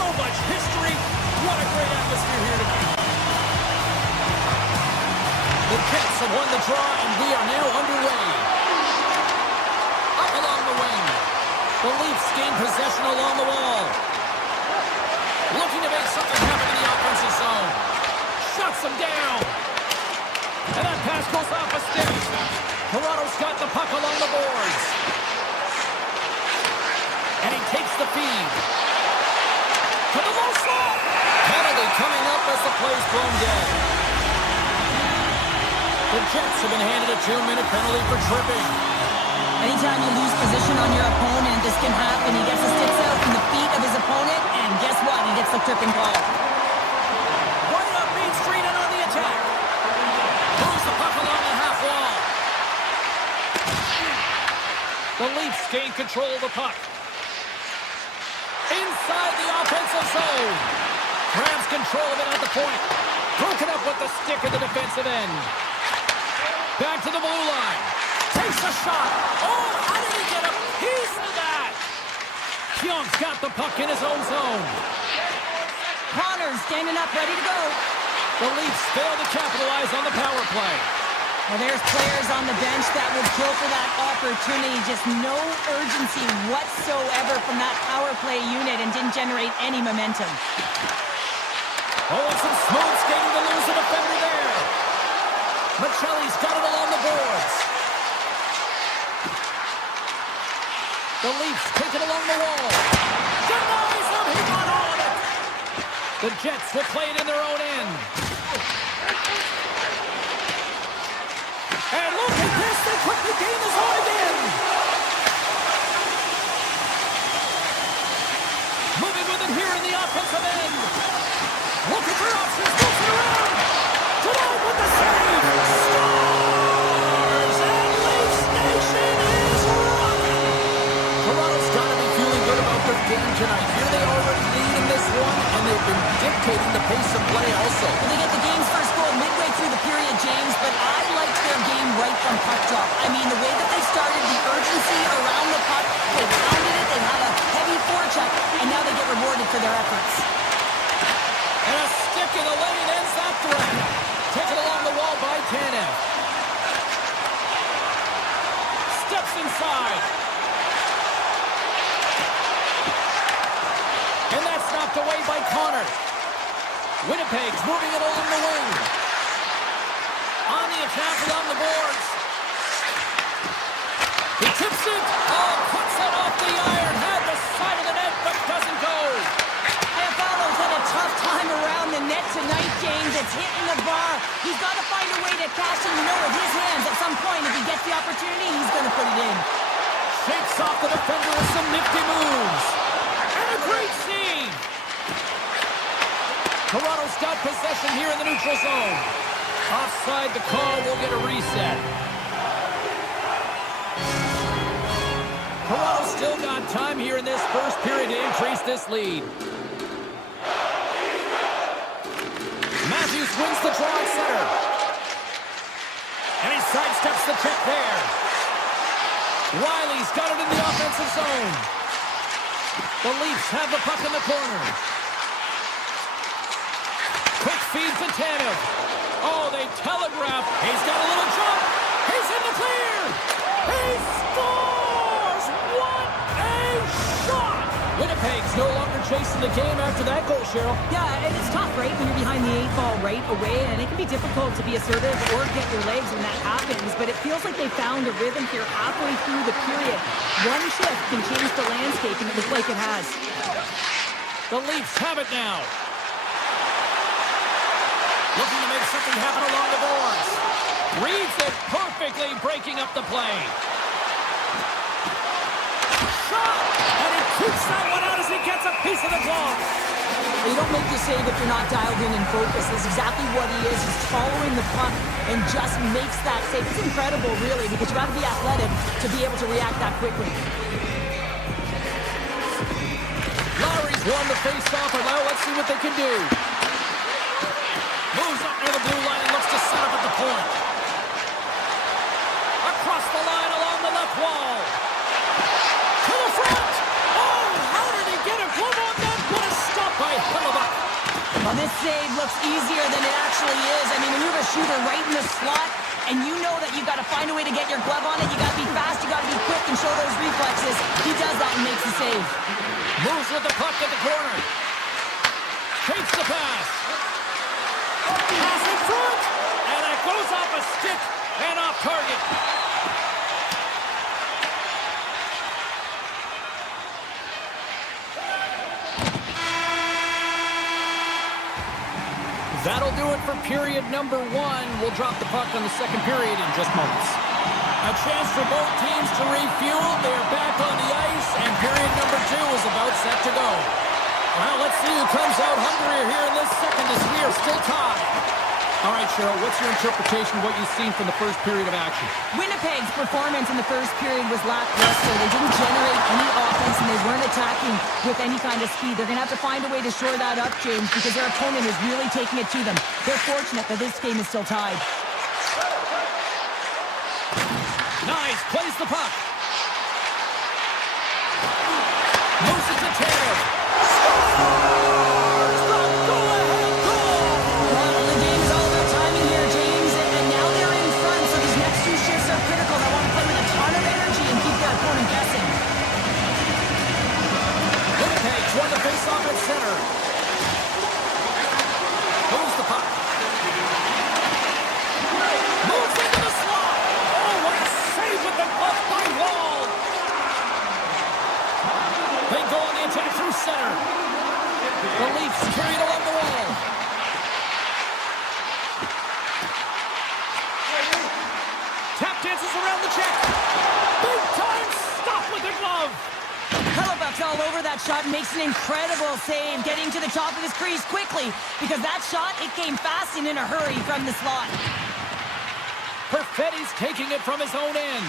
So much history. What a great atmosphere here tonight. The Jets have won the draw, and we are now underway. Up along the wing. The Leafs gain possession along the wall. Looking to make something happen in the offensive zone. Shuts them down. And that pass goes off a stick. Toronto's got the puck along the boards. And he takes the feed. To the low slot. Penalty coming up as the play's thrown dead. The Jets have been handed a 2-minute penalty for tripping. Anytime you lose position on your opponent, this can happen. He gets the sticks out from the feet of his opponent, and guess what? He gets the tripping call. Right up Main Street and on the attack. Moves the puck along the half wall. The Leafs gain control of the puck. Inside the offensive zone. Grabs control of it at the point. Broken up with the stick at the defensive end. Back to the blue line. Takes a shot. Oh, how did he get a piece of that? Pyonk's got the puck in his own zone. Connor's standing up, ready to go. The Leafs fail to capitalize on the power play. Well, there's players on the bench that would kill for that opportunity. Just no urgency whatsoever from that power play unit and didn't generate any momentum. Oh, and some smooth skating to lose a defender there. Michelli's got it along the boards. The Leafs take it along the wall. Denies him. He got all of it. The Jets will play it in their own end. And look at this. They quickly gain the zone again. Moving with it here in the offensive end. Looking for options. Moves it around. Tonight with the save. Scores! And Leafs Nation is rocking. Toronto's got to be feeling good about their game tonight. Here they already lead in this one, and they've been dictating the pace of play also. Well, they get the game's first goal midway through the period, James, but I like their game right from puck drop. I mean, the way that they started, the urgency around the puck, they pounded it, they had a heavy forecheck, and now they get rewarded for their efforts. And a stick in the lane ends that threat. Taken along the wall by Tanev. Steps inside. And that's knocked away by Connor. Winnipeg's moving it along the wing. On the attack along the boards. He tips it. Oh, puts it off the iron. Had the side of the net, but doesn't go. Buffallo's had a tough time around the net tonight, James. It's hitting the bar. He's got to find a way to cash in, with his hands. At some point, if he gets the opportunity, he's going to put it in. Shakes off the defender with some nifty moves. And a great save. Toronto's got possession here in the neutral zone. Offside the call. Will get a reset. Toronto still got time here in this first period to increase this lead. Matthews wins the draw at center. And he sidesteps the check there. Riley's got it in the offensive zone. The Leafs have the puck in the corner. Quick feed to Tanev. Oh, they telegraph. He's got a little jump. He's in the clear. He scores! What a shot! Winnipeg's no longer chasing the game after that goal, Cheryl. Yeah, and it's tough, right, when you're behind the 8-ball right away, and it can be difficult to be assertive or get your legs when that happens, but it feels like they found a rhythm here halfway through the period. One shift can change the landscape, and it looks like it has. The Leafs have it now. Looking to make something happen along the boards. Reads it perfectly, breaking up the play. Shot! And he keeps that one out as he gets a piece of the glove. You don't make the save if you're not dialed in and focused. That's exactly what he is. He's following the puck and just makes that save. It's incredible, really, because you got to be athletic to be able to react that quickly. Lowry's won the face-off, and now let's see what they can do. Moves up near the blue line and looks to set up at the point. Across the line along the left wall. To the front! Oh, how did he get a glove on that? What a stop Well, this save looks easier than it actually is. I mean, when you have a shooter right in the slot, and you know that you got to find a way to get your glove on it, you got to be fast, you got to be quick and show those reflexes. He does that and makes the save. Moves with the puck at the corner. Takes the pass. Pass in front. And it goes off a stick and off target. That'll do it for period number 1. We'll drop the puck on the second period in just moments. A chance for both teams to refuel. They're back on the ice, and period number 2 is about set to go. Well, let's see who comes out hungrier here in this second as we are still tied. All right, Cheryl, what's your interpretation of what you've seen from the first period of action? Winnipeg's performance in the first period was lackluster. They didn't generate any offense, and they weren't attacking with any kind of speed. They're going to have to find a way to shore that up, James, because their opponent is really taking it to them. They're fortunate that this game is still tied. Nice, plays the puck. Moves it to Taylor. Scores! The go-ahead goal! Well, the game is all about timing here, James, and now they're in front, so these next 2 shifts are critical. They want to play with a ton of energy and keep their opponent guessing. Winnipeg's won the face-off at center. Moves the puck. Moves into the slot. Oh, what a save with the glove by Wall. They go on the attack through center. The Leafs carry it along the wall. Tap dances around the check. Big time stop with the glove. Hellebuck's all over that shot and makes an incredible save, getting to the top of his crease quickly, because that shot, it came fast and in a hurry from the slot. Perfetti's taking it from his own end.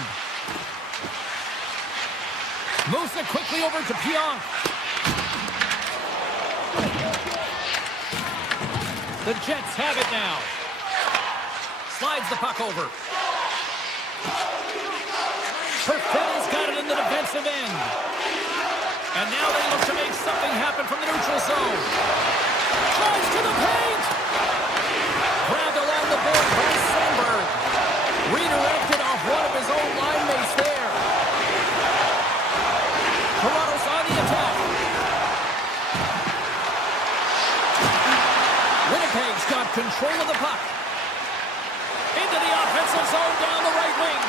Moves it quickly over to Pionk. The Jets have it now. Slides the puck over. Perfetti's got it in the defensive end. And now they look to make something happen from the neutral zone. Drives to the paint. Grabbed along the board by Sandberg. Redirected off one of his own line mates there. Toronto's on the attack. Winnipeg's got control of the puck. Into the offensive zone down the right wing.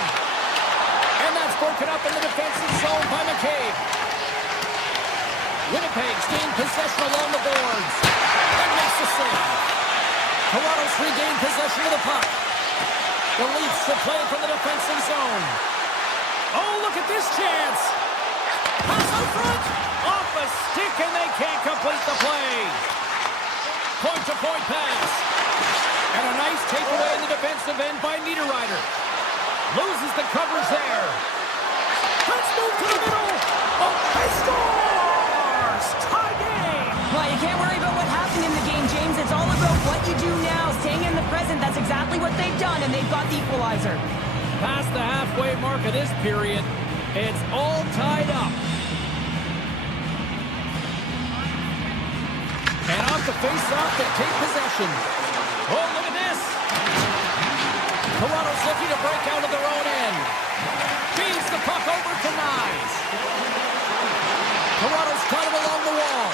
And that's broken up in the defensive zone by McCabe. Winnipeg's gained possession along the boards. And makes the save. Toronto's regained possession of the puck. The Leafs should play from the defensive zone. Oh, look at this chance. Pass out front. Off a stick, and they can't complete the play. Point-to-point pass. And a nice takeaway in the defensive end by Niederreiter. Loses the coverage there. Let's move to the middle. Oh, they scores! Tie game. Well, you can't worry about what happened in the game, James. It's all about what you do now, staying in the present. That's exactly what they've done, and they've got the equalizer. Past the halfway mark of this period, it's all tied up. And off the face-off, they take possession. Oh, look at this. Toronto's looking to break out of their own end. Feeds the puck over to Nyes. Toronto's got him along the wall.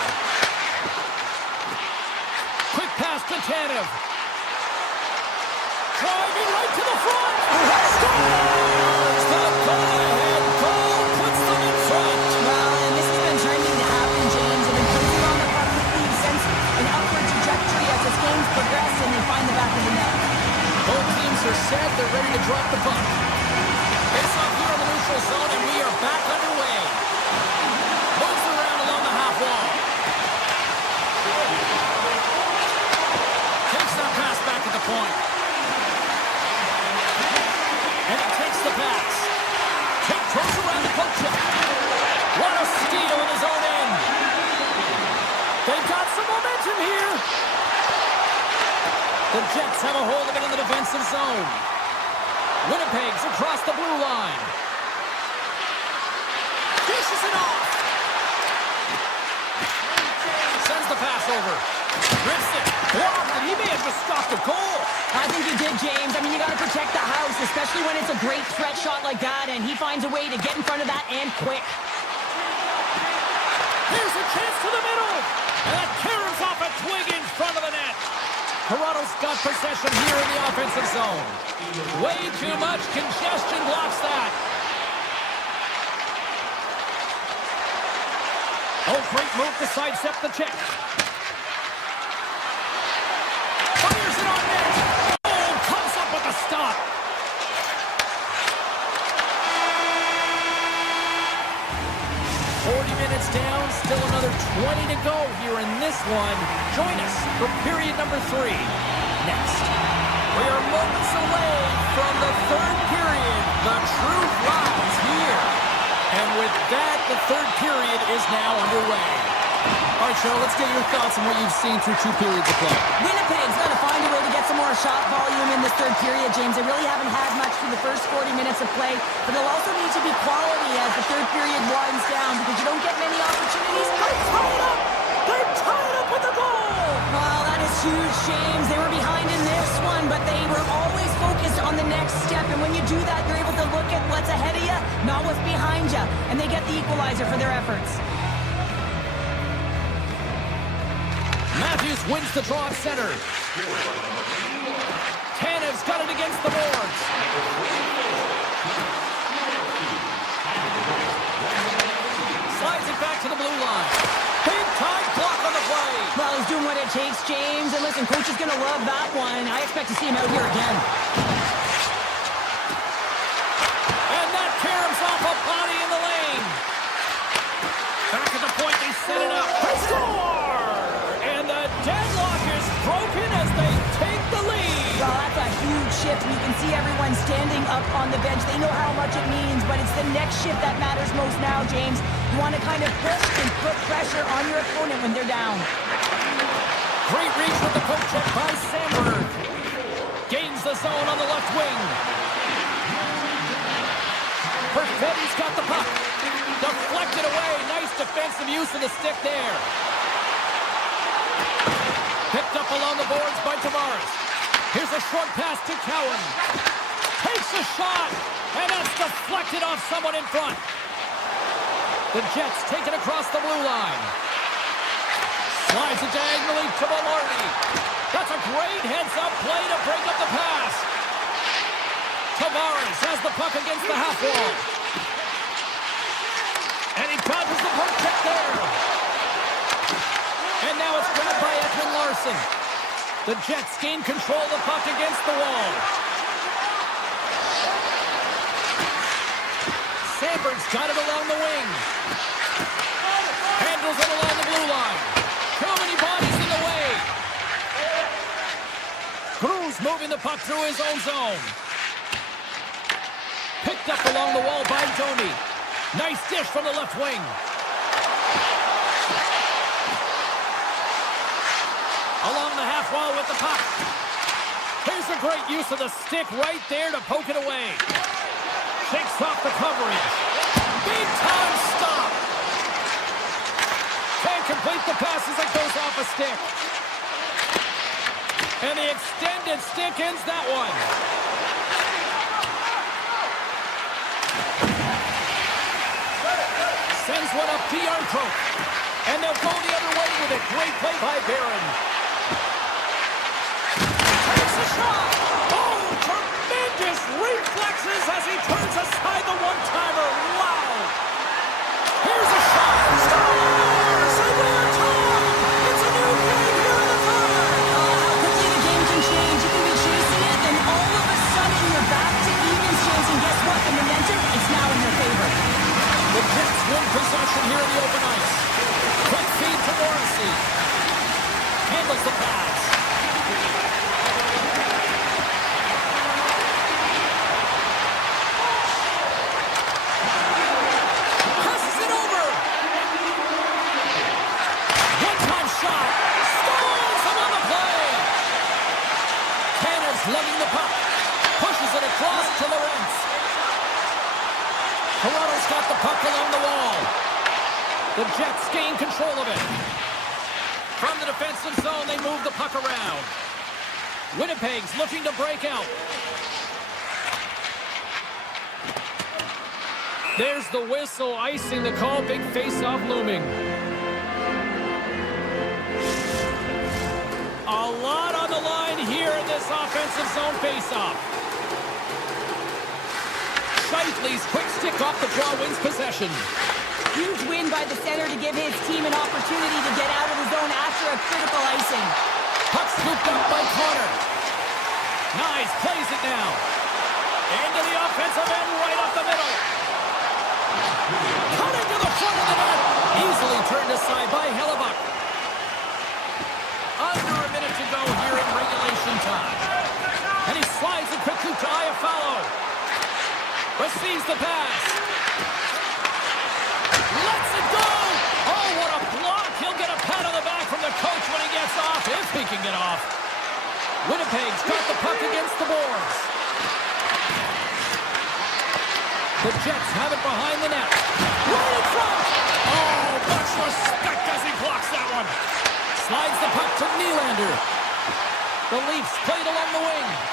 Quick pass to Tanev. Driving right to the front. Scores! The go-ahead goal puts them in front. Well, and this has been trending to happen, James. They've been putting on the puck quickly, sense an upward trajectory as this game's progressed, and they find the back of the net. Both teams are set. They're ready to drop the puck. Face off here in the neutral zone, and we are back underway. Moves around along the half wall. Takes that pass back at the point. And he takes the pass. Throws around the poke check. What a steal in his own end. They've got some momentum here. The Jets have a hold of it in the defensive zone. Winnipeg's across the blue line. Dishes it off. Sends the pass over. Rips it. Blocked it. He may have just stopped a goal. I think he did, James. I mean, you got to protect the house, especially when it's a great threat shot like that, and he finds a way to get in front of that and quick. Here's a chance to the middle. And that caroms off a twig in front of the net. Toronto's got possession here in the offensive zone. Way too much congestion blocks that. Oh, great move to sidestep the check. Fires it on net. Oh, comes up with a stop. Down, still another 20 to go here in this one. Join us for period number 3. Next, we are moments away from the third period. The truth lies here. And with that, the third period is now underway. All right, Cheryl, let's get your thoughts on what you've seen through 2 periods of play. Winnipeg's got to find a way to get some more shot volume in this third period, James. They really haven't had much through the first 40 minutes of play, but they'll also need to be quality as the third period winds down because you don't get many opportunities. They're tied up! They're tied up with the goal! Well, that is huge, James. They were behind in this one, but they were always focused on the next step, and when you do that, you're able to look at what's ahead of you, not what's behind you, and they get the equalizer for their efforts. Matthews wins the draw at center. Tanev's got it against the boards. Slides it back to the blue line. Big time block on the play. Well, he's doing what it takes, James. And listen, coach is going to love that one. I expect to see him out here again. And that caroms off a body in the lane. Back at the point, they set it up. They score! Deadlock is broken as they take the lead. Well, that's a huge shift, and you can see everyone standing up on the bench. They know how much it means, but it's the next shift that matters most now, James. You want to kind of push and put pressure on your opponent when they're down. Great reach with the poke check by Sandberg. Gains the zone on the left wing. Perfetti's got the puck. Deflected away. Nice defensive use of the stick there. Picked up along the boards by Tavares. Here's a short pass to Cowan. Takes a shot, and that's deflected off someone in front. The Jets take it across the blue line. Slides it diagonally to Velarde. That's a great heads-up play to break up the pass. Tavares has the puck against the half wall. And he dodges the poke check there. And now it's grabbed by Edwin Larson. The Jets gain control of the puck against the wall. Sandberg's got it along the wing. Handles it along the blue line. Too many bodies in the way. Cruz moving the puck through his own zone. Picked up along the wall by Domi. Nice dish from the left wing. Along the half wall with the puck. Here's a great use of the stick right there to poke it away. Shakes off the coverage. Big time stop. Can't complete the pass as it goes off a stick. And the extended stick ends that one. Sends one up to Yarncroke. And they'll go the other way with it. Great play by Barron. Takes a shot. Oh, tremendous reflexes as he turns aside the one-timer. Wow. Here's a shot. Scores! And they're tied. It's a new game here in the third. How quickly the game can change. You can be chasing it, and all of a sudden you're back to evens, James. And guess what? The momentum is now in your favor. The Jets win possession here in the open ice. Quick feed to Morrissey. Handles the pass. Passes it over. One-time shot. Scores him on the play. Tanner's lugging the puck. Pushes it across to Lorentz. Toronto's got the puck along the wall. The Jets gain control of it. From the defensive zone, they move the puck around. Winnipeg's looking to break out. There's the whistle, icing the call. Big face-off looming. A lot on the line here in this offensive zone face-off. Shifley's quick stick off the draw wins possession. Huge win by the center to give his team an opportunity to get out of the zone after a critical icing. Puck scooped up by Connor. Nice, plays it now. Into the offensive end, right up the middle. Cutting to the front of the net. Easily turned aside by Hellebuck. Under a minute to go here in regulation time. And he slides it quickly to Buffallo. Receives the pass. Lets it go. Oh, what a block. He'll get a pat on the back from the coach when he gets off, if he can get off. Winnipeg's got the puck against the boards. The Jets have it behind the net. Right in front. Oh, much respect as he blocks that one. Slides the puck to Nylander. The Leafs played along the wing.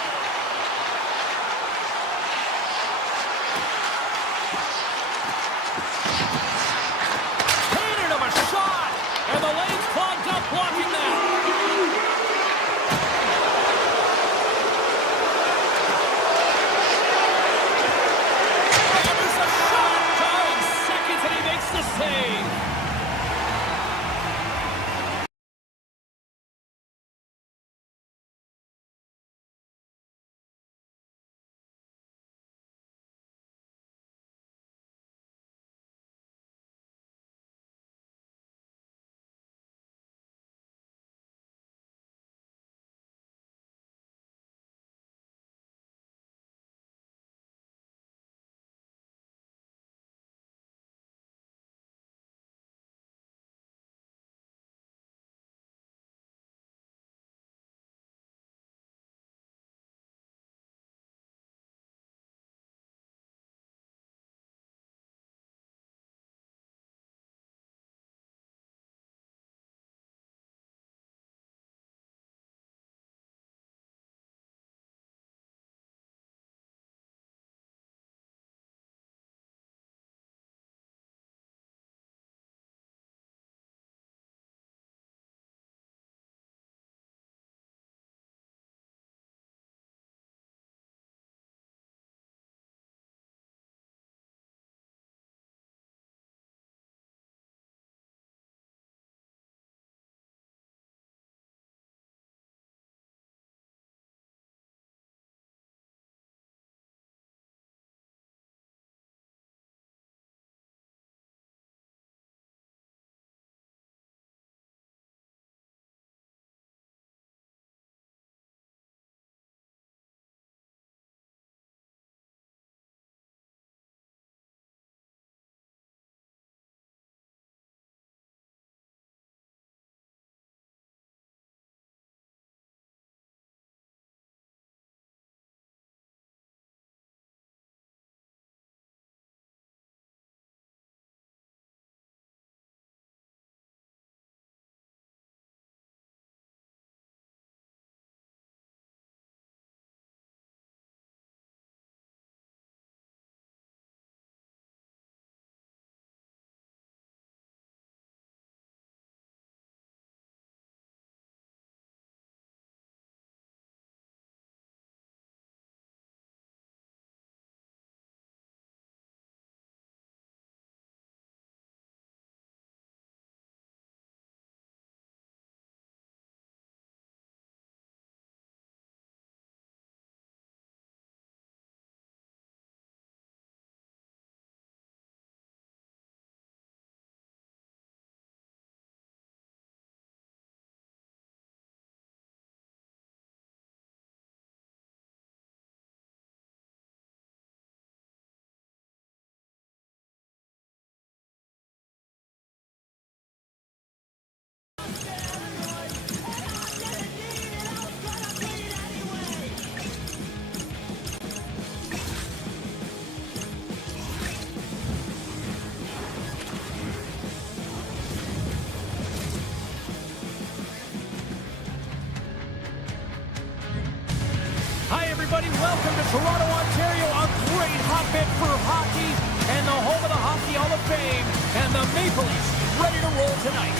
everybody. Welcome to Toronto, Ontario, a great hotbed for hockey and the home of the Hockey Hall of Fame. And the Maple Leafs ready to roll tonight.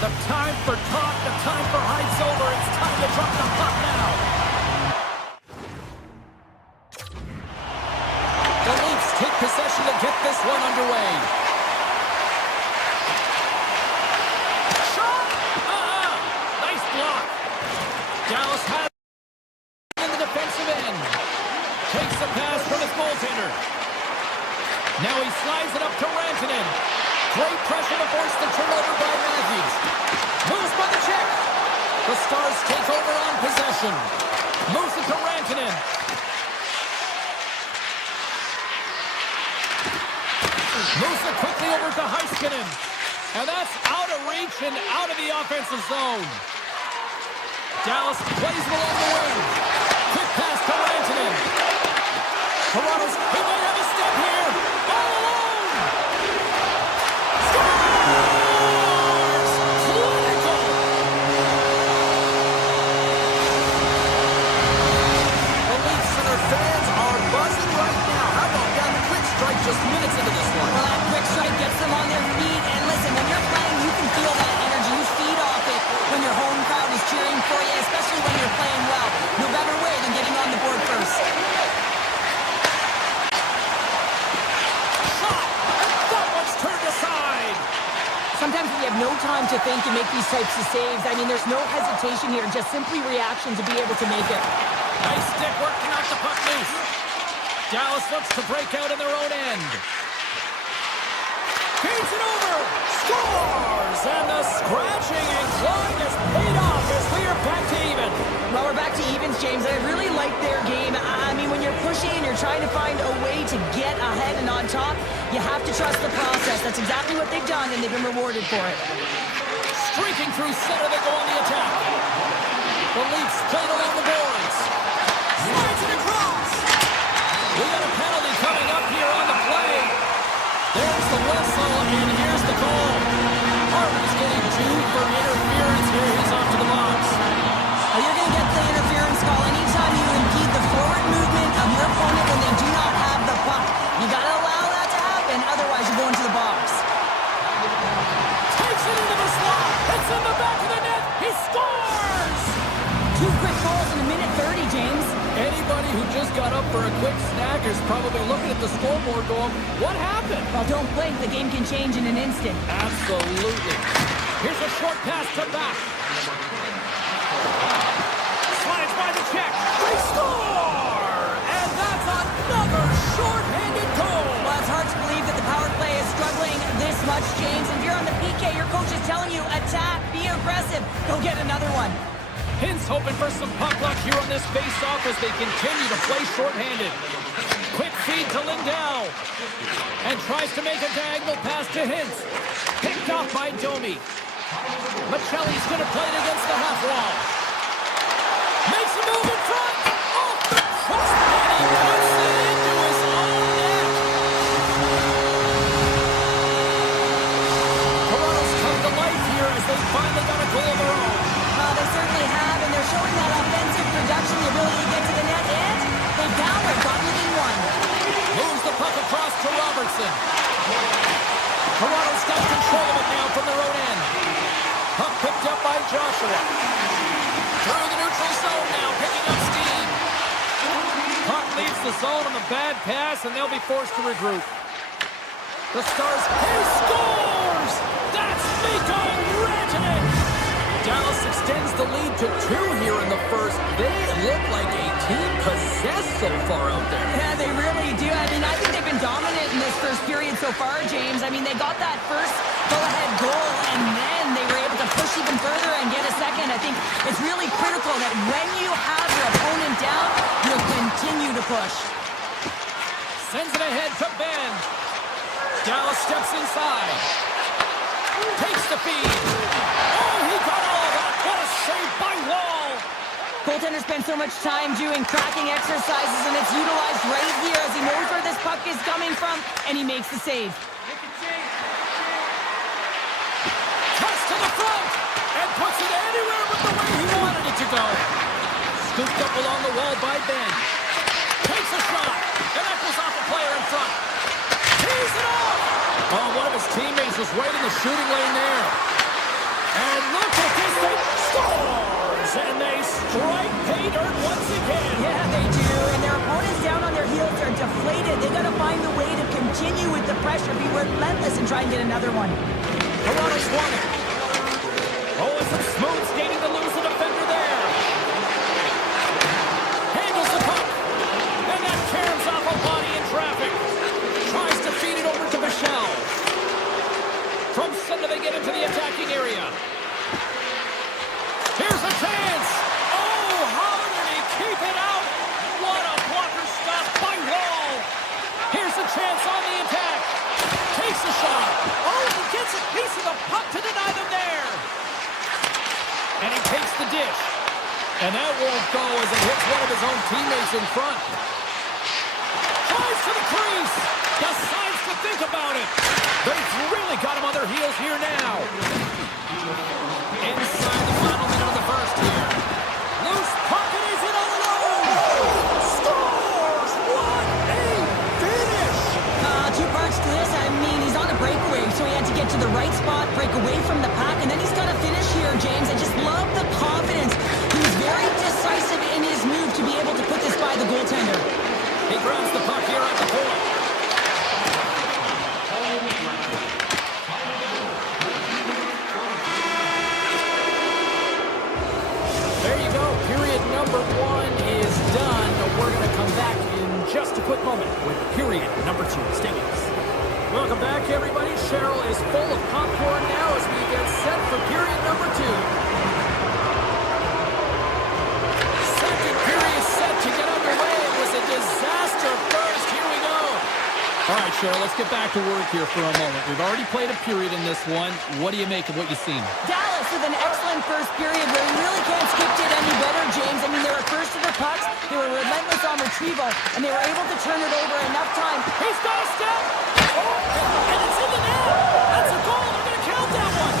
The time for talk, the time for hype's over. It's time to drop the puck now. The Leafs take possession to get this one underway. Shot! Nice block. Dallas has in the defensive end. Takes the pass from his goaltender. Now he slides it up to Rantanen. Great pressure to force the turnover by Matthews. Moves by the check. The Stars take over on possession. Moves it to Rantanen. Moves it quickly over to Heiskanen. And that's out of reach and out of the offensive zone. Dallas plays it along the wing. Quick pass to Rantanen. Toronto's, he might have a step here. All alone. Scores! Clinical. The Leafs and their fans are buzzing right now. How about down the quick strike just minutes into this one? Well, that quick strike gets them on their feet. And listen, when you're playing, you can feel that energy. You feed off it when your home crowd is cheering for you, especially when you're playing well. No better way than getting on the board first. Shot! That one's turned aside. Sometimes we have no time to think and make these types of saves. I mean, there's no hesitation here, just simply reaction to be able to make it. Nice stick work to knock the puck loose. Dallas looks to break out in their own end. Feeds it over. Scores! And the scratching and clawing is paid off as we are back to even. Well, we're back to evens, James. I really like their game. I mean, when you're pushing and you're trying to find a way to get ahead and on top, you have to trust the process. That's exactly what they've done, and they've been rewarded for it. Streaking through center, they go on the attack. The Leafs played along the boards. Slides it across. We got a penalty coming up here on the play. There's the whistle, and here's the call. Harvey's getting due for interference here. He's off to the box. You're going to get the interference call anytime you impede the forward movement of your opponent when they do not have the puck. You got to allow that to happen, otherwise you go into the box. Takes it into the slot. It's in the back of the net. He scores! 2 quick goals in a minute 30, James. Anybody who just got up for a quick snack is probably looking at the scoreboard going, what happened? Well, don't blink. The game can change in an instant. Absolutely. Here's a short pass to back. Slides by the check. They score! And that's another short-handed goal. Well, it's hard to believe that the power play is struggling this much, James. If you're on the PK, your coach is telling you, attack, be aggressive, go get another one. Hintz hoping for some puck luck here on this face-off as they continue to play short-handed. Quick feed to Lindell. And tries to make a diagonal pass to Hintz. Picked off by Domi. Michelli's going to play it against the half wall. Makes a move in front. Off the crossbar. He puts it into his own net. Toronto's come to life here as they finally got a goal of their own. They certainly have, and they're showing that offensive production, the ability to get to the net, and they've downward gotten within one. Moves the puck across to Robertson. Toronto's got control of it now from their own end. Puck picked up by Joshua. Through the neutral zone now, picking up steam. Puck leaves the zone on the bad pass, and they'll be forced to regroup. The Stars, he scores! That's Mikko Rantanen! Dallas extends the lead to 2 here in the first. They look like a team possessed so far out there. Yeah, they really do. I mean, I think they've been dominant in this first period so far, James. I mean, they got that first go-ahead goal, and then they were able to push even further and get a second. I think it's really critical that when you have your opponent down, you'll continue to push. Sends it ahead to Ben. Dallas steps inside. Takes the feed. Oh, he got all of that. What a save by Wall. Goaltender spends so much time doing tracking exercises, and it's utilized right here as he knows where this puck is coming from, and he makes the save. Cuts to the front and puts it anywhere but the way he wanted it to go. Scooped up along the wall by Ben. Takes a shot. And that goes off a player in front. Tees it off. Oh, one of his teammates was right in the shooting lane there. And look at this. They scores. And they strike pay dirt once again. Yeah, they do. And their opponents down on their heels are deflated. They got to find a way to continue with the pressure, be relentless, and try and get another one. Toronto's won it. Oh, it's some smooth skating to lose the defender there. Handles the puck. And that caroms off a body in traffic. Tries to feed it over to Buffallo. From center they get into the attacking area. Here's a chance. Oh, how did he keep it out? What a blocker stop by Wall. Here's a chance on the attack. Takes a shot. Oh, he gets a piece of the puck to deny them there. And he takes the dish. And that won't go as it hits one of his own teammates in front. Tries to the crease. Decides to think about it. They've really got him on their heels here now. Inside the final minute of the first here. Loose puck and he's in all alone. Scores! What a finish! Two parts to this. I mean, he's on a breakaway, so he had to get to the right spot, break away from the pack, and then he's got to finish here, James. I just love the confidence. He's very decisive in his move to be able to put this by the goaltender. He grabs the puck here at the point. There you go. Period number 1 is done. We're going to come back in just a quick moment with period number 2. Stay with us. Welcome back, everybody. Cheryl is full of popcorn now as we get set for period number 2. Second period set to get underway. It was a disaster first. Here we go. All right, Cheryl, let's get back to work here for a moment. We've already played a period in this one. What do you make of what you've seen? Dallas with an excellent first period where we really can't skip it any better, James. I mean, they were first to their pucks, they were relentless on retrieval, and they were able to turn it over enough time. He's got a step! Oh, and it's in the net! That's a goal! They're going to count that one!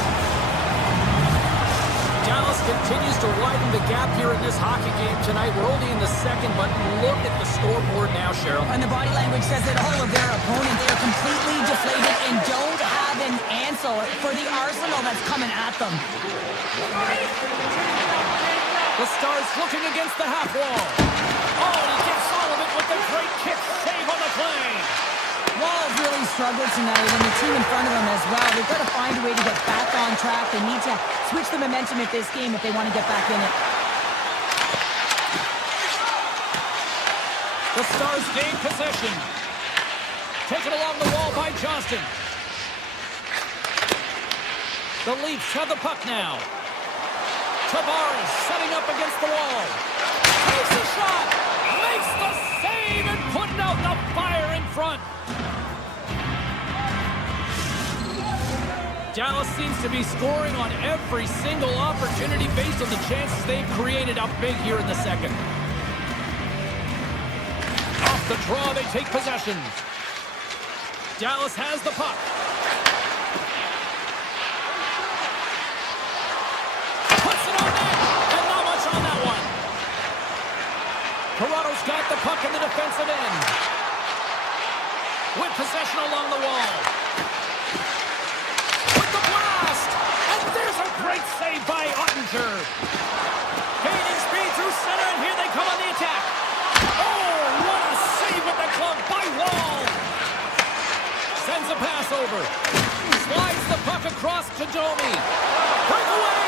Dallas continues to widen the gap here in this hockey game tonight. We're only in the second, but look at the scoreboard now, Cheryl. And the body language says that all of their opponent, they are completely deflated and don't have an answer for the arsenal that's coming at them. The Stars looking against the half wall. Oh, and he gets all of it with the great kick save on the play. Wall's really struggled tonight, and the team in front of them as well. They've got to find a way to get back on track. They need to switch the momentum of this game if they want to get back in it. The Stars gain possession. Taken along the wall by Johnston. The Leafs have the puck now. Tavares setting up against the wall. Takes a shot. Makes the save and putting out the fire in front. Dallas seems to be scoring on every single opportunity based on the chances they've created up big here in the second. Off the draw, they take possession. Dallas has the puck. Puts it on net, and not much on that one. Toronto's got the puck in the defensive end. With possession along the wall. With the blast, and there's a great save by Ottinger. Gaining speed through center, and here they come on the attack. Oh, what a save with the glove by Wall. Sends a pass over. Slides the puck across to Domi. Breakaway.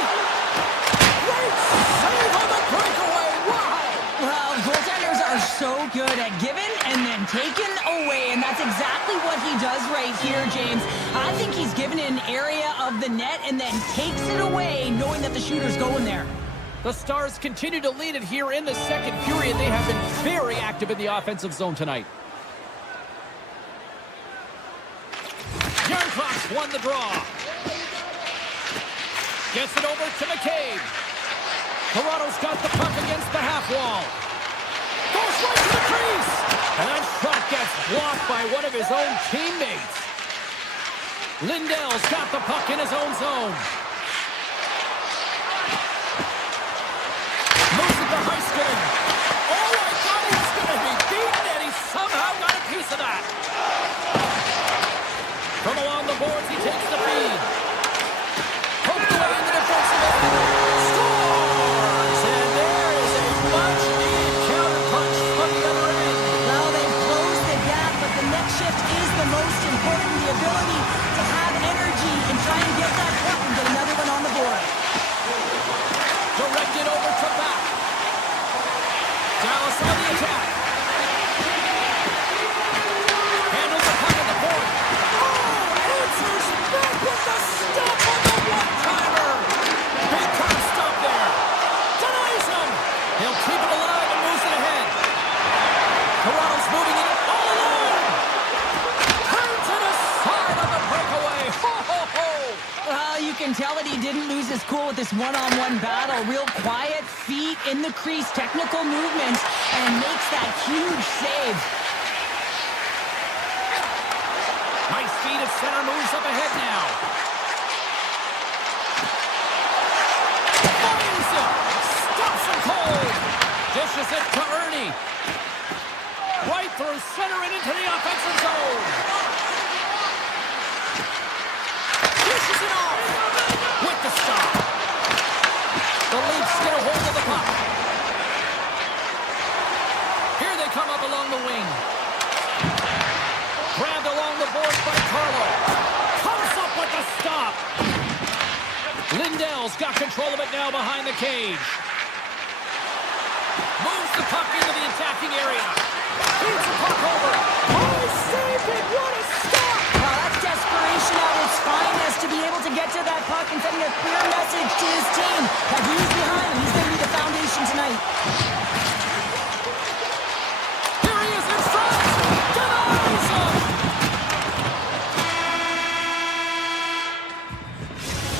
Great save on the breakaway. Wow. Well, goaltenders are so good at giving and then taking away, and that's exactly what he does right here, James. I think he's given an area of the net and then takes it away, knowing that the shooter's going there. The Stars continue to lead it here in the second period. They have been very active in the offensive zone tonight. Yarncroft's won the draw. Gets it over to McCabe. Toronto's got the puck against the half wall. Goes right to the crease. And that shot gets blocked by one of his own teammates. Lindell's got the puck in his own zone. Moves to Hasky. Oh, I thought he was going to be beaten, and he somehow got a piece of that. From along the boards, he takes the feed. Poked away in the defensive end. Scores! And there is a much-needed counterpunch from the other end. Well, they've closed the gap, but the next shift is the most important. The ability to have energy and try and get that puck and get another one on the board. Directed over to back. Dallas on the attack. Handles the puck at the point. Oh, answers back with the stop on the one-timer. Big time stop there. Denies him. He'll keep it alive and moves it ahead. Toronto's moving it all alone. Turns it aside on the breakaway. Ho, ho, ho. Well, you can tell that he didn't lose his cool with this one-on-one battle. Real quiet, feet in the crease, technical movements, and makes that huge save. Nice feed of center, moves up ahead now. Fires it. Stops him cold. Dishes it to Ernie. Right through center and into the offensive zone. Dishes it off. With the stop. The Leafs get a hold of the puck. Here they come up along the wing. Grabbed along the boards by Carlo. Comes up with the stop. Lindell's got control of it now behind the cage. Moves the puck into the attacking area. Feeds the puck over. Oh, he saved it. What a stop. Well, that's desperation at its finest to be able to get to that puck and sending a clear message to his team that he's behind and he's going to be the foundation tonight. Here he is in front. Denies him.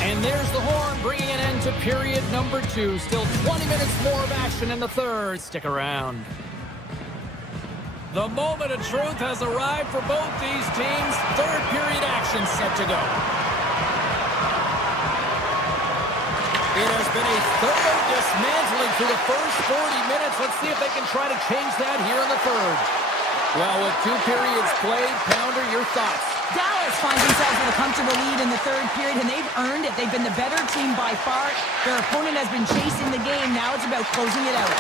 And there's the horn, bringing an end to period number 2. Still 20 minutes more of action in the third. Stick around. The moment of truth has arrived for both these teams. Third period action set to go. It has been a thorough dismantling through the first 40 minutes. Let's see if they can try to change that here in the third. Well, with 2 periods played, Pounder, your thoughts? Dallas finds themselves with a comfortable lead in the third period, and they've earned it. They've been the better team by far. Their opponent has been chasing the game. Now it's about closing it out.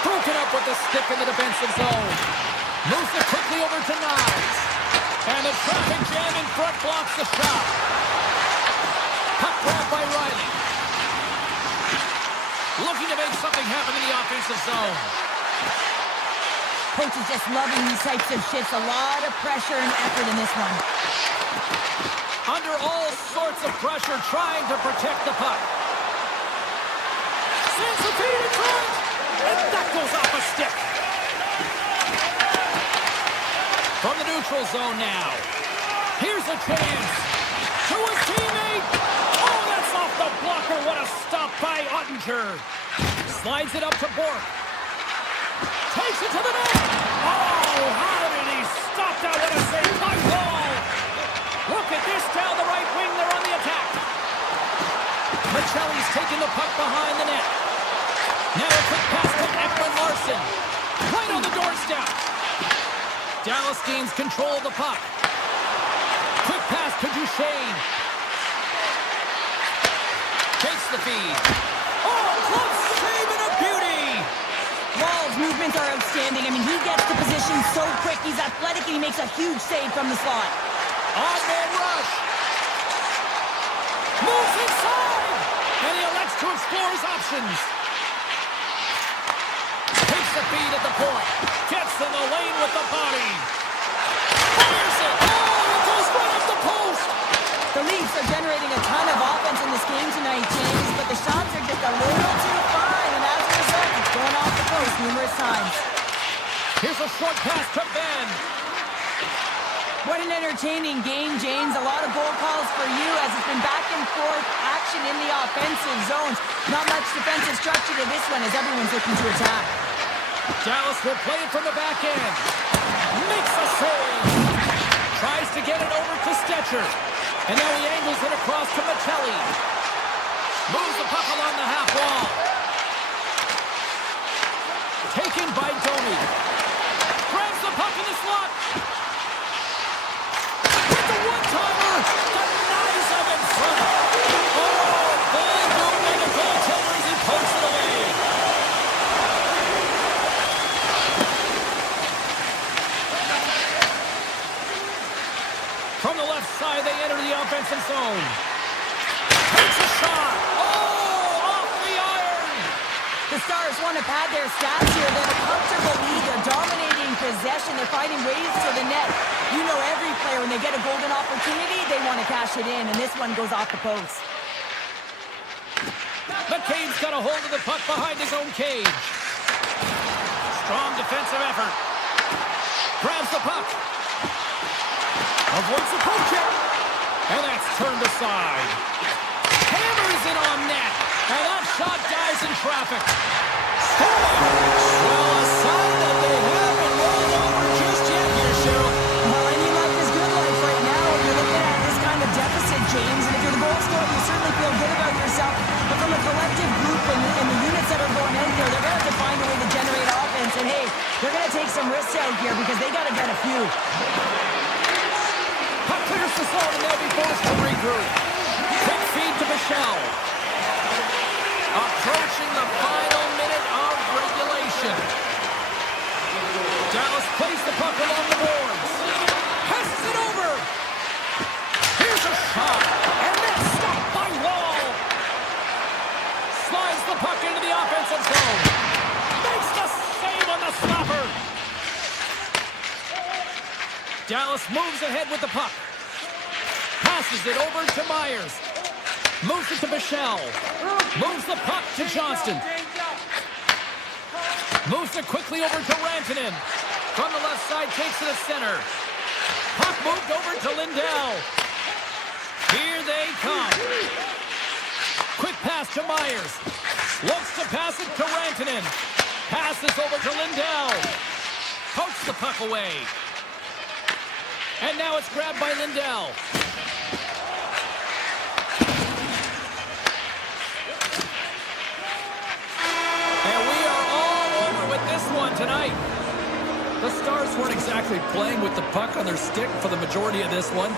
Broken up with the stick in the defensive zone. Moves it quickly over to Knives. And the traffic jam in front blocks the shot. Puck grab by Riley. Looking to make something happen in the offensive zone. Coach is just loving these types of shifts. A lot of pressure and effort in this one. Under all sorts of pressure, trying to protect the puck. Sends the feed in front. And that goes off a stick. From the neutral zone now. Here's a chance. To his teammate. Oh, that's off the blocker. What a stop by Ottinger. Slides it up to Bork. Takes it to the net. Oh, how did he stop that? What a save by Wall. Look at this down the right wing. They're on the attack. Michelli's taking the puck behind the net. Now a quick pass to Ekman Larson. Right on the doorstep. Dallas gains control of the puck. Quick pass to Duchesne. Takes the feed. Oh, close save and a beauty. Wall's movements are outstanding. I mean, he gets to position so quick. He's athletic, and he makes a huge save from the slot. On-man rush. Moves inside. And he elects to explore his options. Takes the feed at the point. Gets in the lane with the body. Fires it. Oh, it goes right up the post. The Leafs are generating a ton of offense in this game tonight, James, but the shots are just a little too fine, and as a result, it's going off the post numerous times. Here's a short pass to Ben. What an entertaining game, James. A lot of goal calls for you as it's been back and forth action in the offensive zones. Not much defensive structure to this one as everyone's looking to attack. Dallas will play it from the back end. Makes a save. Tries to get it over to Stetcher. And now he angles it across to Michelli. Moves the puck along the half wall. Domi. Grabs the puck in the slot. With the one-timer. Denies him in front. Oh, bold move by the goaltender as he pokes it away. From the left side, they enter the offensive zone. Takes a shot. Oh, off the iron. The Stars want to pad their stats here. They have a comfortable lead. They're dominating possession. They're finding ways to the net. You know every player, when they get a golden opportunity, they want to cash it in, and this one goes off the post. McCabe's got a hold of the puck behind his own cage. Strong defensive effort. Grabs the puck. Avoids the poke check. And that's turned aside. Hammers it on net. And that shot dies in traffic. Score! Well, a sign that they haven't rolled over just yet here, Cheryl. Well, any life is good life right now when you're looking at this kind of deficit, James. And if you're the goal scorer, you certainly feel good about yourself. But from a collective group and the units that are going out there, they're going to have to find a way to generate offense. And, hey, they're going to take some risks out here because they got to get a few. Puck clears the zone, and they'll be forced to regroup. Quick feed to Michelle. Approaching the final minute of regulation. Dallas plays the puck along the boards. Passes it over. Here's a shot. And then stopped by Wall. Slides the puck into the offensive zone. Makes the save on the stopper. Dallas moves ahead with the puck. Passes it over to Myers. Moves it to Michelle. Moves the puck to Johnston. Moves it quickly over to Rantanen. From the left side, takes it to center. Puck moved over to Lindell. Here they come. Quick pass to Myers. Looks to pass it to Rantanen. Passes over to Lindell. Pokes the puck away. And now it's grabbed by Lindell. And we are all over with this one tonight. The Stars weren't exactly playing with the puck on their stick for the majority of this one.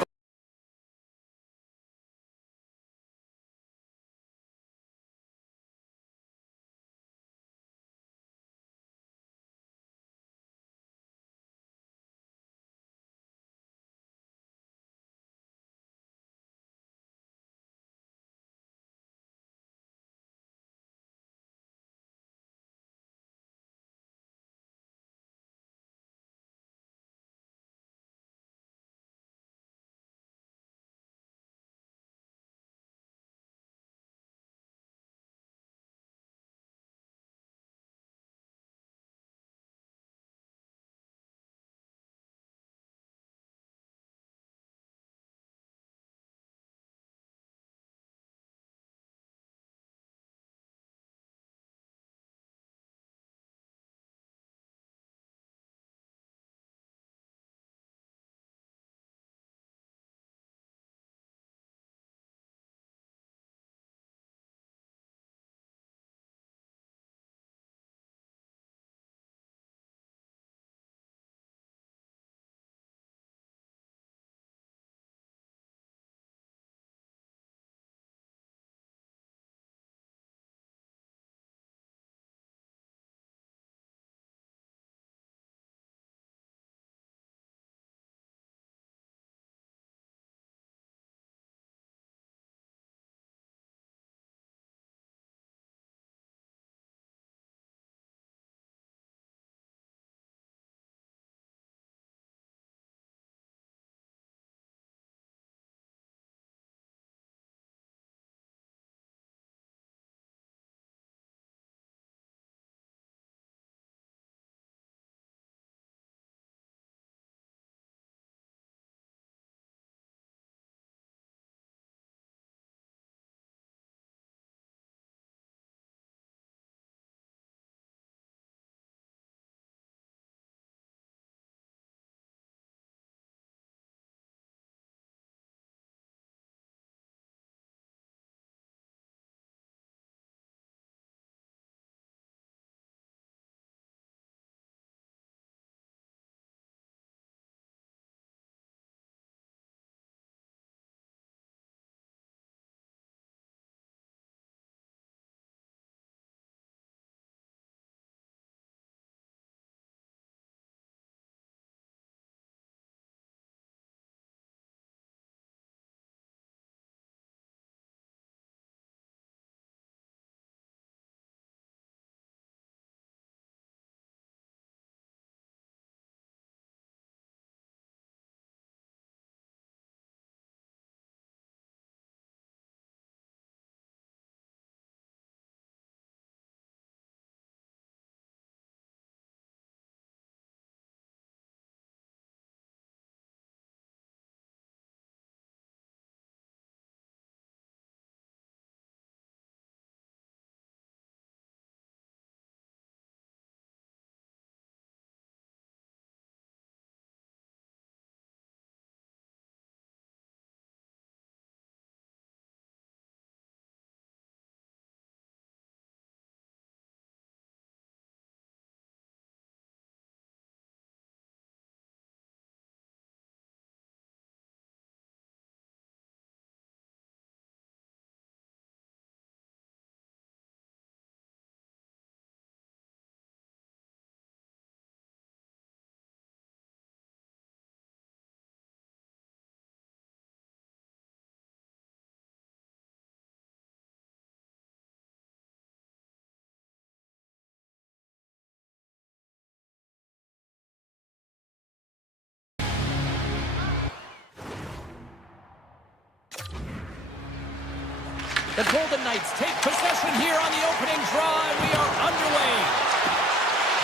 The Golden Knights take possession here on the opening draw, and we are underway.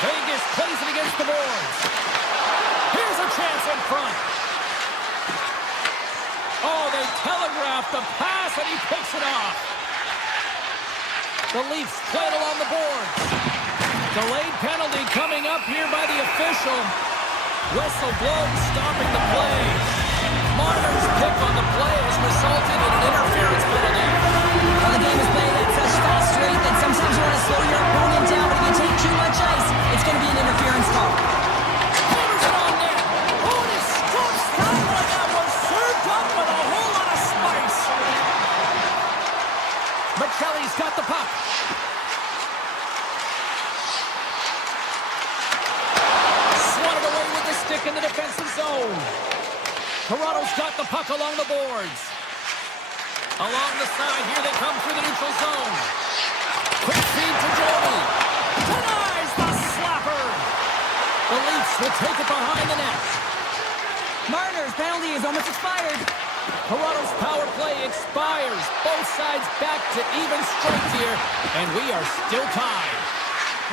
Vegas plays it against the boards. Here's a chance in front. Oh, they telegraphed the pass, and he picks it off. The Leafs play it along the boards. Delayed penalty coming up here by the official. Whistle blown, stopping the play. Marner's pick on the play has resulted in an interference penalty. Well, the game is played at such fast rate that sometimes you want to slow your opponent down, but if you take too much ice, it's going to be an interference call. Hammers it on net. Oh, and he stumps that one. That was served up with a whole lot of spice. McKelly's got the puck. Swatted away with the stick in the defensive zone. Toronto's got the puck along the boards. Along the side, here they come through the neutral zone. Quick feed to Joey. Denies the slapper. The Leafs will take it behind the net. Marner's penalty is almost expired. Toronto's power play expires. Both sides back to even strength here, and we are still tied.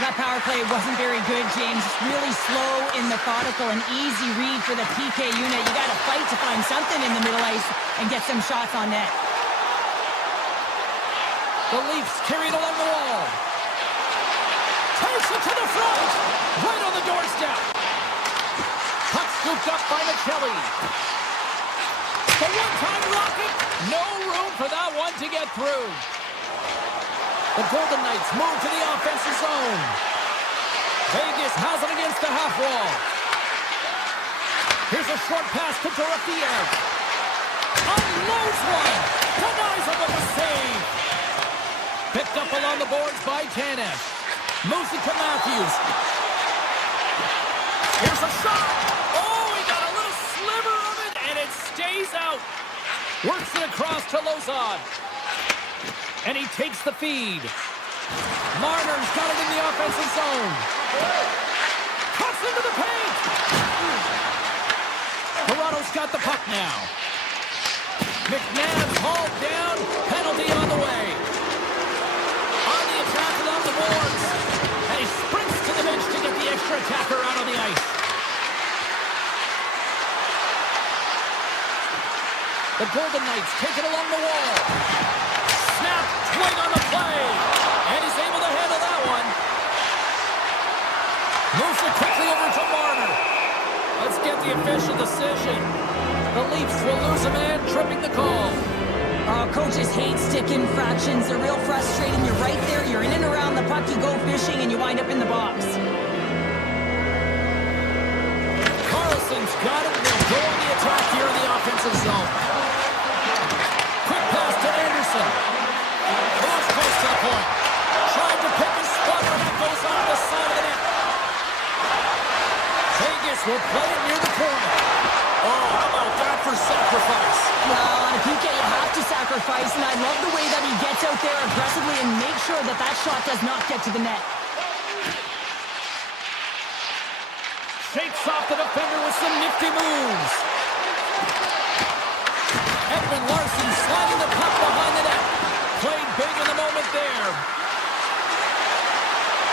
That power play wasn't very good, James. Really slow and methodical, an easy read for the PK unit. You got to fight to find something in the middle ice and get some shots on net. The Leafs carry it along the wall. Takes it to the front. Right on the doorstep. Puck scooped up by McKelly. The one-time rocket. No room for that one to get through. The Golden Knights move to the offensive zone. Vegas has it against the half wall. Here's a short pass to Dorofeev. Unloads one. Denies him with a save. Picked up along the boards by Tanev. Moves it to Matthews. Here's a shot. Oh, he got a little sliver of it, and it stays out. Works it across to Lozon. And he takes the feed. Marner's got it in the offensive zone. Cuts into the paint. Toronto's got the puck now. McNabb's hauled down. Penalty on the way. On the attack along the boards. And he sprints to the bench to get the extra attacker out on the ice. The Golden Knights take it along the wall. Snap, swing on the play. And he's able to handle that one. Moves it quickly over to Marner. Let's get the official decision. The Leafs will lose a man, tripping the call. Coaches hate stick infractions. They're real frustrating. You're right there. You're in and around the puck. You go fishing, and you wind up in the box. Carlson's got it. They'll go on the attack here in the offensive zone. Quick pass to Anderson. Moves close to the point. Trying to pick his spot, but that goes on the side of the net. Vegas will play it near the corner. Oh, how about that for sacrifice? Well, on a PK, you have to sacrifice, and I love the way that he gets out there aggressively and makes sure that that shot does not get to the net. Shakes off the defender with some nifty moves. Edwin Larson sliding the puck behind the net. Played big in the moment there.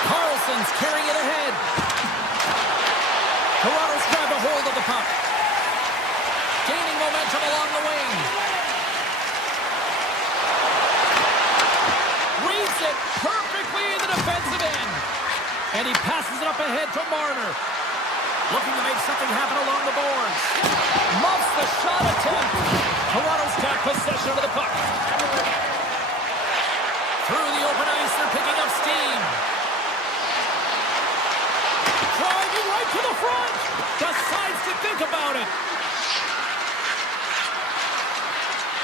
Carlson's carrying it ahead. Toronto's grabbed a hold of the puck. Gaining momentum along the wing. Reads it perfectly in the defensive end. And he passes it up ahead to Marner. Looking to make something happen along the boards. Muffs the shot attempt. Toronto's got possession of the puck. Through the open ice, they're picking up steam. Driving right to the front. Decides to think about it.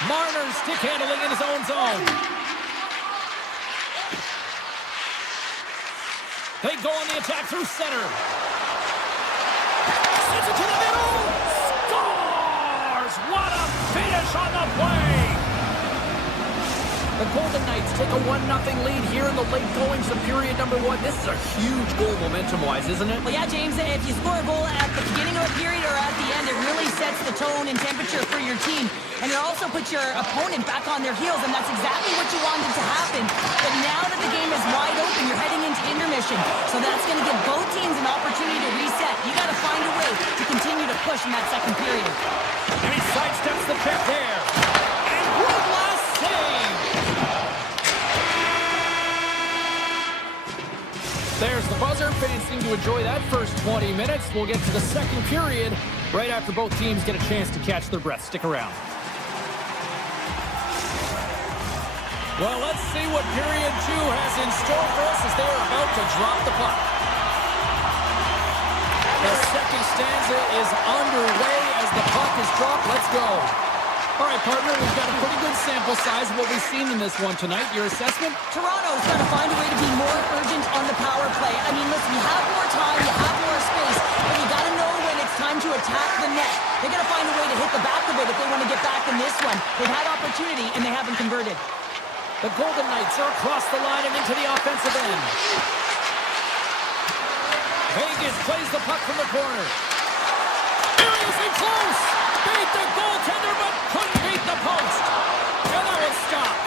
Marner's stick handling in his own zone. They go on the attack through center. Sends it to the middle. Scores! What a finish on the play! The Golden Knights take a 1-0 lead here in the late goings of period number 1. This is a huge goal momentum-wise, isn't it? Well, yeah, James, if you score a goal at the beginning of a period or at the end, it really sets the tone and temperature for your team. And it also puts your opponent back on their heels, and that's exactly what you wanted to happen. But now that the game is wide open, you're heading into intermission. So that's going to give both teams an opportunity to reset. You got to find a way to continue to push in that second period. And he sidesteps the check there. And one last save. There's the buzzer. Fans seem to enjoy that first 20 minutes. We'll get to the second period right after both teams get a chance to catch their breath. Stick around. Well, let's see what period 2 has in store for us as they are about to drop the puck. The second stanza is underway as the puck is dropped. Let's go. All right, partner, we've got a pretty good sample size of what we've seen in this one tonight. Your assessment? Toronto's got to find a way to be more urgent on the power play. I mean, listen, you have more time, you have more space, but you got to know when it's time to attack the net. They got to find a way to hit the back of it if they want to get back in this one. They've had opportunity, and they haven't converted. The Golden Knights are across the line and into the offensive end. Vegas plays the puck from the corner. Seriously close! Beat the goaltender, but couldn't beat the post. And that was stopped.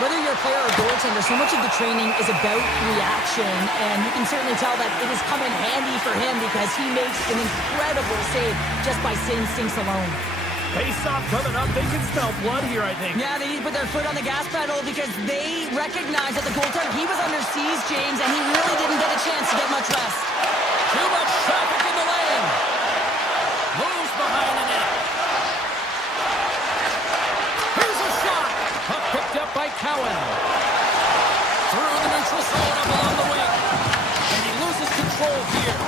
Whether you're a player or goaltender, so much of the training is about reaction, and you can certainly tell that it has come in handy for him because he makes an incredible save just by instincts alone. Face-off coming up. They can smell blood here, I think. Yeah, they need to put their foot on the gas pedal because they recognize that the goaltender, he was under siege, James, and he really didn't get a chance to get much rest. Too much traffic in the lane. Moves behind the net. Here's a shot. Puck picked up by Cowan. Through the neutral zone up along the wing. And he loses control here.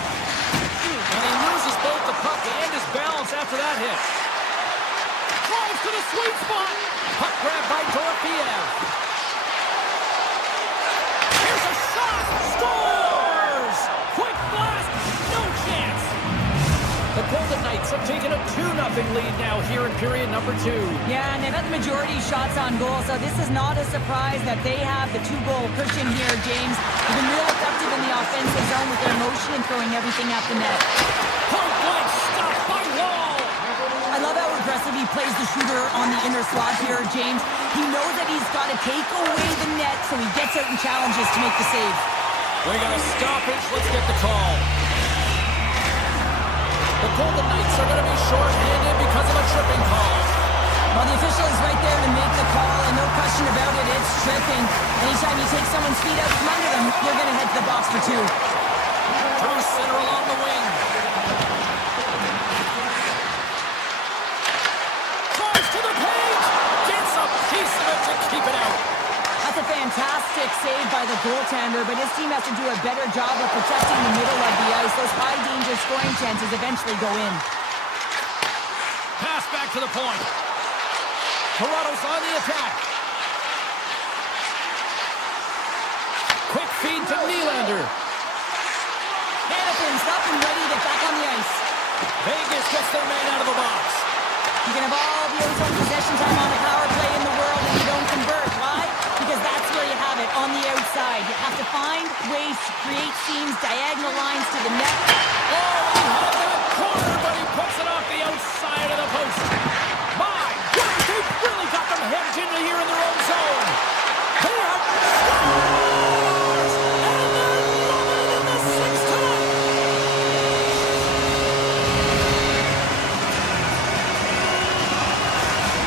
And he loses both the puck and his balance after that hit. Drives to the sweet spot. Puck grab by Dorofiev. Here's a shot. Scores! Quick blast. No chance. The Golden Knights have taken a 2-0 lead now here in period number 2. Yeah, and they've had the majority of shots on goal, so this is not a surprise that they have the 2-goal cushion here, James. They've been real effective in the offensive zone with their motion and throwing everything at the net. Point blank stop by Wall. I love how aggressive he plays the shooter on the inner slot here, James. He knows that he's got to take away the net, so he gets out and challenges to make the save. We got a stoppage. Let's get the call. The Golden Knights are going to be short-handed because of a tripping call. Well, the official is right there to make the call, and no question about it, it's tripping. Anytime you take someone's feet out from under them, you're going to head to the box for 2. Through center along the wing. Drives to the page. Gets a piece of it to keep it out. That's a fantastic save by the goaltender, but his team has to do a better job of protecting the middle of the ice. Those high-danger scoring chances eventually go in. Pass back to the point. Toronto's on the attack. Quick feed to Nylander. Hanifin's up and ready to get back on the ice. Vegas gets their man out of the box. You can have all the ozone possession time on the power play in the world and you don't convert. Why? Because that's where you have it, on the outside. You have to find ways to create seams, diagonal lines to the net. Oh, he had that corner, but he puts it off the outside of the post. My goodness, they've really got them hedged into here in their own zone. They have scores! And they're moving in the sixth time.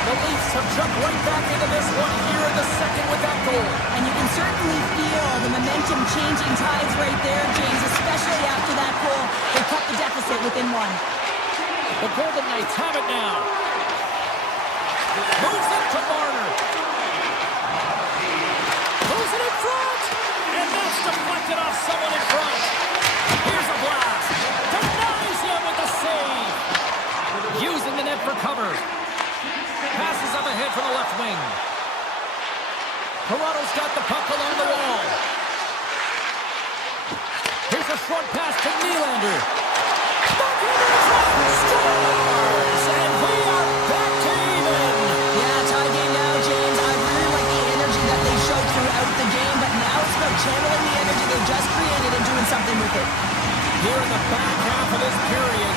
The Leafs have jumped right back into this one here in the second with that goal. And you can certainly feel the momentum changing tides right there, James, especially after that goal. They cut the deficit within 1. The Golden Knights have it now. Moves it to Marner. Moves it in front. And that's deflected off someone in front. Here's a blast. Denies him with the save. Using the net for cover. Passes up ahead from the left wing. Toronto's got the puck along the wall. Here's a short pass to Nylander. Scores! And we are back to even. Yeah, tie game now, James. I really like the energy that they showed throughout the game, but now it's about channeling the energy they just created and doing something with it. Here in the back half of this period,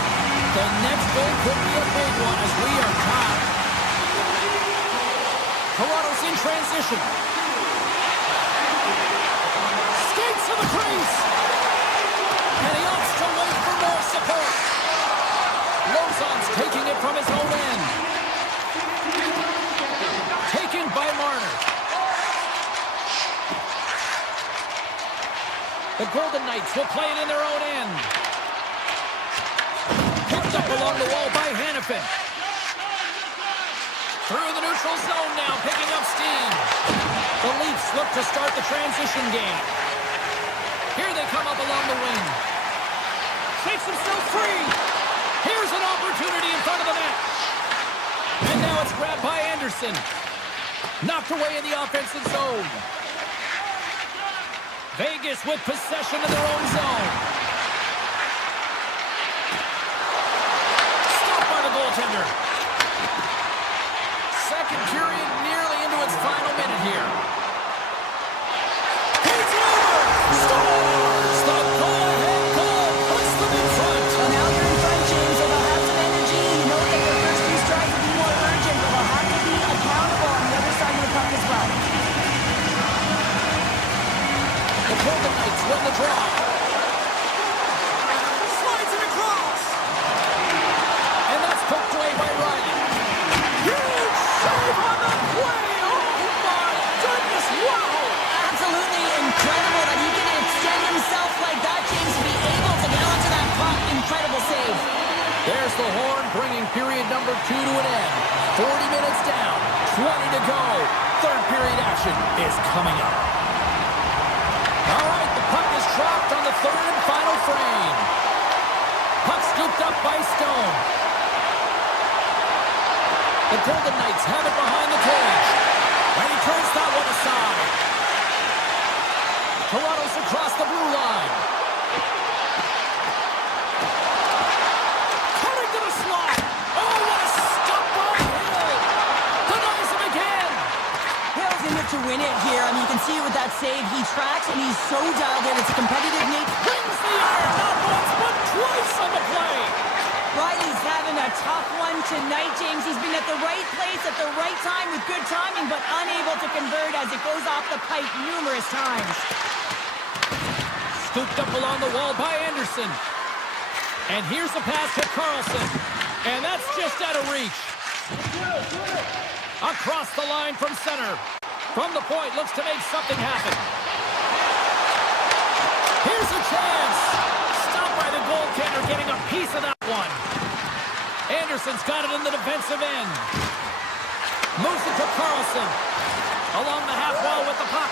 the next goal could be a big one as we are tied. transition. Skates to the crease. And he opts to wait for more support. Lozon's taking it from his own end. Taken by Marner. The Golden Knights will play it in their own end. Picked up along the wall by Hanifin. Through the neutral zone now, picking up steam. The Leafs look to start the transition game. Here they come up along the wing. Shakes himself free. Here's an opportunity in front of the net. And now it's grabbed by Anderson. Knocked away in the offensive zone. Vegas with possession in their own zone. Stopped by the goaltender. Second period nearly into its final minute here. It's over! Scores! The go-ahead goal puts them in front. Well, now you're in front, James, so they'll have some energy. You know that their first few strikes will be more urgent, but they'll have to be accountable on the other side of the puck as well. The Golden Knights win the draw. Slides it across. And that's poked away by Ryan. Huge save on the play. Oh, my goodness. Wow. Absolutely incredible that he can extend himself like that, James, to be able to get onto that puck. Incredible save. There's the horn, bringing period number 2 to an end. 40 minutes down, 20 to go. Third period action is coming up. All right, the puck is dropped on the third and final frame. Puck scooped up by Stone. The Golden Knights have it behind the cage. And he turns that one aside. Toronto's across the blue line. Coming to the slot. Oh, what a stop by Hill. Denies him again. Hill's in it to win it here. I mean, you can see it with that save. He tracks, and he's so dialed in. It's a competitive need. Brings the iron, not once, but twice on the play. Riley's having a tough one tonight, James. He's been at the right place at the right time with good timing, but unable to convert as it goes off the pipe numerous times. Scooped up along the wall by Anderson. And here's the pass to Carlson. And that's just out of reach. Across the line from center. From the point, looks to make something happen. Here's a chance. Stopped by the goaltender, getting a piece of that one. Anderson's got it in the defensive end. Moves it to Carlson. Along the half wall with the puck.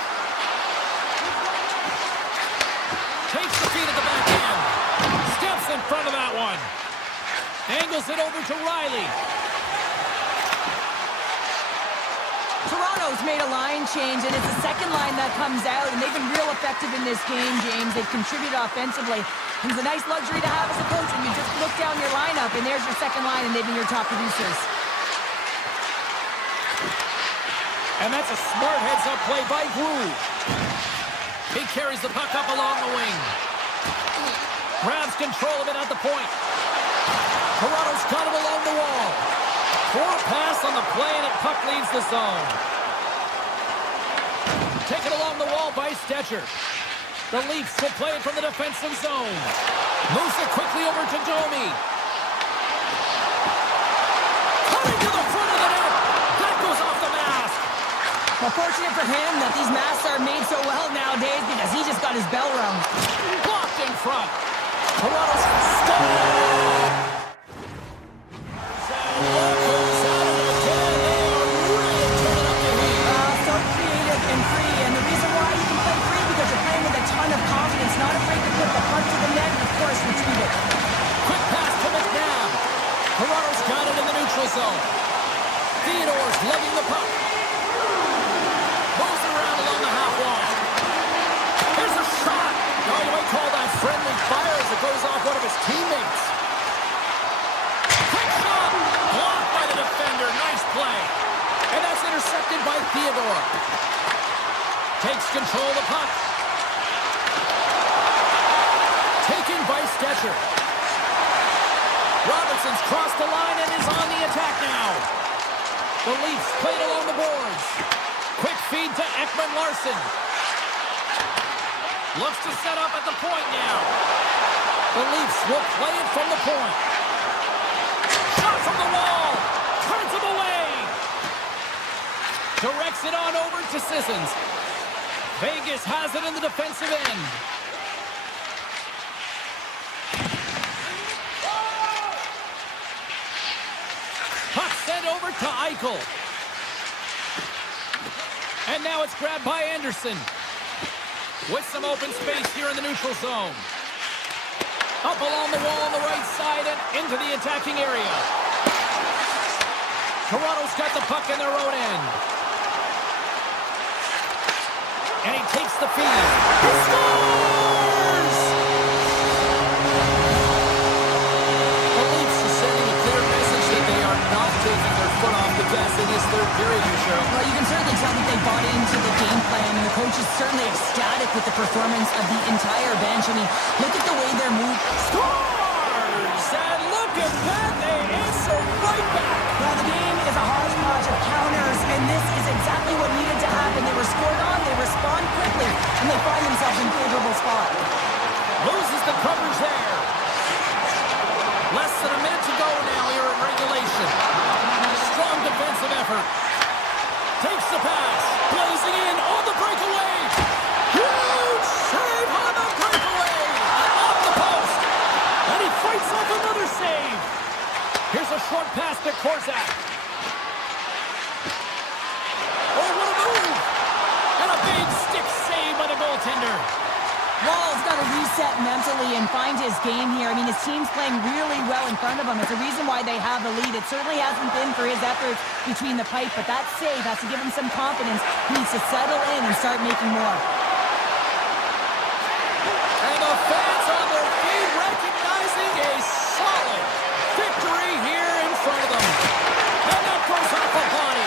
Takes the feed at the back end. Steps in front of that one. Angles it over to Riley. Toronto's made a line change, and it's the second line that comes out, and they've been real effective in this game, James. They've contributed offensively. It's a nice luxury to have as a coach when you just look down your lineup, and there's your second line, and they've been your top producers. And that's a smart heads-up play by Groove. He carries the puck up along the wing. Grabs control of it at the point. Toronto's got it along the wall. Poor pass on the play, and puck leaves the zone. Taken along the wall by Stetcher. The Leafs will play it from the defensive zone. Moves it quickly over to Domi. Coming to the front of the net. That goes off the mask. Well, fortunate for him that these masks are made so well nowadays because he just got his bell rung. Blocked in front. Toronto's stole. So creative and free, and the reason why you can play free because you're playing with a ton of confidence, not afraid to put the puck to the net and, of course, retrieve it. Quick pass to McNabb. Toronto's got it in the neutral zone. Theodore's lugging the puck. Moves around along the half wall. Here's a shot. No, you might call that friendly fire as it goes off one of his teammates. Quick shot. Blocked by the defender. Nice play. And that's intercepted by Theodore. Takes control of the puck. Taken by Stetcher. Robinson's crossed the line and is on the attack now. The Leafs played along the boards. Quick Larson looks to set up at the point now. The Leafs will play it from the point. Shot from the wall. Turns him away. Directs it on over to Sissons. Vegas has it in the defensive end. Puck sent over to Eichel. And now it's grabbed by Anderson. With some open space here in the neutral zone. Up along the wall on the right side and into the attacking area. Toronto's got the puck in their own end. And he takes the feed. He scores! The Leafs are sending a clear message that they are not taking their foot off the gas in this third period here, Cheryl. Well, you can certainly tell that they bought into the game plan, and the coach is certainly ecstatic with the performance of the entire bench. I mean, look at the way they're moving. Scores! And look at that, they answer right back. Well, the game is a hodgepodge of counters, and this is exactly what needed to happen. They were scored on, they respond quickly, and they find themselves in favorable spot. Loses the coverage there. Less than a minute to go now here in regulation. Strong defensive effort. Takes the pass. Blazing in on the breakaway. Huge save on the breakaway. Off the post. And he fights off another save. Here's a short pass to Korczak. Oh, what a move. And a big stick save by the goaltender. Wall's got to reset mentally and find his game here. I mean, his team's playing really well in front of him. It's a reason why they have the lead. It certainly hasn't been for his efforts between the pipe, but that save has to give him some confidence. He needs to settle in and start making more. And the fans on their feet recognizing a solid victory here in front of them. And that goes off the body.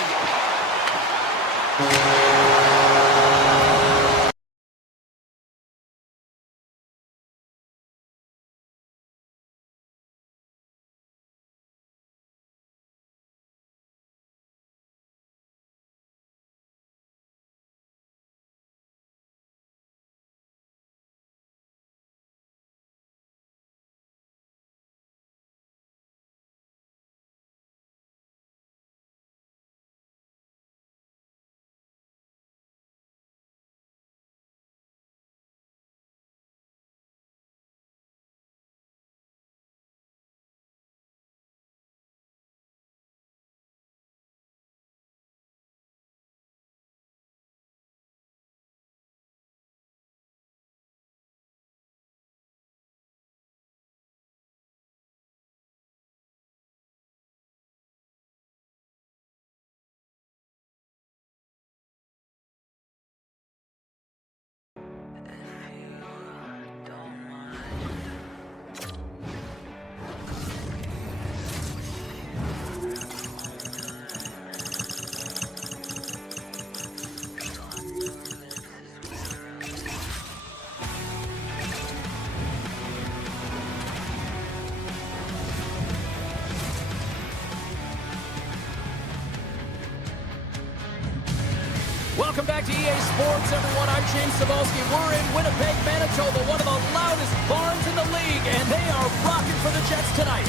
Welcome back to EA Sports, everyone. I'm James Cebulski. We're in Winnipeg, Manitoba, one of the loudest barns in the league, and they are rocking for the Jets tonight.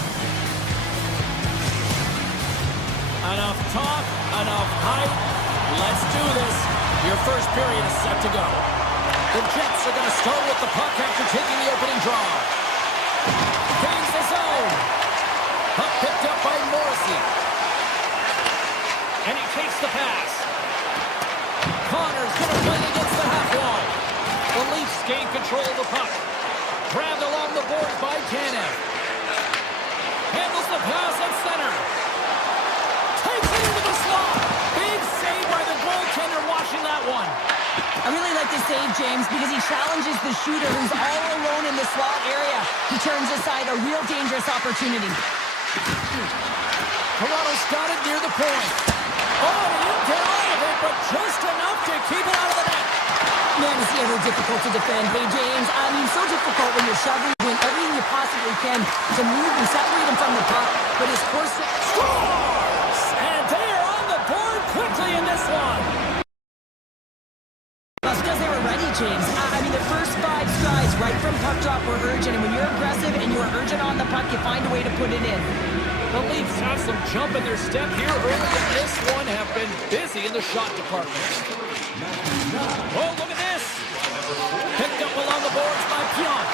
Enough talk, enough hype. Let's do this. Your first period is set to go. The Jets are going to start with the puck after taking the opening draw. Gains the zone. Puck picked up by Morrissey. And he takes the pass. Connor's going to play against the half wall. The Leafs gain control of the puck. Grabbed along the boards by Tanev. Handles the pass at center. Takes it into the slot. Big save by the goaltender watching that one. I really like the save, James, because he challenges the shooter who's all alone in the slot area. He turns aside a real dangerous opportunity. Toronto's got it near the point. Oh, he didn't get out of it, but just enough to keep it out of the net. Man, is he ever difficult to defend. Hey, James, I mean, so difficult when you're shoving, doing everything you possibly can to move and separate him from the puck. But his course... Scores! And they are on the board quickly in this one. James. I mean, the first 5 strides right from puck drop were urgent, and when you're aggressive and you're urgent on the puck, you find a way to put it in. The Leafs have some jump in their step here early in this one, have been busy in the shot department. Oh, look at this! Picked up along the boards by Pionk.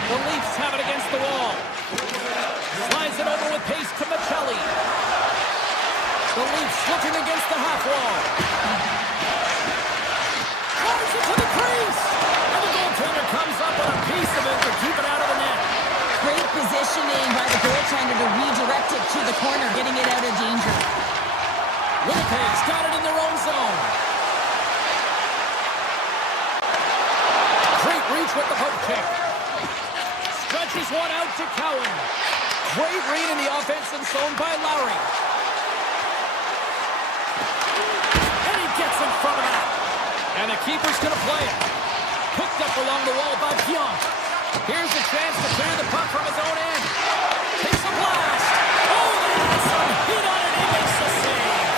The Leafs have it against the wall. Slides it over with pace to Michelli. The Leafs looking against the half wall. Fires it to the crease! And the goaltender comes up with a piece of it to keep it out of the net. Great positioning by the goaltender to redirect it to the corner, getting it out of danger. Winnipeg's got it in their own zone. Great reach with the poke check. Stretches one out to Cowan. Great read in the offensive zone by Lowry. And he gets in front of that. And the keeper's going to play it. Picked up along the wall by Pionk. Here's a chance to clear the puck from his own end. Takes a blast. Oh, that's some heat on it. He makes the save.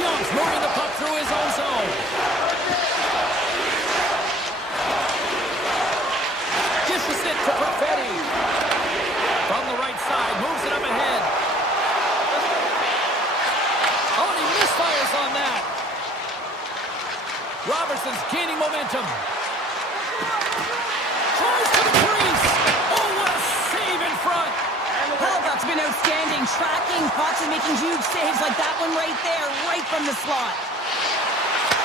Pionk's moving the puck through his own zone. Dishes it to Perfetti. From the right side, moves it up ahead. Oh, and he misfires on that. Robertson's gaining momentum. Tries to the crease. Oh, what a save in front. Hellbuck's been outstanding, tracking pucks and making huge saves like that one right there, right from the slot.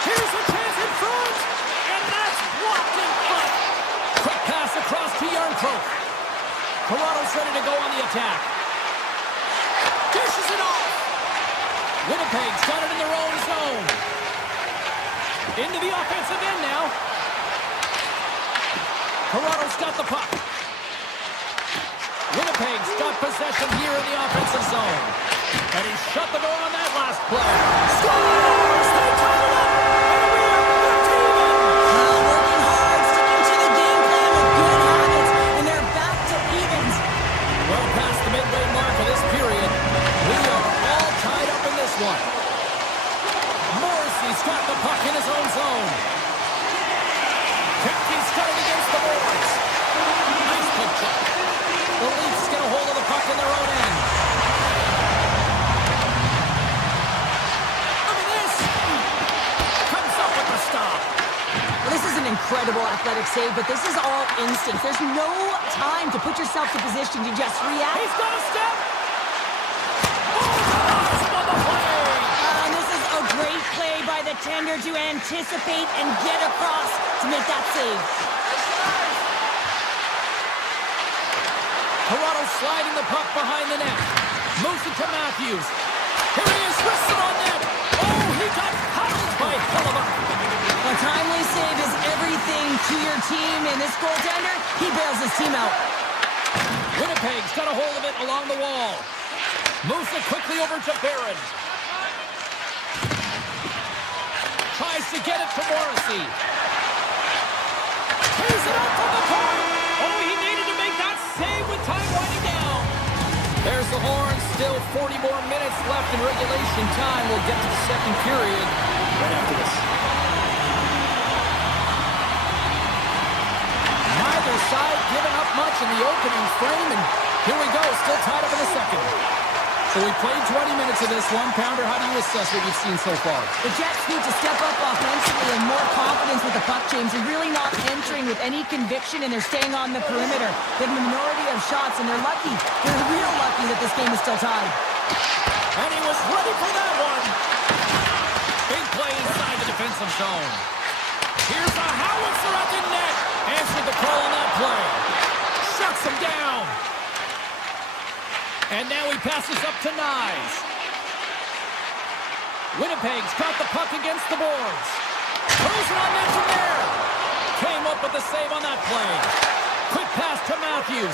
Here's a chance in front. And that's blocked in front. Quick pass across to Yarncroke. Toronto's ready to go on the attack. Dishes it off. Winnipeg's got it in their own zone. Into the offensive end now. Toronto's got the puck. Winnipeg's got possession here in the offensive zone. And he shut the door on that last play. Scores! They tie it up! And we are back to even! Working hard, sticking to the game plan with good habits, and they're back to evens. Well past the midway mark of this period, we are all tied up in this one. Morrissey's got the puck in his own zone. Kempke's got it against the boards. Nice poke check. The Leafs get a hold of the puck in their own end. Look at this. Comes up with the stop. Well, this is an incredible athletic save, but this is all instinct. There's no time to put yourself in position to just react. He's got a step. Oh, nice on the play. And this is a great play by the tender to anticipate and get across to make that save. Toronto sliding the puck behind the net. Moves it to Matthews. Here he is, wrists it on net. Oh, he got paddled by Hellebuck. A timely save is everything to your team, and this goaltender, he bails his team out. Winnipeg's got a hold of it along the wall. Moves it quickly over to Barron. Tries to get it to Morrissey. Pays it up from the corner. Oh, he needed to make that save with time winding down. There's the horn. Still 40 more minutes left in regulation time. We'll get to the second period right after this. Neither side giving up much in the opening frame, and here we go, still tied up in the second. So we played 20 minutes of this one. Pounder, how do you assess what you've seen so far? The Jets need to step up offensively and more confidence with the puck, James. They're really not entering with any conviction, and they're staying on the perimeter. They have a minority of shots, and they're lucky. They're real lucky that this game is still tied. And he was ready for that one. Big play inside the defensive zone. Here's a howitzer at the net. Answered the call on that play. Shuts him down. And now he passes up to Nyes. Winnipeg's got the puck against the boards. Throws it on net from there. Came up with the save on that play. Quick pass to Matthews.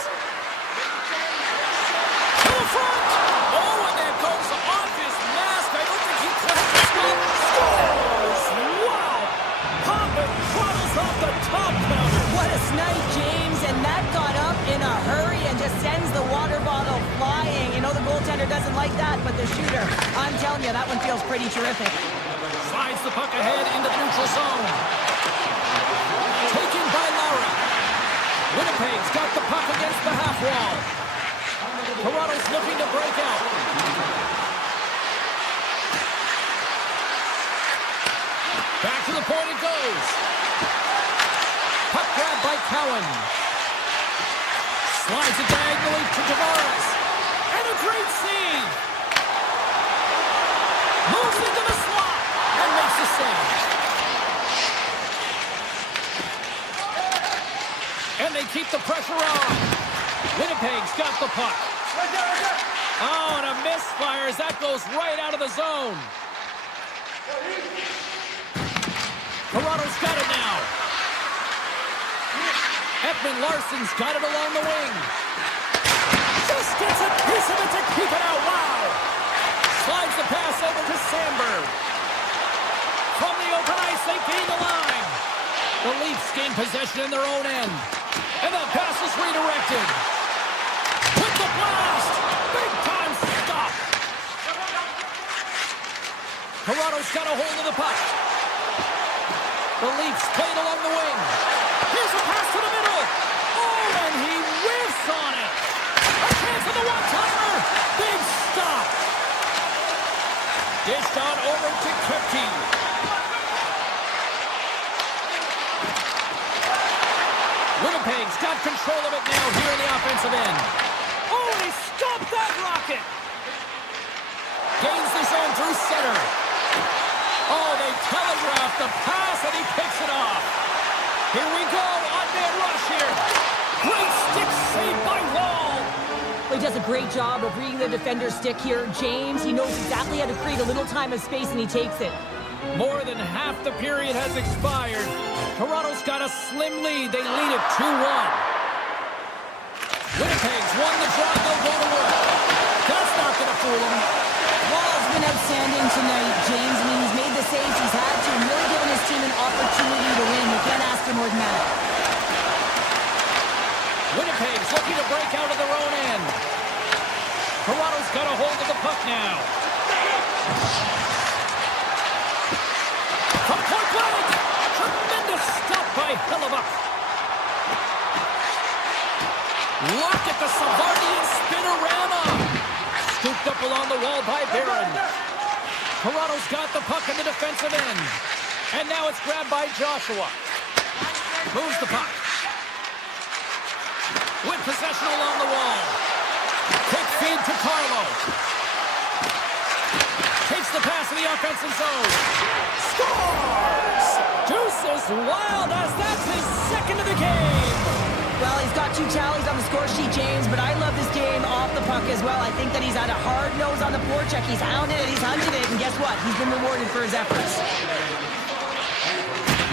To the front. Oh, and that goes off his mask. I don't think he tried to stop. Scores! Wow! Hoppin bottles off the top counter. What a snipe, James, and that got up in a hurry and just sends the water bottle flying. You know, the goaltender goaltender doesn't like that, but the shooter, I'm telling you, that one feels pretty terrific. Slides the puck ahead into the neutral zone. Taken by Lowry. Winnipeg's got the puck against the half wall. Toronto's looking to break out. Back to the point it goes. Puck grab by Cowan. Slides it diagonally to Tavares. And a great save. Moves into the slot and makes a save. And they keep the pressure on. Winnipeg's got the puck. Oh, and a misfire as that goes right out of the zone. Toronto's got it now. Edmund Larson's got it along the wing. Just gets a piece of it to keep it out. Wow. Slides the pass over to Sandberg. From the open ice, they gain the line. The Leafs gain possession in their own end. And the pass is redirected. With the blast. Big time stop. Toronto's got a hold of the puck. The Leafs played along the wing. Here's a pass to the middle. Oh, and he whiffs on it. A chance of the one-timer. Big stop. Dished on over to Kipke. Winnipeg's got control of it now here in the offensive end. Oh, and he stopped that rocket. Gains the zone through center. Oh, they telegraphed the pass, and he picks it off. Here we go, on-man rush here. Great stick save by Wall. He does a great job of reading the defender's stick here. James, he knows exactly how to create a little time of space, and he takes it. More than half the period has expired. Toronto's got a slim lead. They lead it 2-1. Winnipeg's won the draw. They'll go to work. That's not going to fool them. Wall's been outstanding tonight, James. I mean, he's made the saves he's had to and really given his team an opportunity to win. You can't ask for more than that. Winnipeg's looking to break out of their own end. Toronto's got a hold of the puck now. From point blank. Tremendous stop by Hellebuyck. Look at the Savardian spinorama. Scooped up along the wall by Barron. Toronto's got the puck in the defensive end. And now it's grabbed by Joshua. Moves the puck. With possession along the wall. Quick feed to Carlo. Takes the pass in the offensive zone. Scores! Deuce is wild as that's his second of the game. Well, he's got 2 tallies on the score sheet, James, but I love this game off the puck as well. I think that he's had a hard nose on the forecheck. He's hounded it, he's hunted it, and guess what? He's been rewarded for his efforts.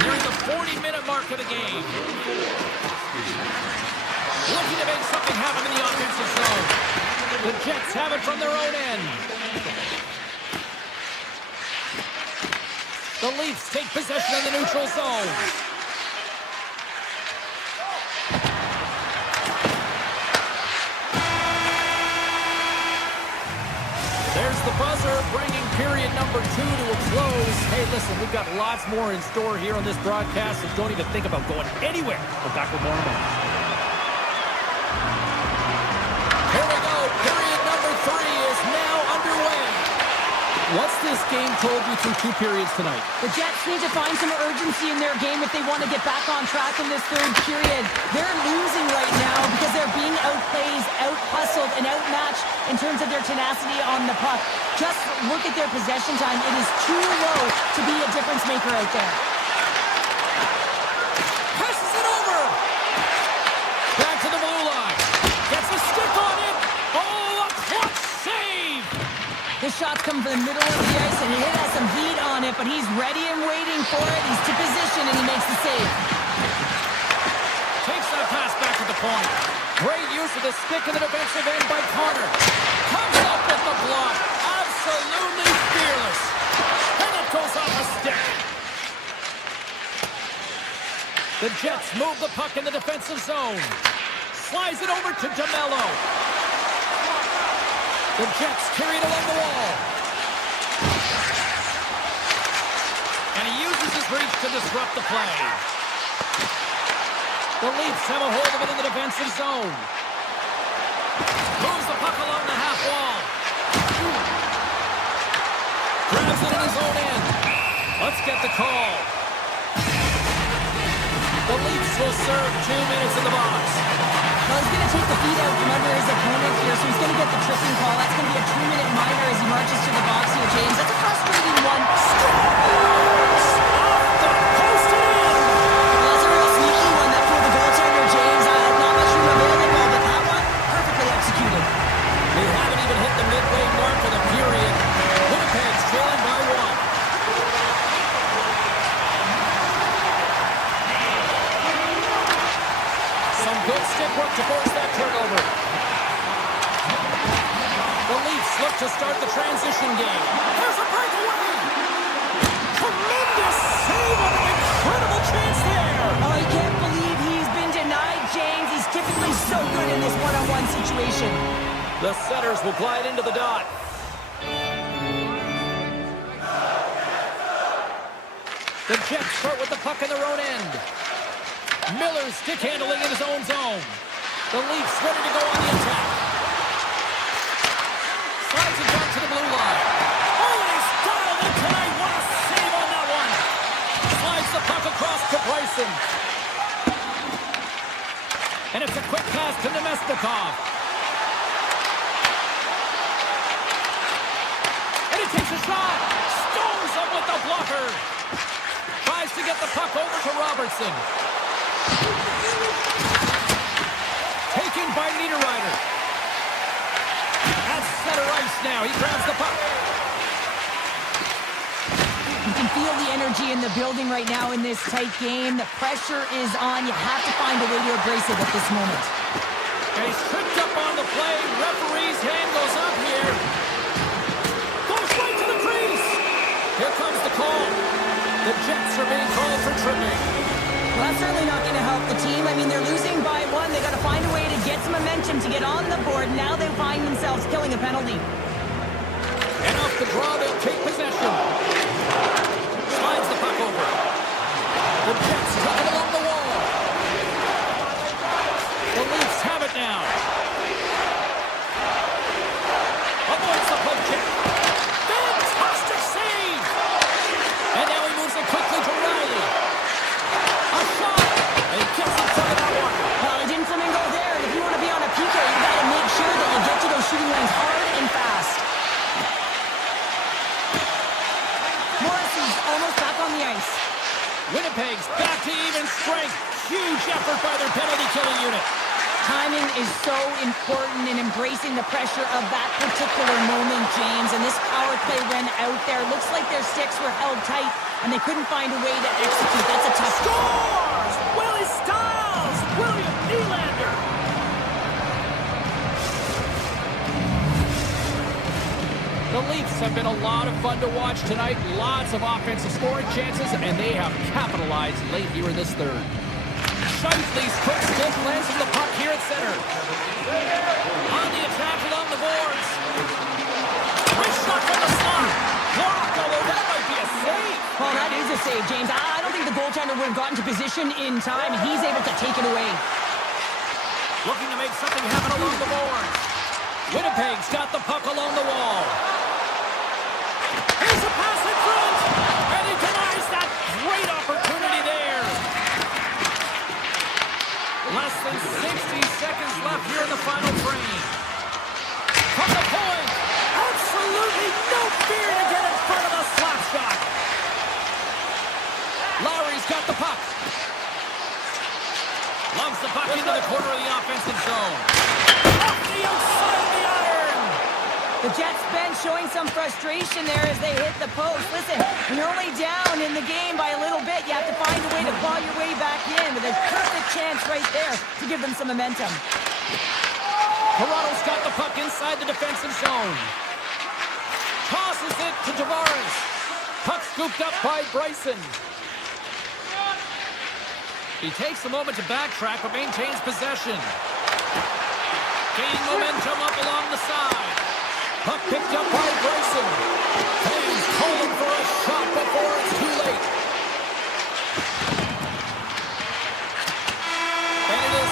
Nearing the 40-minute mark of the game. Looking to make something happen in the offensive zone. The Jets have it from their own end. The Leafs take possession of the neutral zone. There's the buzzer, bringing period number 2 to a close. Hey, listen, we've got lots more in store here on this broadcast, so don't even think about going anywhere. We're back with more in a moment. Here we go. Period number 3 is now underway. What's this game told you through 2 periods tonight? The Jets need to find some urgency in their game if they want to get back on track in this 3rd period. They're losing right now because they're being outplayed, out-hustled, and outmatched in terms of their tenacity on the puck. Just look at their possession time. It is too low to be a difference maker out there. Passes it over. Back to the blue line. Gets a stick on it. Oh, a clutch save. This shot's coming from the middle of the ice, and it has some heat on it, but he's ready and waiting for it. He's to position, and he makes the save. Takes that pass back to the point. Great use of the stick in the defensive end by Connor. Comes up with the block. Absolutely fearless. And it goes off a stick. The Jets move the puck in the defensive zone. Slides it over to DeMello. The Jets carry it along the wall. And he uses his reach to disrupt the play. The Leafs have a hold of it in the defensive zone. Moves the puck along the half wall. Grabs it in his own end. Let's get the call. The Leafs will serve 2 minutes in the box. Well, he's going to take the feet out from under his opponent here, so he's going to get the tripping call. That's going to be a 2-minute minor as he marches to the box here, James. That's a frustrating one. Scores! Off the post and in! Well, that's a real sneaky one. That for the goaltender, James. Not much room available, but that one, perfectly executed. They haven't even hit the midway mark of the period. Winnipeg's trailing by 1. Some good stick work to force that turnover. The Leafs look to start the transition game. There's a breakaway! Tremendous save on an incredible chance there! Oh, I can't believe he's been denied, James. He's typically so good in this one-on-one situation. The setters will glide into the dot. The Jets start with the puck in their own end. Miller's stick handling in his own zone. The Leafs ready to go on the attack. Slides it back to the blue line. Oh, and he's dialed in tonight. What a save on that one. Slides the puck across to Bryson. And it's a quick pass to Nemestikov. And he takes a shot. Stones up with the blocker. Tries to get the puck over to Robertson. Taken by Niederreiter. At center ice now. He grabs the puck. You can feel the energy in the building right now in this tight game. The pressure is on. You have to find a way to embrace it at this moment. And he's tripped up on the play. Referee's hand goes up here. Goes right to the crease. Here comes the call. The Jets are being called for tripping. Well, that's certainly not going to help the team. I mean, they're losing by 1. They got to find a way to get some momentum to get on the board. Now they find themselves killing a penalty. And off the draw, they'll take possession. Slides the puck over. The Jets tuck it along the wall. The Leafs have it now. Avoids the poke check. Fantastic save! And now he moves it quickly to Riley. A shot! And he gets inside that one. Well, it didn't flamingo there. And if you want to be on a PK, you got to make sure that you get to those shooting lanes hard and fast. Morris is almost back on the ice. Winnipeg's back to even strength. Huge effort by their penalty-killing unit. Timing is so important in embracing the pressure of that particular moment, James. And this power play when out there, looks like their sticks were held tight and they couldn't find a way to execute. That's a tough Scores! Willie Stiles! William Nylander! The Leafs have been a lot of fun to watch tonight. Lots of offensive scoring chances, and they have capitalized late here in this third. Scheifele's quick stick lands from the puck here at center. On the attack along the boards. Quick shot from the slot. Blocked, although that might be a save. Well, that is a save, James. I don't think the goaltender would have gotten to position in time. He's able to take it away. Looking to make something happen along the boards. Winnipeg's got the puck along the wall. Here's a pass in front. And he denies that great opportunity there. Less than 60 seconds left here in the final frame. From the point. Absolutely no fear to get in front of a slap shot. Lowry's got the puck. Loves the puck into the corner of the offensive zone. Off the outside of the iron. The Jets bench showing some frustration there as they hit the post. Listen, when you're only down in the game by a little bit, you have to find a way to claw your way back in with a perfect chance right there to give them some momentum. Toronto's got the puck inside the defensive zone. Tosses it to Tavares. Puck scooped up by Bryson. He takes a moment to backtrack but maintains possession. Gaining momentum up along the side. Puck picked up by Bryson. Fans calling for a shot before it's too late. And it is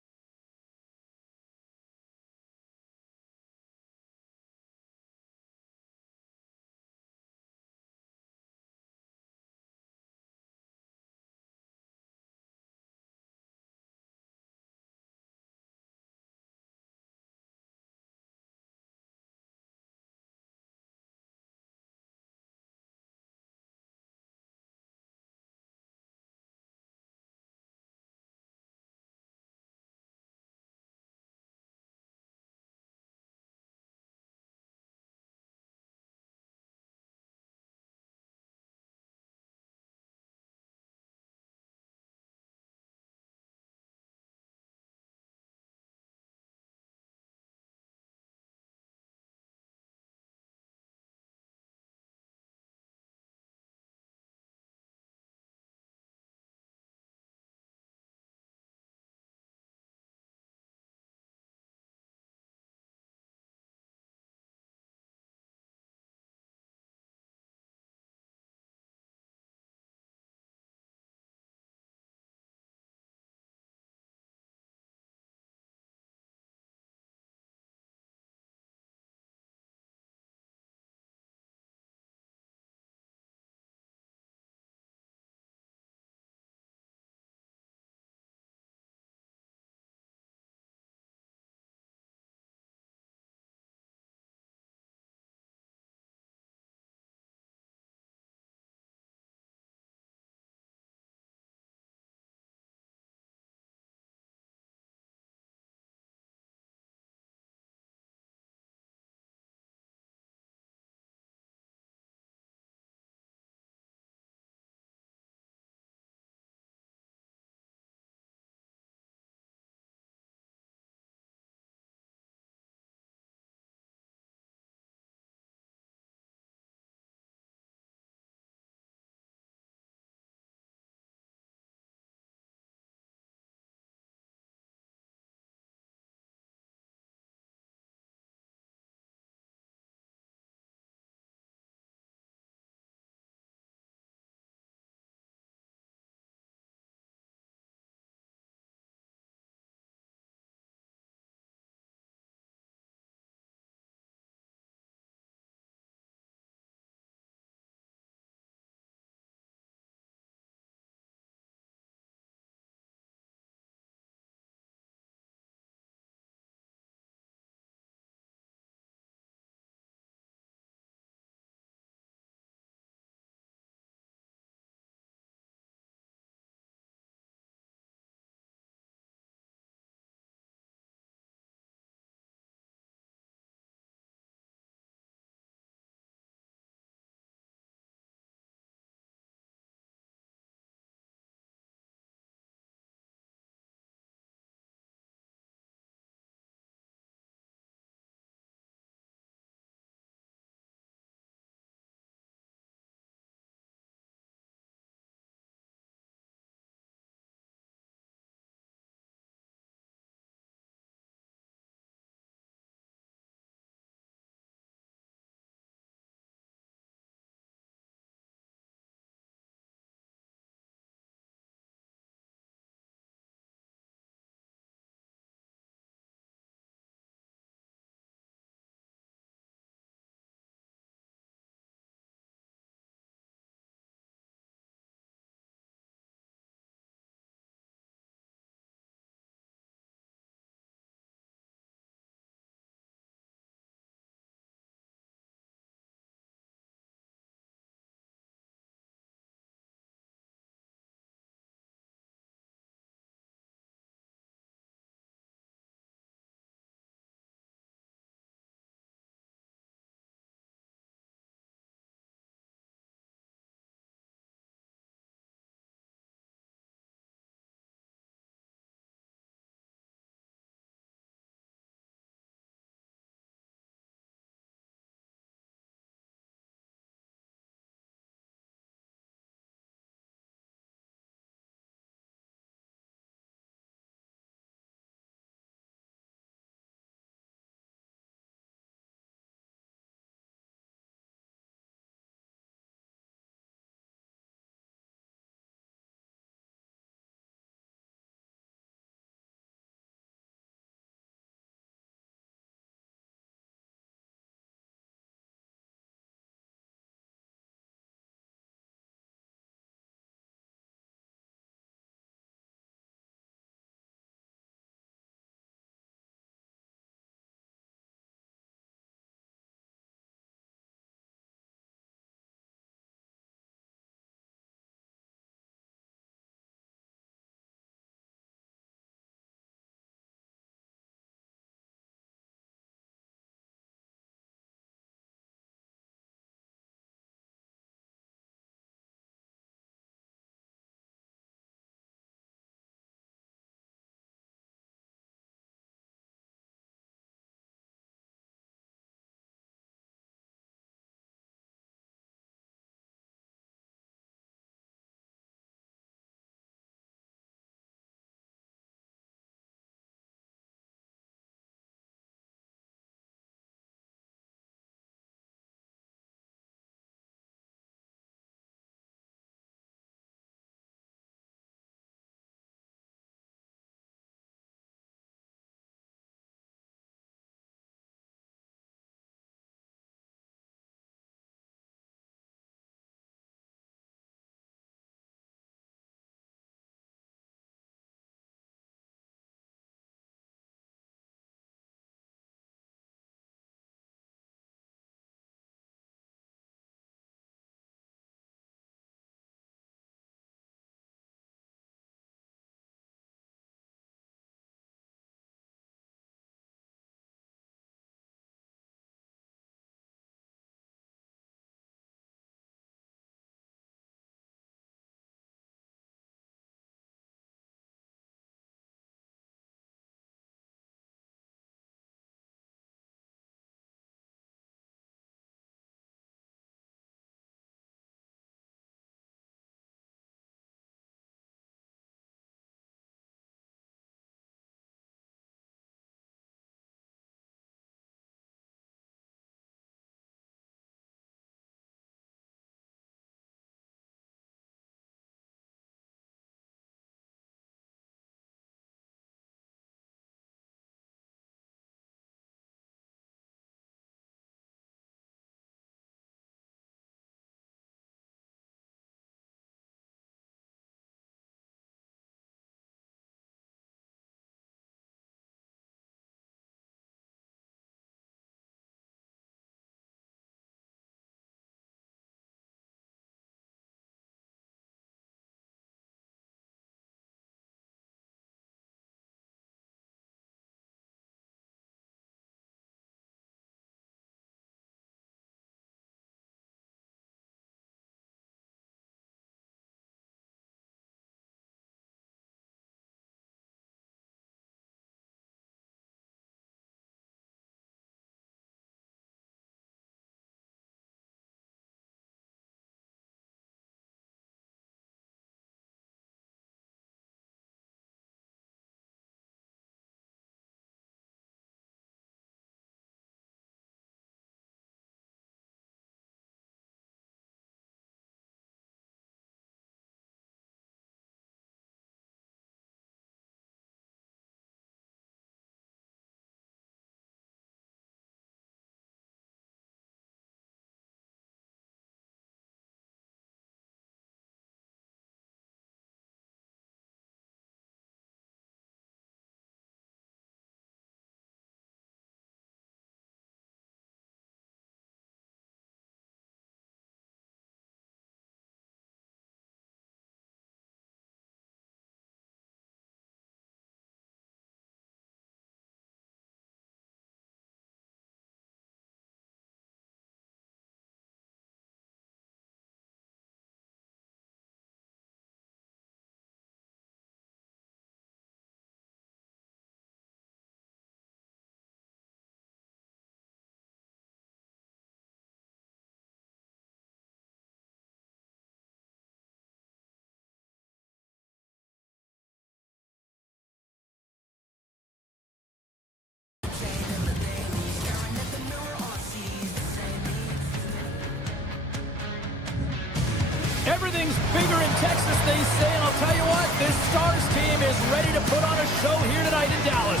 Texas, they say, and I'll tell you what, this Stars team is ready to put on a show here tonight in Dallas.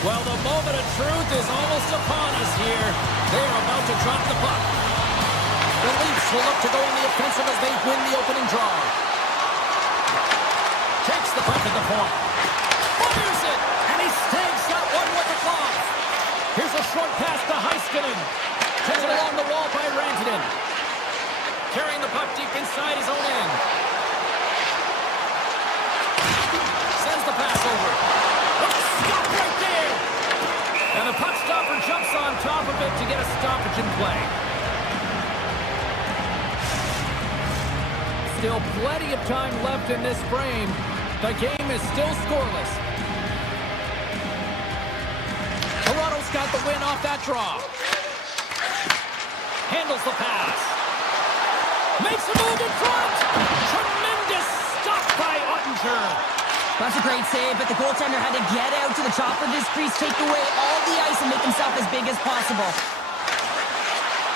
Well, the moment of truth is almost upon us here. They are about to drop the puck. The Leafs will look to go on the offensive as they win the opening draw. Takes the puck at the point. Fires it, and he snags that one with the glove. Here's a short pass to Hasky. Taken along the wall by Rantanen. Carrying the puck deep inside his own end. Sends the pass over. Stop right there! And the puck stopper jumps on top of it to get a stoppage in play. Still plenty of time left in this frame. The game is still scoreless. Toronto's got the win off that draw. Handles the pass. Makes a move in front. Tremendous stop by Ottinger. That's a great save, but the goaltender had to get out to the top of his crease, take away all the ice, and make himself as big as possible.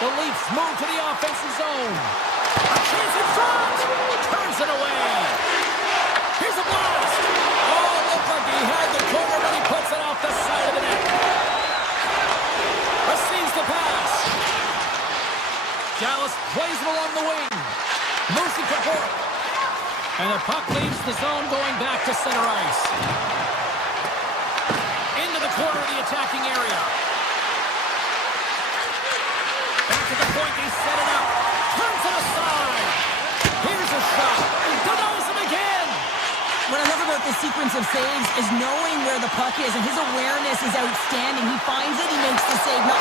The Leafs move to the offensive zone. A chance in front. Turns it away. Here's a blast. Oh, looked like he had the corner, but he puts it off the side of the net. Receives the pass. Dallas plays it along the wing. Moves it to Bork. And the puck leaves the zone going back to center ice. Into the corner of the attacking area. Back to the point, they set it up. Turns it aside. Here's a shot. Denies him again. What I love about this sequence of saves is knowing where the puck is, and his awareness is outstanding. He finds it, he makes the save. He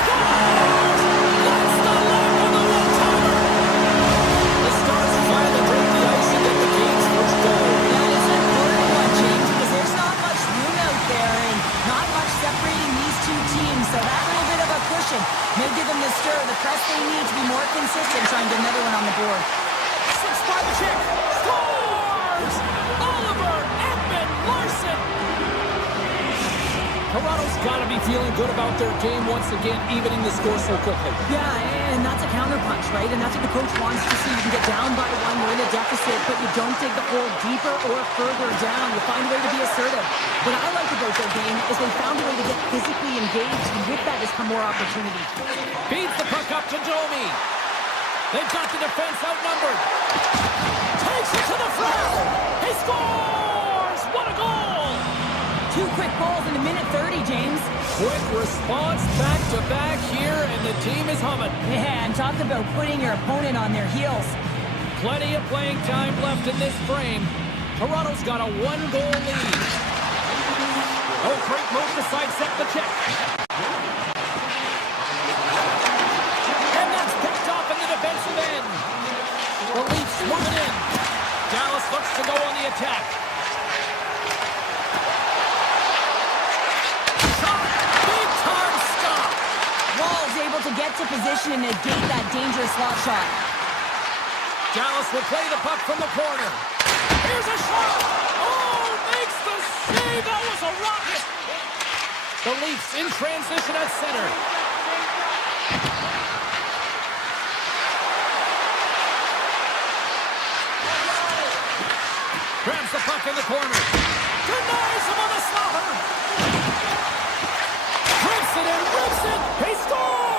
scores! That's the line of the one-timer. The Stars finally break the ice and get the game's first goal. That is an important one, James, because there's not much room out there and not much separating these two teams. So that little bit of a cushion may give them the stir, the press they need to be more consistent, trying to get another one on the board. 6-5 the check. Scores! Oliver Ekman-Larsson. Toronto's got to be feeling good about their game once again, evening the score so quickly. Yeah, and that's a counterpunch, right? And that's what the coach wants to see. You can get down by one, you're in a deficit, but you don't dig the hole deeper or further down. You find a way to be assertive. What I like about their game is they found a way to get physically engaged, and with that has come more opportunity. Feeds the puck up to Domi. They've got the defense outnumbered. Takes it to the front. He scores! What a goal! 2 quick goals in a minute 30, James. Quick response back-to-back here, and the team is humming. Yeah, and talk about putting your opponent on their heels. Plenty of playing time left in this frame. Toronto's got a 1-goal lead. Oh, great move to sidestep the check. And that's picked off in the defensive end. The Leafs moving in. Dallas looks to go on the attack. To get to position and negate that dangerous slot shot. Dallas will play the puck from the corner. Here's a shot! Oh, makes the save! That was a rocket! The Leafs in transition at center. Grabs the puck in the corner. Denies him on the slaughter! Rips it and rips it! He scores!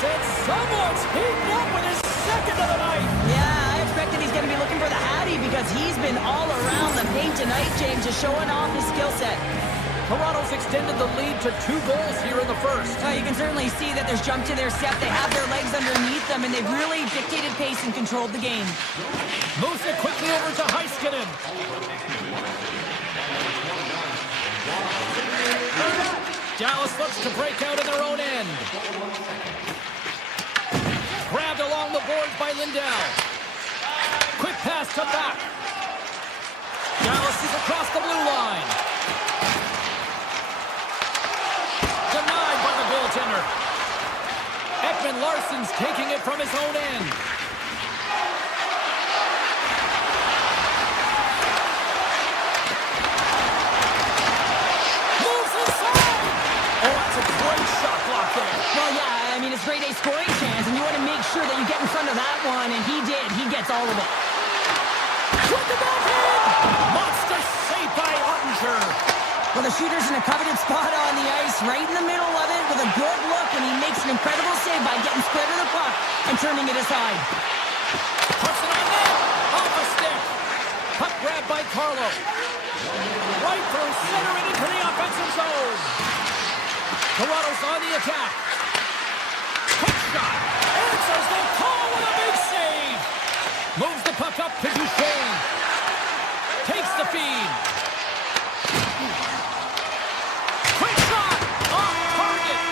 And someone's heating up with his second of the night. Yeah, I expected he's going to be looking for the Hattie because he's been all around the paint tonight, James, just showing off his skill set. Toronto's extended the lead to 2 goals here in the first. You can certainly see that there's jump to their step. They have their legs underneath them, and they've really dictated pace and controlled the game. Moves it quickly over to Hasky. Dallas looks to break out in their own end. Grabbed along the boards by Lindell. Quick pass to back. Dallas is across the blue line. Denied by the goaltender. Ekman-Larsson's taking it from his own end. Moves inside. Oh, that's a great shot block there. Well, yeah, I mean, it's grade A scoring chance, and you want to make sure that you get in front of that one, and he did. He gets all of it. the shooter's in a coveted spot on the ice, right in the middle of it with a good look, and he makes an incredible save by getting square to the puck and turning it aside. Puts it on net. Off a stick. Puck grab by Carlo. Right through center and into the offensive zone. Toronto's on the attack. Quick shot. Answers the call with a big save. Moves the puck up to Duchesne. Takes the feed. Quick shot. Off target.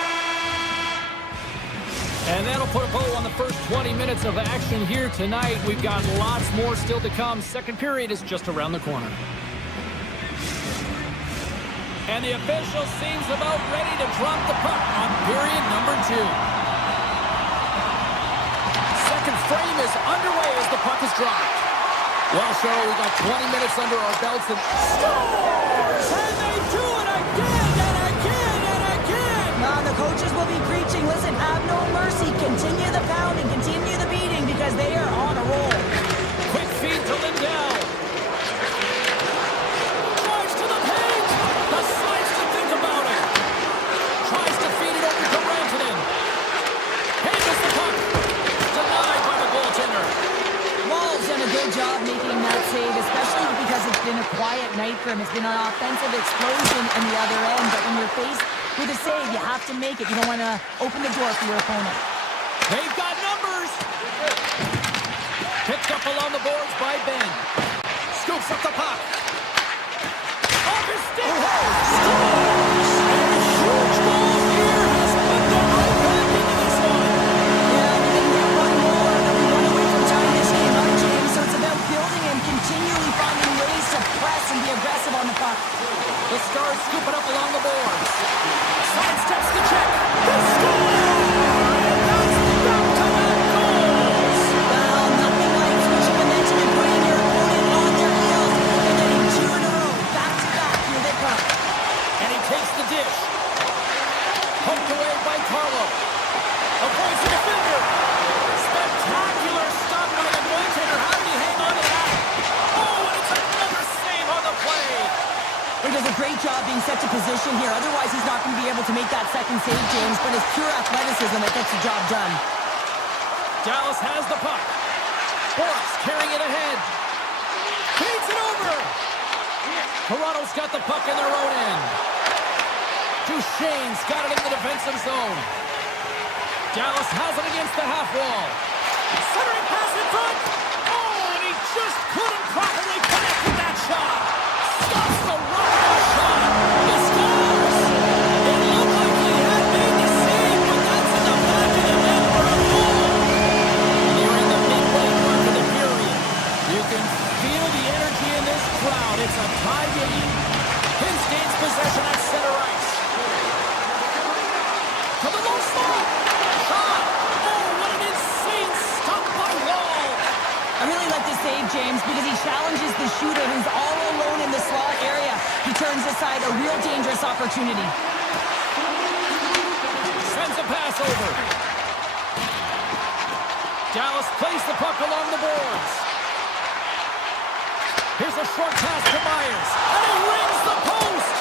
And that'll put a bow on the first 20 minutes of action here tonight. We've got lots more still to come. Second period is just around the corner. And the official seems about ready to drop the puck on period number 2. Second frame is underway as the puck is dropped. Well, Cheryl, we got 20 minutes under our belts and scores! And they do it again and again and again! Now the coaches will be preaching, listen, have no mercy, continue the pounding, continue the beating, because they are on a roll. Quick feed to Lindell. Drives to the paint! Decides to think about it. Tries to feed it over to Rantanen. Handles the puck. Denied by the goaltender. Wall's done a good job making that save, especially because it's been a quiet night for him. It's been an offensive explosion on the other end, but when you're faced with a save, you have to make it. You don't want to open the door for your opponent. They've got numbers. Picked up along the boards by Ben. Scoops up the puck. Off his stick. Scores! And a huge goal here has put them right back into this one. Yeah, we didn't get one more, but we run away from time this game, huh, James? So it's about building and continually finding ways to press and be aggressive on the puck. The Stars scoop it up along the boards. Sidesteps the check. They score! And that's back-to-back goals. Well, nothing like switching momentum and putting your opponent on their heels and getting 2 in a row, back-to-back. Here they come. And he takes the dish. Poked away by Carlo. Avoids the defender. Spectacular stop by the goaltender. How did he hang on to that? Oh, and it's another save on the play. He does a great job being set to position here. Otherwise, he's not going to be able to make that second save, James, but it's pure athleticism that gets the job done. Dallas has the puck. Boris carrying it ahead. Feeds it over. Toronto's got the puck in their own end. Duchesne's got it in the defensive zone. Dallas has it against the half wall. Centering pass in front. Oh, and he just couldn't properly connect with that shot. Stops the run of the shot. He scores. It looked like he had made the save, but that's in the back of the net for a goal. Nearing the midway mark of the period. You can feel the energy in this crowd. It's a tie game. Hins gains possession at center ice. To the low slot. Shot. Oh, what an insane stop by Wall. I really like the save, James, because he challenges the shooter who's all alone in the slot area. He turns aside a real dangerous opportunity. Sends a pass over. Dallas plays the puck along the boards. Here's a short pass to Myers. And he rings the post.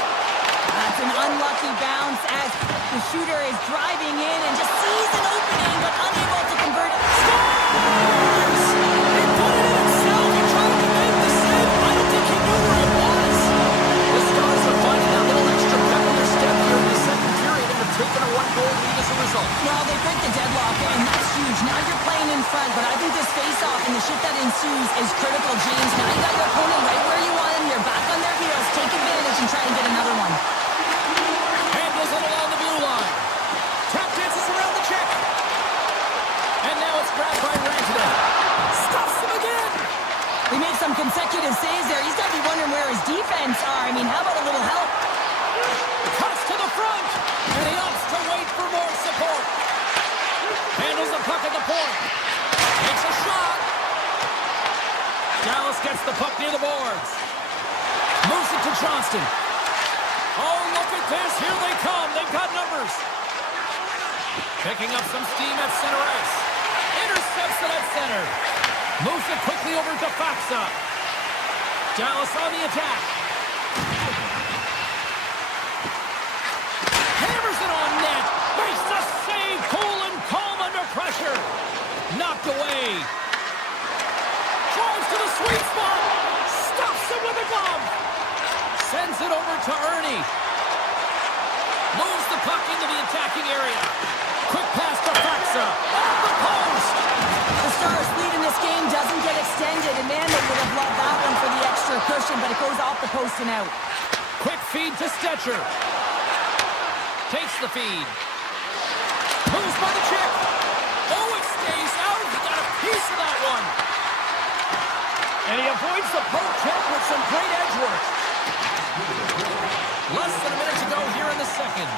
That's an unlucky bounce as the shooter is driving in and just sees an opening but unable to convert it. Scores! He put it in himself. He tried to make the save. I don't think he knew where it was. The Stars are finding that little extra pep in their step here in the second period and have taken a one-goal lead as a result. Well, they break the deadlock, and that's huge. Now you're playing in front, but I think this face-off and the shit that ensues is critical, James. Now you got your opponent right where you want him. You're back on their heels. Take advantage and try and get another one. Handles it along the blue line. Tap dances around the check. And now it's grabbed by Rantanen. Stops him again. They made some consecutive saves there. He's got to be wondering where his defense are. I mean, how about a little help? Cuts to the front. And he opts to wait for more support. Handles the puck at the point. Takes a shot. Dallas gets the puck near the boards. Moves it to Johnston. Oh, look at this. Here they come. They've got numbers. Picking up some steam at center ice. Intercepts it at center. Moves it quickly over to Faxa. Dallas on the attack. Sends it over to Ernie. Moves the puck into the attacking area. Quick pass to Faxa. Off the post. The Stars' lead in this game doesn't get extended, and man, they would have loved that one for the extra cushion, but it goes off the post and out. Quick feed to Stetcher. Takes the feed. Moves by the chick. Oh, it stays out. He got a piece of that one. And he avoids the poke check with some great edge work. Less than a minute to go here in the second.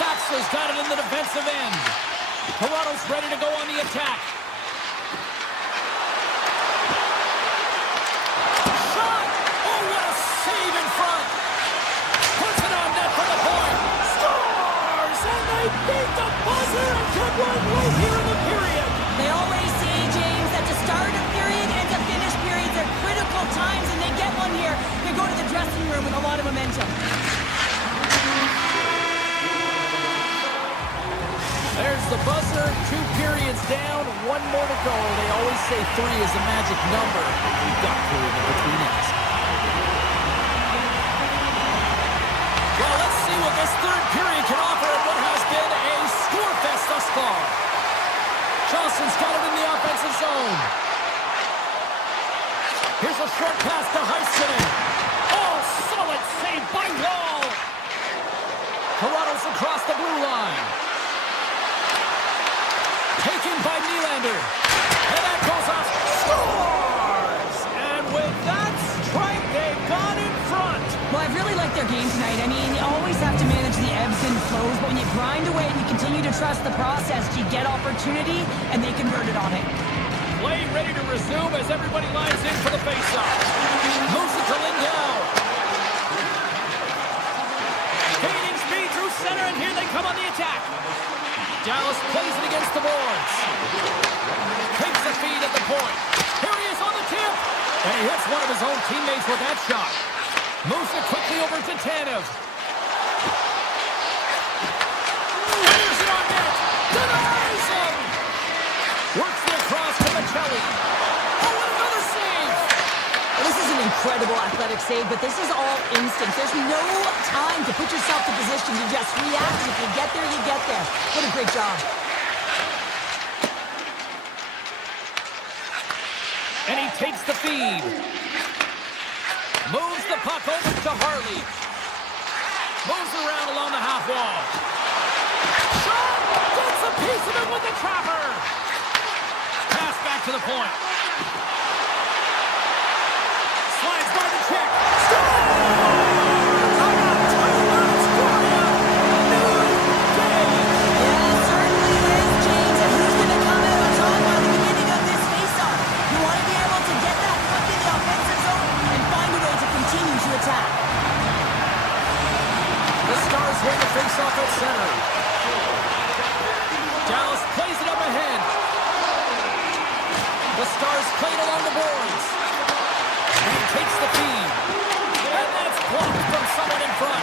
Faxa's got it in the defensive end. Toronto's ready to go on the attack. Shot! Oh, what a save in front! Puts it on net for the point. Scores! And they beat the buzzer and took one right here in the period. They always say, James, that to start a period and to finish periods are critical times, and they get one here. They go to the dressing room with a lot of momentum. There's the buzzer. 2 periods down. 1 more to go. They always say 3 is the magic number. You've got period in between innings. Well, let's see what this third period can offer in what has been a score fest thus far. Johnson's got it in the offensive zone. Here's a short pass to Heiskanen. Oh, solid save by Wall. Toronto's across the blue line. Taken by Nylander. And that goes off. Scores! And with that strike, they've gone in front. Well, I've really liked their game tonight. I mean, you always have to manage the ebbs and flows, but when you grind away and you continue to trust the process, you get opportunity, and they converted on it. Play ready to resume as everybody lines in for the faceoff. Moves it to Lindell. Gaining speed through center, and here they come on the attack. Dallas plays it against the boards. Takes the feed at the point. Here he is on the tip. And he hits one of his own teammates with that shot. Moves it quickly over to Tanev. Fires it on net. Denies him. Works it across to Michelli. Oh, and another save. Well, this is an incredible athletic save, but this is all instinct. There's no time to put yourself to position. You just react. If you get there, you get there. What a great job. And he takes the feed. Moves the puck over to Harley. Moves around along the half wall. Shot! Gets a piece of it with the trapper. Pass back to the point. Slides by the check. Score! Win the face-off at center. Dallas plays it up ahead. The Stars played along the boards. And he takes the feed. And that's blocked from someone in front.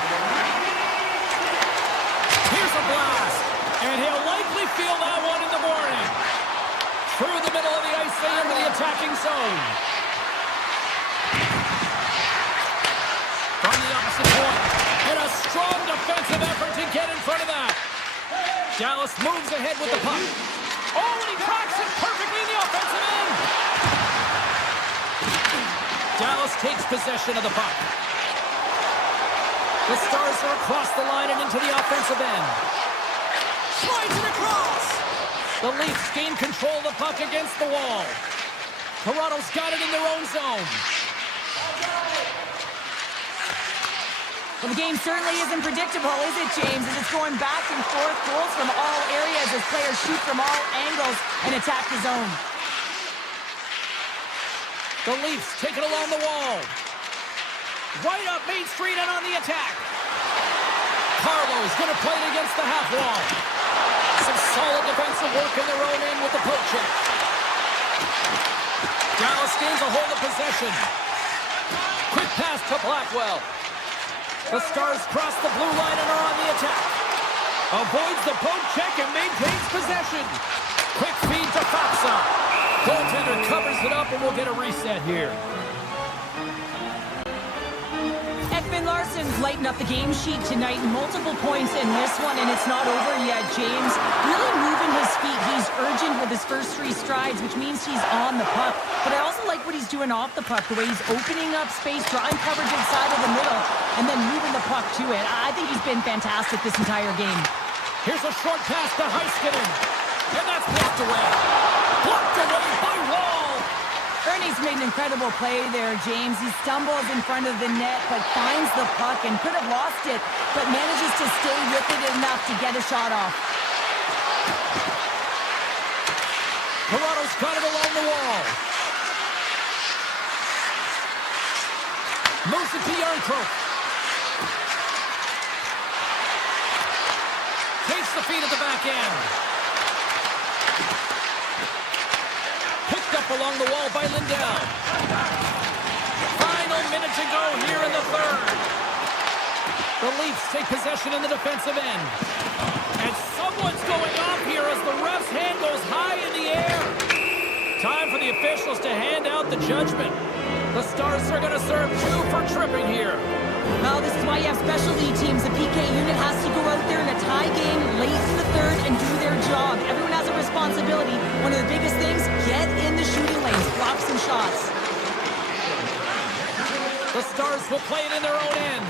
Here's a blast. And he'll likely feel that one in the morning. Through the middle of the ice, they enter the attacking zone. From the opposite point. And a strong defensive effort to get in front of that. Dallas moves ahead with the puck. Oh, and he tracks it perfectly in the offensive end. Dallas takes possession of the puck. The Stars are across the line and into the offensive end. Slides it across. The Leafs gain control of the puck against the wall. Toronto's got it in their own zone. Well, the game certainly isn't predictable, is it, James? As it's going back and forth, goals from all areas as players shoot from all angles and attack the zone. The Leafs take it along the wall. Right up Main Street and on the attack. Carlo's going to play it against the half wall. Some solid defensive work in their own end with the poke check. Dallas gains a hold of possession. Quick pass to Blackwell. The Stars cross the blue line and are on the attack. Avoids the poke check and maintains possession. Quick feed to Faxa. Goaltender covers it up and we'll get a reset here. Boston's lightened up the game sheet tonight. Multiple points in this one, and it's not over yet. James really moving his feet. He's urgent with his first 3 strides, which means he's on the puck. But I also like what he's doing off the puck, the way he's opening up space, drawing coverage inside of the middle, and then moving the puck to it. I think he's been fantastic this entire game. Here's a short pass to Hasky, and that's blocked away. Blocked away by Wall. Ernie's made an incredible play there, James. He stumbles in front of the net, but finds the puck and could have lost it, but manages to stay with it enough to get a shot off. Toronto's got it along the wall. Moves it to Yarncroke. Takes the feed at the back end. Picked up along the wall by Lindell. Final minute to go here in the third. The Leafs take possession in the defensive end. And someone's going off here as the ref's hand goes high in the air. Time for the officials to hand out the judgment. The Stars are going to serve 2 for tripping here. Well, this is why you have specialty teams. The PK unit has to go out there in a tie game late in the third and do their job. Everyone has a responsibility. One of the biggest things, get in the shooting lanes, block some shots. The Stars will play it in their own end.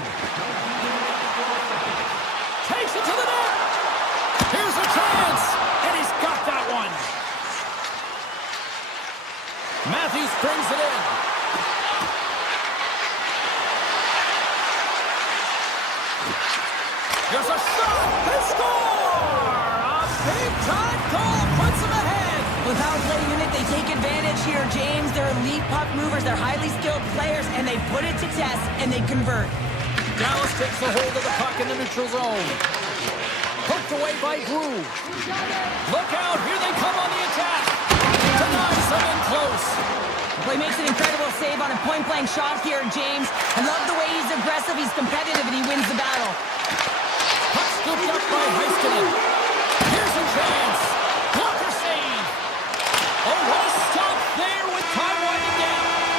Takes it to the net. Here's a chance, and he's got that one. Matthews brings it in. Here's a shot. They score! A big-time goal puts them ahead. With power play unit, they take advantage here, James. They're elite puck movers. They're highly skilled players, and they put it to test, and they convert. Dallas takes a hold of the puck in the neutral zone. Poked away by Drew. Look out. Here they come on the attack. Denies them in close. Well, he makes an incredible save on a point-blank shot here, James. I love the way he's aggressive, he's competitive, and he wins the battle. Puck scooped up by Hasky. Here's a chance. Blocker save. Oh, what a stop there with time winding down.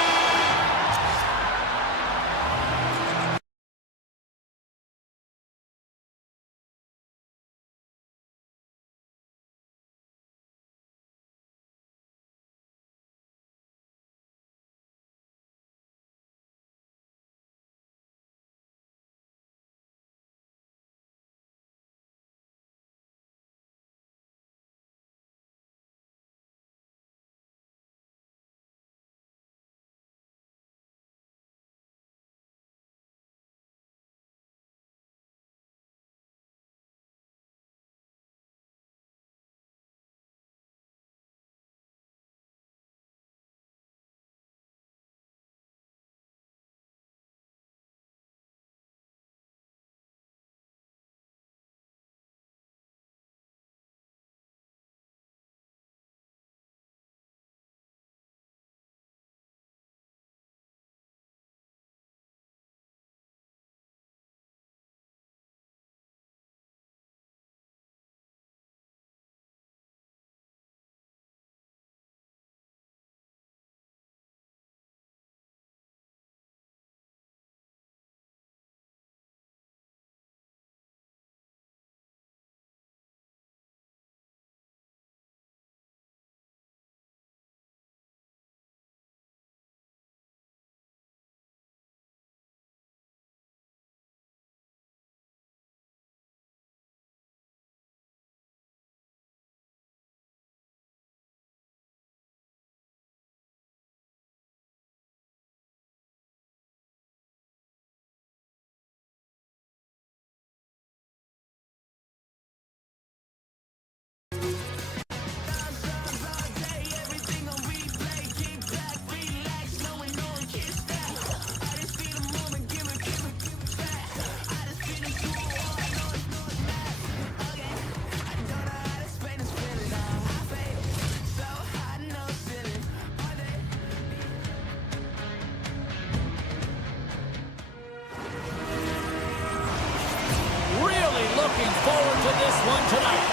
looking forward to this one tonight.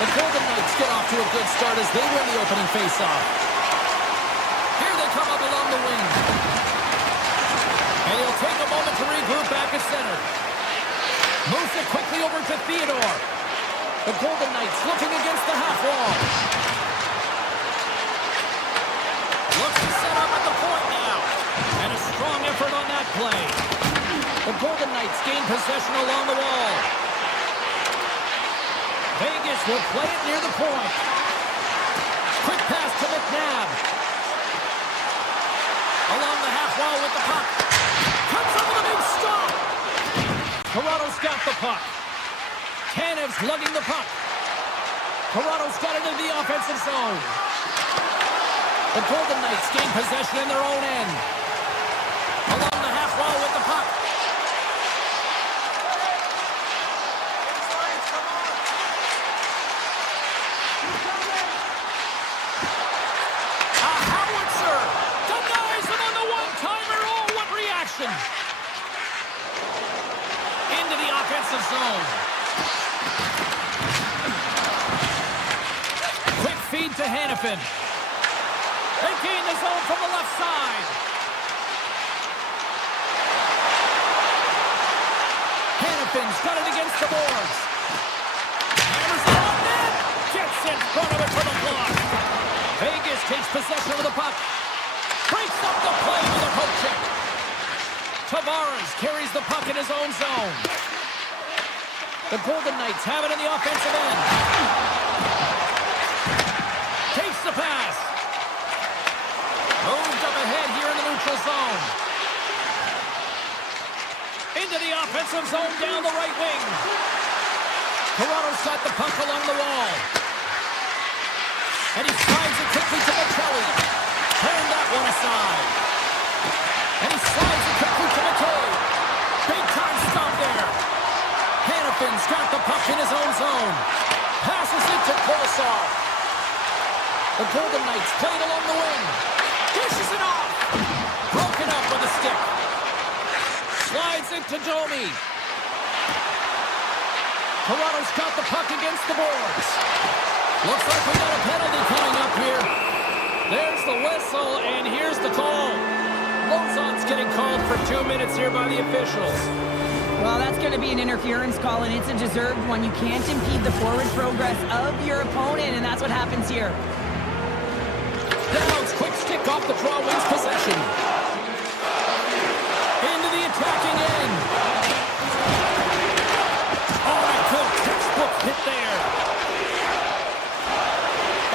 The Golden Knights get off to a good start as they win the opening faceoff. Here they come up along the wing. at center. Moves it quickly over to Theodore. The Golden Knights looking against the half wall. Looks to set up at the point now. And a strong effort on that play. The Golden Knights gain possession along the wall. Vegas will play it near the point. Quick pass to McNabb. Along the half wall with the puck. Comes up with a big stop. Toronto's got the puck. Tanev's lugging the puck. Toronto's got it into the offensive zone. The Golden Knights gain possession in their own end. Along the half wall with the puck. A howitzer denies him on the one-timer. Oh, what reaction! Into the offensive zone. Quick feed to Hannafin. They gain the zone from the left side. Hannafin's got it against the boards. Hammers it on net. Gets in front of it for the block. Vegas takes possession of the puck. Breaks up the play with a poke check. Tavares carries the puck in his own zone. The Golden Knights have it in the offensive end. Takes the pass. Moved up ahead here in the neutral zone. Into the offensive zone down the right wing. Toronto's got the puck along the wall. And he slides it quickly to McKelly. Turn that one aside. And he slides it quickly to McKay. Big time stop there. Hannafin's got the puck in his own zone. Passes it to Kolosov. The Golden Knights played along the wing. Dishes it off. Broken up with a stick. Slides it to Domi. Toronto's got the puck against the boards. Looks like we got a penalty coming up here. There's the whistle, and here's the call. Lozon's getting called for 2 minutes here by the officials. Well, that's going to be an interference call, and it's a deserved one. You can't impede the forward progress of your opponent, and that's what happens here. Downs, quick stick off the draw, wins possession. Into the attacking end. Oh, a good textbook hit there.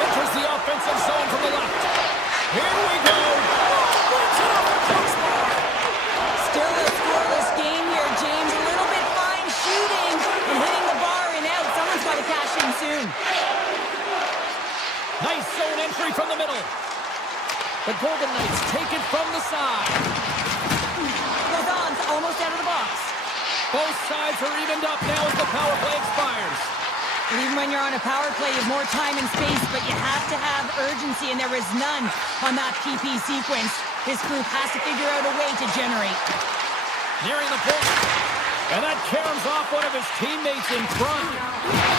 Enters the offensive zone from the left. Here we go. Brings it up the crossbar. Still a scoreless game here, James. A little bit fine shooting and hitting the bar and out. Someone's got to cash in soon. Nice zone entry from the middle. The Golden Knights take it from the side. Lozon's almost out of the box. Both sides are evened up now as the power play expires. And even when you're on a power play, you have more time and space, but you have to have urgency, and there is none on that PP sequence. This group has to figure out a way to generate. Nearing the point. And that caroms off one of his teammates in front.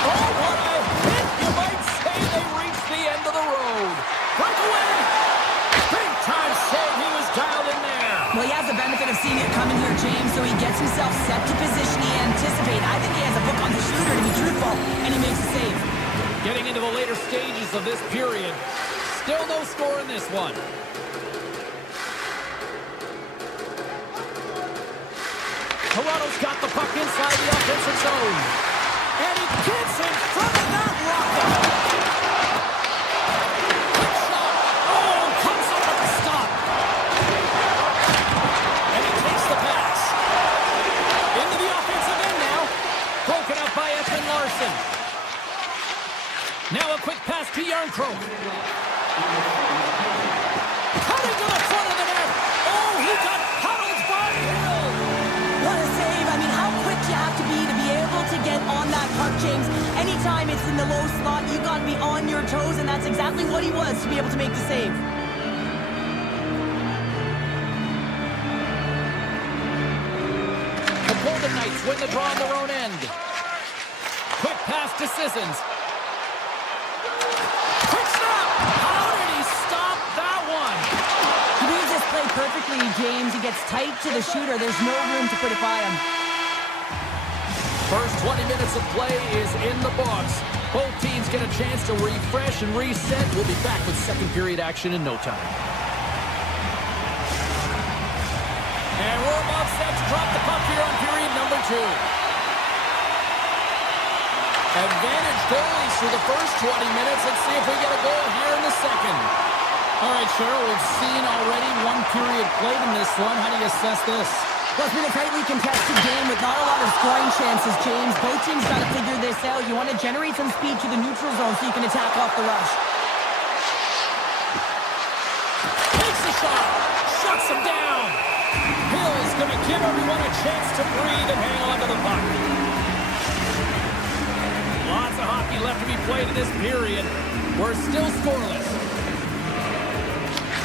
Oh, what a hit! You might say they reached the end of the road. Breakaway! Big time save. He was dialed in there. Well, he has the benefit of seeing it coming here, James, so he gets himself set to position he anticipates. I think he has a book on the shooter, to be truthful, and he makes a save. Getting into the later stages of this period. Still no score in this one. Toronto's got the puck inside the offensive zone. And he gets in front of that rocket. Quick shot. Oh, comes up with a stop. And he takes the pass. Into the offensive end now. Broken up by Ethan Larson. Now a quick pass to Yarncroke. Cutting to the front of the net. Oh, he got puddled by Hill. What a save. I mean, how quick you have to be able to get on that puck, James. Anytime it's in the low slot, you got to be on your toes, and that's exactly what he was to be able to make the save. The Golden Knights win the draw on their own end. Quick pass to Sissons. Quick snap! How did he stop that one? He needs this play perfectly, James. He gets tight to the shooter. There's no room to put it by him. First 20 minutes of play is in the books. Both teams get a chance to refresh and reset. We'll be back with second period action in no time. And we're about set to drop the puck here on period number 2. Advantage goalies through the first 20 minutes. Let's see if we get a goal here in the second. All right, Cheryl, we've seen already one period played in this one. How do you assess this? Well, it's been a tightly contested game with not a lot of scoring chances, James. Both teams got to figure this out. You want to generate some speed to the neutral zone so you can attack off the rush. Takes the shot. Shuts him down. Hill is going to give everyone a chance to breathe and hang on to the puck. Lots of hockey left to be played in this period. We're still scoreless.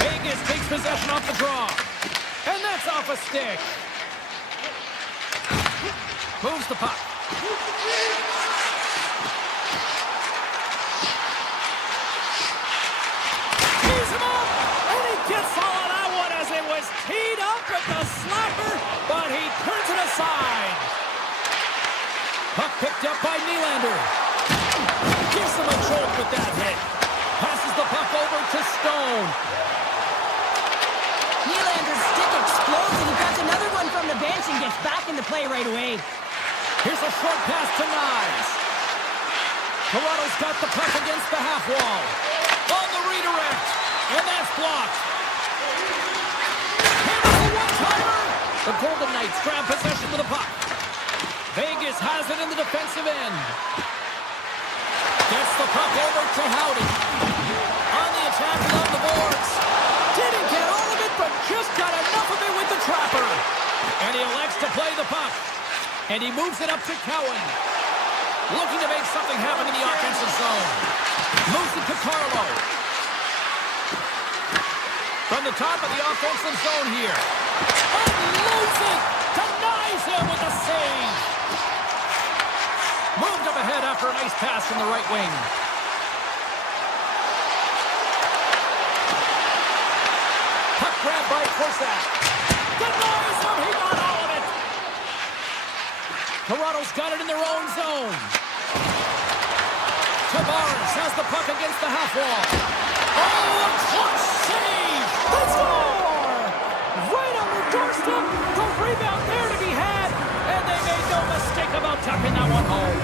Vegas takes possession off the draw. And that's off a stick. Moves the puck. Tees him up. And he gets all of that one as it was teed up with the slapper. But he turns it aside. Puck picked up by Nylander. Gives him a jolt with that hit. Passes the puck over to Stone. Nylander's stick explodes, and he grabs another one from the bench and gets back into play right away. Here's a short pass to Nyes. Toronto's got the puck against the half wall. On the redirect. And that's blocked. Here's the one-timer. The Golden Knights grab possession of the puck. Vegas has it in the defensive end. Gets the puck over to Howdy. On the attack along the boards. Didn't get all of it, but just got enough of it with the trapper. And he elects to play the puck. And he moves it up to Cowan. Looking to make something happen in the offensive zone. Moves it to Carlo. From the top of the offensive zone here. Unloads it. Denies him with a save. Moved up ahead after a nice pass from the right wing. Puck grab by Korsak. Denies him. He got all of it. Toronto's got it in their own zone. Tavares has the puck against the half wall. Oh, a clutch save! They score! Right on their doorstep. The rebound there to be had. And they made no mistake about tucking that one home.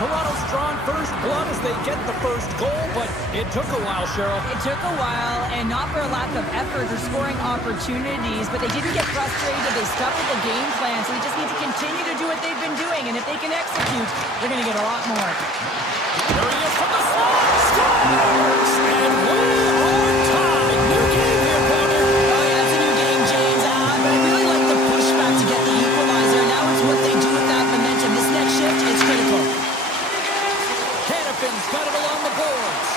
Toronto's drawn first blood as they get the first goal, but it took a while, Cheryl. It took a while, and not for a lack of effort or scoring opportunities, but they didn't get frustrated. They stuck with the game plan, so they just need to continue to do what they've been doing, and if they can execute, they're going to get a lot more. There he is from the slide. Scores! And we are tied. New game here, partner. Oh, yeah, it's a new game, James. But I really like the pushback to get the equalizer. Now it's what they do with that momentum. This next shift is critical. Hannafin's got it along the boards.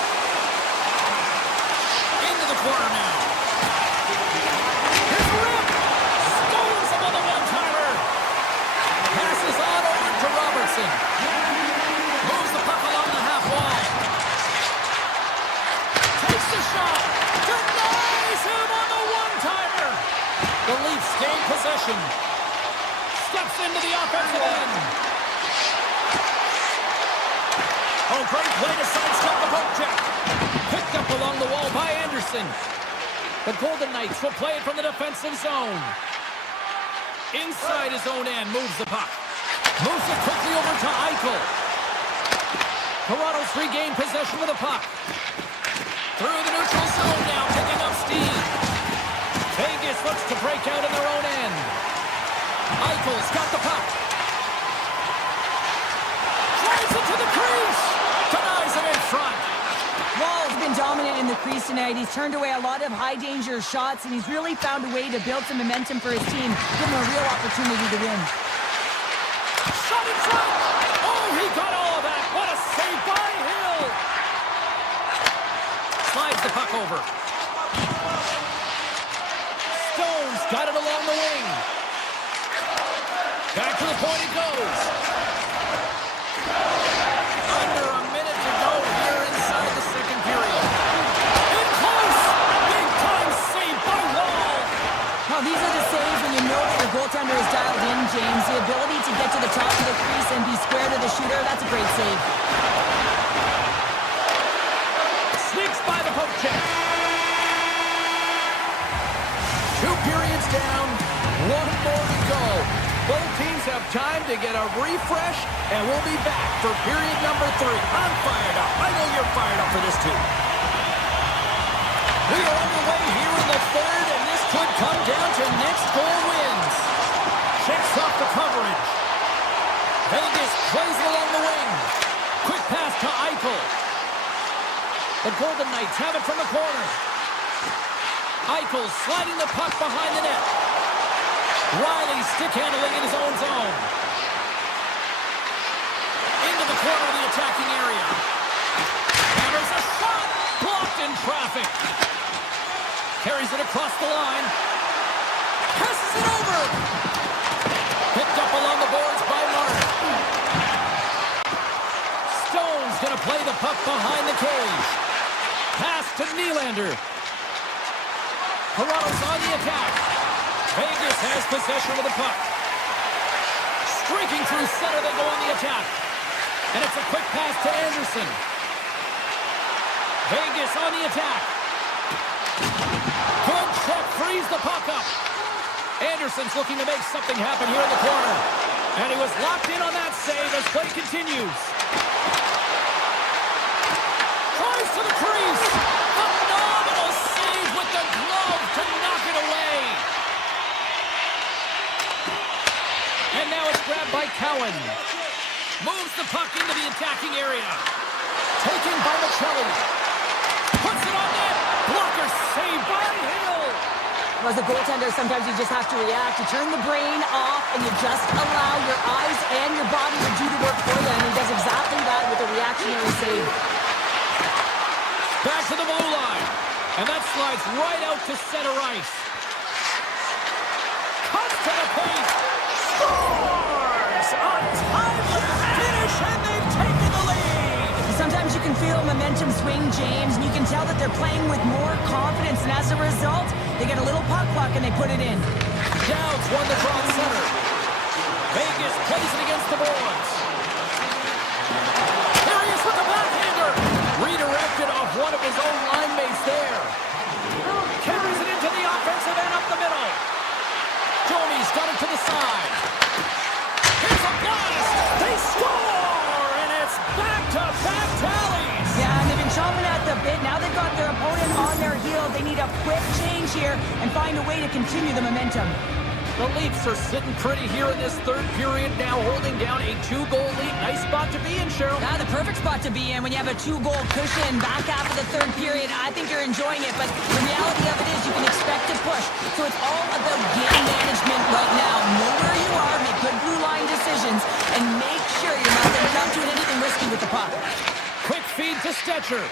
Into the corner now. Here's a rip. Stones him on the one-timer. Passes on over to Robertson. Moves the puck along the half wall. Takes the shot. Denies him on the one-timer. The Leafs gain possession. Steps into the offensive end. Oh, great play to sidestep the poke check. Picked up along the wall by Anderson. The Golden Knights will play it from the defensive zone. Inside his own end, moves the puck. Moves it quickly over to Eichel. Toronto's regained possession of the puck. Through the neutral zone now, picking up steam. Vegas looks to break out in their own end. Eichel's got the puck. Drives it to the crease. Denies him in front. Wall's been dominant in the crease tonight. He's turned away a lot of high-danger shots, and he's really found a way to build some momentum for his team, give him a real opportunity to win. Shot in front. Oh, he got all of that. What a save by Hill. Slides the puck over. Stone's got it along the wing. Back to the point it goes. Under a minute to go here inside the second period. In close! Big enough time to get a refresh, and we'll be back for period number 3. I'm fired up. I know you're fired up for this too. We are underway here in the third, and this could come down to next goal wins. Checks off the coverage. Vegas plays it along the wing. Quick pass to Eichel. The Golden Knights have it from the corner. Eichel sliding the puck behind the net. Riley stick handling in his own zone. Into the corner of the attacking area. Hammers a shot. Blocked in traffic. Carries it across the line. Passes it over. Picked up along the boards by Martin. Stone's going to play the puck behind the cage. Pass to Nylander. Toronto's on the attack. Vegas has possession of the puck. Streaking through center, they go on the attack. And it's a quick pass to Anderson. Vegas on the attack. Good check, frees the puck up. Anderson's looking to make something happen here in the corner. And he was locked in on that save as play continues. Tries to the crease. Phenomenal save with the glove to knock it away. And now it's grabbed by Cowan. Moves the puck into the attacking area. Taken by Michelli. Puts it on net. Blocker saved by Hill. As a goaltender, sometimes you just have to react. You turn the brain off, and you just allow your eyes and your body to do the work for you. And he does exactly that with a reactionary save. Back to the blue line. And that slides right out to center ice. Cuts to the paint. Scores! Untitled finish, and they've taken the lead. Sometimes you can feel momentum swing, James, and you can tell that they're playing with more confidence. And as a result, they get a little puck luck and they put it in. Downs won the draw at center. Vegas plays it against the boards. There he is with the backhander. Redirected off one of his own line mates there. Carries it into the offensive end up the middle. Johnny's got it to the side. Here's a blast. They score, and it's back-to-back tallies. Yeah, and they've been chomping at the bit. Now they've got their opponent on their heel. They need a quick change here and find a way to continue the momentum. The Leafs are sitting pretty here in this third period now, holding down a 2-goal lead. Nice spot to be in, Cheryl. Yeah, the perfect spot to be in when you have a 2-goal cushion back half of the third period. I think you're enjoying it, but the reality of it is you can expect to push. So it's all about game management right now. Know where you are, make good blue line decisions, and make sure you're not doing anything risky with the puck. Quick feed to Stetcher.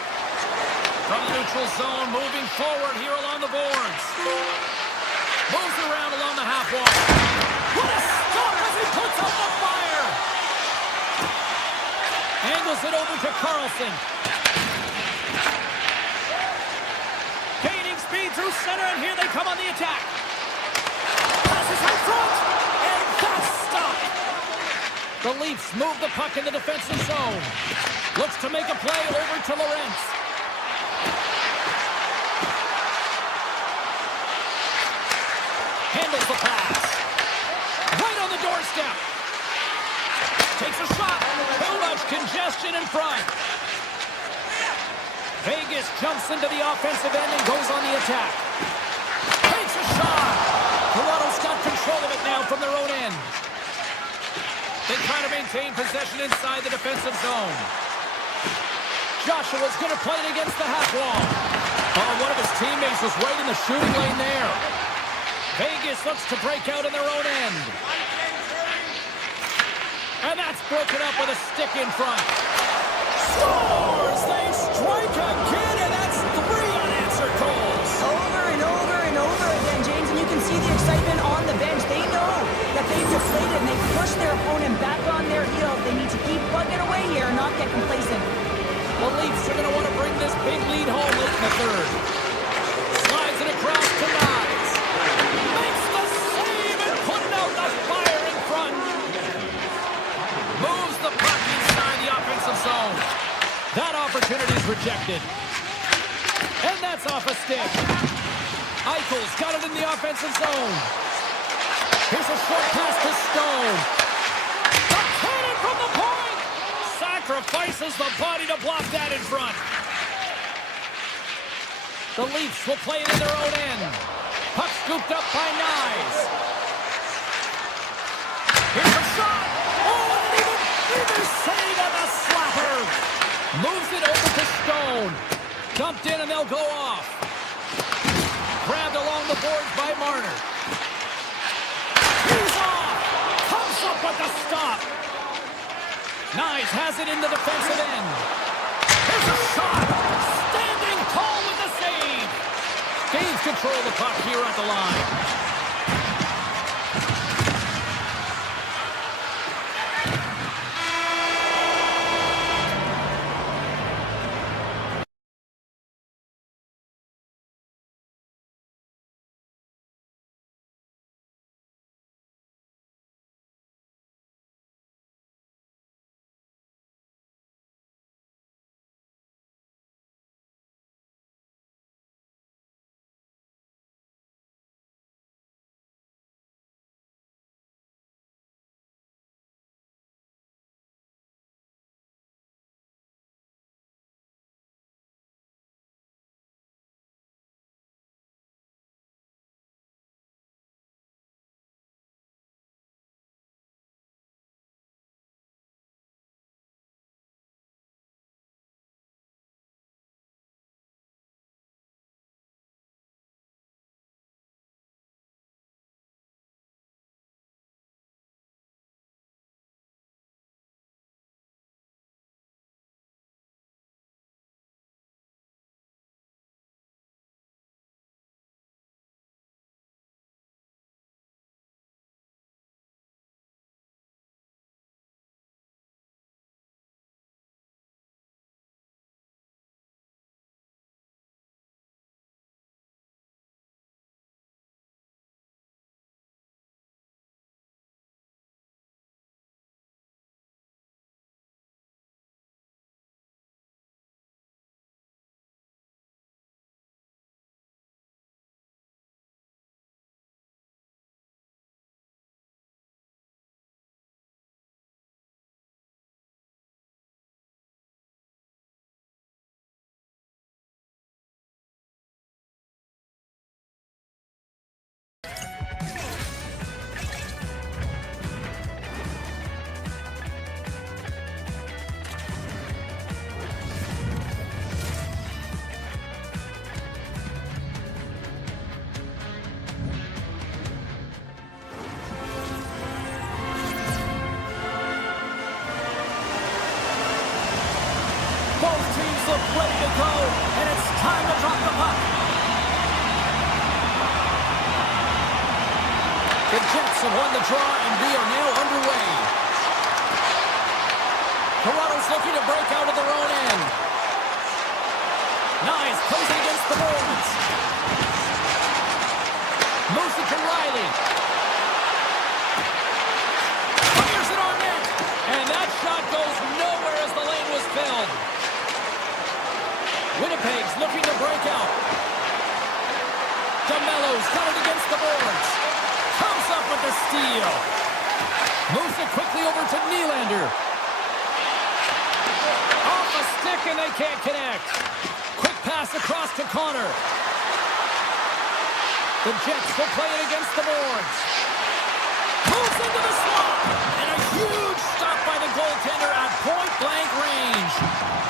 From the neutral zone, moving forward here along the boards. Moves around along the half wall. What a stop as he puts up the fire! Angles it over to Carlson. Gaining speed through center, and here they come on the attack. Passes in front, and that's stopped. The Leafs move the puck in the defensive zone. Looks to make a play over to Lorentz. Handles the pass. Right on the doorstep. Takes a shot. Too much congestion in front. Vegas jumps into the offensive end and goes on the attack. Takes a shot. Toronto's got control of it now from their own end. They try to maintain possession inside the defensive zone. Joshua's going to play it against the half wall. Oh, one of his teammates was right in the shooting lane there. Vegas looks to break out in their own end. And that's broken up with a stick in front. Scores! They strike again, and that's 3 unanswered goals. Over and over and over again, James, and you can see the excitement on the bench. They know that they've deflated and they've pushed their opponent back on their heels. They need to keep plugging away here and not get complacent. The Leafs are going to want to bring this big lead home late in the third. Slides it across to Knies. Makes the save and putting out the fire in front. Moves the puck inside the offensive zone. That opportunity is rejected. And that's off a stick. Eichel's got it in the offensive zone. Here's a short pass to Stone. sacrifices the body to block that in front. The Leafs will play it in their own end. Puck scooped up by Nyes. Here's a shot. Oh, and even save on the slapper. Moves it over to Stone. Dumped in and they'll go off. Grabbed along the boards by Marner. He's off. Comes up with the stop. Nyes has it in the defensive end. Here's a shot. Standing tall with the save. Gains control of the puck here at the line. Ready to go, and it's time to drop the puck. The Jets have won the draw, and we are now underway. Toronto's looking to break out of their own end. Nyes plays it against the boards. Moves it to Riley. Fires it on net, and that shot goes nowhere as the lane was filled. Winnipeg's looking to break out. DeMello's got it against the boards. Comes up with the steal. Moves it quickly over to Nylander. Off a stick and they can't connect. Quick pass across to Connor. The Jets will play it against the boards. Moves into the slot. And a huge stop by the goaltender at point-blank range.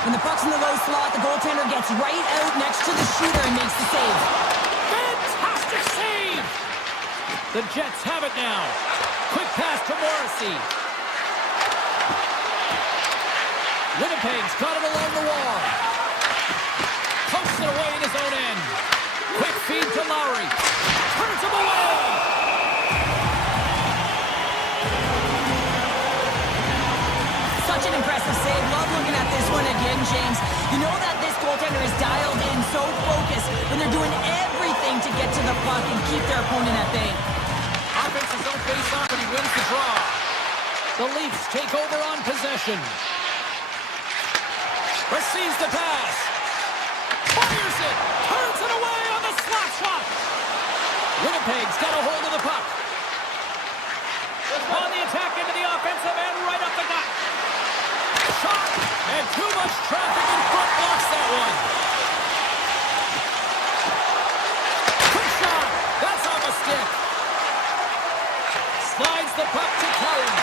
When the puck's in the low slot, the goaltender gets right out next to the shooter and makes the save. Fantastic save! The Jets have it now. Quick pass to Morrissey. Winnipeg's got it along the wall. Pumps it away in his own end. Quick feed to Lowry. Turns him away! Such an impressive save. Love looking at this one again, James. You know that this goaltender is dialed in, so focused, when they're doing everything to get to the puck and keep their opponent at bay. Offense's own face-off and he wins the draw. The Leafs take over on possession. Receives the pass. Fires it. Turns it away on the slot shot. Winnipeg's got a hold of the puck. On the attack into the offensive end, right up the gut. Shot. much traffic in front blocks that one. Quick shot. That's off a stick. Slides the puck to Cullen.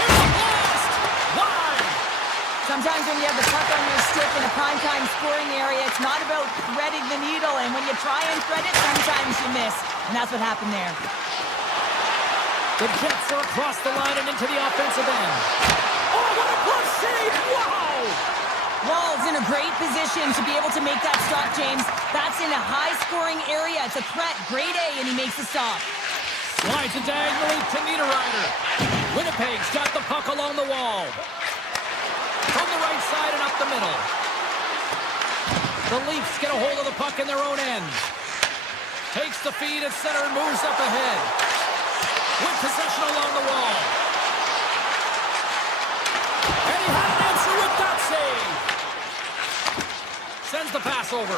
Here's a blast. Wide. Sometimes when you have the puck on your stick in a primetime scoring area, it's not about threading the needle, and when you try and thread it, sometimes you miss. And that's what happened there. The Jets are across the line and into the offensive end. Oh, what a glove save! Wow! Wall's in a great position to be able to make that stop, James. That's in a high-scoring area. It's a threat. Grade A, and he makes the stop. Slides it diagonally to Niederreiter. Winnipeg's got the puck along the wall. From the right side and up the middle. The Leafs get a hold of the puck in their own end. Takes the feed at center and moves up ahead. With possession along the wall. And he had an answer with that save. Sends the pass over.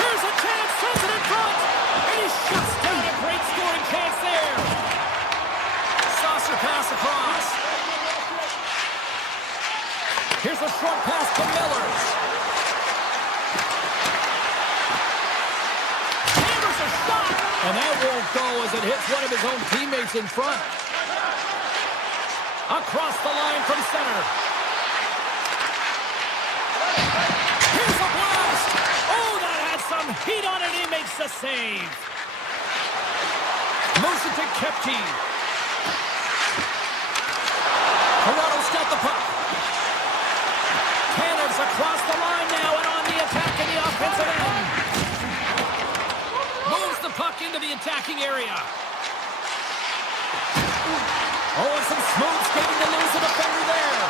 Here's a chance, sends it in front. And he shuts down a great scoring chance there. Saucer pass across. Here's a short pass to Miller. And that won't go as it hits one of his own teammates in front. Across the line from center. Here's a blast! Oh, that had some heat on it. He makes the save. Moves it to Kepke. Toronto's got the puck. Tanner's across the line now and on the attack in the offensive end. Moves the puck into the attacking area. Oh, and some smooth skating to lose the defender there.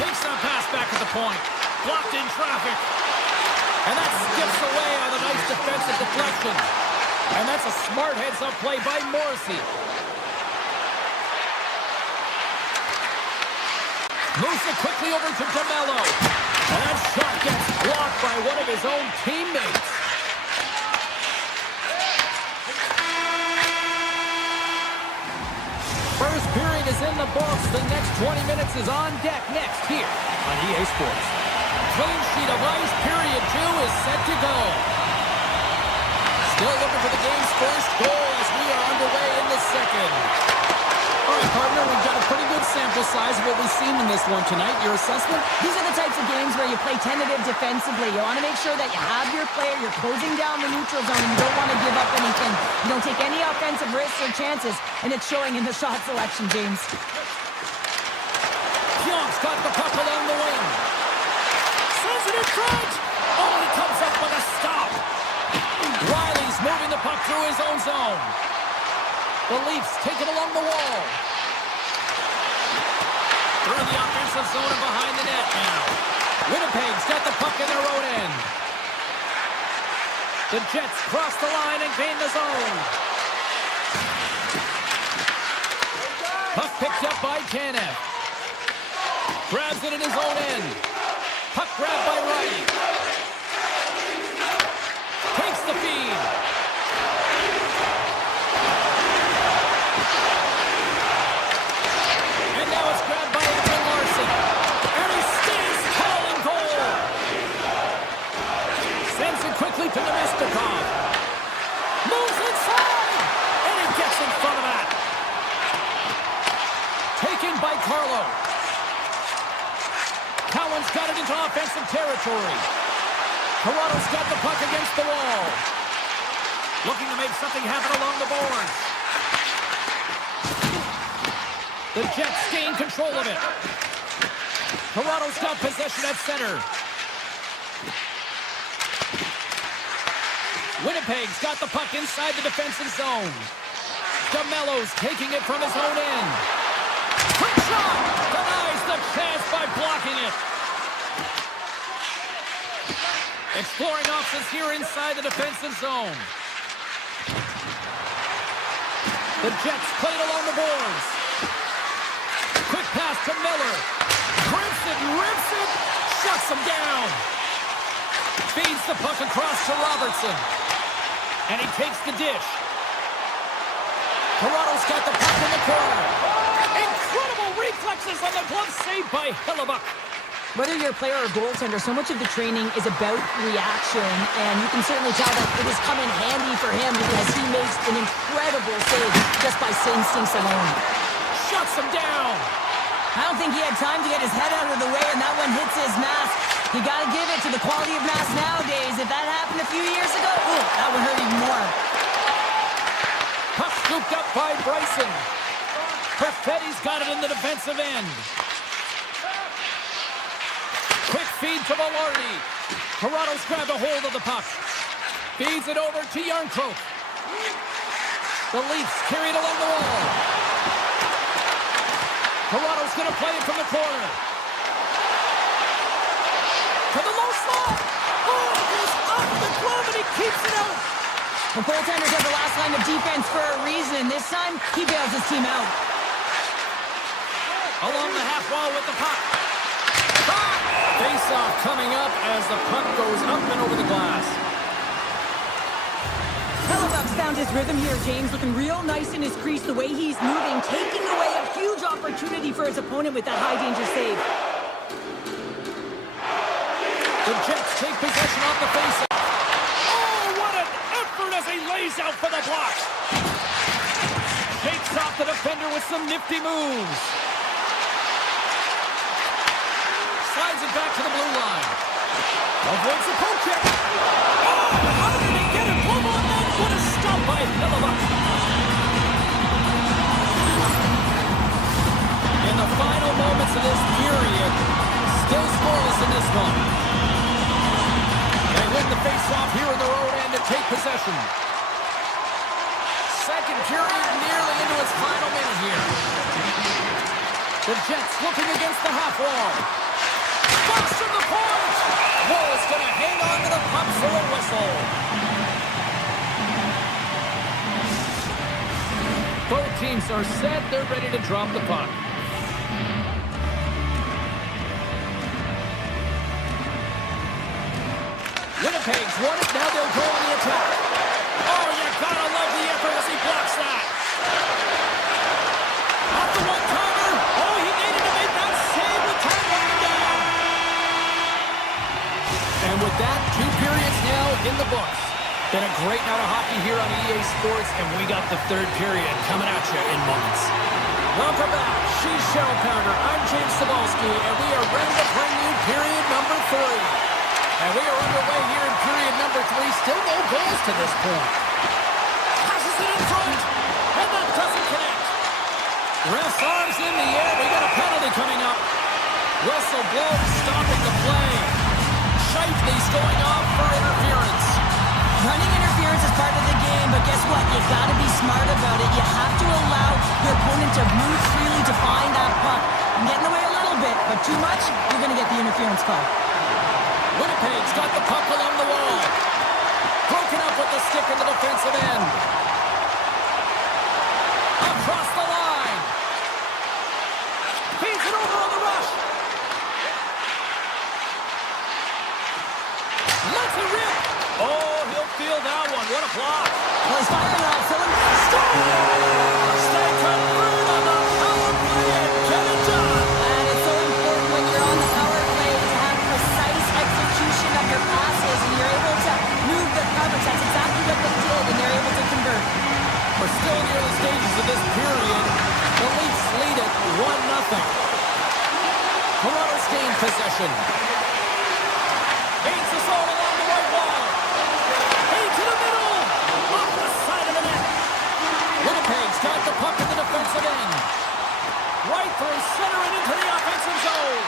Takes that pass back at the point. Blocked in traffic. And that skips away on a nice defensive deflection. And that's a smart heads-up play by Morrissey. Moves it quickly over to DeMello. And that shot gets blocked by one of his own teammates. First period is in the books. The next 20 minutes is on deck next here on EA Sports. Clean sheet of ice. Period 2 is set to go. Still looking for the game's first goal as we are underway in the second. All right, partner, we've got a pretty good sample size of what we've seen in this one tonight. Your assessment? These are the types of games where you play tentative defensively. You want to make sure that you have your player, you're closing down the neutral zone, and you don't want to give up anything. You don't take any offensive risks or chances, and it's showing in the shot selection, James. Pionk's got the puck along the wing. Sends it in front. Oh, and he comes up with a stop. Riley's moving the puck through his own zone. The Leafs take it along the wall. Through the offensive zone and behind the net now. Winnipeg's got the puck in their own end. The Jets cross the line and gain the zone. Puck picked up by Tanev. Grabs it in his own end. Puck grabbed by Righty. Takes the feed. And now it's grabbed by Ethan Larson. And he stands tall in goal. Sends it quickly to Nemestikov. Moves inside. And he gets in front of that. Taken by Carlo. Cowan's got it into offensive territory. Toronto's got the puck against the wall. Looking to make something happen along the boards. The Jets gain control of it. Toronto's got possession at center. Winnipeg's got the puck inside the defensive zone. DeMello's taking it from his own end. Quick shot! Denies the chance by blocking it. Exploring options here inside the defensive zone. The Jets play it along the boards. Quick pass to Miller. Crimps it, rips it, shuts him down. Feeds the puck across to Robertson. And he takes the dish. Toronto's got the puck in the corner. Incredible reflexes on the glove save by Hellebuck. Whether you're a player or goaltender, so much of the training is about reaction, and you can certainly tell that it has come in handy for him because he makes an incredible save just by instincts alone. Shuts him down. I don't think he had time to get his head out of the way, and that one hits his mask. You got to give it to the quality of mask nowadays. If that happened a few years ago, that would hurt even more. Puck scooped up by Bryson. Perfetti's got it in the defensive end. Quick feed to Velarde. Toronto's grabbed a hold of the puck. Feeds it over to Yarncroke. The Leafs carry it along the wall. Toronto's going to play it from the corner. To the low slot. Oh, he's off the glove and he keeps it out. The goaltenders have the last line of defense for a reason. This time, he bails his team out. Along the half wall with the puck. Face-off coming up as the puck goes up and over the glass. Hellebuck's found his rhythm here, James. Looking real nice in his crease, the way he's moving, taking away a huge opportunity for his opponent with that high-danger save. The Jets take possession off the face-off. Oh, what an effort as he lays out for the block. Shakes off the defender with some nifty moves. Slides it back to the blue line. Avoids the poke check. Oh, how did he get it? Glove on that. What a stop by Hellebuck. In the final moments of this period, still scoreless in this one. They win the face-off here in their own end to take possession. Second period nearly into its final minute here. The Jets looking against the half wall. Bucks from the point! Wall's going to hang on to the puck for a whistle. Both teams are set. They're ready to drop the puck. Winnipeg's won it. Now they'll go on the attack. Oh, you gotta love the effort as he blocks that. Off the one-timer. Oh, he needed to make that save with time running down. And with that, 2 periods now in the books. Been a great night of hockey here on EA Sports, and we got the third period coming at you in moments. Welcome back. She's Cheryl Pounder. I'm James Cebulski, and we are ready to bring you period number 3. And we are underway here in period number 3. Still no goals to this point. Passes it in front, and that doesn't connect. Ref's arms in the air. We got a penalty coming up. Whistle blows, stopping the play. Shifley's going off for interference. Running interference is part of the game, but guess what? You got to be smart about it. You have to allow your opponent to move freely to find that puck. I'm getting away a little bit, but too much, you're going to get the interference call. Winnipeg's got the puck along the wall. Broken up with the stick in the defensive end. Across the line. Feeds it over on the rush. Lets it rip. Oh, he'll feel that one. What a block. Well, he's firing off, so Stay converted on the power play and get it done. And it's so important when you're on the power play to have precise execution of your passes, and you're able to move the coverage. That's exactly what they did, and they're able to convert. We're still in the early stages of this period. The Leafs lead it 1-0. Toronto's gained possession. Bates is all along the right wall. Hey, to the middle. Off the side of the net. Winnipeg's got the puck in the defensive end. Right through center and into the offensive zone.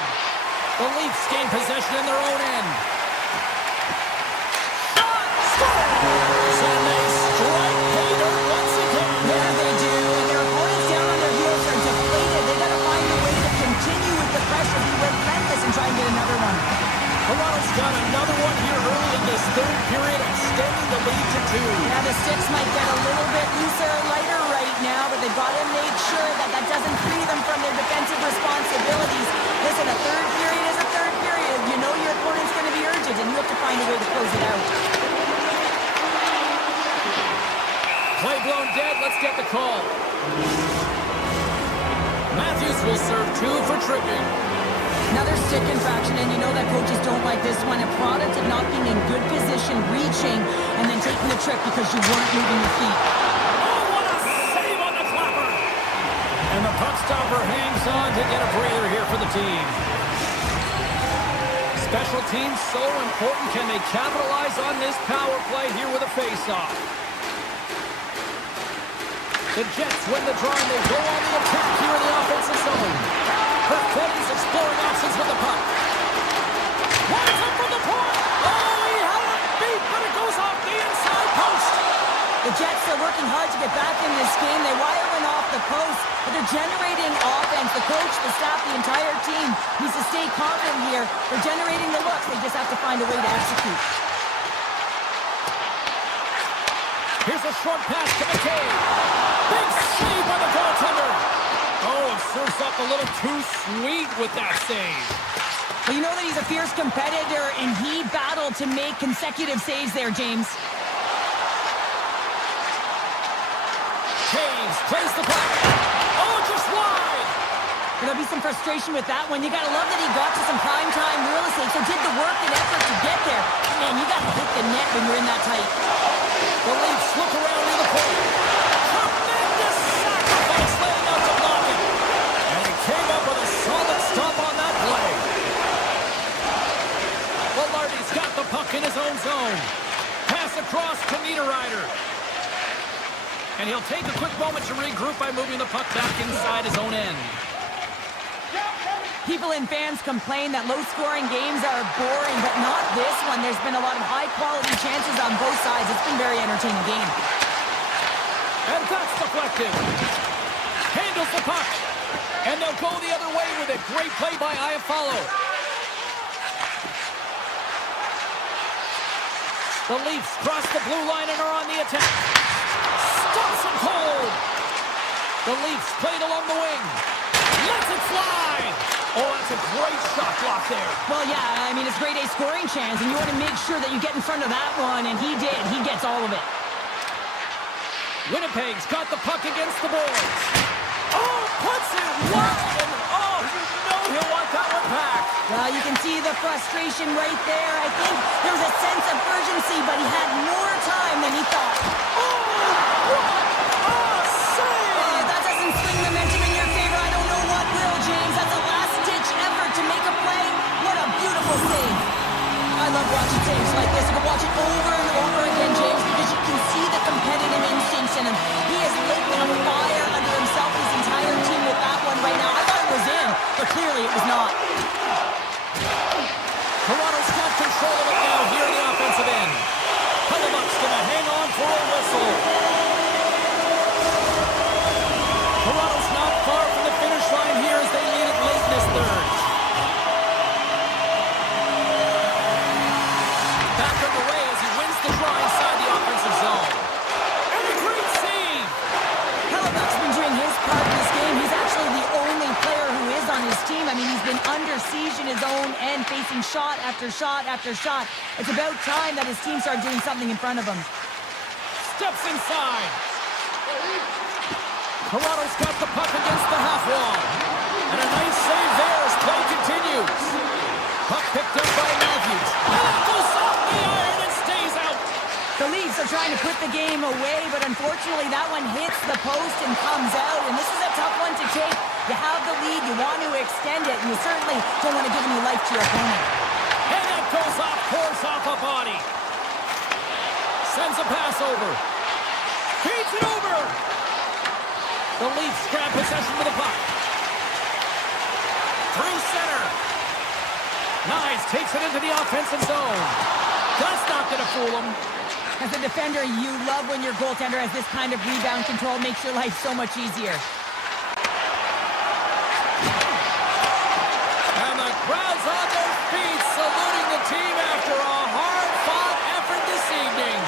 The Leafs gain possession in their own end. Shot! Scores! And they strike pay dirt once again. Yeah, they do. And their opponents down on their heels are deflated. They got to find a way to continue with the pressure, be relentless, and try and get another one. Toronto's got another one here early in this third period, extending the lead to 2. Yeah, the sticks might get a little bit looser or lighter right now, but they've got to make sure that that doesn't free them from their defensive responsibilities. Listen, a third period is a third period. You know your opponent's going to be urgent, and you have to find a way to close it out. call. Matthews will serve 2 for tripping. Another stick infraction, and you know that coaches don't like this one. A product of not being in good position, reaching, and then taking the trip because you weren't moving your feet. Oh, what a save on the clapper! And the puck stopper hangs on to get a breather here for the team. Special teams so important. Can they capitalize on this power play here with a face-off? The Jets win the draw, and they go on the attack here in the offensive zone. Kirk Cody's exploring options with the puck. Winds up from the point. Oh, he had it beat, but it goes off the inside post. The Jets are working hard to get back in this game. They wire in off the post, but they're generating offense. The coach, the staff, the entire team needs to stay confident here. They're generating the looks. They just have to find a way to execute. Here's a short pass to McKay. Big save by the goaltender. Oh, it serves up a little too sweet with that save. Well, you know that he's a fierce competitor, and he battled to make consecutive saves there, James. Taves plays the puck. Oh, just wide. There'll be some frustration with that one. You got to love that he got to some primetime real estate, so did the work and effort to get there. Man, you got to hit the net when you're in that tight. The Leafs look around near the point. Tremendous sacrifice laying out to block it. And he came up with a solid stop on that play. Velarde's got the puck in his own zone. Pass across to Niederreiter. And he'll take a quick moment to regroup by moving the puck back inside his own end. People and fans complain that low-scoring games are boring, but not this one. There's been a lot of high-quality chances on both sides. It's been a very entertaining game. And that's deflected. Handles the puck. And they'll go the other way with it. Great play by Buffallo. The Leafs cross the blue line and are on the attack. Stops him cold. The Leafs played along the wing. Lets it slide. Oh, that's a great shot block there. Well, yeah, I mean, it's grade A scoring chance, and you want to make sure that you get in front of that one, and he did. He gets all of it. Winnipeg's got the puck against the boards. Oh, puts it wide, and oh, you know he'll want that one back. Well, you can see the frustration right there. I think there was a sense of urgency, but he had more time than he thought. Oh, what a save! Oh, that doesn't swing the momentum in your favor. I don't know what will, James. That's a last-ditch effort to make a play. What a beautiful save. I love watching saves like this. You can watch it over and over again, James, because you can see the competitive instincts in him. He is lighting a fire under himself, his entire team with that one right now. I thought it was in, but clearly it was not. Toronto's got control of it now here in the offensive end. Hellebuck's going to hang on for a whistle. Toronto's not far from the finish line here as they lead it late in this third. Back underway as he wins the draw inside the offensive zone. And a great save! Hellebuck's been doing his part in this game. He's actually the only player who is on his team. I mean, he's been under siege in his own end, facing shot after shot after shot. It's about time that his team started doing something in front of him. Steps inside. Toronto's got the puck against the half wall. And a nice save there as play continues. Puck picked up by Matthews. And it goes off the iron and stays out. The Leafs are trying to put the game away, but unfortunately that one hits the post and comes out. And this is a tough one to take. You have the lead, you want to extend it, and you certainly don't want to give any life to your opponent. And it goes off, pours off a body. Sends a pass over. Feeds it over. The Leafs grab possession with the puck. Through center. Nyes takes it into the offensive zone. That's not going to fool him. As a defender, you love when your goaltender has this kind of rebound control. Makes your life so much easier. And the crowd's on their feet, saluting the team after a hard-fought effort this evening.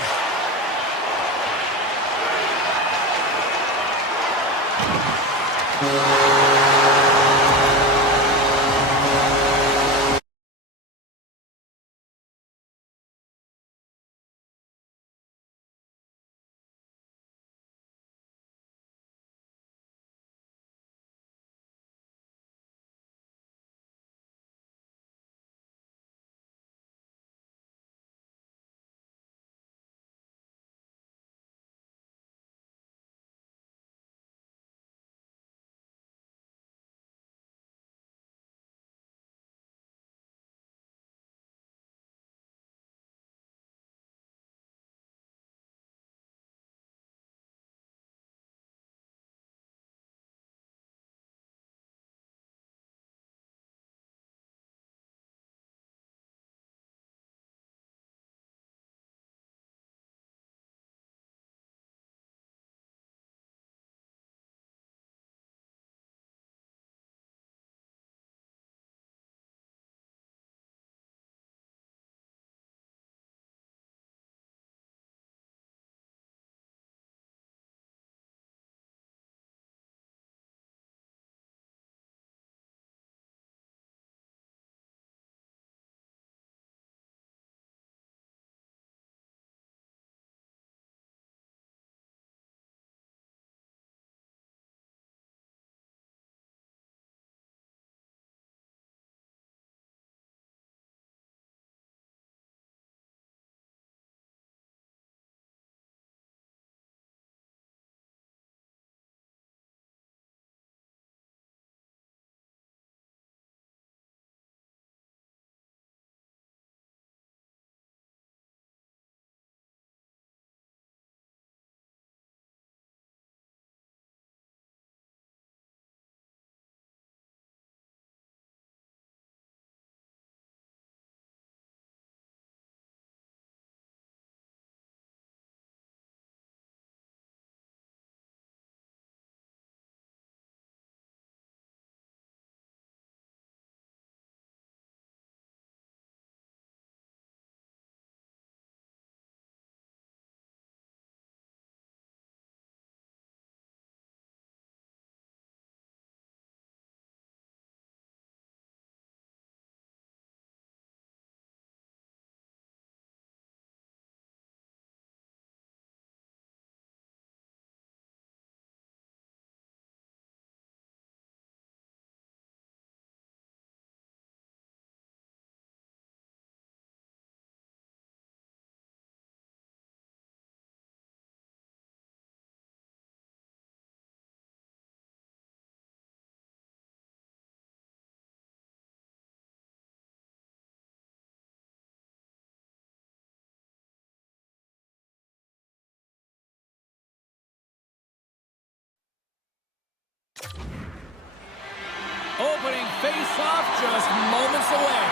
Opening face-off just moments away.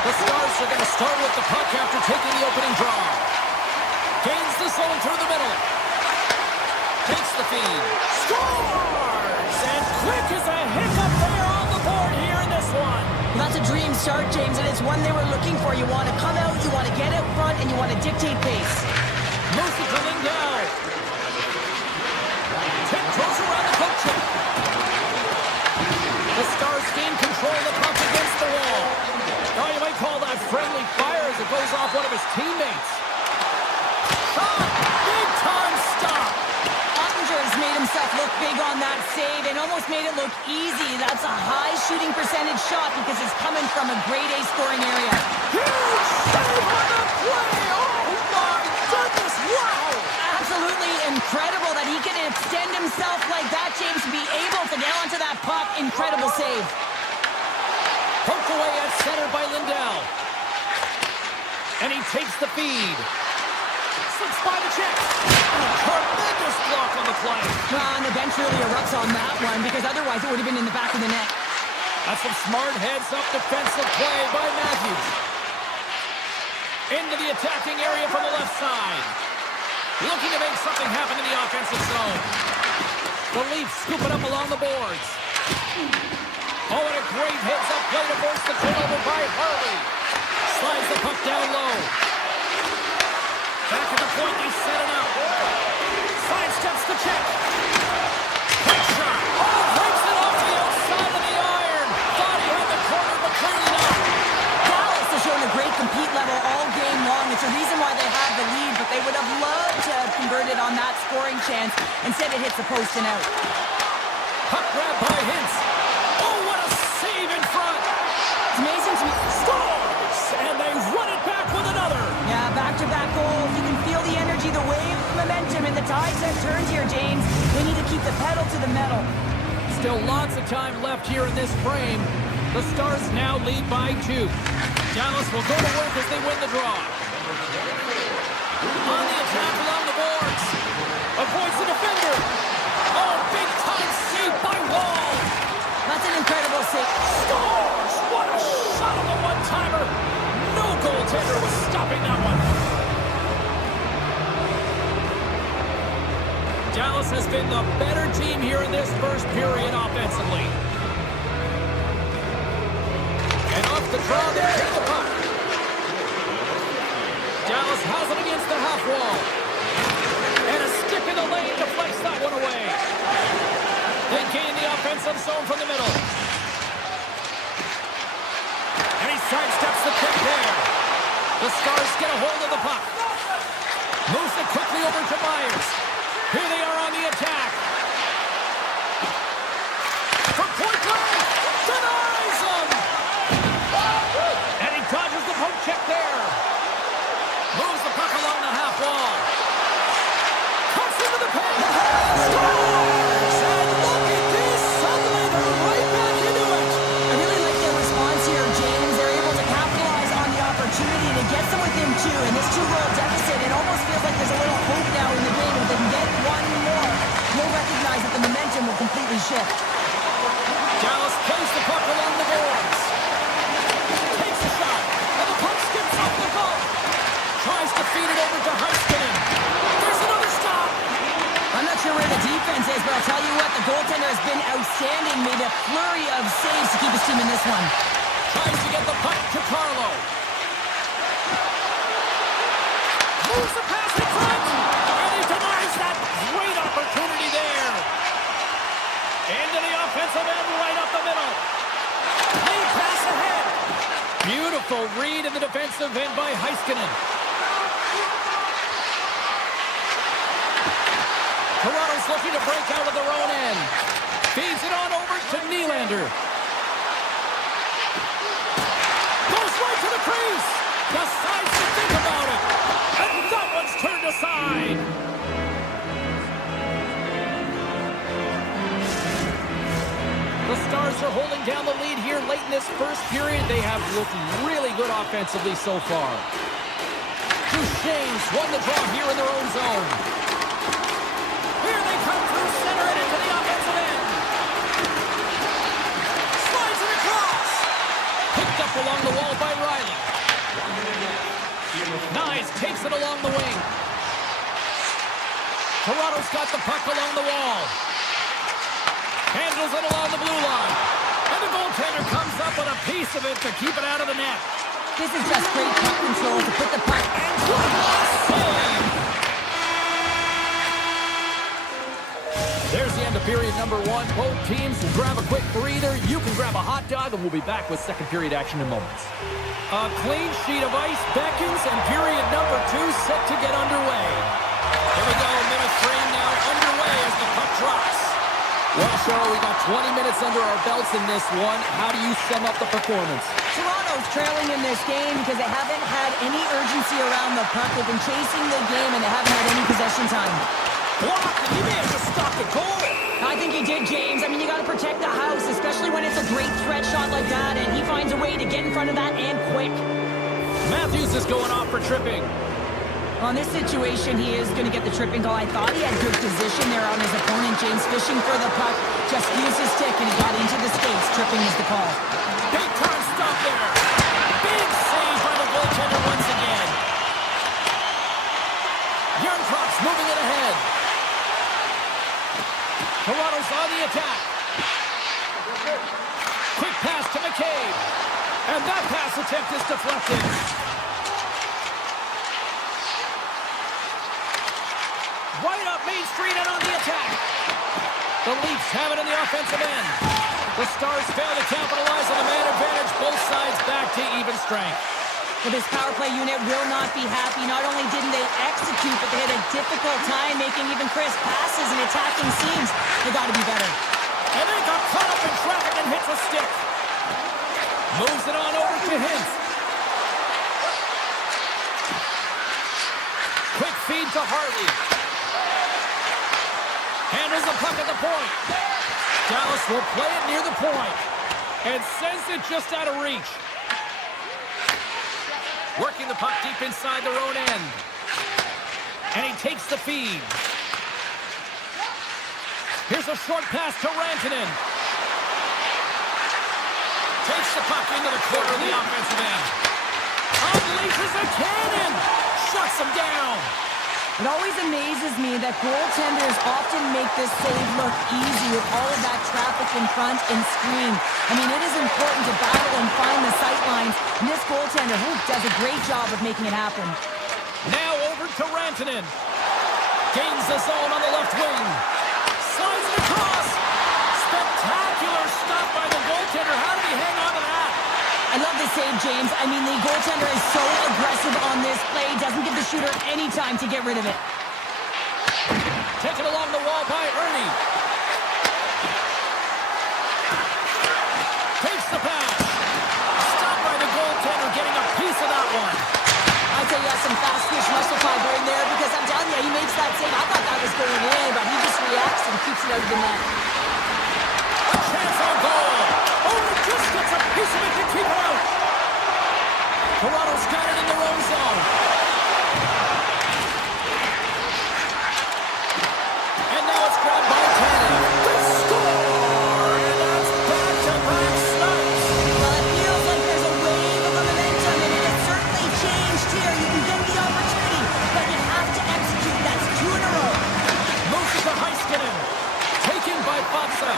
The Stars are going to start with the puck after taking the opening draw. Gains the zone through the middle. Takes the feed. Scores! And quick as a hiccup there on the board here in this one. That's a dream start, James, and it's one they were looking for. You want to come out, you want to get out front, and you want to dictate pace. Moves it to Lindell. Tiptoes around the coach. The Stars gain control of the puck against the wall. Now you might call that friendly fire as it goes off one of his teammates. Shot! Big time stop! Ottinger's made himself look big on that save and almost made it look easy. That's a high shooting percentage shot because it's coming from a grade A scoring area. Huge save on the play! Oh my goodness! Wow! Absolutely incredible that he can extend himself like that, James, to be able to get onto that puck. Incredible save. Poked away at center by Lindell. And he takes the feed. Slips by the check. Tremendous block on the play. And the bench really erupts on that one because otherwise it would have been in the back of the net. That's some smart heads-up defensive play by Matthews. Into the attacking area from the left side. Looking to make something happen in the offensive zone. The Leafs scoop it up along the boards. Oh, and a great heads-up play to force the turnover by Harley. Slides the puck down low. Back at the point, they set it up. Sidesteps the check. Quick shot. Oh, breaks it off the outside of the iron. Thought he had the corner, but clearly not. Dallas has shown a great compete level all game long. It's a reason why they have the lead, but they would have loved to have converted on that scoring chance. Instead, it hits the post and out. Puck grab by Hintz. Oh, what a save in front. It's amazing to me. Scores! And they run it back with another. Yeah, back-to-back goals. You can feel the energy, the wave, the momentum, and the tide set turns here, James. They need to keep the pedal to the metal. Still lots of time left here in this frame. The Stars now lead by 2. Dallas will go to work as they win the draw. On the attack along the boards. Avoids the defender. Oh, big time save by Wall. That's an incredible save. Scores! What a shot on the one-timer. No goaltender was stopping that one. Dallas has been the better team here in this first period offensively. And off the draw, they take the puck. Dallas has it against the half wall. And a stick in the lane deflects that one away. They gain the offensive zone from the middle. And he sidesteps the kick there. The Stars get a hold of the puck. Moves it quickly over to Myers. Here they are on the attack. From point blank, denies him. And he dodges the poke check there. Moves the puck along the half wall. Cuts into the paint. Scores! And look at this. Suddenly they're right back into it. I really like their response here, James. They're able to capitalize on the opportunity to get them within 2. In this 2-goal deficit, it almost feels like there's a little hope now in the game. If they can get one more, you'll recognize that the momentum will completely shift. Dallas plays the puck along the boards. Takes a shot. And the puck skips off the goal. Tries to feed it over to Hasky. There's another stop. I'm not sure where the defense is, but I'll tell you what, the goaltender has been outstanding. Made a flurry of saves to keep his team in this one. Tries to get the puck to Carlo. Moves the pass in front. And he denies that great opportunity there. Into the offensive end, right up the middle. Lead pass ahead. Beautiful read in the defensive end by Heiskanen. Toronto's looking to break out of their own end. Feeds it on over to Nylander. Goes right to the crease. Decides to think about it. And that one's turned aside. The Stars are holding down the lead here late in this first period. They have looked really good offensively so far. Duchesne's won the draw here in their own zone. Here they come Toronto's got the puck along the wall. Handles it along the blue line. And the goaltender comes up with a piece of it to keep it out of the net. This is just great puck control to put the puck in. Save! There's the end of period number one. Both teams will grab a quick breather. You can grab a hot dog, and we'll be back with second period action in moments. A clean sheet of ice beckons, and period number two set to get underway. Here we go, minute frame now underway as the puck drops. Well, Cheryl, we got 20 minutes under our belts in this one. How do you sum up the performance? Toronto's trailing in this game because they haven't had any urgency around the puck. They've been chasing the game, and they haven't had any possession time. Blocked, and he may have just stopped the goal. I think he did, James. I mean, you got to protect the house, especially when it's a great threat shot like that, and he finds a way to get in front of that and quick. Matthews is going off for tripping. On this situation, he is going to get the tripping call. I thought he had good position there on his opponent. James fishing for the puck, just used his stick, and he got into the skates. Tripping is the call. Big time stop there. Big save by the goaltender once again. Yernkrop's moving it ahead. Toronto's on the attack. Quick pass to McCabe. And that pass attempt is deflected. Right up Main Street and on the attack. The Leafs have it in the offensive end. The Stars fail to capitalize on the man advantage. Both sides back to even strength. Well, this power play unit will not be happy. Not only didn't they execute, but they had a difficult time making even crisp passes and attacking seams. They got to be better. And they got caught up in traffic and hits a stick. Moves it on over to Hintz. Quick feed to Hartley. Handles the puck at the point. Dallas will play it near the point and sends it just out of reach. Working the puck deep inside their own end. And he takes the feed. Here's a short pass to Rantanen. Takes the puck into the corner of the offensive end. Unleashes a cannon. Shuts him down. It always amazes me that goaltenders often make this save look easy with all of that traffic in front and screen. I mean, it is important to battle and find the sight lines. And this goaltender does a great job of making it happen. Now over to Rantanen. Gains the zone on the left wing. Slides it across. Spectacular stop by the goaltender. How did he hang on to that? I love this save, James. I mean, the goaltender is so aggressive on this play. Doesn't give the shooter any time to get rid of it. Taken along the wall by Ernie. Takes the pass. Stopped by the goaltender, getting a piece of that one. I'd say he has some fast twitch muscle fiber in there because I'm telling you, he makes that save. I thought that was going in, but he just reacts and keeps it out of the net. A chance on goal. Oh, it just gets a piece of it to keep it out. Toronto's got it in their own zone. And now it's grabbed by Tanev. They score! And that's back-to-back snaps. Well, it feels like there's a wave of momentum, and it has certainly changed here. You can get the opportunity, but you have to execute. That's 2 in a row. Moves it to Heiskanen. Taken by Fatsa.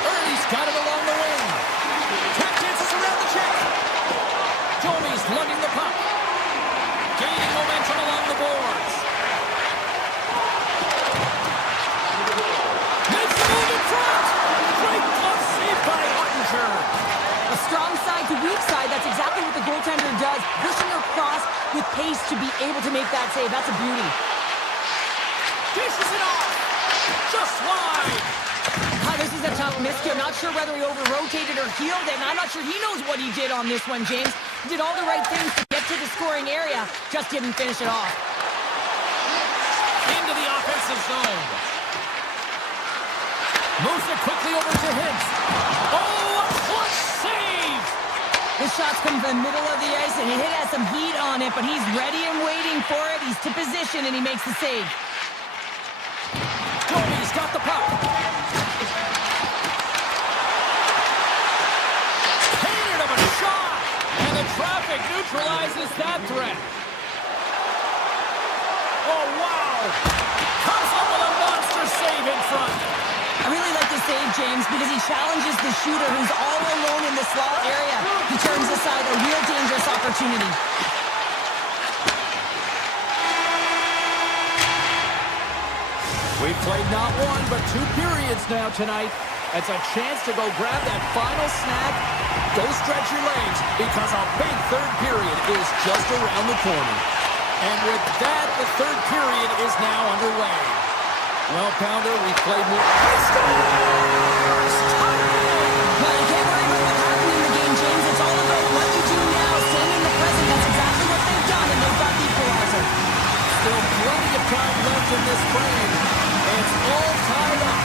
Ernie's got it along the wing. Tap dances around the check. Domi's lugging the puck. Gaining momentum along the boards. Makes the move in front. Great glove save by Ottinger. A strong side to weak side. That's exactly what the goaltender does. Pushing across with pace to be able to make that save. That's a beauty. Dishes it off. Just wide. This is a tough miss. I'm not sure whether he over-rotated or healed it, and I'm not sure he knows what he did on this one, James. He did all the right things to get to the scoring area, just didn't finish it off. Into the offensive zone. Moves it quickly over to Hintz. Oh, a clutch save! This shot's come from the middle of the ice, and it has some heat on it, but he's ready and waiting for it. He's to position, and he makes the save. Domi's got the puck. Traffic neutralizes that threat. Oh, wow. challenges the shooter who's all alone in the slot area. He turns aside a real dangerous opportunity. We've played not one, but 2 periods now tonight. It's a chance to go grab that final snack. Go stretch your legs, because a big third period is just around the corner. And with that, the third period is now underway. Well, Pounder, we've played more. He scores! Well, you can't worry about what's happening in the game, James. It's all about what you do now, staying in the present. That's exactly what they've done, and they've got the equalizer. Still plenty of time left in this frame. It's all tied up.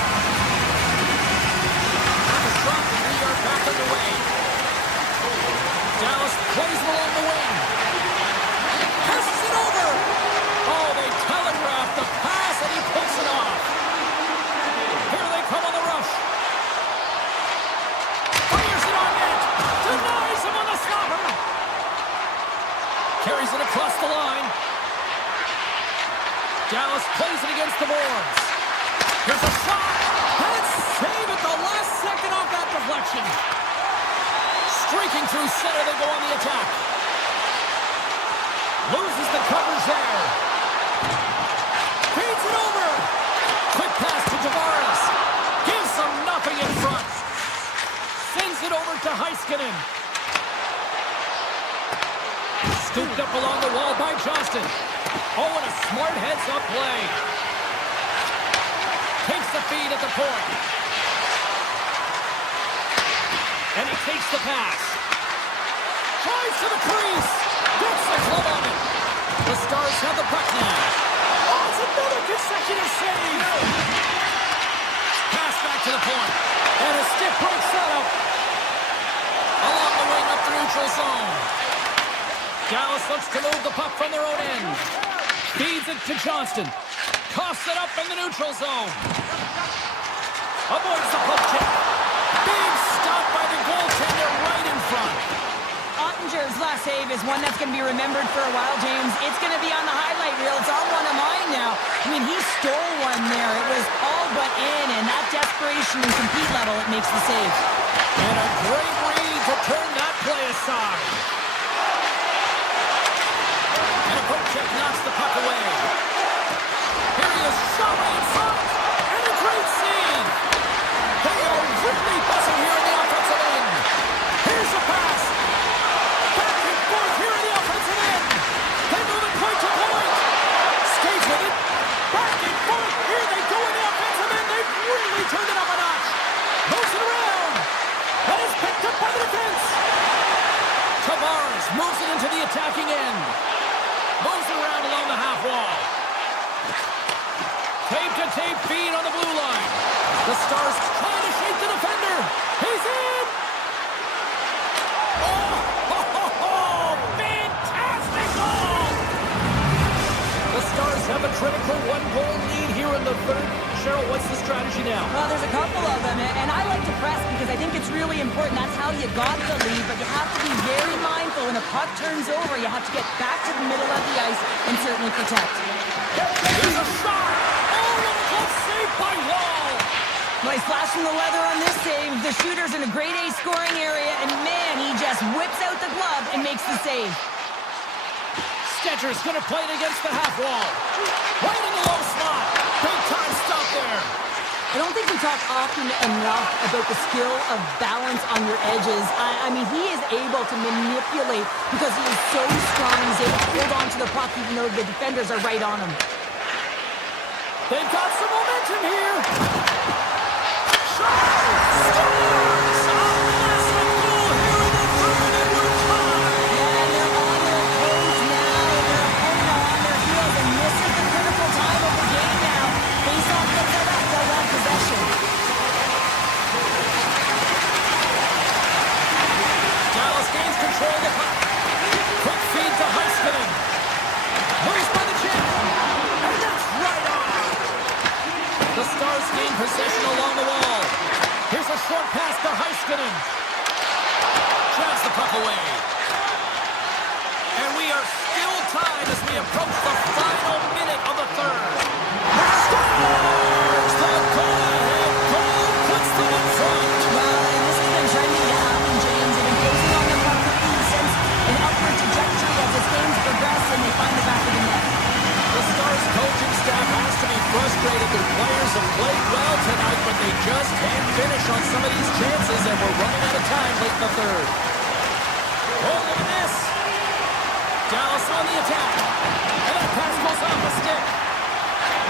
The shot, and we are back underway. Dallas plays it along the wing. Passes it over. Oh, they telegraphed the pass, and he picks it off. Here they come on the rush. Fires it on net. Denies him on the stopper. Carries it across the line. Dallas plays it against the boards. Here's a shot. And it's saved at the last second off that deflection. Streaking through center, they go on the attack. Loses the coverage there. Feeds it over. Quick pass to Tavares. Gives them nothing in front. Sends it over to Heiskanen. Scooped up along the wall by Johnston. Oh, and a smart heads-up play. Takes the feed at the point. And he takes the pass. Tries to the crease. Gets the glove on it. The Stars have the puck now. Oh, it's another consecutive save. Pass back to the point. And a stick break setup. Along the wing up the neutral zone. Dallas looks to move the puck from their own end. Feeds it to Johnston. Coughs it up in the neutral zone. Avoids the puck check. Big stop by the goaltender right in front. Ottinger's last save is one that's going to be remembered for a while, James. It's going to be on the highlight reel. It's on one of mine now. I mean, he stole one there. It was all but in, and that desperation and compete level, it makes the save. And a great read to turn that play aside. And a poke check knocks the puck away. Here he is, shot in front, and a great save. They are really buzzing here in the offensive end. Here's the pass. Back and forth here in the offensive end. They move it point to point. Skates with it. Back and forth. Here they go in the offensive end. They've really turned it up a notch. Moves it around. And it's picked up by the defense. Tavares moves it into the attacking end. Moves it around along the half wall. Tape-to-tape feed on the blue line. The Stars trying to shake the defender. He's in! Oh, fantastic goal! The Stars have a critical one-goal lead here in the third. Cheryl, what's the strategy now? Well, there's a couple of them, and I like to press because I think it's really important. That's how you got the lead, but you have to be very mindful. When a puck turns over, you have to get back to the middle of the ice and certainly protect. Here's a shot! By Wall. Nice flash from the leather on this save. The shooter's in a grade A scoring area, and man, he just whips out the glove and makes the save. Stetcher's going to play it against the half wall. Right in the low slot. Big time stop there. I don't think we talk often enough about the skill of balance on your edges. I mean, he is able to manipulate because he is so strong. He's able to hold on to the puck even though the defenders are right on him. They've got some momentum here. Shot! Scores! A massive goal here in the third, and we're tied. Yeah, they're on their toes now. They're opponent on their heels, and this is the critical time of the game now. Face off gets it up, they'll want possession. Dallas gains control of the puck. Quick feed to Heiskanen. Moves by the chin. And that's right on. The Stars gain possession along the wall. Here's a short pass to Heiskanen. Jabs the puck away. And we are still tied as we approach the final minute of the third. Scores! The goal-ahead goal puts them in front. frustrated. Their players have played well tonight, but they just can't finish on some of these chances, and we're running out of time late in the third. Oh, look at this. Dallas on the attack. And that pass goes off the stick.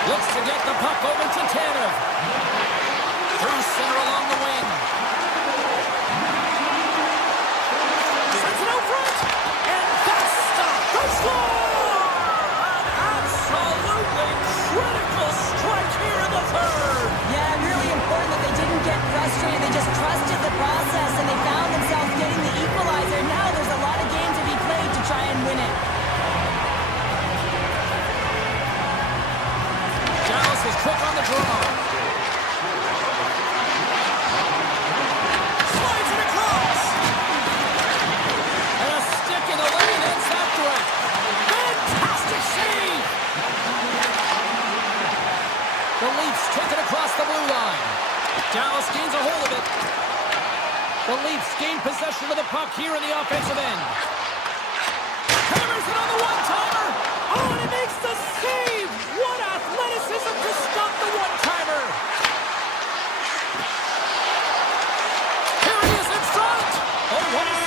Looks to get the puck over to Tanev. Through center along the wing. Sends it out front. And that's stopped. Go score! An absolutely critical strike here in the third. Yeah, really important that they didn't get frustrated. They just trusted the process, and they found themselves getting the equalizer. Now there's a lot of game to be played to try and win it. Dallas is quick on the draw. Slides it across. And a stick in the lane ends that threat. Fantastic save. The Leafs take it across the blue line. Dallas gains a hold of it. The Leafs gain possession of the puck here in the offensive end. Hammers it on the one-timer. Oh, and he makes the save. What athleticism to stop the one-timer. Here he is in front. Oh, what a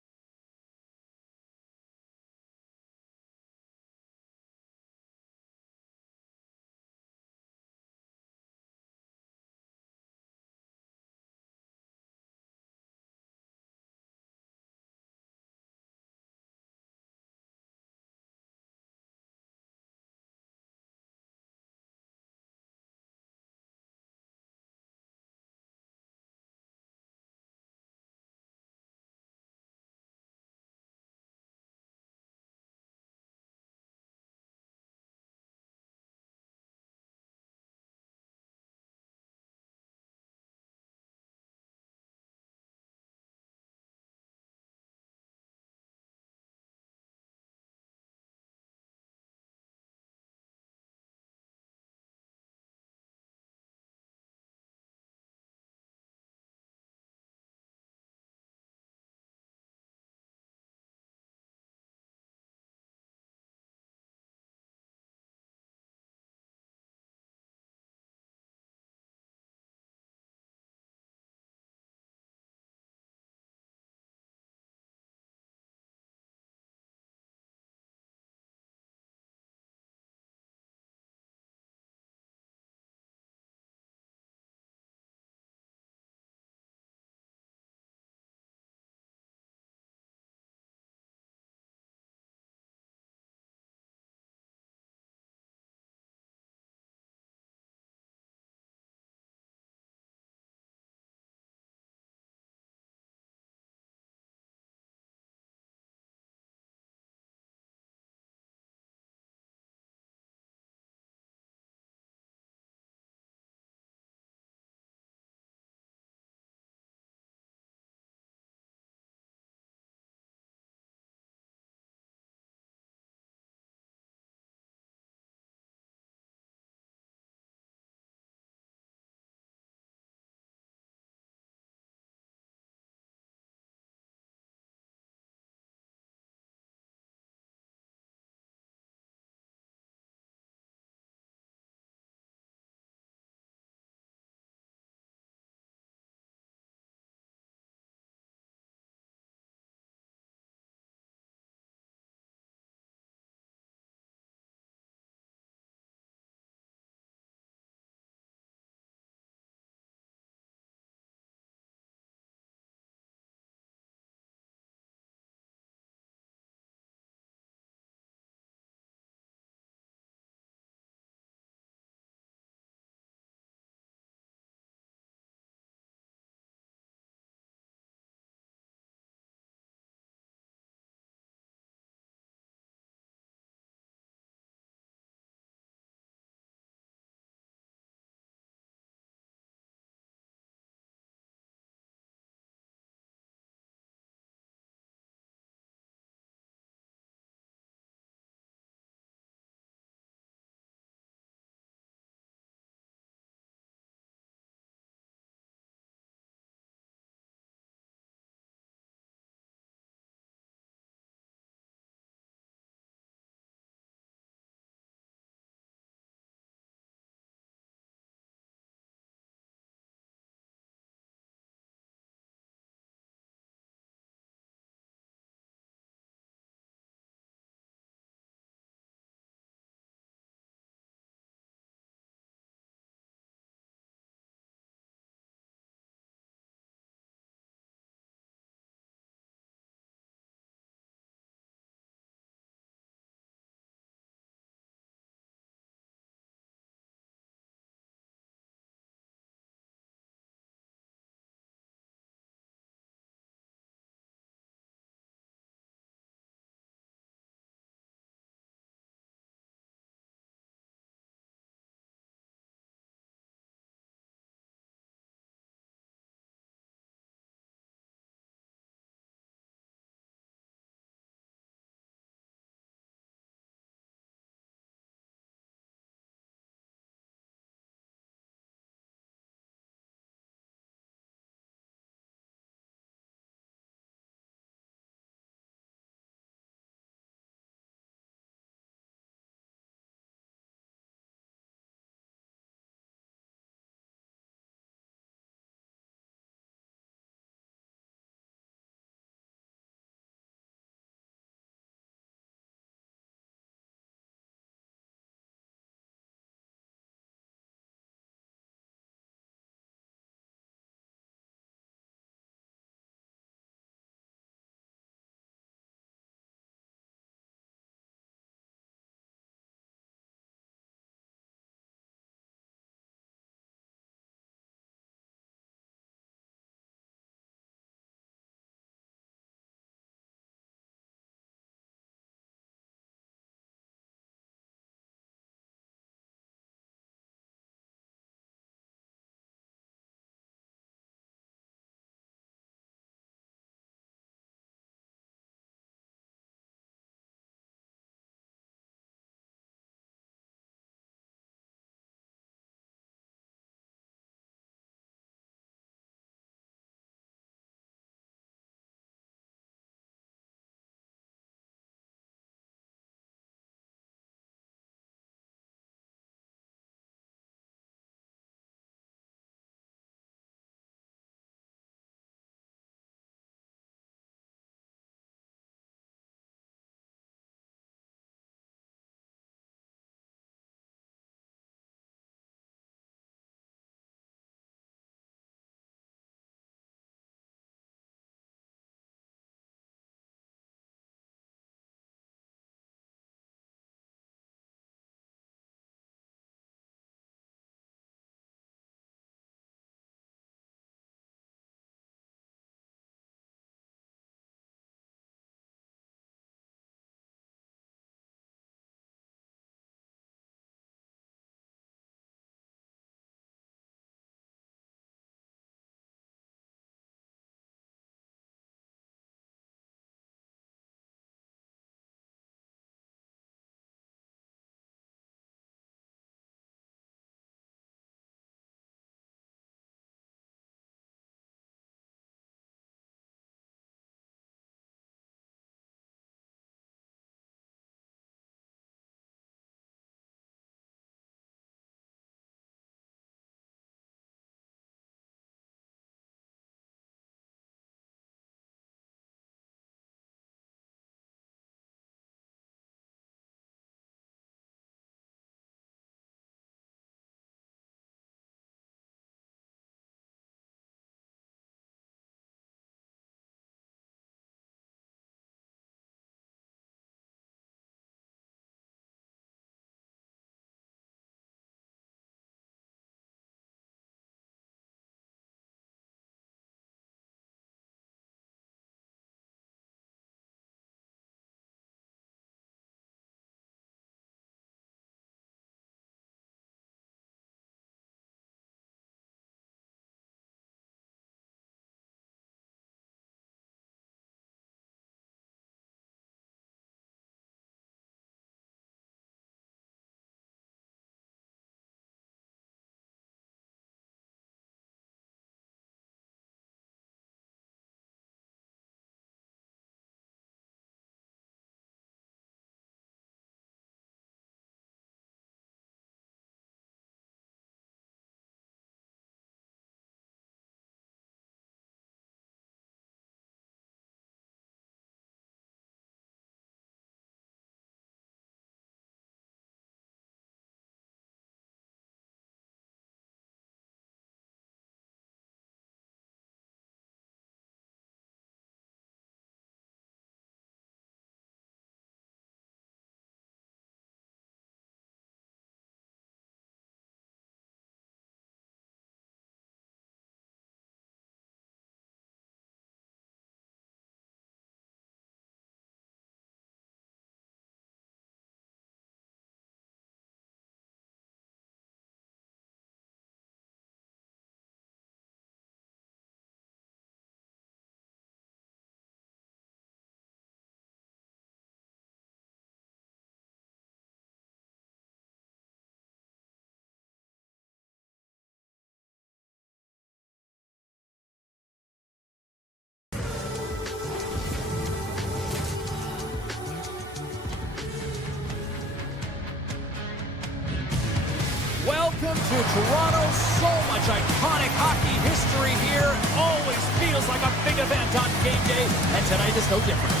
Welcome to Toronto. So much iconic hockey history here. It always feels like a big event on game day, and tonight is no different.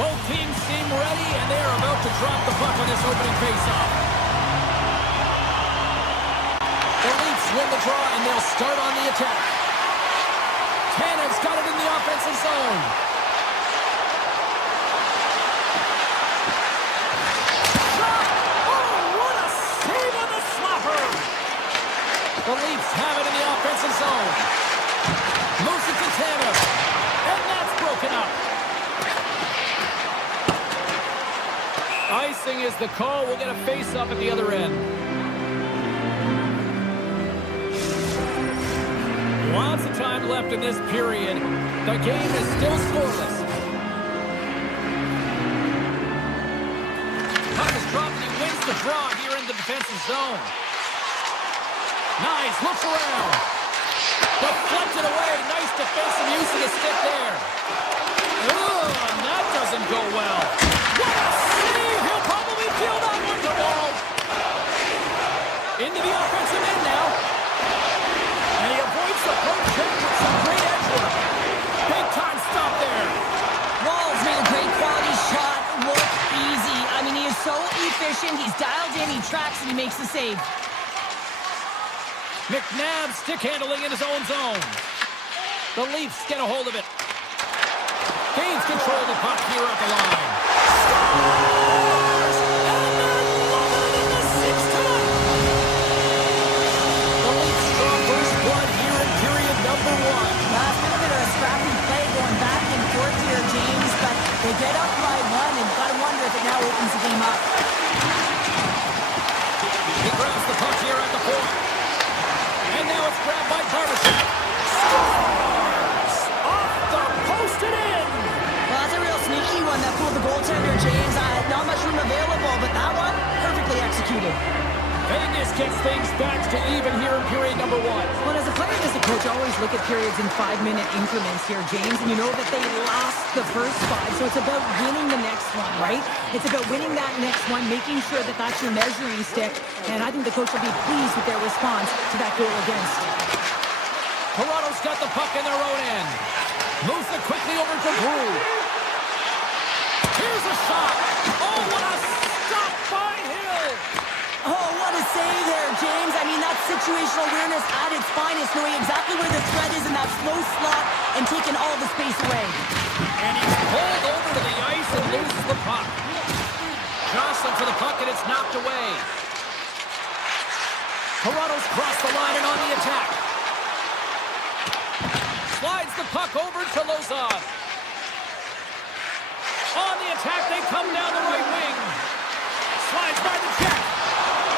Both teams seem ready, and they are about to drop the puck on this opening faceoff. The Leafs win the draw, and they'll start on the attack. Tannen's got it in the offensive zone. The Leafs have it in the offensive zone. Moves it to Tanner. And that's broken up. Icing is the call. We'll get a face-up at the other end. Lots of time left in this period. The game is still scoreless. Puck is dropped and he wins the draw here in the defensive zone. Nice, looks around. Deflected away. Nice defensive use of the stick there. Ooh, and that doesn't go well. What a save! He'll probably feel that one to ball. Into the offensive end now. And he avoids the poke check with some great edge work. Big time stop there. Walls made a great quality shot. Look easy. I mean, he is so efficient. He's dialed in, he tracks, and he makes the save. McNabb stick handling in his own zone. The Leafs get a hold of it. Gains control of the puck here at the line. Scores! And they're loaded in the sixth time. The Leafs draw first blood here in period number 1. Last been a bit of a scrappy play going back and forth here, James, but they get up by one, and gotta wonder if it now opens the game up. He grabs the puck here at the point. And now it's grabbed by Barbashev. Scores! Off the post and in! Well, that's a real sneaky one that pulled the goaltender, James. Not much room available, but that one, perfectly executed. Vegas gets things back to even here in period number 1. Well, as a player and as a coach, I always look at periods in 5-minute increments here, James, and you know that they lost the first 5, so it's about winning the next one, right? It's about winning that next one, making sure that that's your measuring stick, and I think the coach will be pleased with their response to that goal against. Toronto's got the puck in their own end. Moves it quickly over to Brew. Here's a shot. Oh, what a stop by Hill. Oh, what a save there, James. I mean, that's situational awareness at its finest, knowing exactly where the threat is in that slow slot and taking all the space away. And he's pulled over to the ice and loses the puck. Johnson for the puck, and it's knocked away. Toronto's crossed the line and on the attack. Slides the puck over to Lozon. On the attack, they come down the right wing. Slides by the check.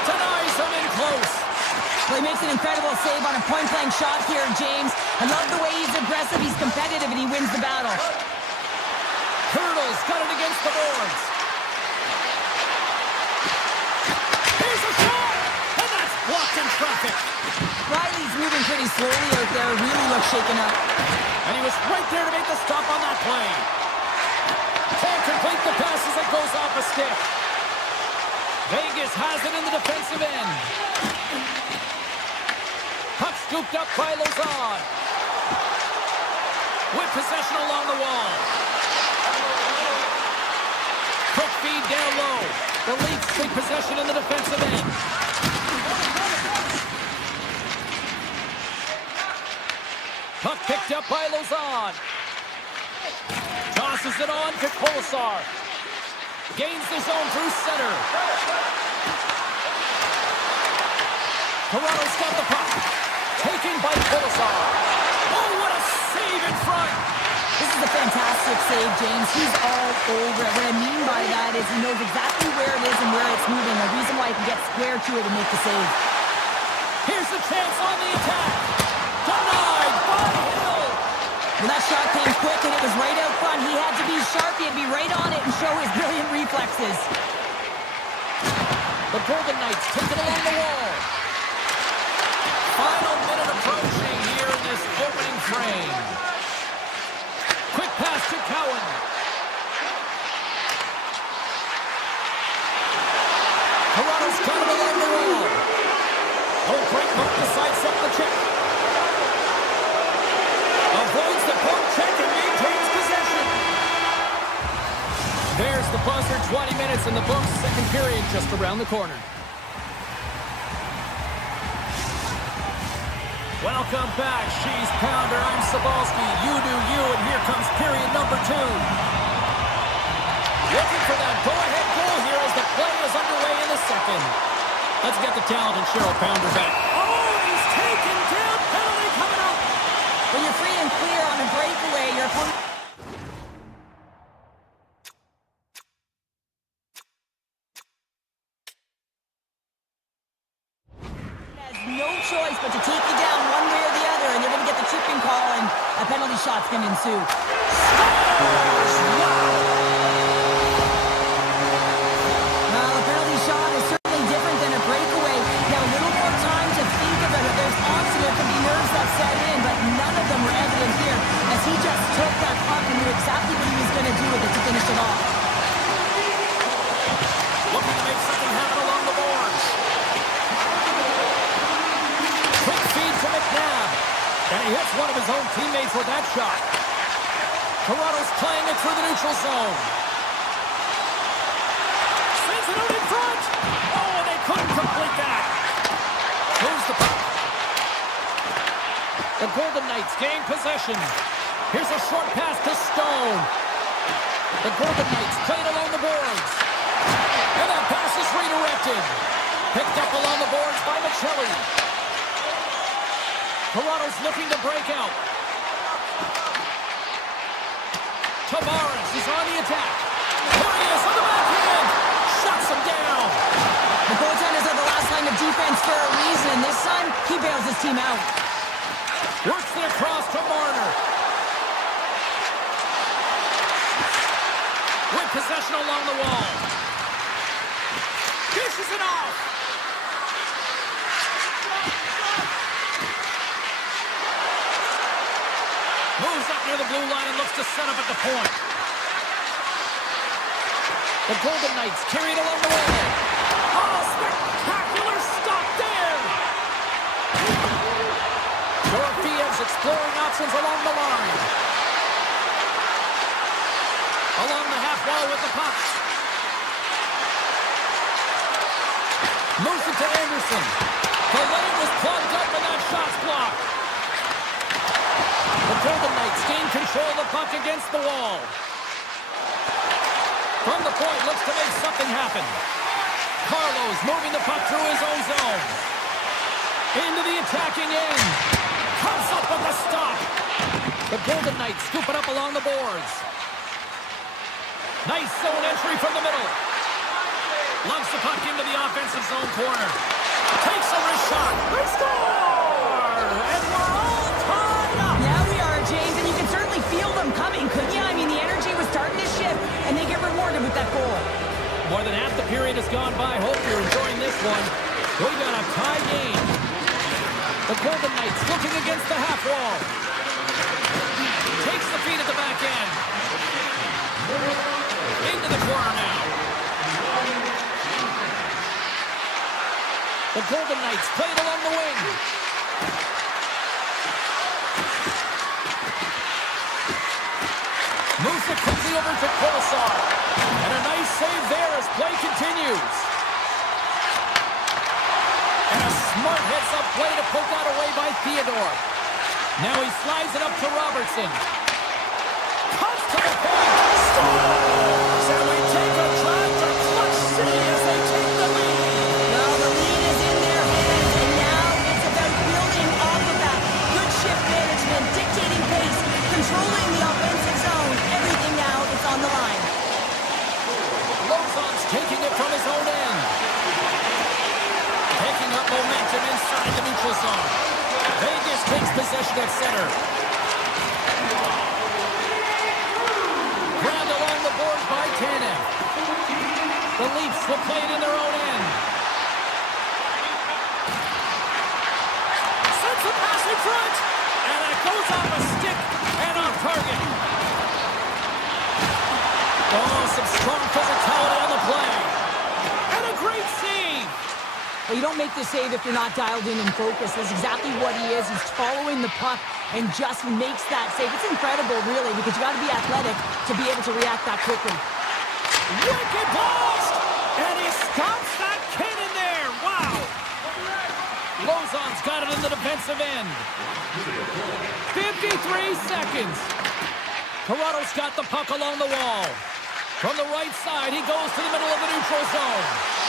Denies him in close. Well, he makes an incredible save on a point-blank shot here, James. I love the way he's aggressive, he's competitive, and he wins the battle. Hurdles got it against the boards. Here's a shot! And that's blocked in traffic. Riley's moving pretty slowly out there, really looks shaken up. And he was right there to make the stop on that play. Can't complete the pass as it goes off a stick. Vegas has it in the defensive end. Puck scooped up by Lozon. With possession along the wall. Quick feed down low. The Leafs take possession in the defensive end. Puck picked up by Lozon. Tosses it on to Kolesar. Gains the zone through center. Toronto's got the puck. Taken by Kolesar. Oh, what a save in front. This is a fantastic save, James. He's all over it. What I mean by that is he knows exactly where it is and where it's moving. The reason why he can get square to it and make the save. Here's the chance on the attack. Denied by Hill. Well, that shot came quick and it was right out front. He had to be sharp. He had to be right on it and show his brilliant reflexes. The Golden Knights take it along the wall. Final minute approaching here in this opening frame. Quick pass to Cowan. Toronto Just got it along the wall. Oh, great move to sidestep the check. Avoids the poke check and maintains possession. There's the buzzer. 20 minutes in the books. Second period just around the corner. Welcome back, She's Pounder. I'm Sabalski. You do you, and here comes period number 2. Looking for that go-ahead goal here as the play is underway in the second. Let's get the talented Cheryl Pounder back. Oh, he's taken down. Penalty coming up. When you're free and clear on a breakaway, your opponent has no choice but to take you down one way or the other, and they're going to get the tripping call, and a penalty shot's going to ensue. Well, a penalty shot is certainly different than a breakaway. You have a little more time to think about it. There's odds there could be nerves that set in, but none of them were evident here, as he just took that puck and knew exactly what he was going to do with it to finish it off. Looking to make something happen along the boards. Quick feed to McNabb. And he hits one of his own teammates with that shot. Toronto's playing it through the neutral zone. Sends it out in front. Oh, and they couldn't complete that. Moves the puck. The Golden Knights gain possession. Here's a short pass to Stone. The Golden Knights played along the boards. And that pass is redirected. Picked up along the boards by Michelli. Toronto's looking to break out. Tavares is on the attack. There he is on the backhand. Shuts him down. The goaltenders are the last line of defense for a reason. This time, he bails his team out. Works it across to Marner. With possession along the wall. Dishes it off. Moves up near the blue line and looks to set up at the point. The Golden Knights carried along the wall. Oh, spectacular stop there. Dorofeyev's exploring options along the line. Along the half wall with the puck. Moves it to Anderson. The lane was plugged up and that shot's blocked. The Golden Knights gain control of the puck against the wall. From the point, looks to make something happen. Carlo's moving the puck through his own zone. Into the attacking end. Comes up with a stop. The Golden Knights scoop it up along the boards. Nice zone entry from the middle. Lugs the puck into the offensive zone corner. Takes a wrist shot. They score! And we're all tied up. Yeah, we are, James, and you can certainly feel them coming, couldn't you? I mean, the energy was starting to shift, and they get rewarded with that goal. More than half the period has gone by. Hope you're enjoying this one. We got a tie game. The Golden Knights looking against the half wall. Takes the feed at the back end. Into the corner now. The Golden Knights played along the wing. Moves it quickly over to Kolosar. And a nice save there as play continues. And a smart heads-up play to poke that away by Theodore. Now he slides it up to Robertson. Cuts to the paint. Scores! And we take a drive to Clutch City as they take the lead. Well, the lead is in their hands, and now it's about building off of that. Good shift management, dictating pace, controlling the offensive zone. Everything now is on the line. Lozon's taking it from his own end. Taking up momentum inside the neutral zone. Vegas takes possession at center. Grabbed along the boards by Tanev. The Leafs will play it in their own end. Sends a pass in front. And it goes off a stick and off target. Oh, some strong physicality on the play. And a great save. Well, you don't make the save if you're not dialed in and focused. That's exactly what he is. He's following the puck and just makes that save. It's incredible, really, because you got to be athletic to be able to react that quickly. Wicked blast! And he stops that kid in there. Wow! Lozon's got it in the defensive end. 53 seconds. Toronto's got the puck along the wall. From the right side, he goes to the middle of the neutral zone.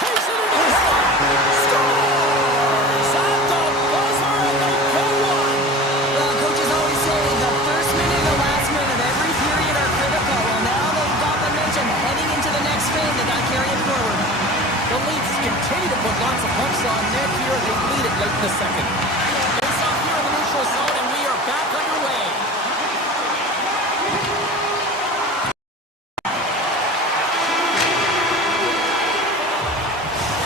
Takes it into the slot. Scores! At the buzzer, and they get one. Well, coaches always say the first minute and the last minute of every period are critical. Well, now they've got momentum heading into the next game. They got to carry it forward. The Leafs continue to put lots of pucks on net here. They lead it late in the second. It's off here in the neutral zone, and we are back underway.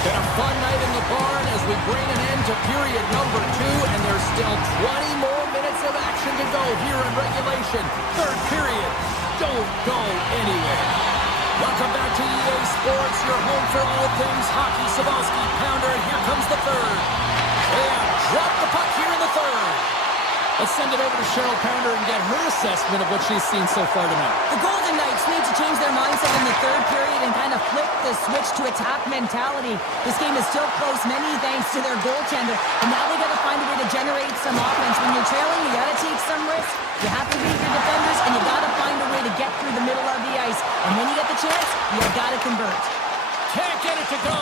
Been a fun night in the barn as we bring an end to period number 2, and there's still 20 more minutes of action to go here in regulation. Third period. Don't go anywhere. Welcome back to EA Sports, your home for all things hockey. Sabalski, Pounder, and here comes the third. They have dropped the puck here in the third. Let's send it over to Cheryl Pounder and get her assessment of what she's seen so far tonight. The Golden Knights need to change their mindset in the third period and kind of flip the switch to attack mentality. This game is still close, many thanks to their goaltender, and now they got to find a way to generate some offense. When you're trailing, you got to take some risks. You have to beat your defenders, and you got to find a way to get through the middle of the ice. And when you get the chance, you got to convert. Can't get it to go.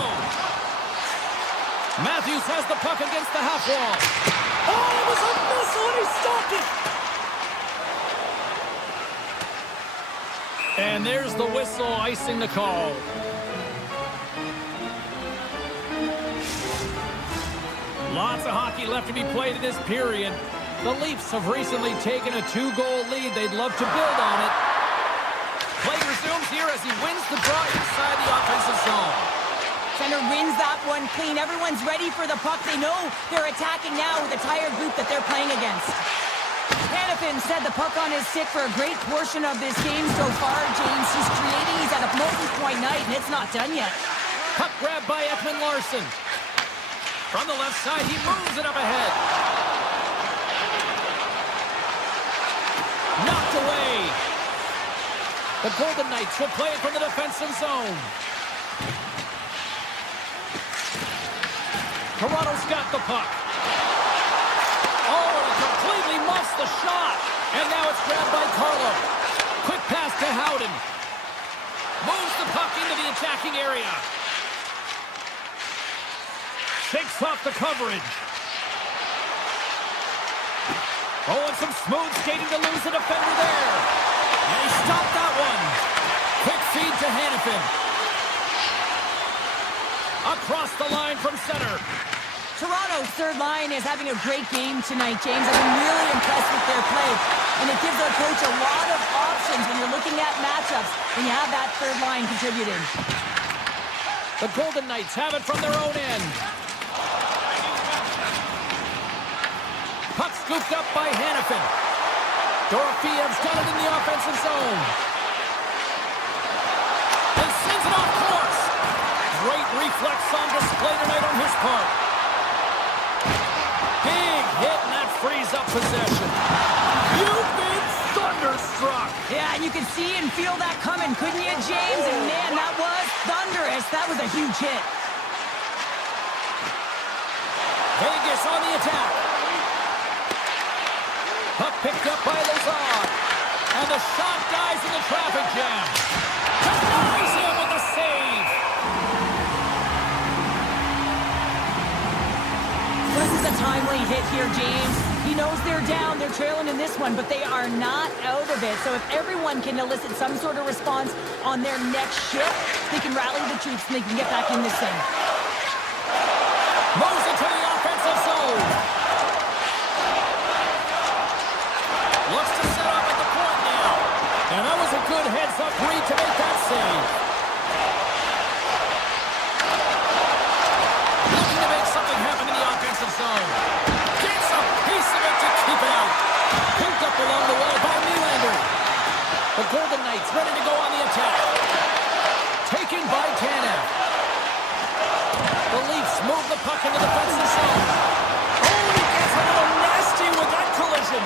Matthews has the puck against the half wall. Oh, it was a missile, and he stopped it. And there's the whistle icing the call. Lots of hockey left to be played in this period. The Leafs have recently taken a 2-goal lead. They'd love to build on it. Play resumes here as he wins the draw inside the offensive zone. Center wins that one clean. Everyone's ready for the puck. They know they're attacking now with a tired group that they're playing against. Hanifin said the puck on his stick for a great portion of this game so far, James. He's creating. He's at a multi-point night, and it's not done yet. Puck grab by Ekman Larson. From the left side, he moves it up ahead. Knocked away. The Golden Knights will play it from the defensive zone. Toronto's got the puck. Oh, and he completely muffs the shot. And now it's grabbed by Carlo. Quick pass to Howden. Moves the puck into the attacking area. Shakes off the coverage. Oh, and some smooth skating to lose the defender there. And he stopped that one. Quick feed to Hanifin. Across the line from center. Toronto's third line is having a great game tonight, James. I've been really impressed with their play. And it gives our coach a lot of options when you're looking at matchups when you have that third line contributing. The Golden Knights have it from their own end. Puck scooped up by Hanifin. Dorofiev's got it in the offensive zone. And sends it off course. Great reflex on display tonight on his part. Big hit, and that frees up possession. You've been thunderstruck. Yeah, and you can see and feel that coming, couldn't you, James? And man, that was thunderous. That was a huge hit. Vegas on the attack. Puck picked up by Lazard. And the shot dies in the traffic jam. Denies him with the save. This is a timely hit here, James. He knows they're down, they're trailing in this one, but they are not out of it. So if everyone can elicit some sort of response on their next shift, they can rally the troops and they can get back in this thing. Moves it to the offensive zone. Looks to set up at the point now. And that was a good heads-up read to make that save. Looking to make something happen in the offensive zone. Gets a piece of it to keep it out. Picked up along the wall by Nylander. The Golden Knights ready to go on the attack. Taken by Tanev. puck in the defensive zone. Oh, he gets a little nasty with that collision.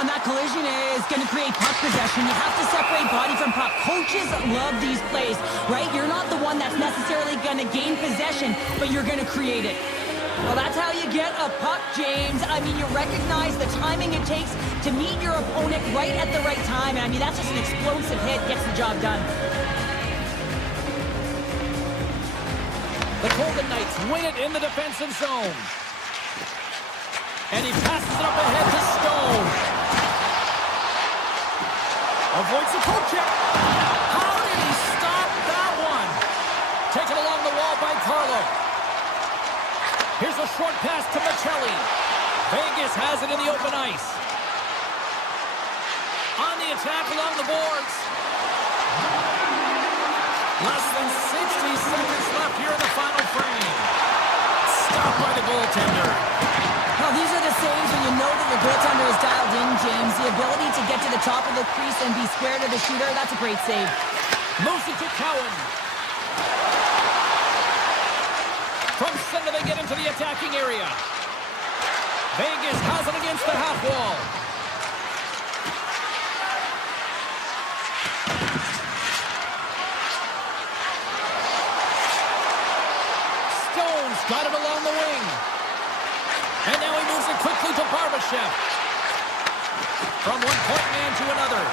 And that collision is going to create puck possession. You have to separate body from puck. Coaches love these plays, right? You're not the one that's necessarily going to gain possession, but you're going to create it. Well, that's how you get a puck, James. I mean, you recognize the timing it takes to meet your opponent right at the right time. And I mean, that's just an explosive hit, gets the job done. The Golden Knights win it in the defensive zone. And he passes it up ahead to Stone. Avoids the poke check. How did he stop that one? Taken along the wall by Carlo. Here's a short pass to Michelli. Vegas has it in the open ice. On the attack along the boards. Less than 60 seconds left here in the final frame. Stopped by the goaltender. Well, these are the saves when you know that your goaltender is dialed in, James. The ability to get to the top of the crease and be square to the shooter, that's a great save. Moves it to Cowan. From center, they get into the attacking area. Vegas has it against the half wall. Stone's got it along the wing. And now he moves it quickly to Barbashev. From one point man to another.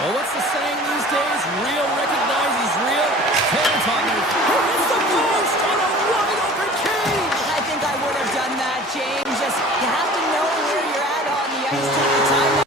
Well, what's the saying these days? Real recognizes real. Hands on their... Here's the post on a wide open cage! I think I would have done that, James. Just, you have to know where you're at on the ice. Take the time.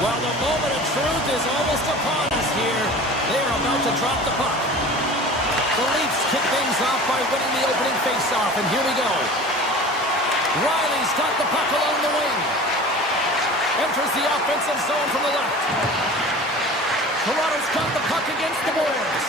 Well, the moment of truth is almost upon us here. They are about to drop the puck. The Leafs kick things off by winning the opening faceoff, and here we go. Riley's got the puck along the wing. Enters the offensive zone from the left. Toronto's got the puck against the boards.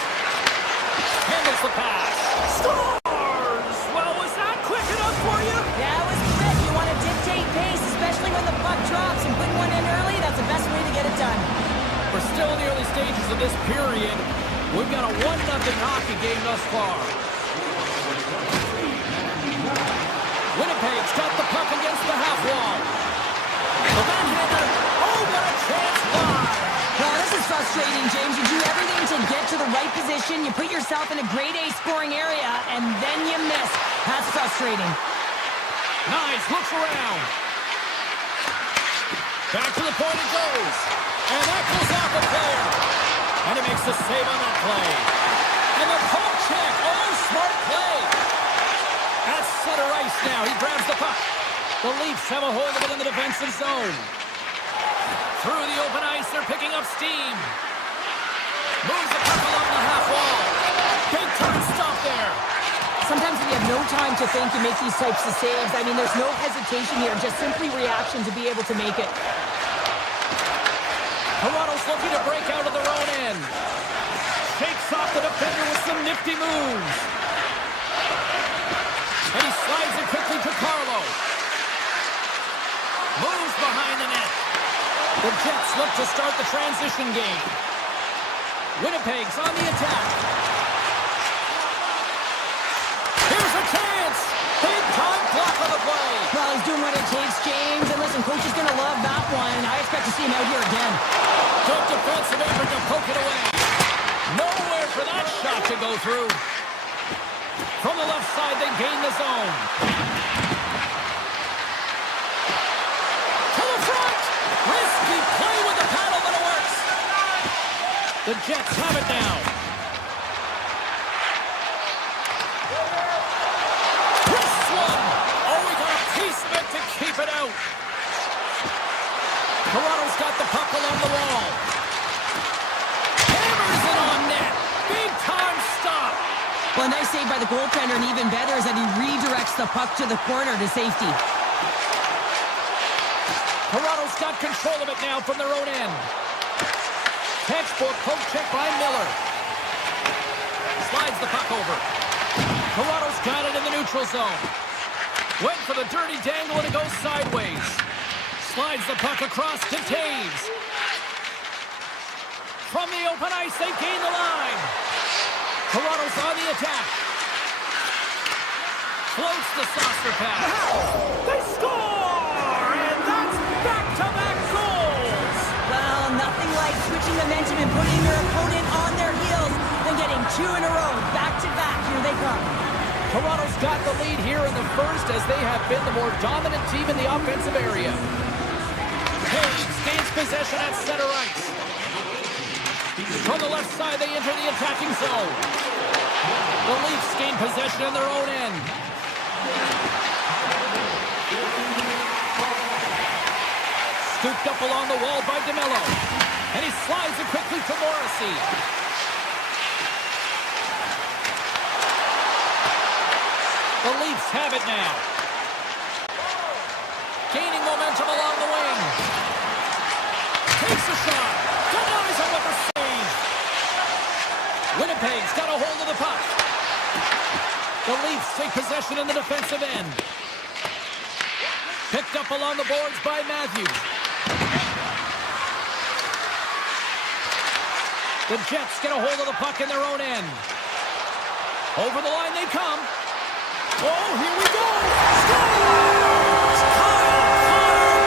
Handles the pass. Scores! Well, was that quick enough for you? Yeah, it was quick. You want to dictate pace, especially when the puck drops, and putting one in early, that's the best way to get it done. We're still in the early stages of this period. We've got a 1-0 hockey game thus far. Winnipeg's got the puck against the half wall. The backhander. Oh, what a chance wide. Well, this is frustrating, James. You do everything to get to the right position. You put yourself in a grade A scoring area, and then you miss. That's frustrating. Nice, looks around. Back to the point it goes. And that goes off the player. And he makes the save on that play. And the poke check. Oh, smart play. At center ice now. He grabs the puck. The Leafs have a hold of it in the defensive zone. Through the open ice, they're picking up steam. Moves the puck along the half wall. Big time stop there. Sometimes when you have no time to think, you make these types of saves. I mean, there's no hesitation here, just simply reaction to be able to make it. Toronto's looking to break out of their own end. Shakes off the defender with some nifty moves. And he slides it quickly to Carlo. Moves behind the net. The Jets look to start the transition game. Winnipeg's on the attack. Here's a chance. Big time block on the play. Well, he's doing what it takes, James. And listen, coach is going to love that one. I expect to see him out here again. Good defensive effort to poke it away. Nowhere for that shot to go through. From the left side, they gain the zone. To the front. Risky play with the paddle, but it works. The Jets have it now. This one. Oh, we got a piece of it to keep it out. Toronto's got the puck along the wall. Hammers it on net. Big time stop. Well, a nice save by the goaltender, and even better is that he redirects the puck to the corner to safety. Toronto's got control of it now from their own end. Textbook poke check by Miller. Slides the puck over. Toronto's got it in the neutral zone. Went for the dirty dangle and it goes sideways. Slides the puck across to Taves. From the open ice, they gain the line. Toronto's on the attack. Floats the saucer pass. They score! And that's back-to-back goals! Well, nothing like switching momentum and putting your opponent on their heels than getting two in a row, back-to-back. Here they come. Toronto's got the lead here in the first as they have been the more dominant team in the offensive area. Hayes gains possession at center ice. From the left side, they enter the attacking zone. The Leafs gain possession in their own end. Scooped up along the wall by DeMello. And he slides it quickly to Morrissey. The Leafs have it now. Gaining momentum along the wing. Takes a shot. Denies him with the save. Winnipeg's got a hold of the puck. The Leafs take possession in the defensive end. Picked up along the boards by Matthews. The Jets get a hold of the puck in their own end. Over the line they come. Oh, here we go. Scores! Kyle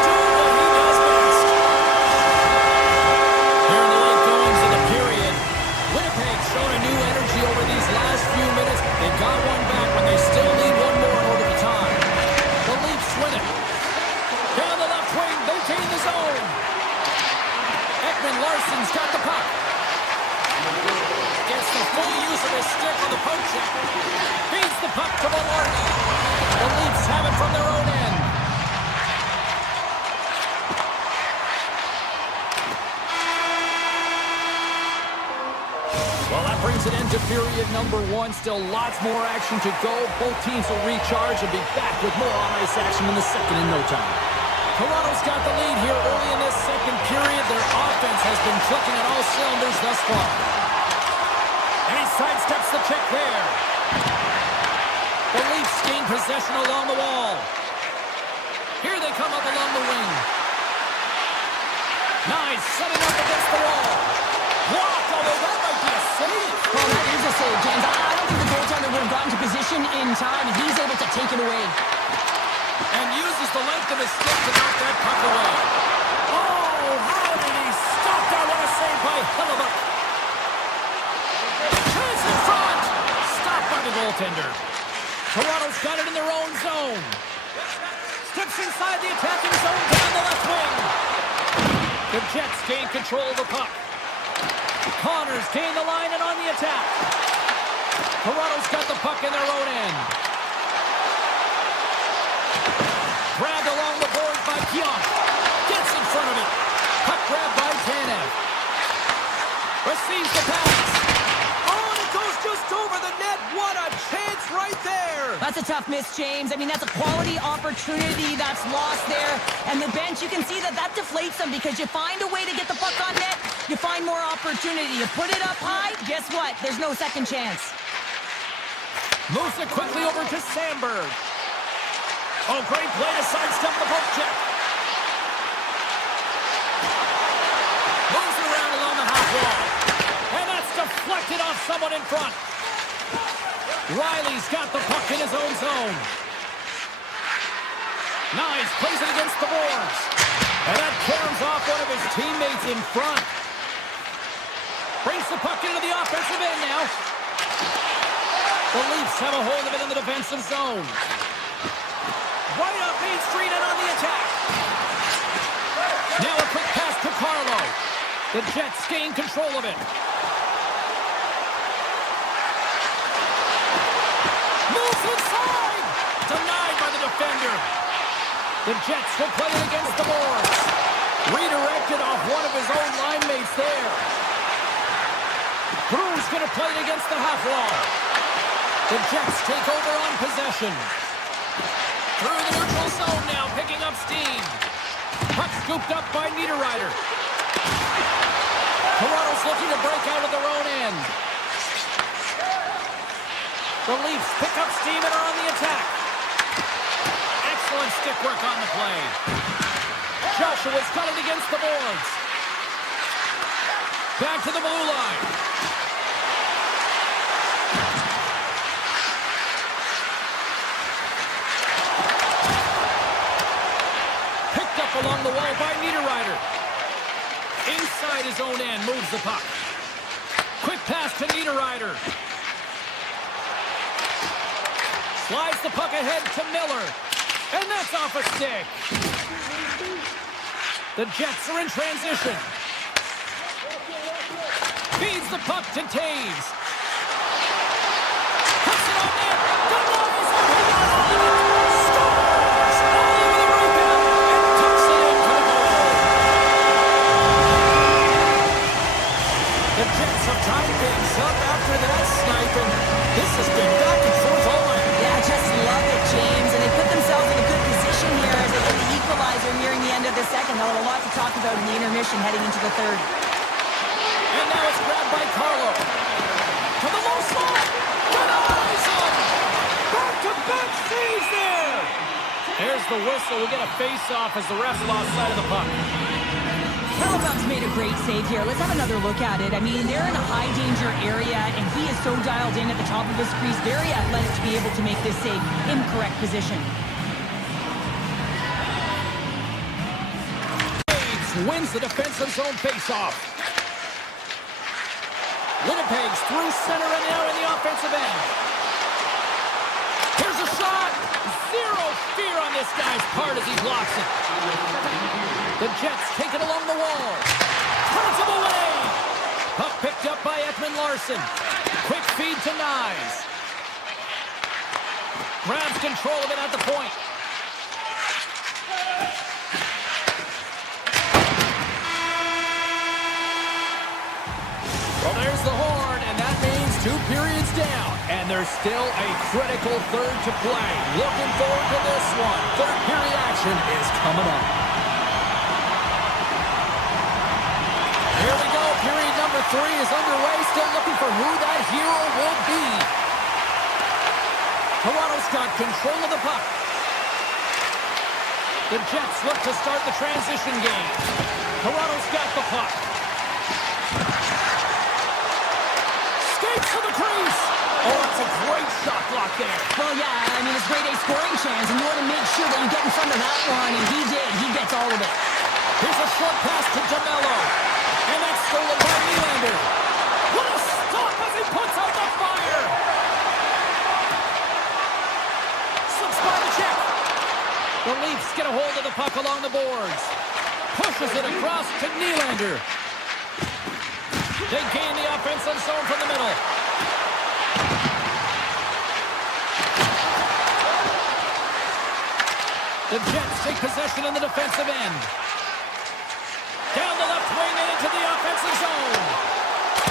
doing what he does best. Here in the late goings of the period, Winnipeg showed a new energy over these last few minutes. They got one back when they still need one more in order to tie. The Leafs win it. Down the left wing, they gain the zone. Ekman Larsson's got the puck. Gets the full use of his stick on the poke check. Feeds the puck to Maloney. The Leafs have it from their own end. Well, that brings an end to period number one. Still lots more action to go. Both teams will recharge and be back with more on-ice action in the second in no time. Toronto's got the lead here early in this second period. Their offense has been clicking on all cylinders thus far. And he sidesteps the check there. The Leafs gain possession along the wall. Here they come up along the wing. Nice, setting up against the wall. Blocked, although that might be a save. Well, that is a save, James. I don't think the goaltender would have gotten to position in time, and he's able to take it away. And uses the length of his stick to knock that puck away. Oh, how did he stop that? What a save by Hellebuyck. Chance in front. Stopped by the goaltender. Toronto's got it in their own zone. Steps inside the attacking zone down the left wing. The Jets gain control of the puck. Connors gain the line and on the attack. Toronto's got the puck in their own end. Grabbed along the boards by Pionk. Gets in front of it. Puck grabbed by Tanev. Receives the pass. Oh, and it goes just over the net. What a chance right there. That's a tough miss, James. I mean, that's a quality opportunity that's lost there. And the bench, you can see that deflates them because you find a way to get the puck on net, you find more opportunity. You put it up high, guess what? There's no second chance. Moves it quickly over to Sandberg. Oh, great play to sidestep the poke check. Moves it around along the half wall. And that's deflected off someone in front. Riley's got the puck in his own zone. Nice, plays it against the boards. And that caroms off one of his teammates in front. Brings the puck into the offensive end now. The Leafs have a hold of it in the defensive zone. Right up Main Street and on the attack. Now a quick pass to Carlo. The Jets gain control of it. Moves inside. Denied by the defender. The Jets will play it against the boards. Redirected off one of his own line mates there. Crew's going to play it against the half wall. The Jets take over on possession. Through the neutral zone now, picking up steam. Puck scooped up by Niederreiter. Toronto's looking to break out of their own end. The Leafs pick up steam and are on the attack. Excellent stick work on the play. Joshua's got it against the boards. Back to the blue line. Picked up along the wall by Niederreiter. Inside his own end, moves the puck. Quick pass to Niederreiter. Slides the puck ahead to Miller. And that's off a stick. The Jets are in transition. Feeds the puck to Taves. Puts it on net. Denies it. Scores! All over the rebound and tucks it in for the goal. The Jets have tied things up after that snipe, and this has been back and forth all night. Yeah, just love it, James. And they put themselves in a good position here as they get the equalizer nearing the end of the second. They'll have a lot to talk about in the intermission heading into the third. And now it's grabbed by Carlo. To the low slot. Denies him. Back-to-back saves there. There's the whistle. We'll get a face-off as the refs lost sight of the puck. Hellebuck's made a great save here. Let's have another look at it. I mean, they're in a high-danger area, and he is so dialed in at the top of his crease. Very athletic to be able to make this save in correct position. Wins the defensive zone faceoff. Winnipeg's through center and now in the offensive end. Here's a shot. Zero fear on this guy's part as he blocks it. The Jets take it along the wall. Turns him away. Puck picked up by Ekman Larson. Quick feed to Nyes. Grabs control of it at the point. Well, there's the horn, and that means 2 periods down. And there's still a critical third to play. Looking forward to this one. Third period action is coming up. Here we go. Period number 3 is underway. Still looking for who that hero will be. Toronto's got control of the puck. The Jets look to start the transition game. Toronto's got the puck. Skates to the crease. Oh, that's a great shot block there. Well, yeah, I mean, it's grade A scoring chance, and you want to make sure that you get in front of that one, and he did. He gets all of it. Here's a short pass to DeMello. And that's stolen by Nylander. What a stop as he puts out the fire. Slips by the check. The Leafs get a hold of the puck along the boards. Pushes it across to Nylander. They gain the offensive zone from the middle. The Jets take possession in the defensive end. Down the left wing and into the offensive zone.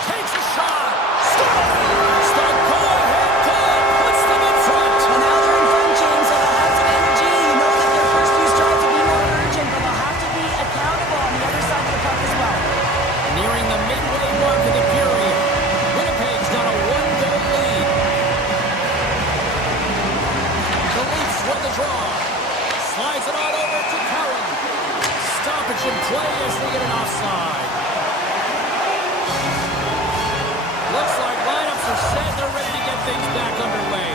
Takes a shot. Scores! The go-ahead goal puts them in front. Well, now they're in front, James, so they'll have some energy. You know that their first few strides will be more urgent, but they'll have to be accountable on the other side of the puck as well. Nearing the midway mark of the period. Winnipeg's got a 1-goal lead. The Leafs win the draw. Slides it on over to Cowan. Stoppage in play as they get an offside. Looks like lineups are set. They're ready to get things back underway.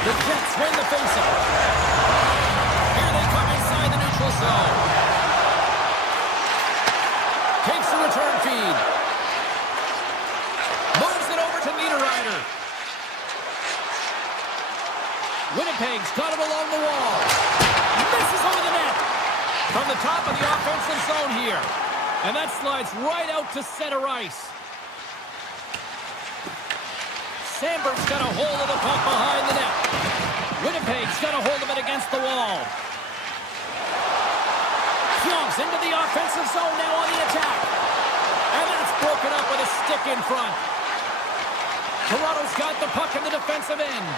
The Jets win the faceoff. Here they come inside the neutral zone. Takes the return feed. Moves it over to Niederreiter. Winnipeg's got it along the wall. Misses over the net. From the top of the offensive zone here. And that slides right out to center ice. Sandberg's got a hold of the puck behind the net. Winnipeg's got a hold of it against the wall. Flunks into the offensive zone now on the attack. And that's broken up with a stick in front. Toronto's got the puck in the defensive end.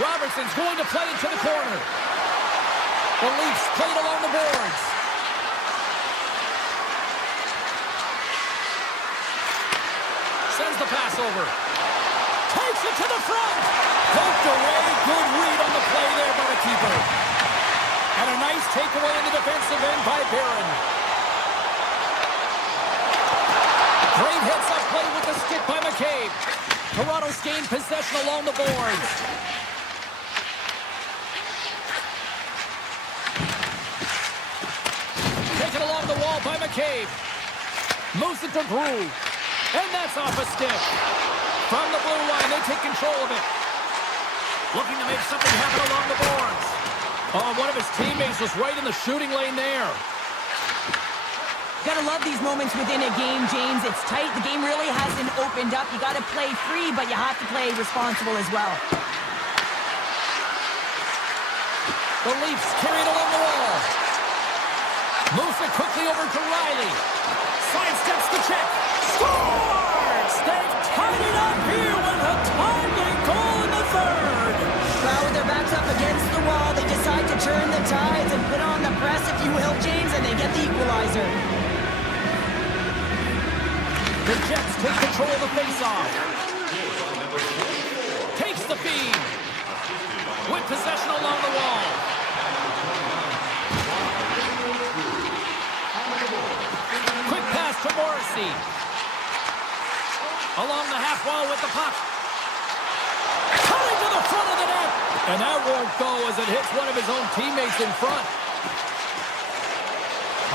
Robertson's going to play it to the corner. The Leafs play it along the boards. Sends the pass over. Takes it to the front. Poked away. Good read on the play there by the keeper. And a nice takeaway in the defensive end by Barron. Great heads-up play with the stick by McCabe. Toronto's gained possession along the boards. Taken along the wall by McCabe. Moves it to Brew. And that's off a stick. From the blue line, they take control of it. Looking to make something happen along the boards. Oh, one of his teammates was right in the shooting lane there. Gotta love these moments within a game, James. It's tight. The game really hasn't opened up. You gotta play free, but you have to play responsible as well. The Leafs carry it along the wall. Moves it quickly over to Riley. Sidesteps the check. Scores! They've tied it up here with a timely goal in the third. Well, with their backs up against the wall, they decide to turn the tides and put on the press, if you will, James, and they get the equalizer. The Jets take control of the faceoff. Takes the feed. With possession along the wall. siege. Along the half wall with the puck. Coming to the front of the net. And that won't go as it hits one of his own teammates in front.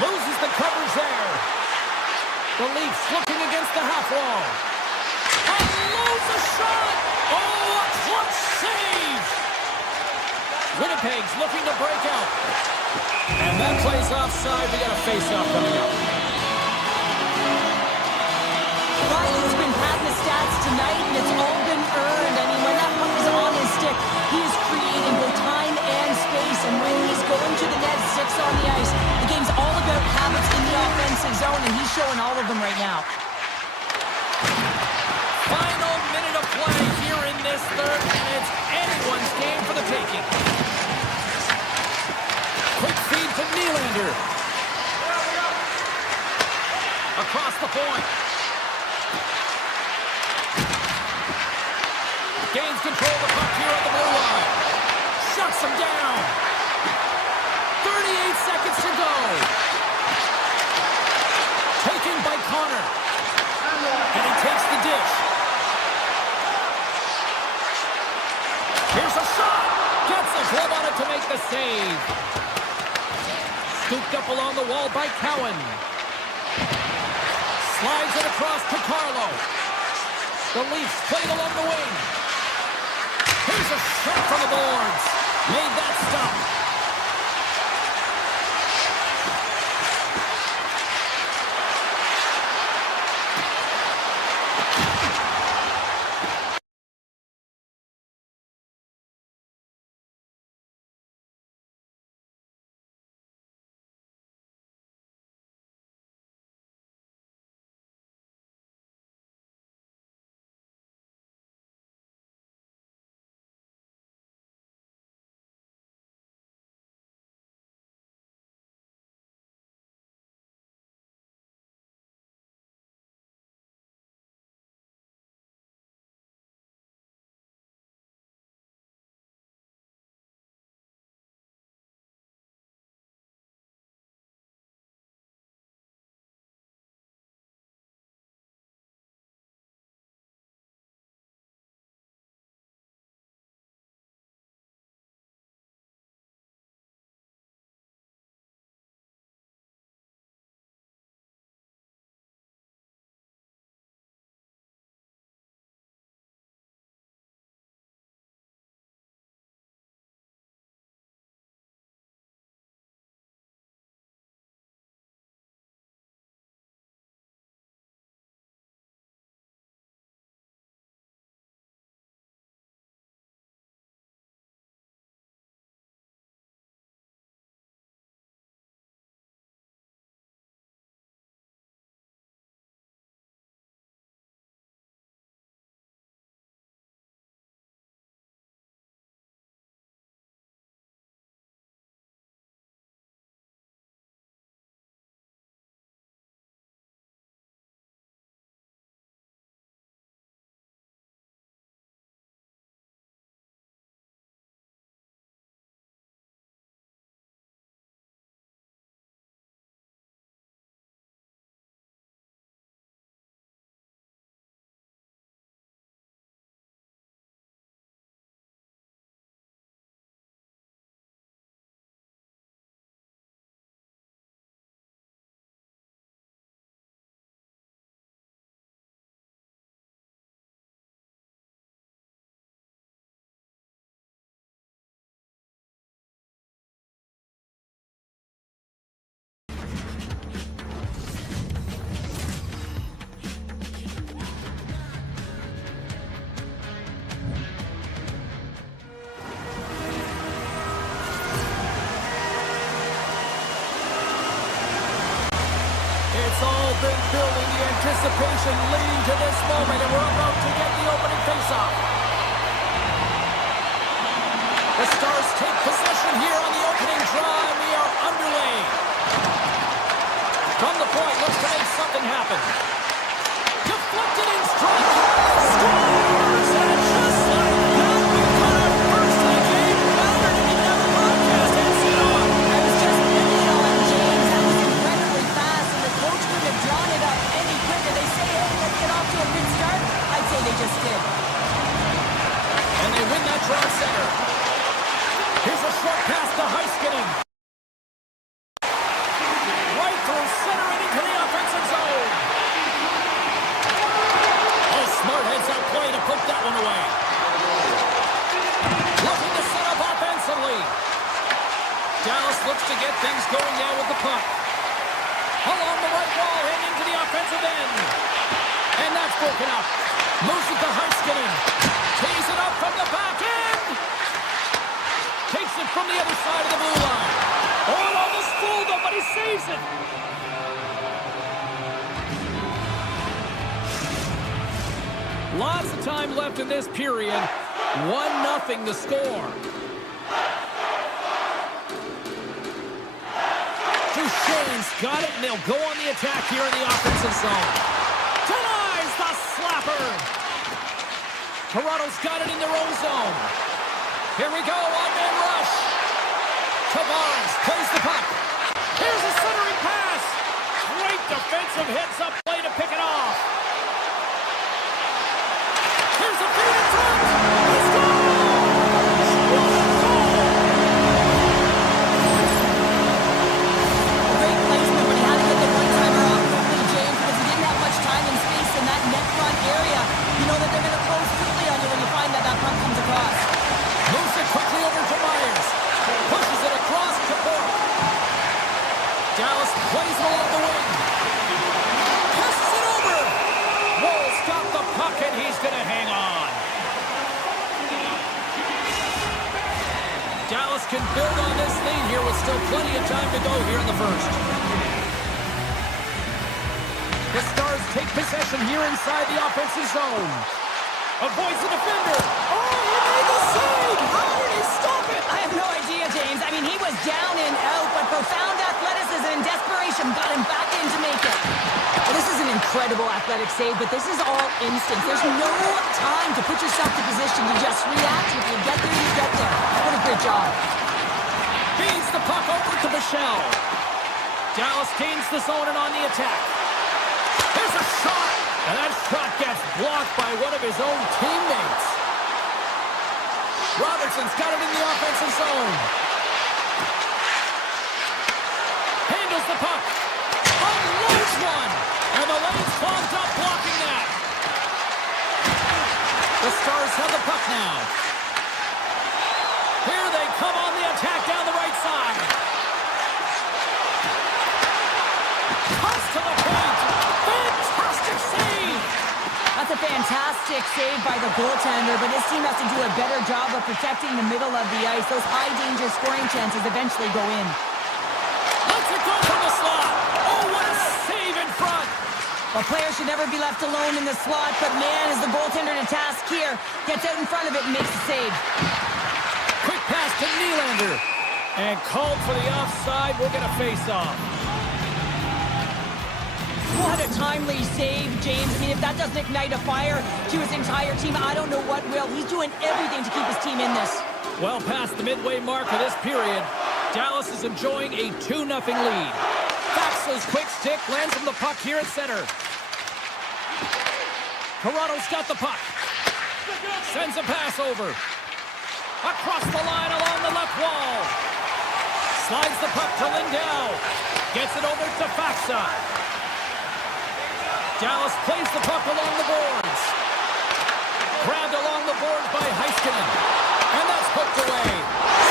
Loses the coverage there. The Leafs looking against the half wall. Unloads a shot. Oh, a clutch save. Winnipeg's looking to break out. And that plays offside. We got a face-off coming up. Ryan's been patting the stats tonight, and it's all been earned. I mean, when that puck is on his stick, he is creating both time and space. And when he's going to the net, 6 on the ice, the game's all about habits in the offensive zone, and he's showing all of them right now. Final minute of play here in this third, and it's anyone's game for the taking. Quick feed to Nylander. Across the point. Gains control of the puck here at the blue line. Shuts him down. 38 seconds to go. Taken by Connor. And he takes the dish. Here's a shot. Gets a glove on it to make the save. Scooped up along the wall by Cowan. Slides it across to Carlo. The Leafs played along the wing. Here's a shot from the boards. Made that stop. It's all been building, the anticipation leading to this moment, and we're about to get the opening faceoff. The Stars take possession here on the opening draw, and we are underway. From the point, looks to make something happen. Deflected in strike. Scores! And just like that, we've got our first of the game. Ballard didn't even have a broadcast headset on. I was just putting it on, James. That was incredibly fast, and the coach couldn't have drawn it up any quicker. through center and into the offensive zone. Oh, smart heads-up play to poke that one away. Looking to set up offensively. Dallas looks to get things going now with the puck. Along the right wall and into the offensive end. And that's broken up. Moves it to Hasky. Tees it up from the back end. Takes it from the other side of the blue line. Oh, almost fooled him, but he saves it. Lots of time left in this period. 1-0 the score. Duchesne's got it, and they'll go on the attack here in the offensive zone. Denies the slapper. Toronto's got it in their own zone. Here we go, one-man rush. Tavares plays the puck. Here's a centering pass. Great defensive heads-up play to pick it off. Here's a feed in front. He scores! What a goal! Great placement, but he had to get the one-timer off quickly, James, because he didn't have much time and space in that net front area. You know that they're going to close quickly on you when you find that puck comes across. Moves it quickly over to Myers. Pushes it across to Bork. Dallas plays it along the wing. Passes it over. Wolves got the puck, and he's going to hang on. Dallas can build on this lead here with still plenty of time to go here in the first. The Stars take possession here inside the offensive zone. Avoids the defender. Oh, he made the save! How did he stop it? I have no idea, James. I mean, he was down and out, but profound athleticism and desperation got him back in to make it. Well, this is an incredible athletic save, but this is all instinct. There's no time to put yourself to position. You just react. If you get there, you get there. What a great job. Feeds the puck over to Michelle. Dallas gains the zone and on the attack. Here's a shot! And that shot gets blocked by one of his own teammates. Robertson's got it in the offensive zone. Handles the puck. Unloads one. And the lane's clogged up blocking that. The Stars have the puck now. Here they come on the attack down the right side. Comes to the point. Fantastic save. That's a fantastic save by the goaltender, but his team has to do a better job of protecting the middle of the ice. Those high-danger scoring chances eventually go in. Let's it go from the slot. Oh, what a save in front. A player should never be left alone in the slot, but man, is the goaltender to task here. Gets out in front of it and makes the save. Quick pass to Nylander. And called for the offside. We'll get a face-off. What a timely save, James. I mean, if that doesn't ignite a fire to his entire team, I don't know what will. He's doing everything to keep his team in this. Well past the midway mark of this period, Dallas is enjoying a 2-0 lead. Fax's quick stick lands him the puck here at center. Toronto's got the puck. Sends a pass over. Across the line along the left wall. Slides the puck to Lindell. Gets it over to Faxa. Dallas plays the puck along the boards. Grabbed along the boards by Heiskanen. And that's hooked away.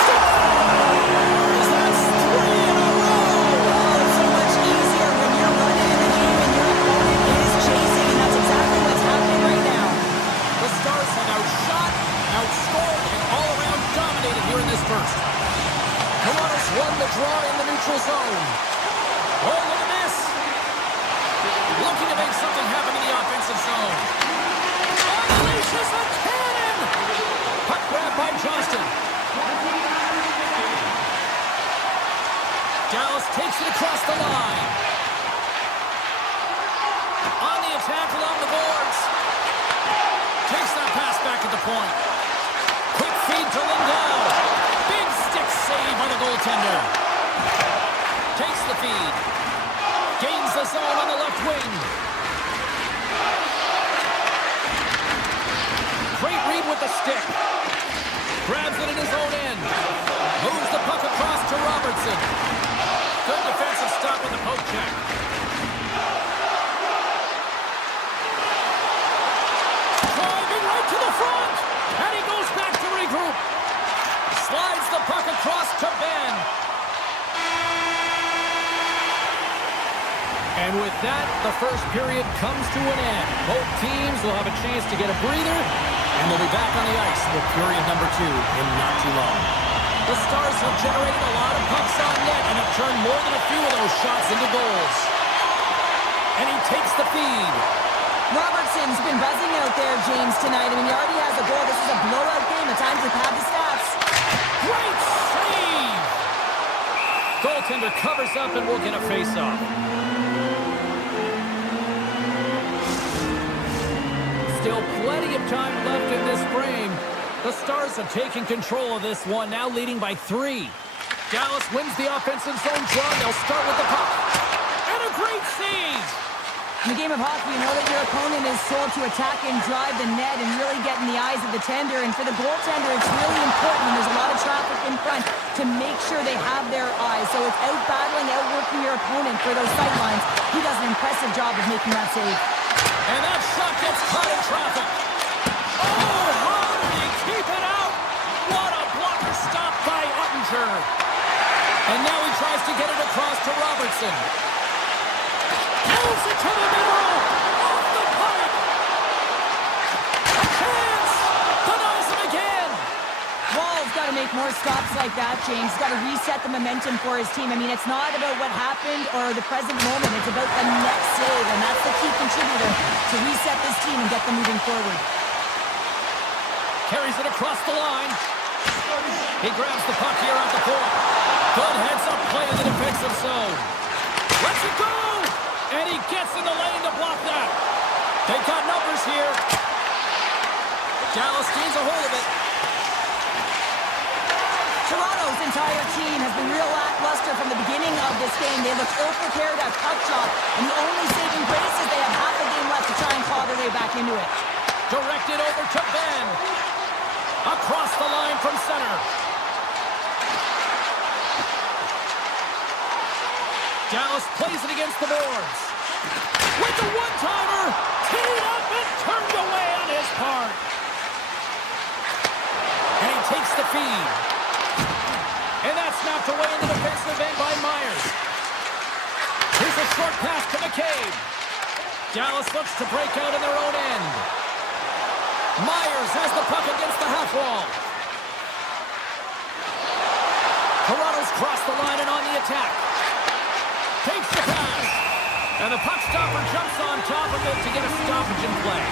Scores! That's 3 in a row! Oh, it's so much easier when you're running in the game and your opponent is chasing, and that's exactly what's happening right now. The Stars have outshot, outscored, and all around dominated here in this first. Toronto's won the draw in the neutral zone. Oh, look at this! Looking to make something happen in the offensive zone. Unleashes a cannon! Puck grab by Johnston. Dallas takes it across the line. On the attack along the boards. Takes that pass back at the point. Quick feed to Lindell. Big stick save by the goaltender. Takes the feed. Gains the zone on the left wing. Great read with the stick. Grabs it in his own end. Moves the puck across to Robertson. Good defensive stop with the poke check. Driving right to the front. And he goes back to regroup. Slides the puck across to Ben. And with that, the first period comes to an end. Both teams will have a chance to get a breather, and they'll be back on the ice with period number 2 in not too long. The Stars have generated a lot of pucks on net and have turned more than a few of those shots into goals. And he takes the feed. Robertson's been buzzing out there, James, tonight. I mean, he already has a goal. This is a blowout game. At times, we've had the stats. Great save! Goaltender covers up and will get a face-off. Still plenty of time left in this frame. The Stars have taken control of this one, now leading by 3. Dallas wins the offensive zone draw. They'll start with the puck. And a great save! In the game of hockey, you know that your opponent is told to attack and drive the net and really get in the eyes of the tender. And for the goaltender, it's really important when there's a lot of traffic in front to make sure they have their eyes. So it's out-battling, outworking your opponent for those sight lines. He does an impressive job of making that save. And that shot gets caught in traffic. Oh, how did he keep it out? What a blocker stop by Uttinger. And now he tries to get it across to Robertson. Moves it to the middle. Off the pipe. A chance. Denies him again. Wall's got to make more stops like that, James. He's got to reset the momentum for his team. I mean, it's not about what happened or the present moment. It's about the next save, and that's the key contributor to reset this team and get them moving forward. Carries it across the line. He grabs the puck here at the point. Good heads-up play in the defensive zone. Lets it go! And he gets in the lane to block that. They've got numbers here. Dallas gains a hold of it. Toronto's entire team has been real lackluster from the beginning of this game. They look ill-prepared at puck drop, and the only saving grace is they have half a game left to try and claw their way back into it. Directed over to Ben. Across the line from center. Dallas plays it against the boards. With the one-timer, teed up and turned away on his part. And he takes the feed. And that's knocked away in the defensive end by Myers. Here's a short pass to McCabe. Dallas looks to break out in their own end. Myers has the puck against the half wall. Toronto's crossed the line and on the attack. Takes the pass. And the puck stopper jumps on top of it to get a stoppage in play.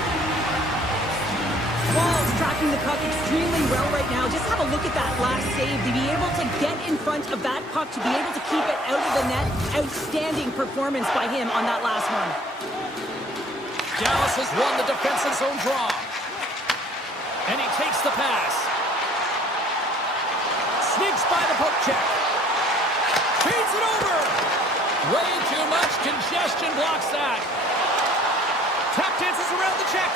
Wall's tracking the puck extremely well right now. Just have a look at that last save. To be able to get in front of that puck, to be able to keep it out of the net. Outstanding performance by him on that last one. Dallas has won the defensive zone draw. And he takes the pass. Sneaks by the poke check. Feeds it over. Way too much congestion blocks that. Tap dances around the check.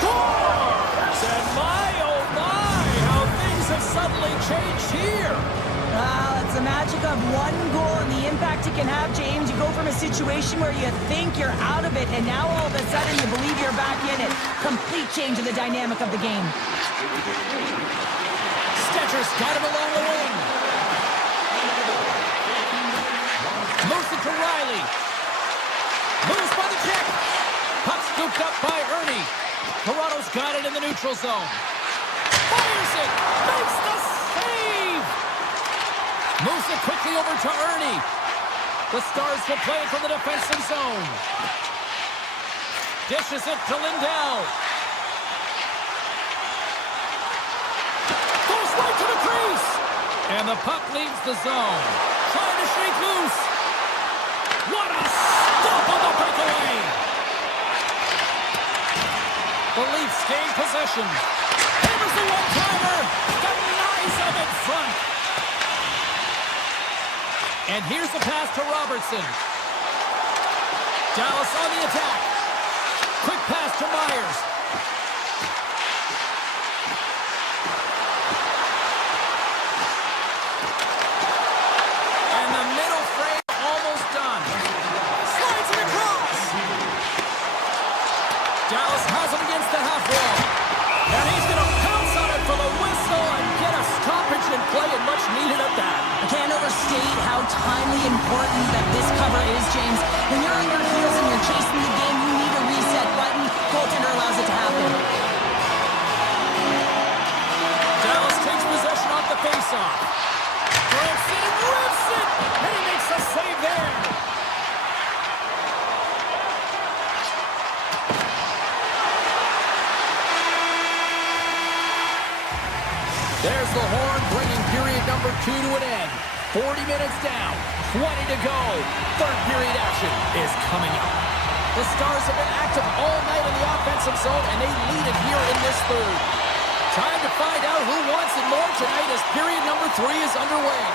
Scores! And my, oh my, how things have suddenly changed here. Well, it's the magic of one goal and the impact it can have, James. You go from a situation where you think you're out of it, and now all of a sudden you believe you're back in it. Complete change in the dynamic of the game. Stetcher's got him along the wing. Moves it to Riley. Moves by the check. Puck scooped up by Ernie. Toronto's got it in the neutral zone. Fires it. Makes the save. Moves it quickly over to Ernie. The Stars will play it from the defensive zone. Dishes it to Lindell. Goes right to the crease. And the puck leaves the zone. Trying to shake loose. What a stop on the breakaway. The Leafs gain possession. Hammers the one-timer. Denies him in front. And here's the pass to Robertson. Dallas on the attack. Quick pass to Myers. And the middle Dallas has him against the half wall. And he's going to pounce on it for the whistle and get a stoppage in play, and much needed at that. I can't overstate how timely important that this cover is, James. When you're on your heels and you're chasing the game, you need a reset button. Goaltender allows it to happen. Dallas takes possession off the faceoff. Rips it and rips it! And he makes a save there. There's the horn, bringing period number 2 to an end. 40 minutes down, 20 to go. Third period action is coming up. The Stars have been active all night in the offensive zone, and they lead it here in this third. Time to find out who wants it more tonight as period number 3 is underway.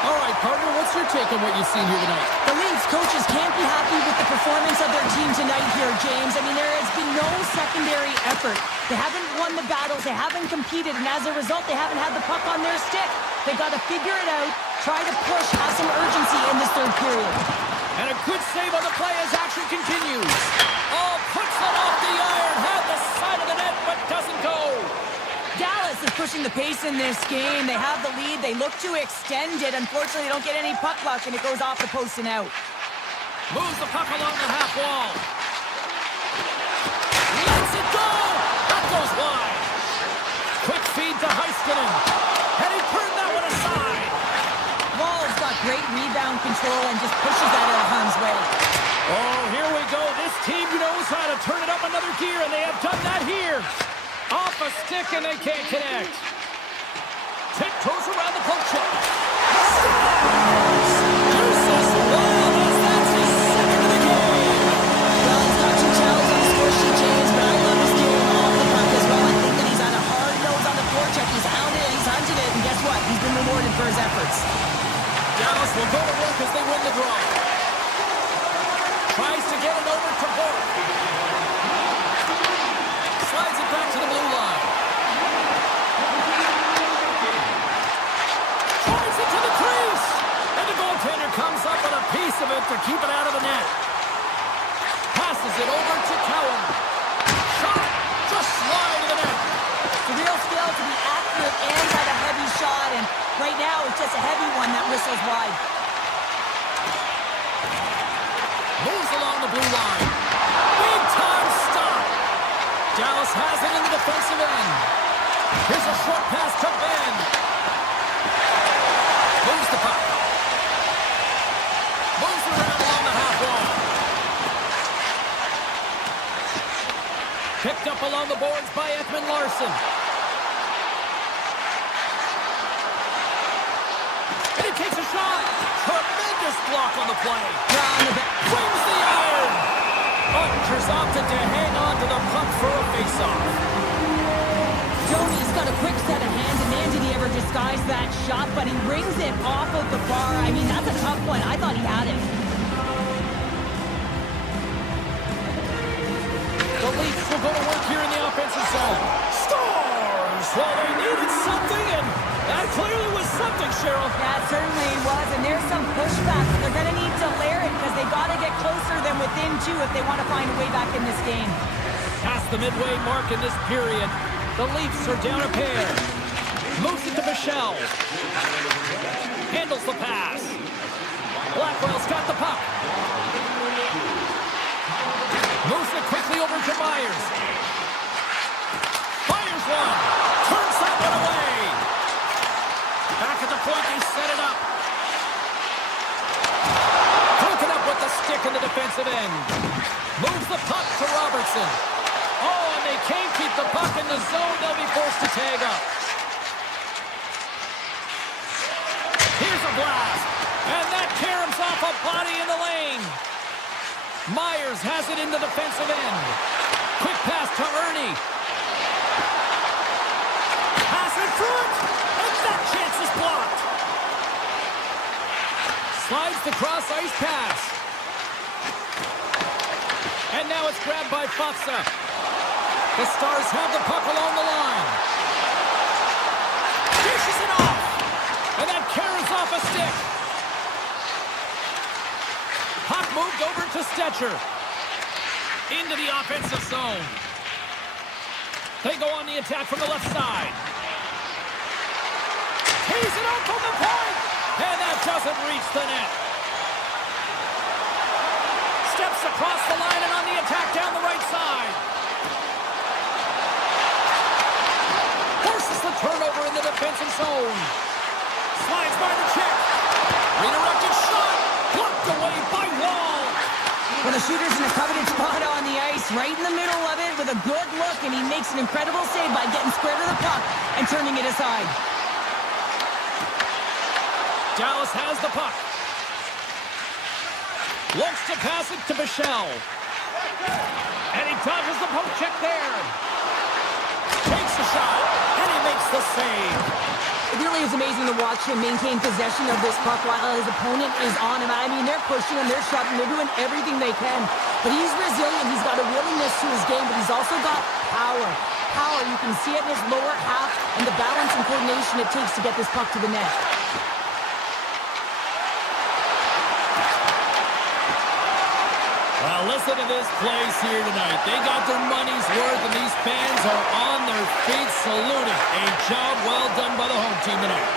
All right, partner, what's your take on what you've seen here tonight? The Leafs coaches can't be happy with the performance of their team tonight here, James. I mean, there has been no secondary effort. They haven't won the battles, they haven't competed, and as a result, they haven't had the puck on their stick. They've got to figure it out, try to push, have some urgency in this third period. And a good save on the play as action continues. Oh, puts it off the iron, had the side of the net, but doesn't go. Dallas is pushing the pace in this game. They have the lead. They look to extend it. Unfortunately, they don't get any puck luck, and it goes off the post and out. Moves the puck along the half wall. Lets it go. That goes wide. Quick feed to Heiskanen. And he turned that one aside. Wall's got great rebound control and just pushes that out of harm's way. Oh, here we go. This team knows how to turn it up another gear, and they have done that here. Off a stick, and they can't connect. Tiptoes around the poke check. Scores! Deuces Wild as that's his second of the game. Well, he's got 2 challenges on the score sheet, James, but I love his game off the puck as well. I think that he's had a hard nose on the forecheck. He's hounded it, he's hunted it, and guess what? He's been rewarded for his efforts. Dallas will go to work as they win the draw. Tries to get it over to Bork. Slides it back to the blue line. Drives it to the crease. And the goaltender comes up with a piece of it to keep it out of the net. Passes it over to Cowan. Shot. Just slide to the net. It's a real skill to be accurate and have a heavy shot, and right now it's just a heavy one that whistles wide. Moves along the blue line. Big time stop. Dallas has it in the defensive end. Here's a short pass to Ben. Moves the puck. Moves around along the half wall. Picked up along the boards by Ekman Larsson. And he takes a shot. Tremendous block on the play. Brings the iron. Ottinger's opted to hang on to the puck for a face-off. Tony's got a quick set of hands, and man, did he ever disguise that shot, but he rings it off of the bar. I mean, that's a tough one. I thought he had it. The Leafs will go to work here in the offensive zone. Stars! Well, they needed something, and that clearly was something, Cheryl. Yeah, it certainly was, and there's some pushback. They're going to need to layer it because they got to get closer than within 2 if they want to find a way back in this game. Past the midway mark in this period, the Leafs are down a pair. Moves it to Michelle. Handles the pass. Blackwell's got the puck. Moves it quickly over to Myers. Fires one. Turns that one away. Back at the point, they set it up. Broken up with the stick in the defensive end. Moves the puck to Robertson. Oh, and they can't keep the puck in the zone. They'll be forced to tag up. Here's a blast. And that caroms off a body in the lane. Myers has it in the defensive end. Quick pass to Ernie. Pass in front. And that chance is blocked. Slides the cross-ice pass. And now it's grabbed by Faksa. The Stars have the puck along the line. Dishes it off. And that carries off a stick. Puck moved over to Stetcher. into the offensive zone. They go on the attack from the left side. Tees it up from the point, and that doesn't reach the net. Steps across the line and on the attack down the right side. Forces the turnover in the defensive zone. Slides by the check. Redirected shot. Blocked away by Wall. Well, the shooter's in a coveted spot on the ice, right in the middle of it with a good look, and he makes an incredible save by getting square to the puck and turning it aside. Dallas has the puck. Looks to pass it to Michelle. And he dodges the poke check there. Takes the shot, and he makes the save. It really is amazing to watch him maintain possession of this puck while his opponent is on him. I mean, they're pushing him, they're shoving, they're doing everything they can. But he's resilient, he's got a willingness to his game, but he's also got power. Power, you can see it in his lower half and the balance and coordination it takes to get this puck to the net. Well, listen to this place here tonight. They got their money's worth, and these fans are on their feet saluting. A job well done by the home team tonight.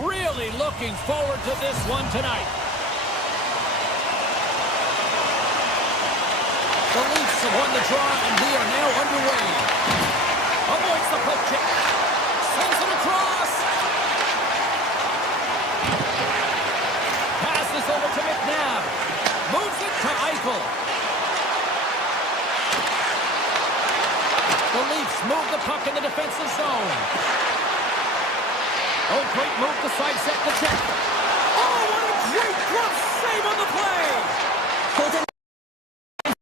Really looking forward to this one tonight. The Leafs have won the draw, and we are now underway. Avoids the poke check. Sends it across. Passes over to McNabb. Moves it to Eichel. The Leafs move the puck in the defensive zone. Oh, great move to sidestep the check. Oh, what a great glove save on the play! Colton,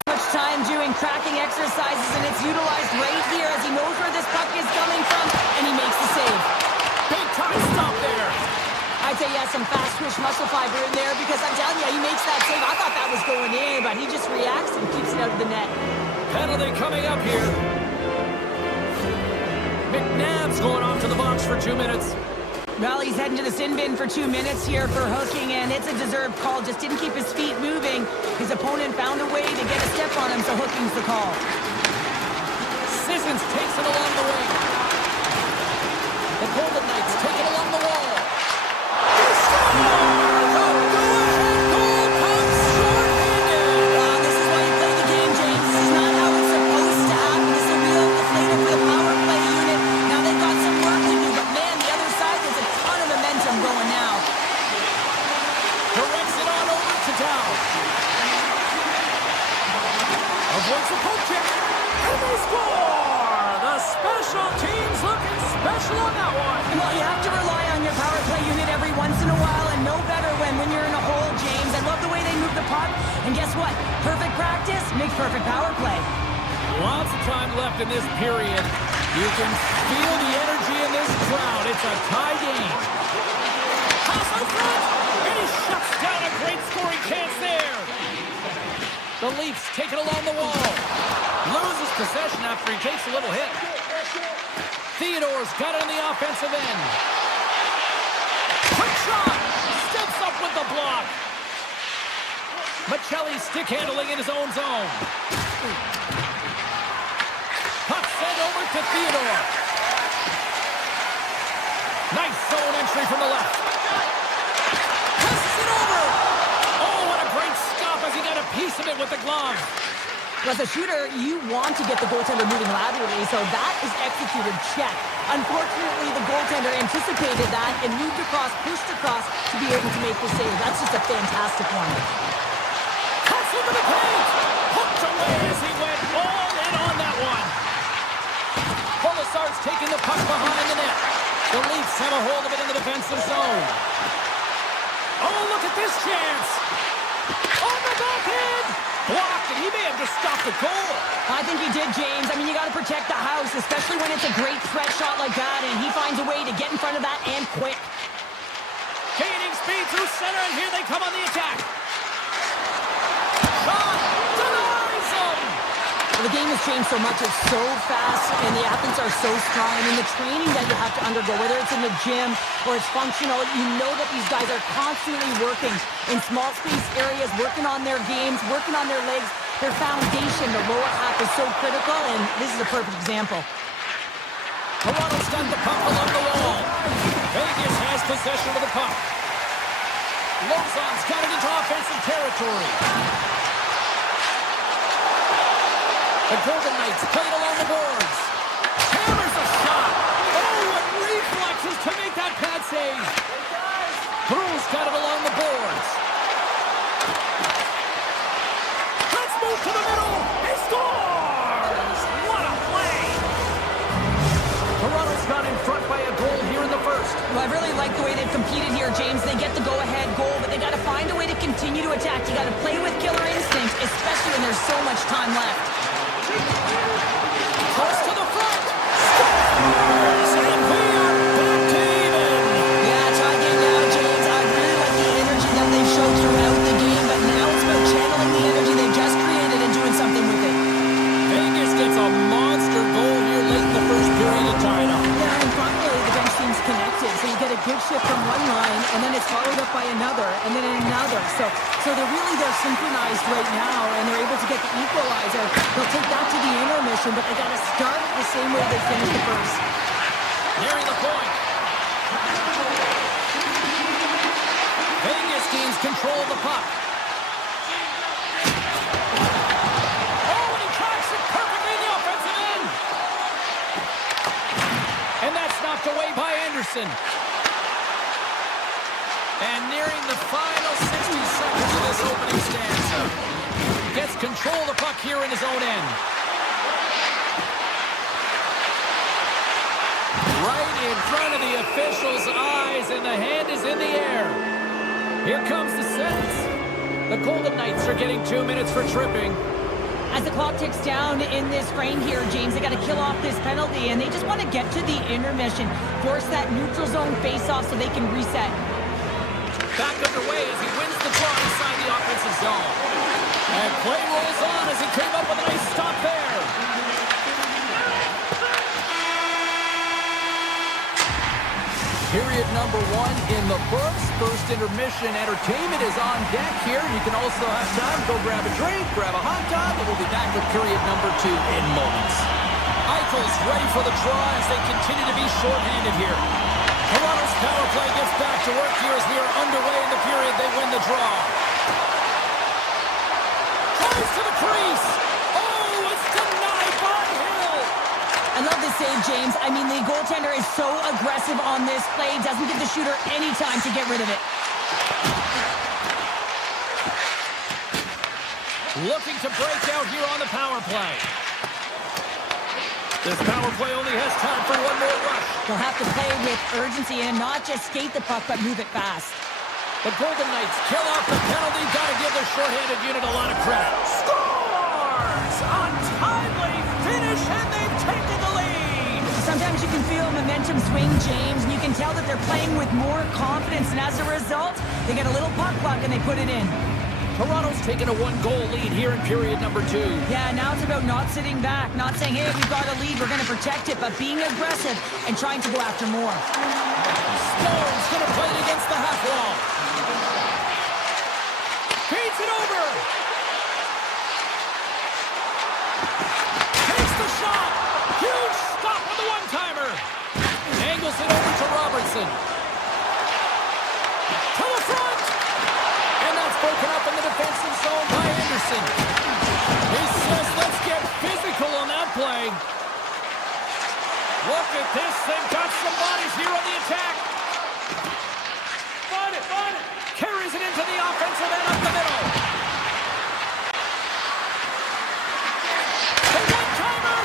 much time doing doing tracking exercises, and it's utilized right here as he knows where this puck is coming from, and he makes the save. Big time stop there. I'd say he has some fast twitch muscle fiber in there because I'm telling you, he makes that save. I thought that was going in, but he just reacts and keeps it out of the net. Penalty coming up here. McNabb's going off to the box for 2 minutes. Well, he's heading to the sin bin for 2 minutes here for hooking, and it's a deserved call. Just didn't keep his feet moving. His opponent found a way to get a step on him, so hooking's the call. Sissons takes it along the wing. The Golden Knights take it along the wall. He scores! A go-ahead goal comes short-handed. This is why you play the game, James. This is not how it's supposed to happen. This will be deflated for the power play unit. Now they've got some work to do, but man, the other side, there's a ton of momentum going now. Directs it on over to Dow. Avoids a poke check. And they score! The special teams looking special on that one. Well, you have to rely on your power play unit every once in a while, and no better when you're in a hole, James. I love the way they move the puck, and guess what? Perfect practice makes perfect power play. Lots of time left in this period. You can feel the energy in this crowd. It's a tie game. Pass out front, and he shuts down a great scoring chance there. The Leafs take it along the wall. Loses possession after he takes a little hit. Theodore's got it on the offensive end. Quick shot! Steps up with the block. Michelli stick handling in his own zone. Puck sent over to Theodore. Nice zone entry from the left. Passes it over. Oh, what a great stop as he got a piece of it with the glove. As a shooter, you want to get the goaltender moving laterally, so that is executed check. Unfortunately, the goaltender anticipated that and moved across, pushed across to be able to make the save. That's just a fantastic one. Cuts into the paint. Hooked away as he went all in on that one. Polisar's taking the puck behind the net. The Leafs have a hold of it in the defensive zone. Oh, look at this chance. On the backhand. Blocked, and he may have just stopped the goal. I think he did, James. I mean, you got to protect the house, especially when it's a great threat shot like that, and he finds a way to get in front of that and quick. Gaining speed through center, and here they come on the attack. Shot denies him. Well, the game has changed so much. It's so fast, and the athletes are so strong. I mean, the training that you have to undergo, whether it's in the gym or it's functional, you know that these guys are constantly working in small space areas, working on their games, working on their legs. Their foundation, the lower half, is so critical, and this is a perfect example. Toronto's got the puck along the wall. Vegas has possession of the puck. Lozon's got it into offensive territory. The Golden Knights play it along the boards. Hammers a shot. Oh, what reflexes to make that pad save. Cruz got it along the boards. Let's move to the middle. He scores! What a play! Toronto's got in front by a goal here in the first. Well, I really like the way they've competed here, James. They get the go-ahead goal, but they got to find a way to continue to attack. You got to play with killer instincts, especially when there's so much time left. Close to the front. Scores! And we are back to even. Yeah, tie game now, James. I really like the energy that they showed throughout the game, but now it's about channeling the energy they just created and doing something with it. Vegas gets a monster goal here late in the first period to tie it up. Yeah, and finally the bench team's connected, so you get a good shift from one line, and then it's followed up by another, and then another. So they're synchronized right now, and they're able to get the equalizer. They'll take that to the intermission, but they got to start the same way they finished the first. Nearing the point. Vegas gains control of the puck. Oh, and he tracks it perfectly in the offensive end. And that's knocked away by Anderson. And nearing the final 60 seconds of this opening stanza. Gets control of the puck here in his own end. Right in front of the official's eyes, and the hand is in the air. Here comes the sentence. The Golden Knights are getting 2 minutes for tripping. As the clock ticks down in this frame here, James, they got to kill off this penalty, and they just want to get to the intermission, force that neutral zone face-off so they can reset. Back underway as he wins the draw inside the offensive zone. And play rolls on as he came up with a nice stop there. Period number 1 in the books. First intermission entertainment is on deck here. You can also have time to go grab a drink, grab a hot dog, and we'll be back with period number 2 in moments. Eichel's ready for the draw as they continue to be shorthanded here. Toronto's power play gets back to work here as we are underway in the period. They win the draw. Tries to the crease. Oh, it's denied by Hill. I love this save, James. I mean, the goaltender is so aggressive on this play. Doesn't give the shooter any time to get rid of it. Looking to break out here on the power play. This power play only has time for one more rush. They'll have to play with urgency and not just skate the puck, but move it fast. The Golden Knights kill off the penalty. Got to give the shorthanded unit a lot of credit. Scores! Untimely finish, and they've taken the lead. Sometimes you can feel momentum swing, James, and you can tell that they're playing with more confidence, and as a result, they get a little puck luck and they put it in. Toronto's taken a 1-goal lead here in period number 2. Yeah, now it's about not sitting back, not saying, hey, we've got a lead, we're going to protect it, but being aggressive and trying to go after more. Stone's going to play it against the half wall. Feeds it over. Takes the shot. Huge stop with the one-timer. Angles it over to Robertson. To the front. And that's broken up in the defensive zone by Anderson. He says, let's get physical on that play. Look at this. They've got some bodies here on the attack. Find it. Carries it into the offensive end up the middle. The one-timer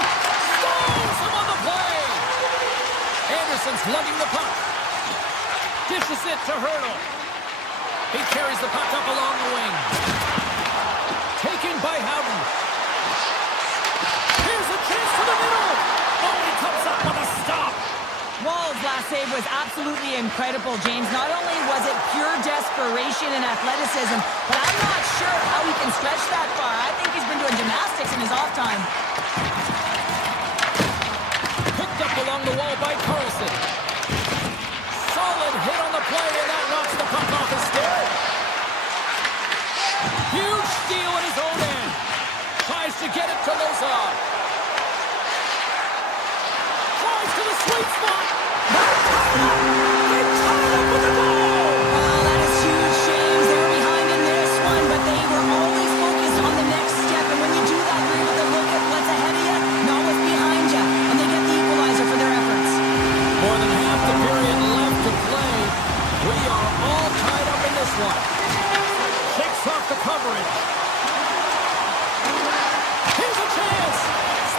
stalls him on the play. Anderson's lugging the puck. Dishes it to Hurdle. He carries the puck up along the wing. Taken by Howden. Here's a chance to the middle. Oh, he comes up with a stop. Wall's last save was absolutely incredible, James. Not only was it pure desperation and athleticism, but I'm not sure how he can stretch that far. I think he's been doing gymnastics in his off time. Picked up along the wall by Carlson. Solid hit on the play, and that knocks the puck off his stick. Huge steal in his own end. Tries to get it to Lozon. Tries to the sweet spot. They tied up with the goal. Oh, that is huge, James. They were behind in this one, but they were always focused on the next step. And when you do that, you're able to look at what's ahead of you, not what's behind you. And they get the equalizer for their efforts. More than half the period left to play. We are all tied up in this one. Shakes off the coverage. Here's a chance.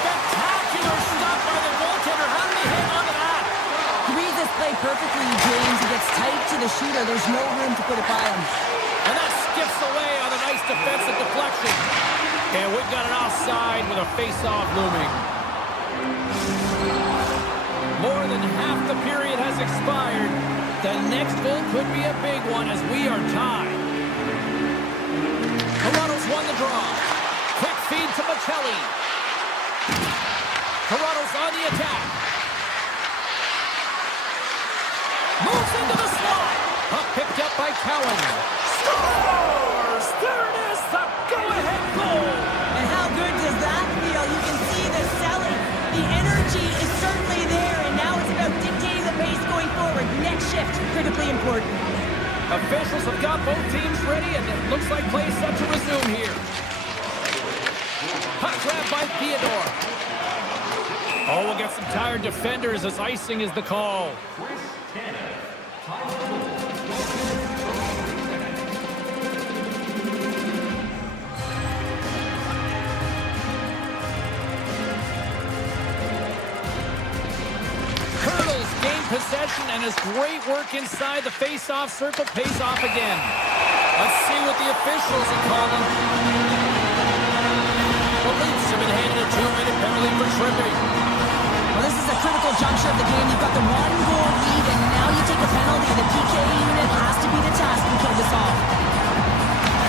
Spectacular stop by the goaltender. How did he hang on to that? He reads this play perfectly, James. He gets tight to the shooter. There's no room to put it by him. And that skips away on a nice defensive deflection. And we've got an offside with a face-off looming. More than half the period has expired. The next goal could be a big one as we are tied. Toronto's won the draw. Quick feed to Michelli. Toronto's on the attack. Moves into the slot. Puck picked up by Cowan. Scores! There it is, the go-ahead goal. And how good does that feel? You can see the selling. The energy is certainly there, and now it's about dictating the pace going forward. Next shift, critically important. Officials have got both teams ready, and it looks like play is set to resume here. Puck grab by Theodore. Oh, we'll get some tired defenders as icing is the call. Possession and his great work inside the face-off circle pays off again. Let's see what the officials are calling. The tripping. Well, this is a critical juncture of the game. You've got the one-goal lead, and now you take a penalty. The PK unit has to be the task to kill this off.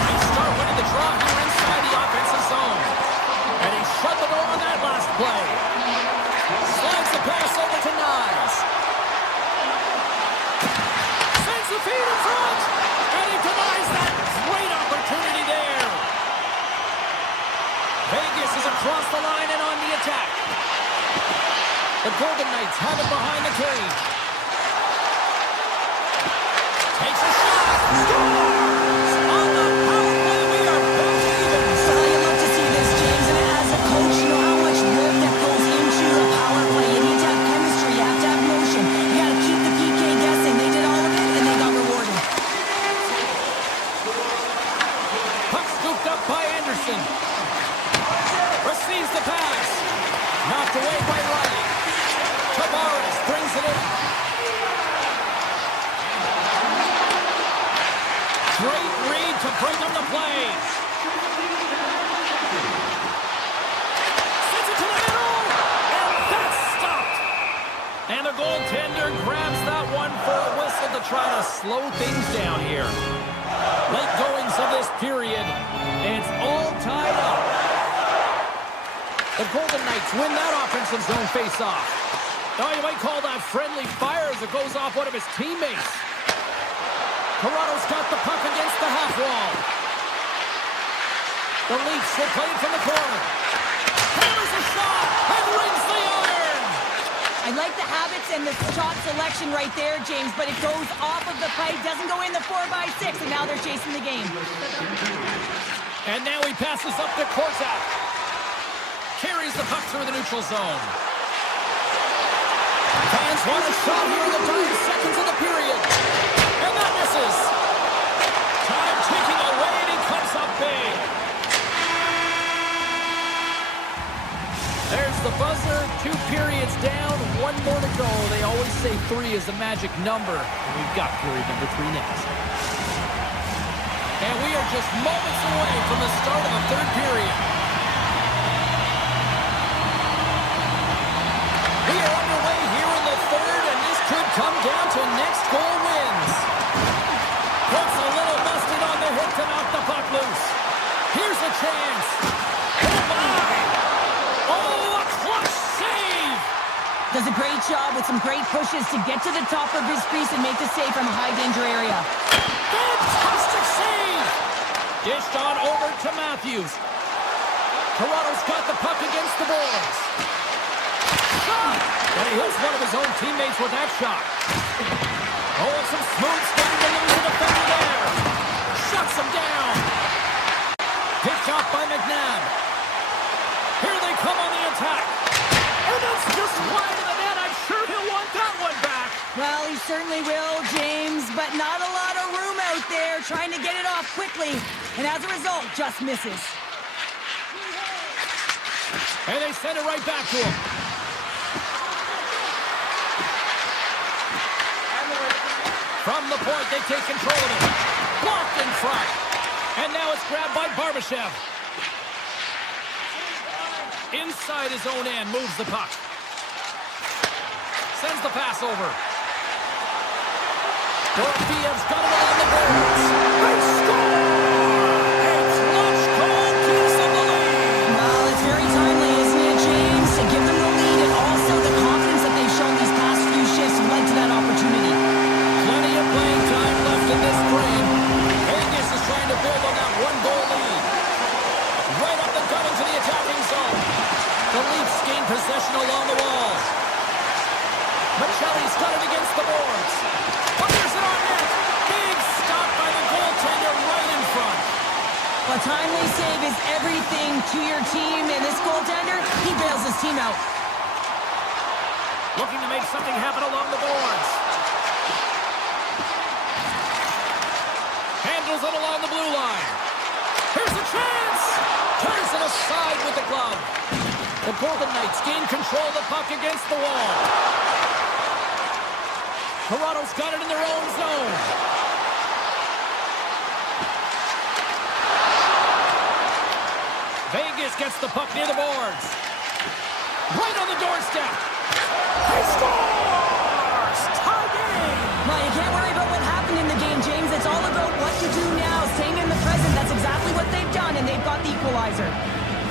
They start winning the draw here inside the offensive zone. And he shut the door on that last play. Slides the pass over to Nyes. Sends the feed in front. And he denies that great opportunity there. Vegas is across the line and on the attack. The Golden Knights have it behind the cage. Takes a shot. Scores! On the power play, we are back even. Well, you love to see this, James, and as a coach, you know how much work that goes into a power play. You need to have chemistry, you have to have motion. You got to keep the PK guessing. They did all of it, and they got rewarded. Puck scooped up by Anderson. Receives the pass. Knocked away by Riley. Tavares brings it in. Great read to bring them the play. Sends it to the middle. And that's stopped. And the goaltender grabs that one for a whistle to try to slow things down here. Late goings of this period. And it's all tied up. The Golden Knights win that offensive zone face-off. Now you might call that friendly fire as it goes off one of his teammates. Toronto's got the puck against the half wall. The Leafs will play it from the corner. Hammers a shot and rings the iron. I like the habits and the shot selection right there, James, but it goes off of the pipe, doesn't go in the 4x6, and now they're chasing the game. And now he passes up to Korzak. Carries the puck through the neutral zone. Fans want a shot here in the dying seconds of the period. And that misses. Time ticking away, and he comes up big. There's the buzzer. 2 periods down, 1 more to go. They always say 3 is the magic number. And we've got period number 3 next. And we are just moments away from the start of the 3rd period. We are underway here in the 3rd, and this could come down to next goal wins. Puts a little busted on the hit to knock the puck loose. Here's a chance. Oh, my! Oh, a clutch save! Does a great job with some great pushes to get to the top of his crease and make the save from a high-danger area. Fantastic save! Dished on over to Matthews. Toronto's got the puck against the boards. Shot! And he hits one of his own teammates with that shot. Oh, and some smooth skating to lose the defender there. Shuts him down. Picked up by McNabb. Here they come on the attack. And that's just wide of the net. I'm sure he'll want that one back. Well, he certainly will, James, but not a lot of room out there trying to get it off quickly. And as a result, just misses. And they send it right back to him. From the point, they take control of it. Blocked in front. And now it's grabbed by Barbashev. Inside his own end, moves the puck. Sends the pass over. Dorofeyev's got it along the boards. They score! A clutch goal gives them the lead. Well, it's very timely, isn't it, James? To give them the lead and also the confidence that they've shown these past few shifts led to that opportunity. Plenty of playing time left in this frame. Vegas is trying to build on that 1-goal lead. Right up the gut into the attacking zone. The Leafs gain possession along the walls. Michelli's got it against the boards. Fires it on net. Big stop by the goaltender right in front. A timely save is everything to your team, and this goaltender, he bails his team out. Looking to make something happen along the boards. Handles it along the blue line. Here's a chance! Turns it aside with the glove. The Golden Knights gain control of the puck against the wall. Toronto's got it in their own zone. Vegas gets the puck near the boards. Right on the doorstep. He scores! Tie game! Well, you can't worry about what happened in the game, James. It's all about what to do now, staying in the present. That's exactly what they've done, and they've got the equalizer.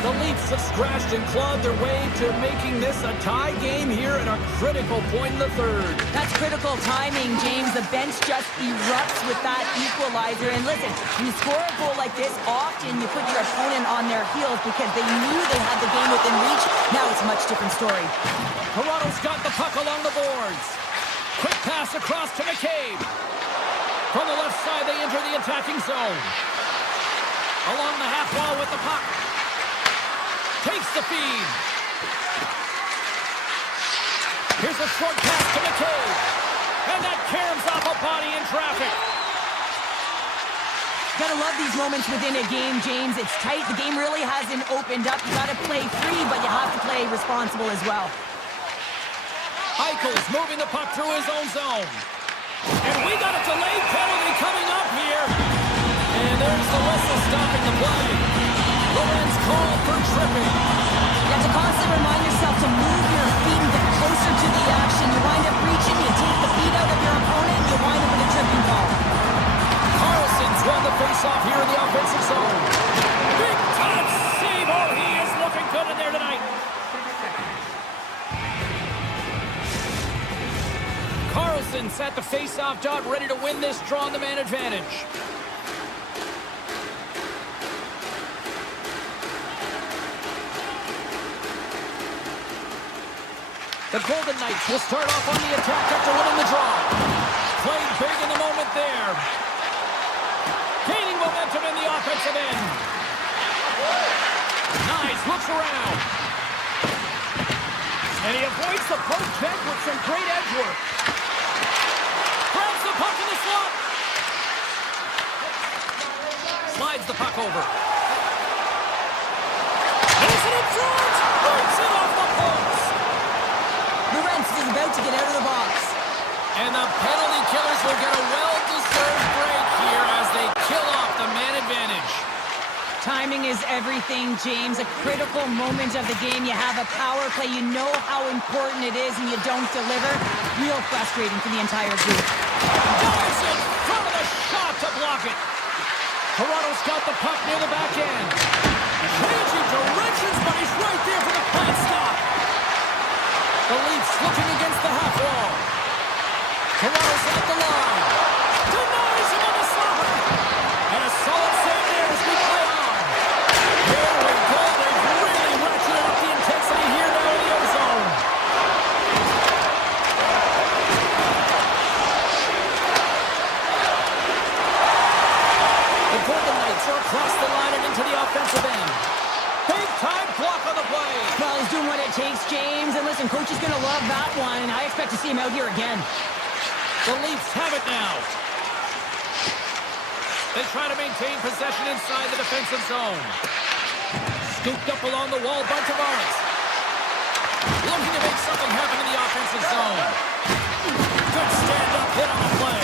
The Leafs have scratched and clawed their way to making this a tie game here at a critical point in the third. That's critical timing, James. The bench just erupts with that equalizer. And listen, when you score a goal like this, often you put your opponent on their heels because they knew they had the game within reach. Now it's a much different story. Toronto's got the puck along the boards. Quick pass across to McCabe. From the left side, they enter the attacking zone. Along the half wall with the puck. Takes the feed. Here's a short pass to McCabe. And that caroms off a body in traffic. Gotta love these moments within a game, James. It's tight. The game really hasn't opened up. You gotta play free, but you have to play responsible as well. Eichel's moving the puck through his own zone. And we got a delayed penalty coming up here. And there's the whistle stopping the play. Lorenz called for tripping. You have to constantly remind yourself to move your feet and get closer to the action. You wind up reaching, you take the feet out of your opponent, you wind up with a tripping call. Carlson's won the faceoff here in the offensive zone. Big time save. Oh, he is looking good in there tonight. Carlson's at the faceoff dot, ready to win this draw on the man advantage. The Golden Knights will start off on the attack after winning the draw. Played big in the moment there. Gaining momentum in the offensive end. Nice, looks around. And he avoids the post check with some great edge work. Grabs the puck in the slot. Slides the puck over. Moves it in front. Breaks it off the post. Lorenz is about to get out of the box. And the penalty killers will get a well-deserved break here as they kill off the man advantage. Timing is everything, James. A critical moment of the game. You have a power play. You know how important it is, and you don't deliver. Real frustrating for the entire group. Dives in front of the shot to block it. Toronto's got the puck near the back end. Changing directions, but he's right there for the plant stop. The Leafs looking against the half wall. Toronto's at the line. Denies him on the slot. And a solid save there as we play on. Here we go. They've really ratcheted up the intensity here now in the ozone. The Golden Knights are across the line and into the offensive end. Big time block on the play. Well, he's doing what it takes, James. And listen, coach is going to love that one. I expect to see him out here again. The Leafs have it now. They try to maintain possession inside the defensive zone. Scooped up along the wall by Tavares. Looking to make something happen in the offensive zone. Good stand-up hit on the play.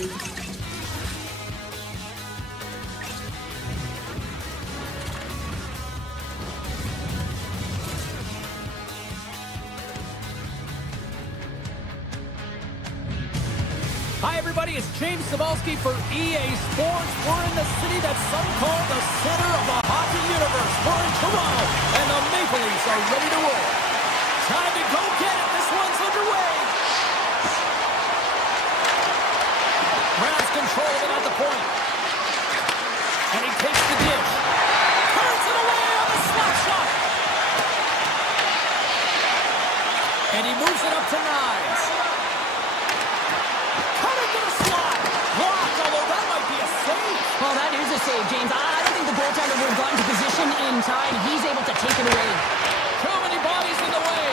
Hi, everybody. It's James Cybulski for EA Sports. We're in the city that some call the center of the hockey universe. We're in Toronto, and the Maple Leafs are ready to roll. Time to go get it. This one's underway. Grabs control of it at the point. And he takes the dish. Turns it away on the slap shot. And he moves it up to Knies. Well, that is a save, James. I don't think the goaltender would have gotten to position in time. He's able to take it away. Too many bodies in the way.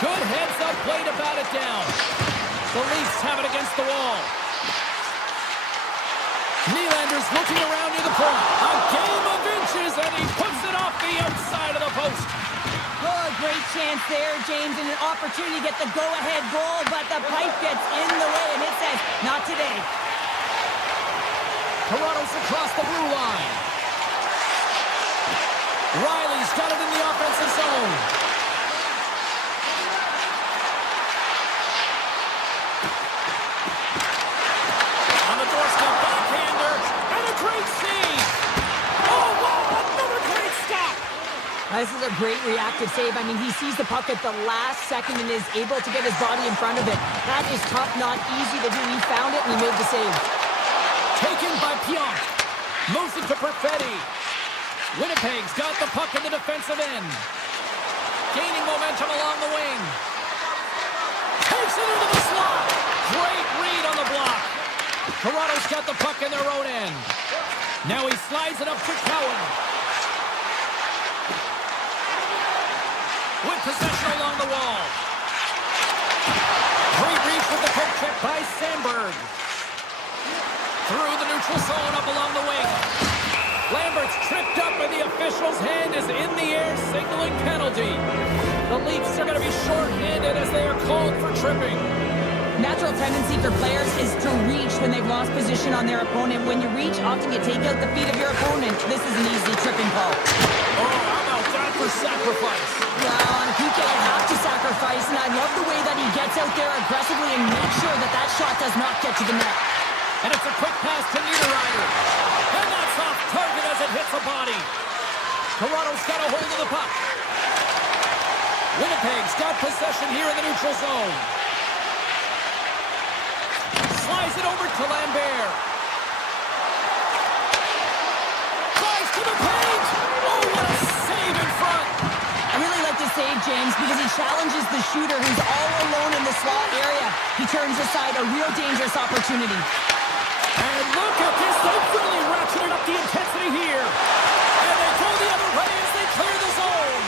Good heads-up play to bat it down. The Leafs have it against the wall. Nylander's looking around near the point. A game of inches, and he puts it off the outside of the post. Oh, great chance there, James, and an opportunity to get the go-ahead goal, but the pipe gets in the way, and it says, not today. Toronto's across the blue line. Riley's got it in the offensive zone. On the doorstep, backhander, and a great save. Oh, wow, another great stop. This is a great reactive save. I mean, he sees the puck at the last second and is able to get his body in front of it. That is tough, not easy to do. He found it, and he made the save. Taken by Pionk. Moves it to Perfetti. Winnipeg's got the puck in the defensive end. Gaining momentum along the wing. Takes it into the slot. Great read on the block. Toronto's got the puck in their own end. Now he slides it up to Cowan. With possession along the wall. Great reach with the poke check by Sandberg. Through the neutral zone, up along the wing. Lambert's tripped up, and the official's hand is in the air, signaling penalty. The Leafs are going to be short-handed as they are called for tripping. Natural tendency for players is to reach when they've lost position on their opponent. When you reach, often you take out the feet of your opponent. This is an easy tripping call. Oh, how about that for sacrifice? Well, on a PK, you have to sacrifice, and I love the way that he gets out there aggressively and makes sure that that shot does not get to the net. And it's a quick pass to Niederreiter. And that's off target as it hits the body. Toronto's got a hold of the puck. Winnipeg's got possession here in the neutral zone. Slides it over to Lambert. Drives to the paint. Oh, what a save in front. I really like this save, James, because he challenges the shooter who's all alone in the slot area. He turns aside a real dangerous opportunity. And look at this. They've really ratcheted up the intensity here. And they go the other way as they clear the zone.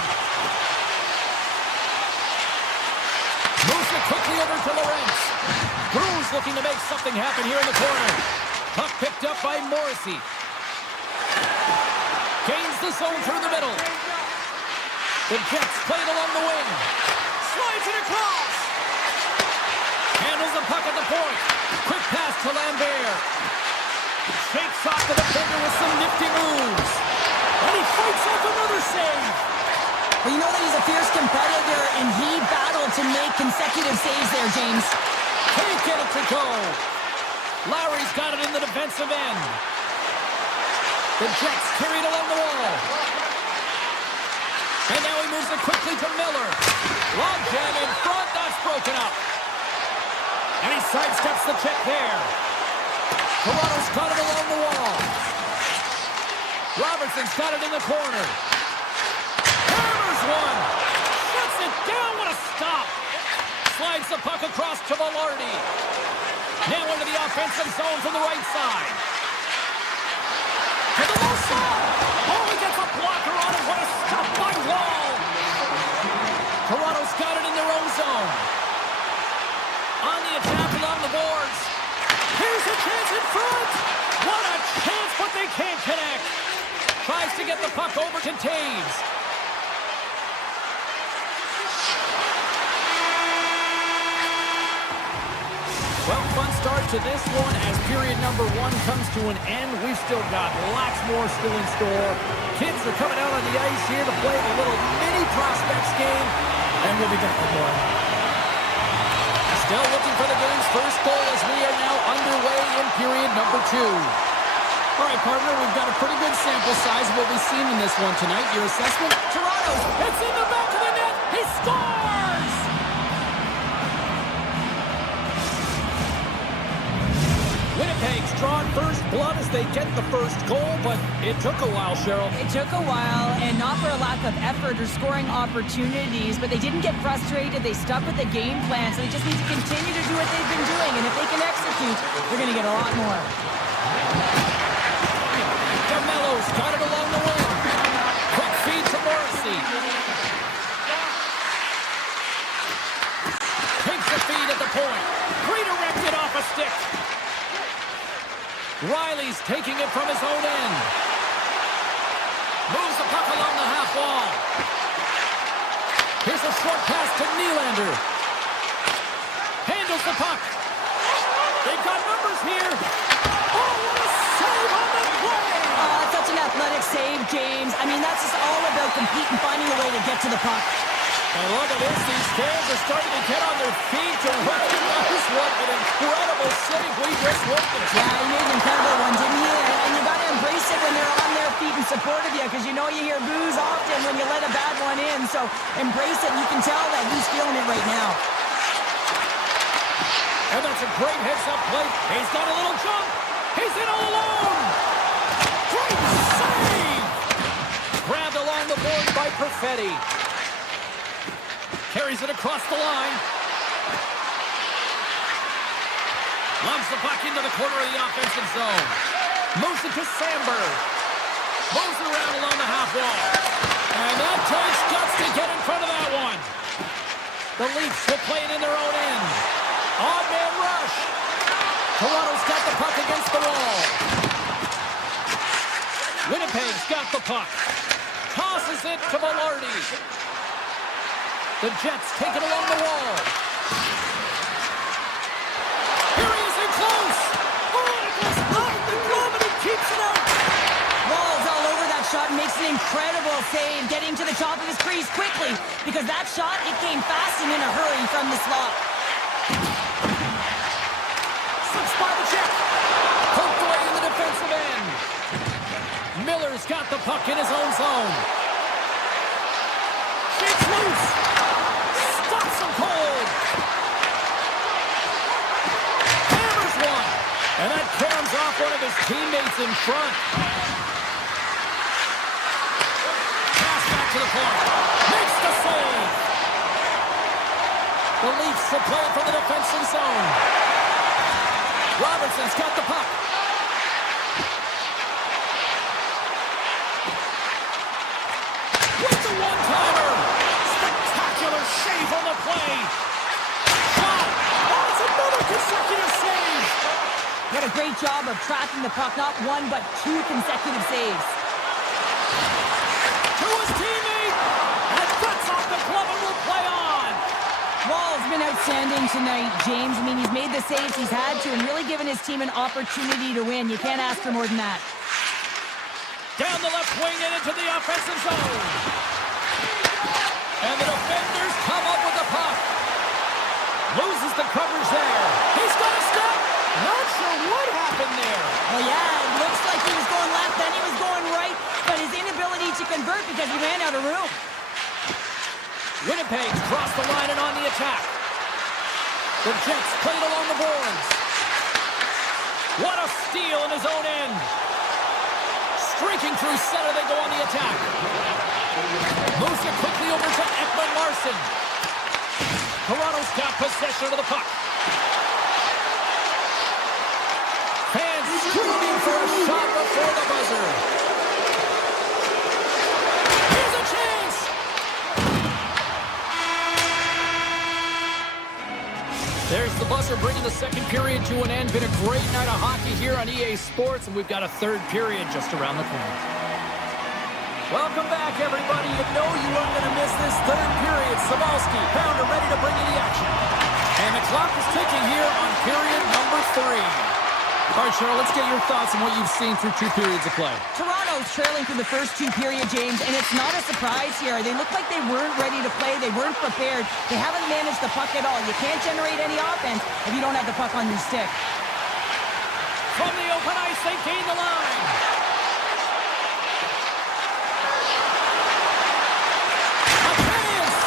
Moves it quickly over to Lorentz. Cruz looking to make something happen here in the corner. Puck picked up by Morrissey. Gains the zone through the middle. The Jets played along the wing. Slides it across. Handles the puck at the point. Quick pass to Lambert. Shakes off the defender with some nifty moves. And he fights off another save. Well, you know that he's a fierce competitor, and he battled to make consecutive saves there, James. Can't get it to go. Lowry's got it in the defensive end. The Jets carry it along the wall. And now he moves it quickly to Miller. Long jam in front. That's broken up. And he sidesteps the check there. Toronto's got it along the wall. Robertson's got it in the corner. Hammers one. Shuts it down. What a stop. Slides the puck across to Velarde. Now into the offensive zone from the right side. To the low side. Oh, he gets a blocker on it. What a stop by Wall. Toronto's got it in their own zone. On the attack along the boards. Here's a chance in front. What a chance, but they can't connect. Tries to get the puck over to Taves. Well, fun start to this one as period number 1 comes to an end. We've still got lots more still in store. Kids are coming out on the ice here to play a little mini prospects game, and we'll be back with more. Still looking for the game's first goal as we are now underway in period number 2. All right, partner, we've got a pretty good sample size of what we've seen in this one tonight. Your assessment? Toronto, It's in the back of the net. He scores! Winnipeg's drawn first blood as they get the first goal, but it took a while, Cheryl. it took a while, and not for a lack of effort or scoring opportunities, but they didn't get frustrated. They stuck with the game plan, so they just need to continue to do what they've been doing, and if they can execute, they're going to get a lot more. DeMello's got it along the wing. Quick feed to Morrissey. Takes the feed at the point. Redirected off a stick. Riley's taking it from his own end. Moves the puck along the half wall. Here's a short pass to Nylander. Handles the puck. They've got numbers here. Oh, what a save on the play! Such an athletic save, James. I mean, that's just all about competing, finding a way to get to the puck. And look at this. These fans are starting to get on their feet to recognize what an incredible save we just witnessed. Yeah, he made an incredible one, didn't he? And you got to embrace it when they're on their feet in support of you, because you know you hear boos often when you let a bad one in. So embrace it, and you can tell that he's feeling it right now. And that's a great heads-up play. He's got a little jump. He's in all alone. Great save! Grabbed along the board by Perfetti. Carries it across the line. Lumps the puck into the corner of the offensive zone. Moves it to Sandberg. Moves it around along the half wall. And that takes guts to get in front of that one. The Leafs will play it in their own end. Odd man rush. Toronto's got the puck against the wall. Winnipeg's got the puck. Tosses it to Velarde. The Jets take it along the wall. Here he is in close. Oh, it goes behind the glove and he keeps it out. Wall's all over that shot and makes an incredible save, getting to the top of his crease quickly, because that shot, it came fast and in a hurry from the slot. Slips by the Jet. Poked away in the defensive end. Miller's got the puck in his own zone. Shakes loose. Stops him cold. Hammers one. And that comes off one of his teammates in front. Pass back to the point. Makes the save. The Leafs will play it from the defensive zone. Robertson's got the puck. With the one-timer. Spectacular save on the play. Shot. Oh, it's another consecutive save. He had a great job of tracking the puck, not one, but 2 consecutive saves. To his teammate. And cuts off the glove and will play on. Wall's been outstanding tonight, James. I mean, he's made the saves he's had to and really given his team an opportunity to win. You can't ask for more than that. Down the left wing and into the offensive zone. And the defenders come up with the puck. Loses the coverage there. He's got a step. Not sure what happened there. Well, yeah, it looks like he was going left, then he was going right, but his inability to convert because he ran out of room. Winnipeg's crossed the line and on the attack. The Jets played along the boards. What a steal in his own end. Streaking through center, they go on the attack. Moves it quickly over to Ekman-Larsson. Toronto's got possession of the puck. Fans screaming for a shot before the buzzer. Here's a chance. There's the buzzer, bringing the second period to an end. Been a great night of hockey here on EA Sports, and we've got a third period just around the corner. Welcome back, everybody. You know you weren't going to miss this third period. Sabalski, Pounder ready to bring you the action. And the clock is ticking here on period number 3. All right, Cheryl, let's get your thoughts on what you've seen through 2 periods of play. Toronto's trailing through the first 2 periods, James, and it's not a surprise here. They look like they weren't ready to play. They weren't prepared. They haven't managed the puck at all. You can't generate any offense if you don't have the puck on your stick. From the open ice, they gain the line. A chance!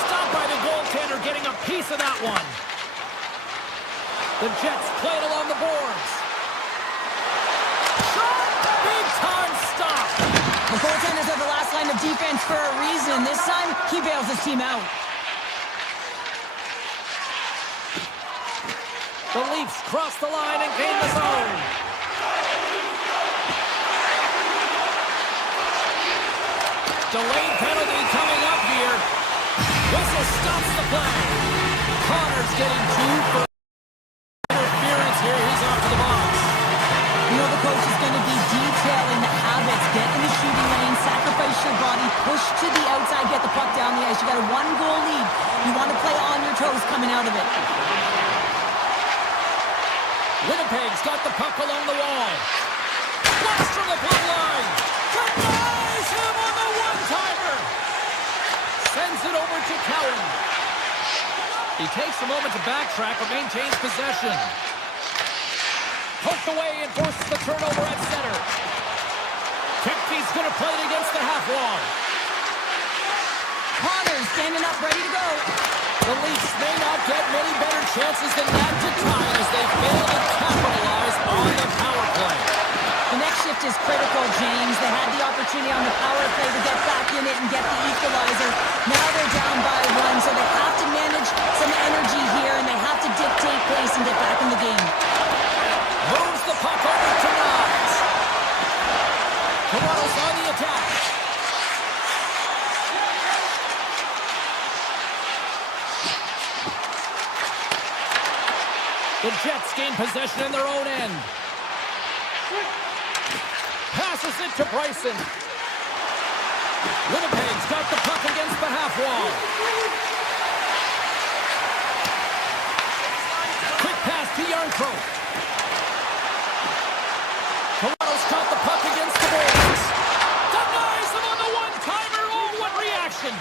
Stopped by the goaltender, getting a piece of that one. The Jets play it along the boards. Shot! Big time stop! The goaltenders are the last line of defense for a reason. This time, he bails his team out. The Leafs cross the line and gain the zone. Delayed penalty coming up here. Whistle stops the play. Connor's getting 2 for interference here. He's off to the box. You know the coach is going to be detailing the habits. Get in the shooting lane, sacrifice your body, push to the outside, get the puck down the ice. You got a 1-goal lead. You want to play on your toes coming out of it. Winnipeg's got the puck along the wall. Blast from the blue line. Denies him on the one-timer. Sends it over to Cowan. He takes a moment to backtrack but maintains possession. Poked away and forces the turnover at center. Kempke's going to play it against the half wall. Connor's standing up, ready to go. The Leafs may not get many better chances than that to tie as they fail to capitalize on the power play. The next shift is critical, James. They had the opportunity on the power play to get back in it and get the equalizer. Now they're down by 1, so they have to manage some energy here, and they have to dictate pace and get back in the game. Moves the puck over to Knies. Toronto's on the attack. The Jets gain possession in their own end. Passes it to Bryson. Winnipeg's got the puck against the half wall. Quick pass to Yarncrow. Toronto's got the puck against the boards. Denies them on the one-timer. Oh, what reaction!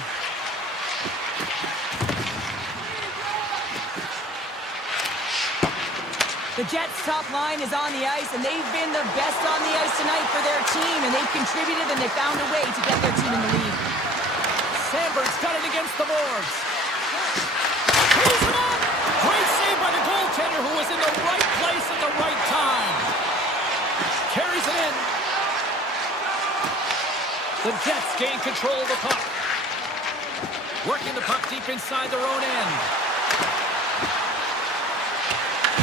The Jets' top line is on the ice, and they've been the best on the ice tonight for their team, and they've contributed, and they found a way to get their team in the lead. Sandberg's got it against the boards. He's him up! Great save by the goaltender, who was in the right place at the right time. Carries it in. The Jets gain control of the puck. Working the puck deep inside their own end.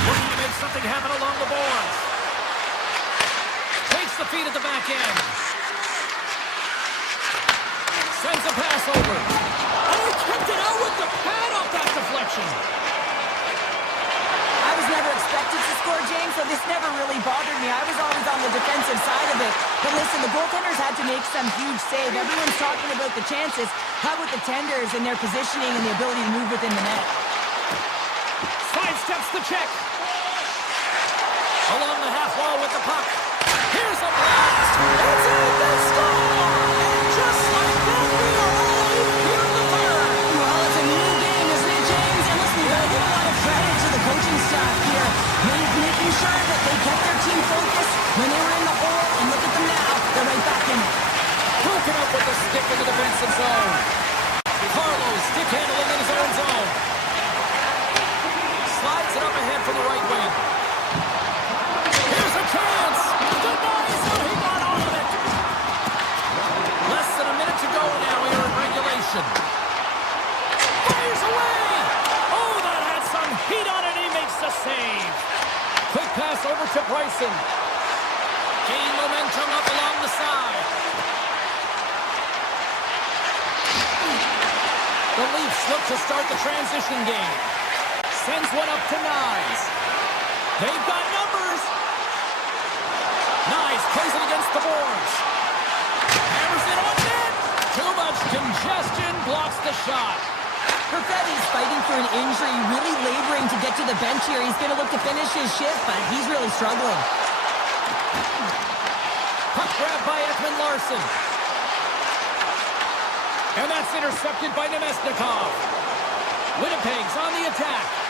Working to make something happen along the boards. Takes the feed at the back end. Sends a pass over. Oh, he kicked it out with the pad off that deflection. I was never expected to score, James, so this never really bothered me. I was always on the defensive side of it. But listen, the goaltenders had to make some huge save. Everyone's talking about the chances. How about the tenders and their positioning and the ability to move within the net? Sidesteps the check. Along the half wall with the puck. Here's a blast. It's in. They score. And just like that, we are all here in the third. Well, it's a new game, isn't it, James? And listen, you got to give a lot of credit to the coaching staff here. Making sure that they kept their team focused when they were in the hole. And look at them now. They're right back in it. Broken up with the stick in the defensive zone. Carlo stick handling in his own zone. Slides it up ahead from the right wing. Here's a chance. Denies him. He got all of it. Less than a minute to go now here in regulation. Fires away. Oh, that had some heat on it. He makes the save. Quick pass over to Bryson. Gain momentum up along the side. The Leafs look to start the transition game. Sends one up to Knies. They've got numbers. Knies plays it against the boards. Hammers it on net. Too much congestion blocks the shot. Perfetti's fighting for an injury, really laboring to get to the bench here. He's going to look to finish his shift, but he's really struggling. Puck grab by Ekman Larsson. And that's intercepted by Nemesnikov. Winnipeg's on the attack.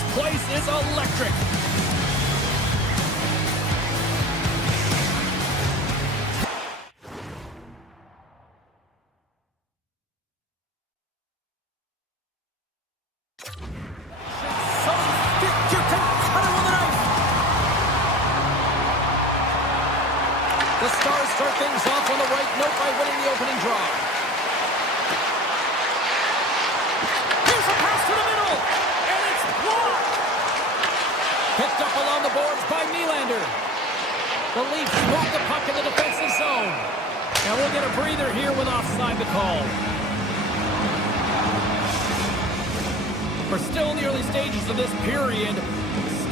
This place is electric. The Stars start things off on the right note by winning the opening draw. Here's a pass to the middle, and it's blocked. Picked up along the boards by Nylander. The Leafs move the puck in the defensive zone. Now we'll get a breather here with offside the call. We're still in the early stages of this period.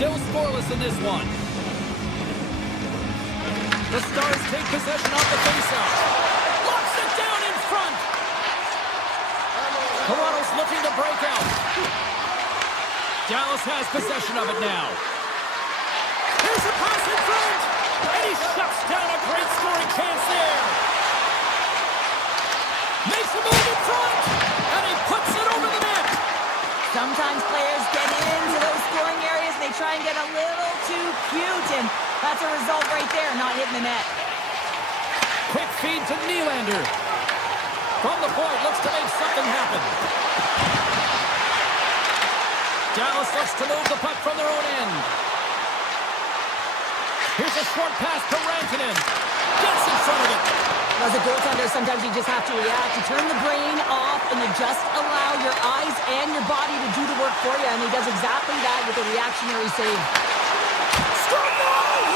Still scoreless in this one. The Stars take possession off the faceoff. Locks it down in front. Toronto's looking to break out. Dallas has possession of it now. Here's a pass in front. And he shuts down a great scoring chance there. Makes a move in front. And he puts it over the net. Sometimes players get into those scoring areas and they try and get a little too cute, and that's a result right there, not hitting the net. Quick feed to Nylander. From the point, looks to make something happen. Dallas looks to move the puck from their own end. Here's a short pass to Rantanen. Gets in front of it. As a goaltender, sometimes you just have to react. You turn the brain off and you just allow your eyes and your body to do the work for you, and he does exactly that with a reactionary save.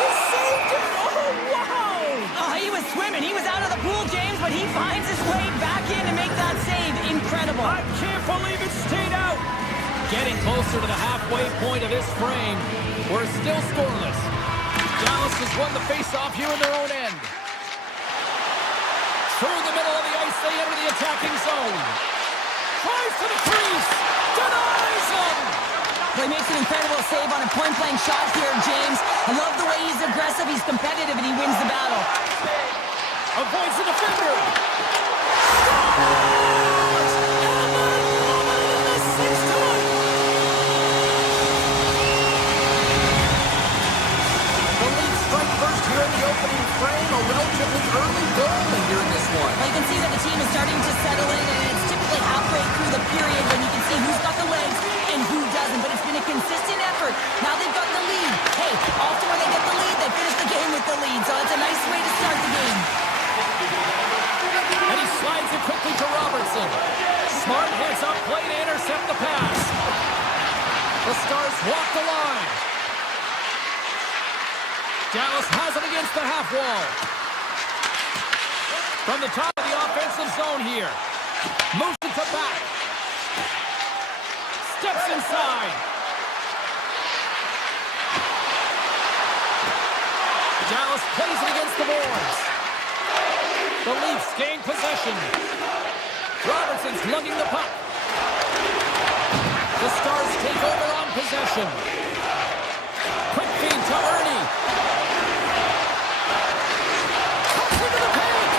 He saved it! Oh, wow! Oh, he was swimming. He was out of the pool, James, but he finds his way back in to make that save. Incredible. I can't believe it stayed out. Getting closer to the halfway point of this frame. We're still scoreless. Dallas has won the faceoff here in their own end. Through the middle of the ice, they enter the attacking zone. Tries to the crease. Denies him. He makes an incredible save on a point-blank shot here, James. I love the way he's aggressive, he's competitive, and he wins the battle. Avoids the defender. The Leafs strike first here in the opening frame. A relatively early goal here in this one. Well, you can see that the team is starting to settle in, and it's typically halfway through the period when you can see who's got the legs and who doesn't, but it's been a consistent effort. Now they've got the lead. Hey, often when they get the lead, they finish the game with the lead, so it's a nice way to start the game. And he slides it quickly to Robertson. Smart heads up play to intercept the pass. The Stars walk the line. Dallas has it against the half wall. From the top of the offensive zone here. Moves it to back. Steps inside. Dallas plays it against the boards. The Leafs gain possession. Robertson's lugging the puck. The Stars take over on possession. Quick feed to Ernie. Cuts into the paint.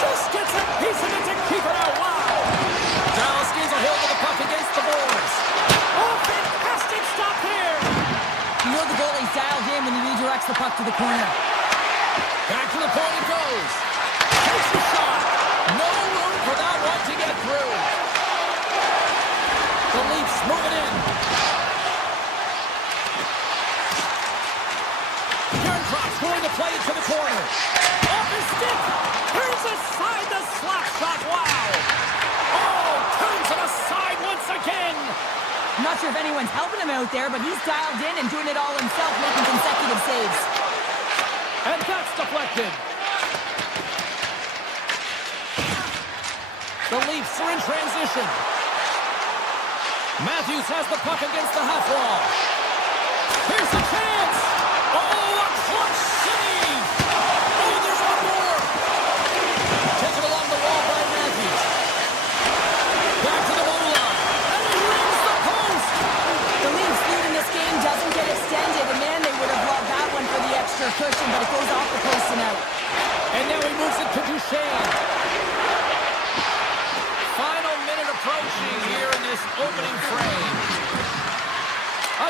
Just gets a piece of it to keep it out. Wow. Dallas gains a hold of the puck against the boards. Oh, fantastic stop here. You know the goalie's dialed in when he redirects the puck to the corner. Back to the point it goes. Takes the shot. No room for that one to get through. The Leafs move it in. Yarncroft's going to play it to the corner. Off his stick. Turns aside the slap shot. Wow. Oh, turns it aside once again. I'm not sure if anyone's helping him out there, but he's dialed in and doing it all himself, making consecutive saves. And that's deflected. The Leafs are in transition. Matthews has the puck against the half wall. Here's a chance. Oh, a clutch save. Oh, there's one more. Taken along the wall by Matthews. Back to the blue line. And he rings the post. The Leafs lead in this game doesn't get extended, and man, they would have loved that one for the extra cushion, but it goes off the post and out. And now he moves it to Duchesne. Final minute approaching here in this opening frame. A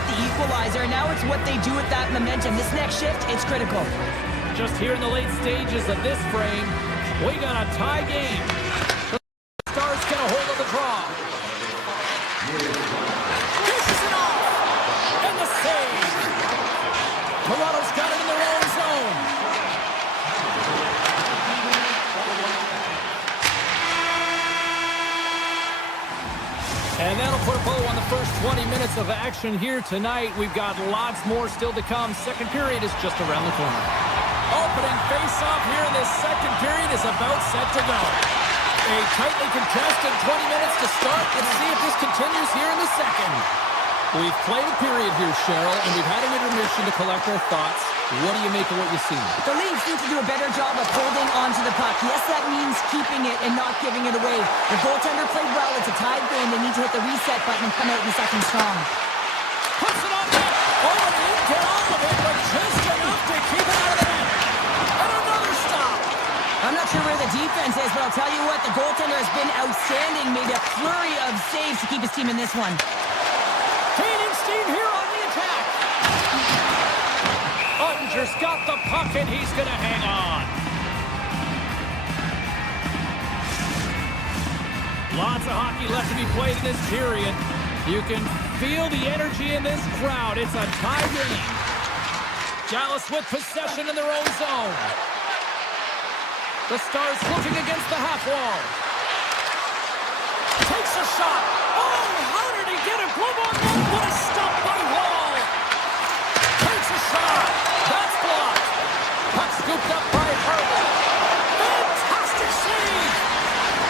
get the equalizer, and now it's what they do with that momentum. This next shift, it's critical. Just here in the late stages of this frame, we got a tie game. The Stars get a hold of the draw. Dishes it off! And the save! Toronto's got it in their own zone. And that'll put a bow on the first 20 minutes of action here tonight. We've got lots more still to come. Second period is just around the corner. Opening face-off here in this second period is about set to go. A tightly contested 20 minutes to start. Let's see if this continues here in the second. We've played a period here, Cheryl, and we've had an intermission to collect our thoughts. What do you make of what you've seen? The Leafs need to do a better job of holding onto the puck. Yes, that means keeping it and not giving it away. The goaltender played well. It's a tied game. They need to hit the reset button and come out in the second strong. Puts it on net. Oh, and he didn't get all of it, but just enough to keep it out of the net. And another stop. I'm not sure where the defense is, but I'll tell you what, the goaltender has been outstanding. Made a flurry of saves to keep his team in this one. Gaining steam here on the attack. Uttinger's got the puck, and he's going to hang on. Lots of hockey left to be played in this period. You can feel the energy in this crowd. It's a tie game. Dallas with possession in their own zone. The Stars looking against the half wall. Takes a shot. Oh, how did he get a glove on that? What a stop by Wall. Takes a shot. That's blocked. Puck scooped up by Harvey. Fantastic save.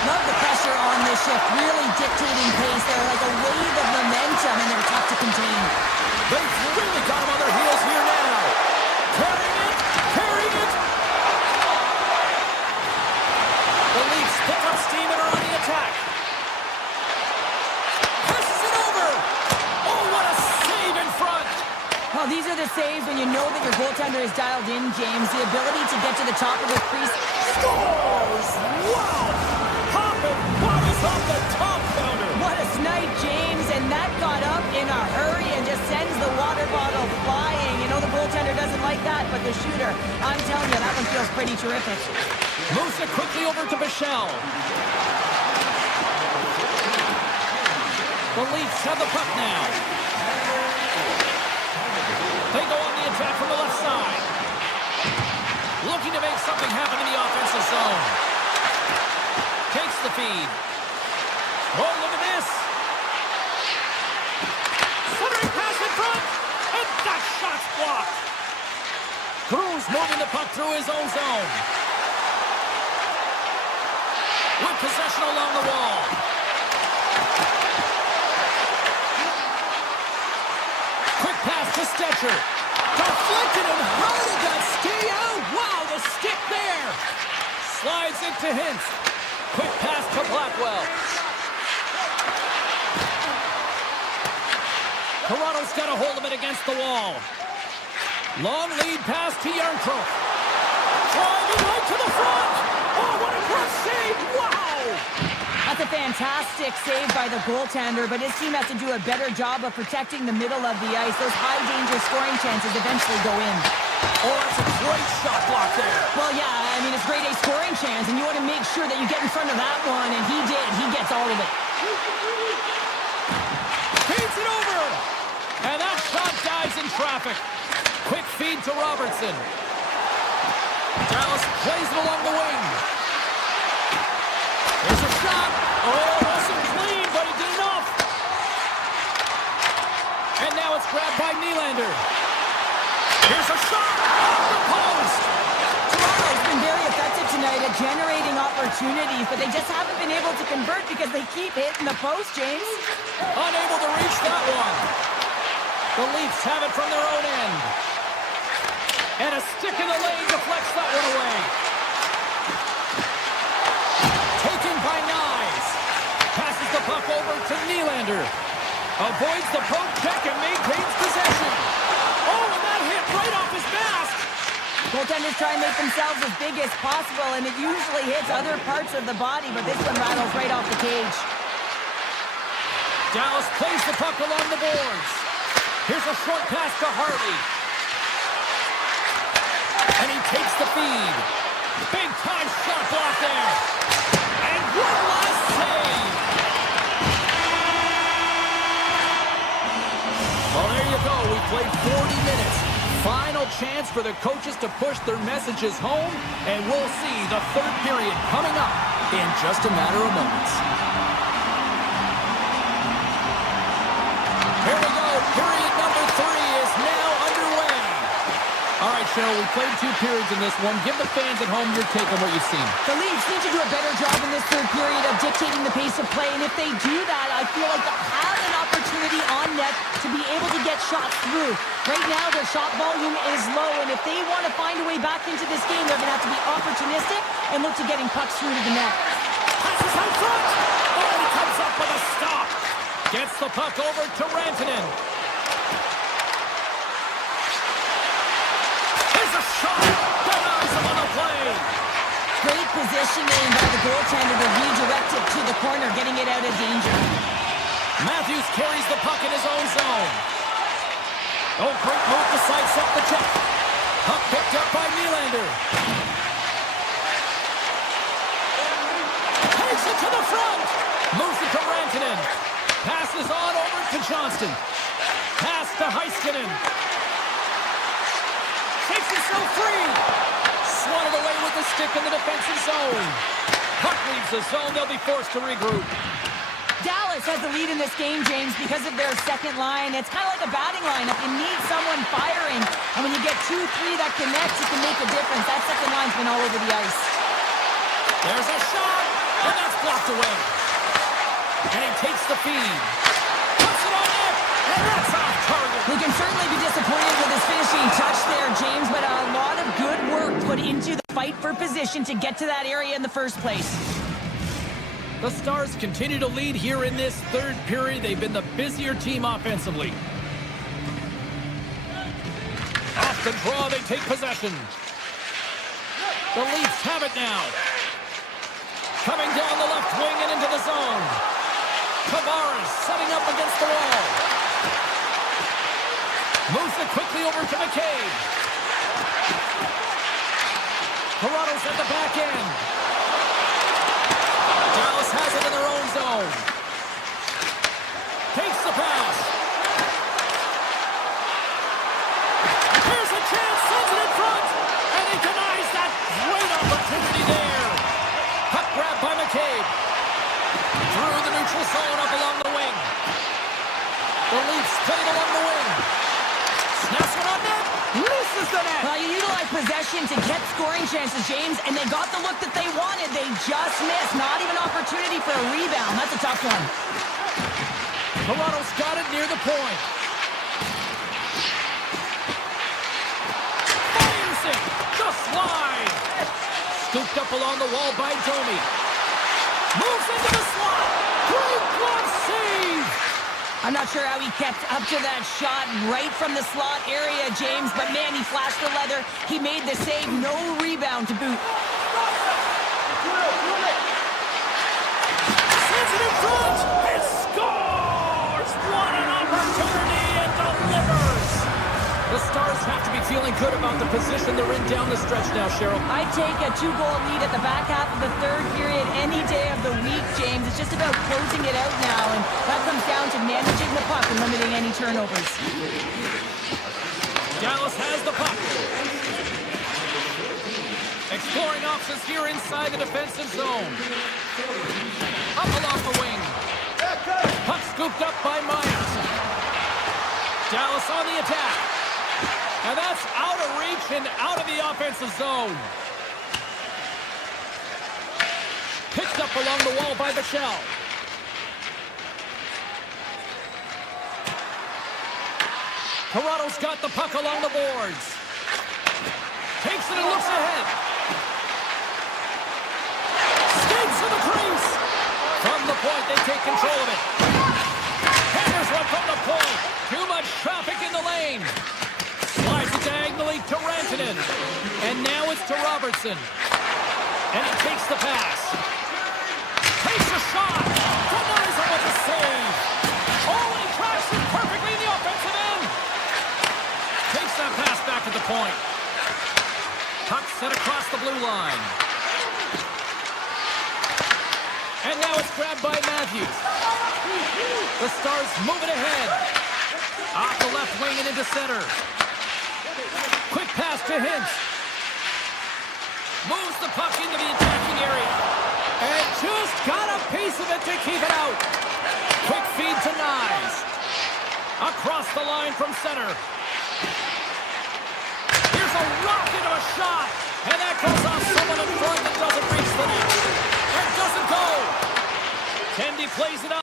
Love the pressure on this shift. Really dictating pace. They're like a wave of momentum, and they're tough to contain. They've really got them on their heels here now. Carrying it. Carrying it. The Leafs pick up steam and are on the attack. Passes it over. Oh, what a save in front. Well, these are the saves when you know that your goaltender is dialed in, James. The ability to get to the top of the crease. Scores! Wow! Popping bottles off the top counter. What a snipe, James. And that got up in a hurry and just sends the water bottle flying. You know the goaltender doesn't like that, but the shooter, I'm telling you, that one feels pretty terrific. Moves it quickly over to Michelle. The Leafs have the puck now. They go on the attack from the left side. Looking to make something happen in the offensive zone. Takes the feed. Oh, look at this. Centering pass in front. And that shot's blocked. Cruz moving the puck through his own zone. With possession along the wall. Quick pass to Stetcher. Deflected, and how did that stay out? Wow, the stick there. Slides into Hintz. Quick pass to Blackwell. Toronto's got a hold of it against the wall. Long lead pass to Yarncroke. Driving right to the front. Oh, what a great save. Wow. That's a fantastic save by the goaltender, but his team has to do a better job of protecting the middle of the ice. Those high-danger scoring chances eventually go in. Oh, that's a great shot block there. Well, yeah, I mean, it's grade A scoring chance, and you want to make sure that you get in front of that one, and he did. He gets all of it. Feeds it over. And that shot dies in traffic. Quick feed to Robertson. Dallas plays it along the wing. There's a shot. Oh, it wasn't clean, but he did enough. And now it's grabbed by Nylander. Here's a shot off the post. Toronto's been very effective tonight at generating opportunities, but they just haven't been able to convert because they keep hitting the post, James. Unable to reach that one. The Leafs have it from their own end. And a stick in the lane deflects that one away. Taken by Nyes. Passes the puck over to Nylander. Avoids the poke check and maintains possession. Oh, and that hit right off his mask. Goaltenders try and make themselves as big as possible, and it usually hits other parts of the body, but this one rattles right off the cage. Dallas plays the puck along the boards. Here's a short pass to Harley. And he takes the feed. Big time shot block there. And one last save. Well, there you go. We played 40 minutes. Final chance for the coaches to push their messages home. And we'll see the third period coming up in just a matter of moments. Here we go. Period number 3 is now underway. All right, Cheryl, we played 2 periods in this one. Give the fans at home your take on what you've seen. The Leafs need to do a better job in this third period of dictating the pace of play, and if they do that, I feel like they'll have an opportunity on net to be able to get shots through. Right now, their shot volume is low, and if they want to find a way back into this game, they're going to have to be opportunistic and look to getting pucks through to the net. Passes out front. Oh, he comes up with a stop. Gets the puck over to Rantanen. There's a shot. Denies him on the play. Great positioning by the goaltender to redirect it to the corner, getting it out of danger. Matthews carries the puck in his own zone. Oh, great move to sidestep the check. Puck picked up by Nylander. Takes it to the front. Moves it to Rantanen. Passes on over to Johnston. Pass to Heiskanen. Takes himself free. Swatted away with the stick in the defensive zone. Puck leaves the zone. They'll be forced to regroup. Dallas has the lead in this game, James, because of their second line. It's kind of like a batting lineup. You need someone firing. And when you get 2-3 that connects, it can make a difference. That second line's been all over the ice. There's a shot. And that's blocked away. And he takes the feed. Puts it on net. And that's off target. We can certainly be disappointed with his finishing touch there, James, but a lot of good work put into the fight for position to get to that area in the first place. The Stars continue to lead here in this third period. They've been the busier team offensively. Off the draw, they take possession. The Leafs have it now. Coming down the left wing and into the zone. Tavares setting up against the wall. Moves it quickly over to McCabe. Toronto's at the back end. Dallas has it in their own zone. Takes the pass. Here's a chance, sends it in front, and he denies that great opportunity there. Puck grab by McCabe. Through the neutral zone up along the wing. The Leafs play it along the wing. Snaps one on net. Misses the net. Well, you utilize possession to get scoring chances, James, and they got the look that they wanted. They just missed. Not even an opportunity for a rebound. That's a tough one. Toronto's got it near the point. Fires it. The slide. Scooped up along the wall by Domi. Moves into the slot. Great glove save. I'm not sure how he kept up to that shot right from the slot area, James, but man, he flashed the leather. He made the save. No rebound to boot. Sends it in front. And scores. What an opportunity, and delivers. The Stars have to be feeling good about the position they're in down the stretch now, Cheryl. I'd take a 2-goal lead at the back half of the third period any day of the week, James. It's just about closing it out now, and that comes down to managing the puck and limiting any turnovers. Dallas has the puck. Exploring options here inside the defensive zone. Up along the wing. Puck scooped up by Myers. Dallas on the attack. And that's out of reach and out of the offensive zone. Picked up along the wall by Bichelle. Toronto's got the puck along the boards. Takes it and looks ahead. Skates to the crease. From the point, they take control of it. Hammers one from the point. Too much traffic in the lane. Slides it diagonally to Rantanen. And now it's to Robertson. And he takes the pass. Takes a shot. Denies him with a save. Oh, and he crashes perfectly in the offensive end. line. And now it's grabbed by Matthews. The Stars moving ahead. Off the left wing and into center. Quick pass to Hintz. Moves the puck into the attacking area. And just got a piece of it to keep it out. Quick feed to Nyes. Across the line from center. Here's a rocket of a shot. And that goes off someone in front that doesn't reach the net. And doesn't go. Tendy plays it out.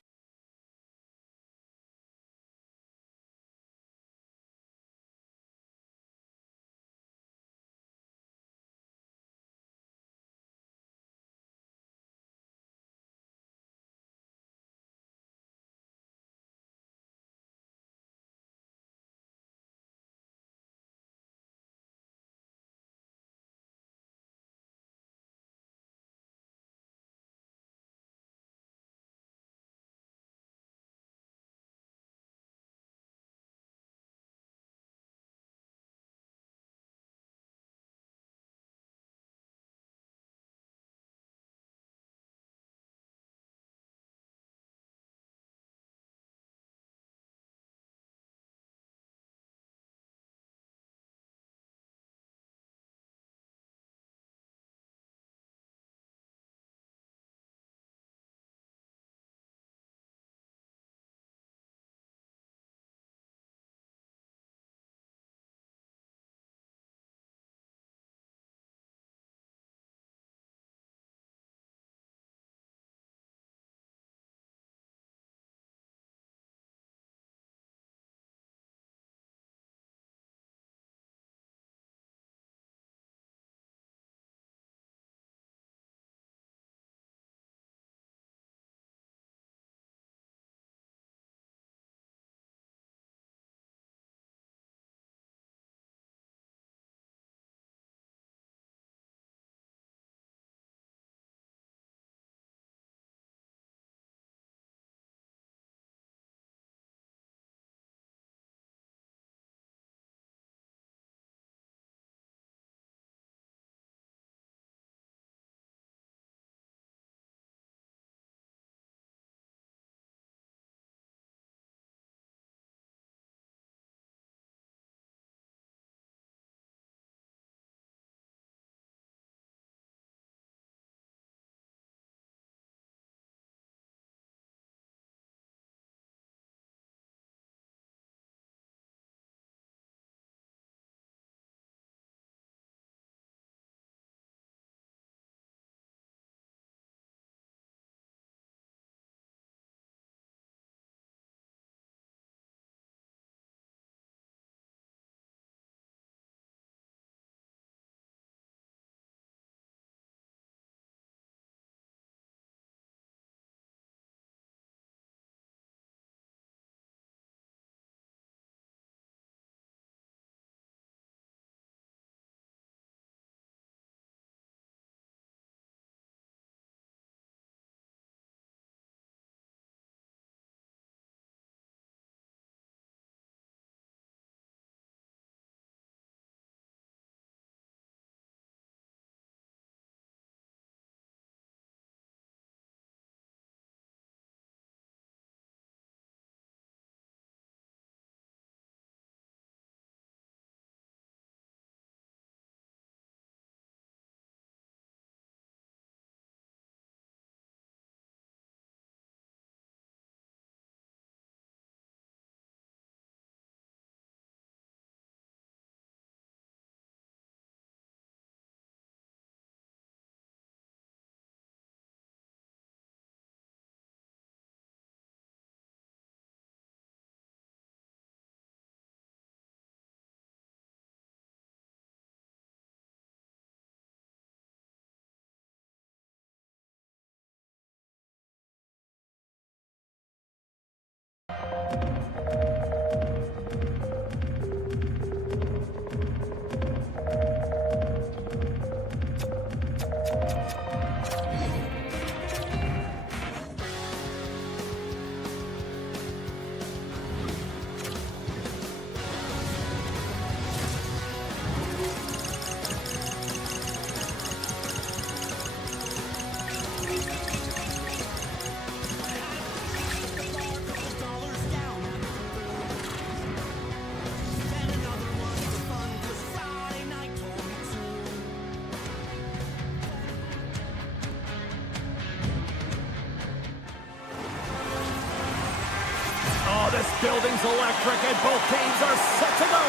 seems electric, and both teams are set to go.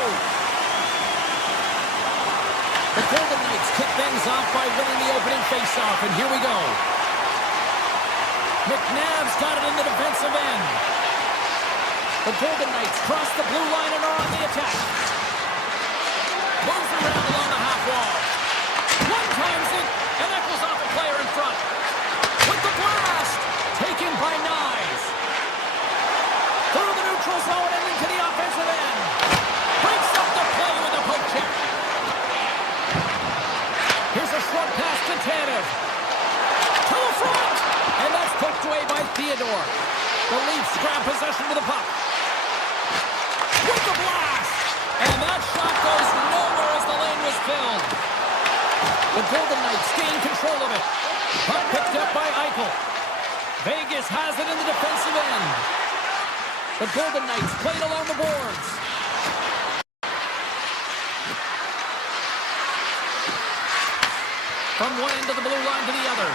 The Golden Knights kick things off by winning the opening faceoff, and here we go. McNabb's got it in the defensive end. The Golden Knights cross the blue line and are on the attack. Moves around along the half wall. One times it, and echoes off a player in front. With the blast, taken by Nyes. Through the neutral zone and into the offensive end. Breaks up the play with a poke check. Here's a short pass to Tanev. To the front, and that's poked away by Theodore. The Leafs grab possession with the puck. With the blast, and that shot goes nowhere as the lane was filled. The Golden Knights gain control of it. Puck picked up by Eichel. Vegas has it in the defensive end. The Golden Knights played along the boards. From one end of the blue line to the other.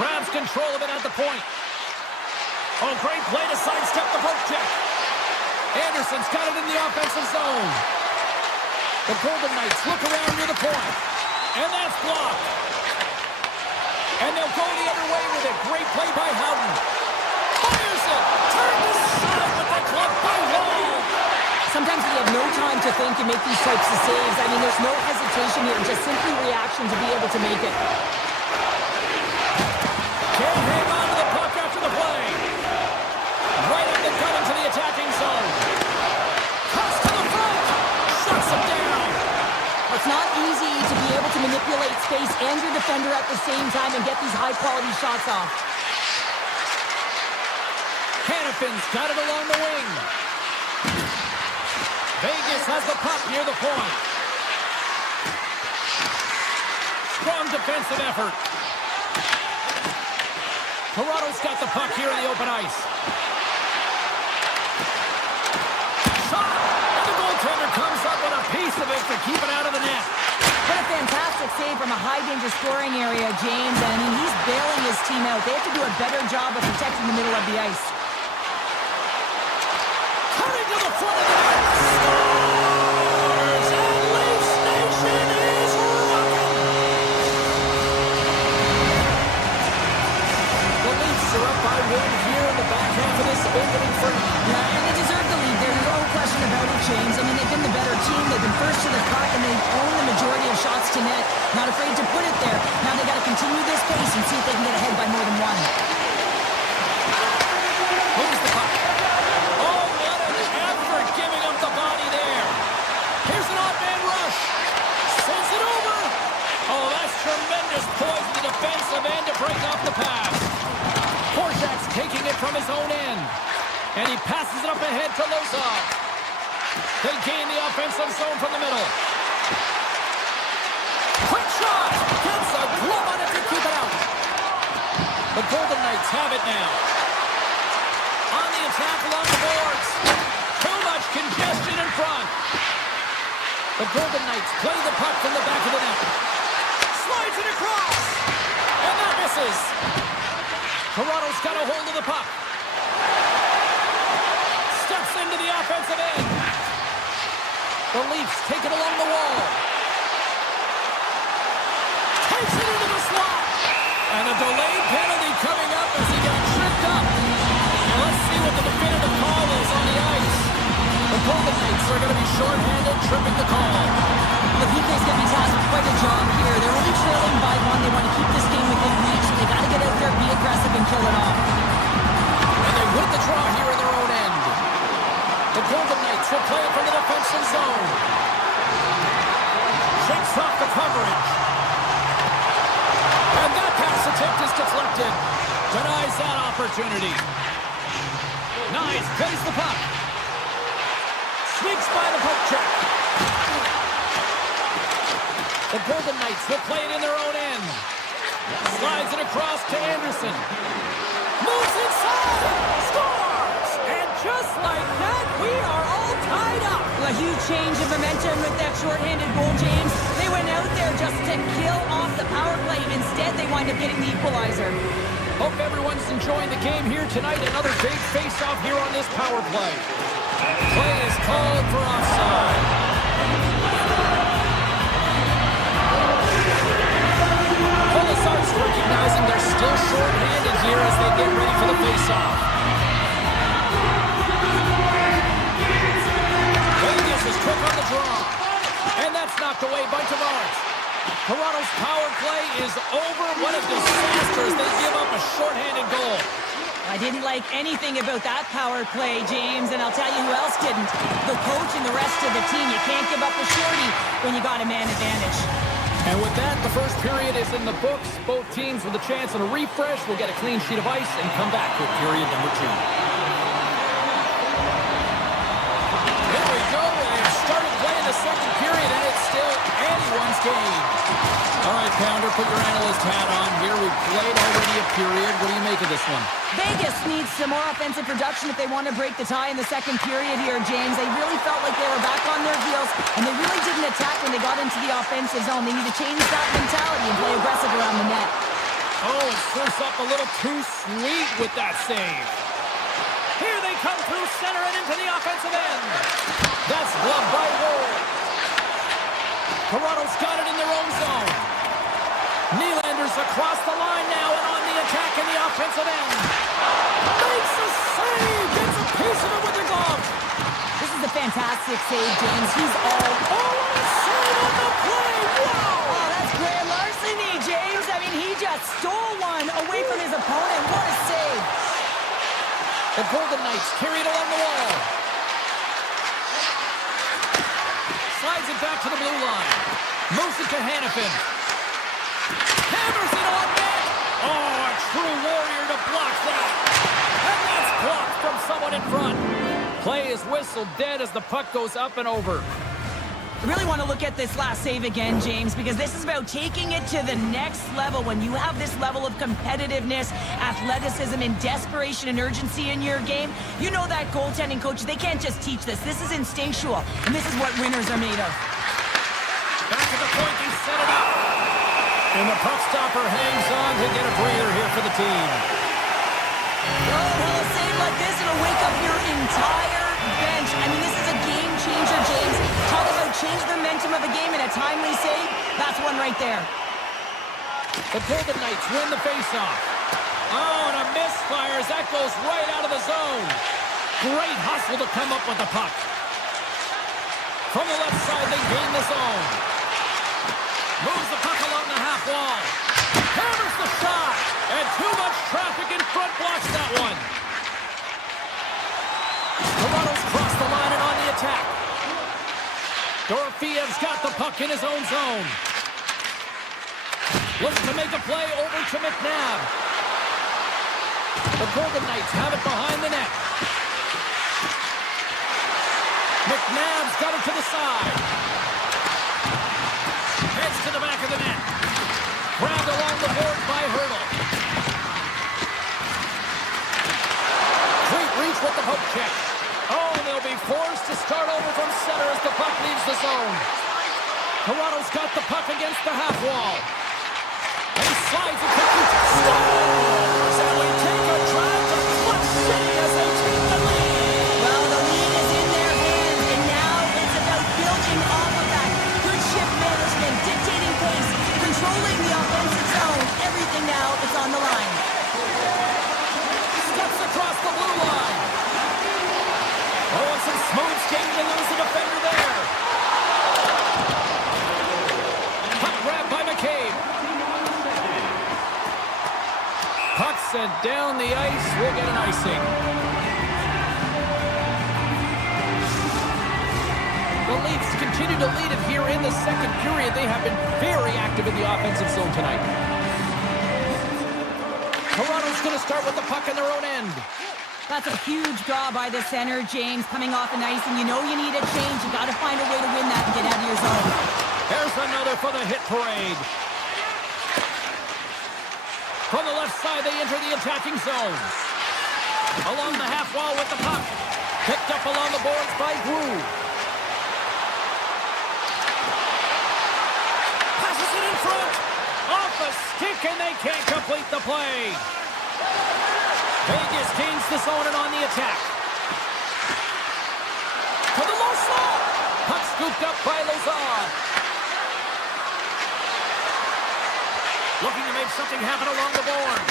Grabs control of it at the point. Oh, great play to sidestep the poke check. Anderson's got it in the offensive zone. The Golden Knights look around near the point. And that's blocked. And they'll go the other way with it. Great play by Houghton. Fires it. Turned aside with the club by Wall. Sometimes you have no time to think and make these types of saves. I mean, there's no hesitation here. Just simply reaction to be able to make it. Can't hang on to the puck after the play. Right up the gut into the attacking zone. Cuts to the front. Shuts him down. It's not easy to be able to manipulate space and your defender at the same time and get these high-quality shots off. Hannafin's got it along the wing. Vegas has the puck near the point. Strong defensive effort. Toronto's got the puck here in the open ice. Shot! And the goaltender comes up with a piece of it to keep it out of the net. What a fantastic save from a high-danger scoring area, James. And I mean, he's bailing his team out. They have to do a better job of protecting the middle of the ice. Cutting to the front of the net. Scores! And Leafs Nation is rocking! The Leafs are up by one here in the back half of this opening frame. Yeah, and they deserve the lead. There's no question about it, James. I mean, they've been the better team. They've been first to the puck, and they've owned the majority of shots to net. Not afraid to put it there. Now they got to continue this pace and see if they can get ahead by more than one. Moves the puck. Oh, what an effort giving up the body there. Here's an odd man rush. Sends it over. Oh, that's tremendous poise in the defensive end to break off the pass. Horshak's taking it from his own end. And he passes it up ahead to Lozov. They gain the offensive zone from the middle. Quick shot! Gets a glove on it to keep it out. The Golden Knights have it now. On the attack along the boards. Too much congestion in front. The Golden Knights play the puck from the back of the net. Slides it across. And that misses. Toronto's got a hold of the puck. Steps into the offensive end. The Leafs take it along the wall. Takes it into the slot. And a delayed penalty coming up as he got tripped up. And let's see what the definitive call is on the ice. The Golden Knights are going to be shorthanded, tripping the call. The Leafs going to be tasked with quite a job here. They're only trailing by one. They want to keep this game within reach, so they got to get out there, be aggressive, and kill it off. And they win the draw here in their own end. The Golden Knights will play it from the defensive zone. Shakes off the coverage. And that pass attempt is deflected. Denies that opportunity. Nyes plays the puck. Sneaks by the poke check. The Golden Knights will play it in their own end. Slides it across to Anderson. Moves inside. Scores! And just like that, we are all tied up. A huge change in momentum with that shorthanded goal, James. They went out there just to kill off the power play. Instead, they wind up getting the equalizer. Hope everyone's enjoying the game here tonight. Another big face-off here on this power play. Play is called for offside. Colasar's recognizing they're still short-handed here as they get ready for the face-off. Vegas is quick on the draw. And that's knocked away by Tavares. Toronto's power play is over. What a disaster as they give up a short-handed goal. I didn't like anything about that power play, James, and I'll tell you who else didn't. The coach and the rest of the team. You can't give up a shorty when you got a man advantage. And with that, the first period is in the books. Both teams with a chance at a refresh will get a clean sheet of ice and come back with period number 2. Here we go. They've started playing the second period, and it's still anyone's game. All right, Pounder, put your analyst hat on here. We've played already a period. What do you make of this one? Vegas needs some more offensive production if they want to break the tie in the second period here, James. They really felt like they were back on their heels, and they really didn't attack when they got into the offensive zone. They need to change that mentality and play aggressive around the net. Oh, it surfs up a little too sweet with that save. Here they come through center and into the offensive end. That's gloved by Ward. Toronto's got it in their own zone. Nylander's across the line now and on the attack in the offensive end. Makes a save. Gets a piece of it with the glove. This is a fantastic save, James. He's all... Oh, what a save on the play. Wow. Oh, that's grand larceny, James. I mean, he just stole one away from his opponent. What a save. The Golden Knights carry it along the wall. Slides it back to the blue line. Moves it to Hannafin. Hammers it on net. Oh, a true warrior to block that. And that's blocked from someone in front. Play is whistled dead as the puck goes up and over. I really want to look at this last save again, James, because this is about taking it to the next level. When you have this level of competitiveness, athleticism, and desperation and urgency in your game, you know that goaltending coach, they can't just teach this. This is instinctual, and this is what winners are made of. Back at the point, he set it up. And the puck stopper hangs on to get a breather here for the team. Oh, well, a save like this, it'll wake up your entire bench. I mean, this is a game changer, James. Talk about change the momentum of a game in a timely save. That's one right there. The Golden Knights win the faceoff. Oh, and a misfire as that goes right out of the zone. Great hustle to come up with the puck. From the left side, they gain the zone. Moves the puck along the half wall. Hammers the shot. And too much traffic in front blocks that one. Toronto's crossed the line and on the attack. Dorofeyev's got the puck in his own zone. Looks to make a play over to McNabb. The Golden Knights have it behind the net. McNabb's got it to the side. Heads to the back of the net. Grabbed along the board by Hurdle. Great reach with the poke check. Oh, they'll be forced to start over from center as the puck leaves the zone. Toronto's got the puck against the half wall. And he slides it quickly. Scores! And we take a drive to Clutch City as they take the lead. Well, the lead is in their hands, and now it's about building off of that. Good shift management, dictating pace, controlling the offensive zone. Everything now is on the line. Steps across the blue line. Oh, and some smooth skating to lose the defender there. Puck grabbed by McCabe. Puck sent down the ice. We'll get an icing. The Leafs continue to lead it here in the second period. They have been very active in the offensive zone tonight. Toronto's going to start with the puck in their own end. That's a huge draw by the center, James, coming off the ice, and you know you need a change. You got to find a way to win that and get out of your zone. There's another for the hit parade. From the left side, they enter the attacking zone. Along the half wall with the puck. Picked up along the boards by Grew. Passes it in front. Off the stick, and they can't complete the play. Vegas gains the zone and on the attack. scooped up by Lazard. Looking to make something happen along the boards.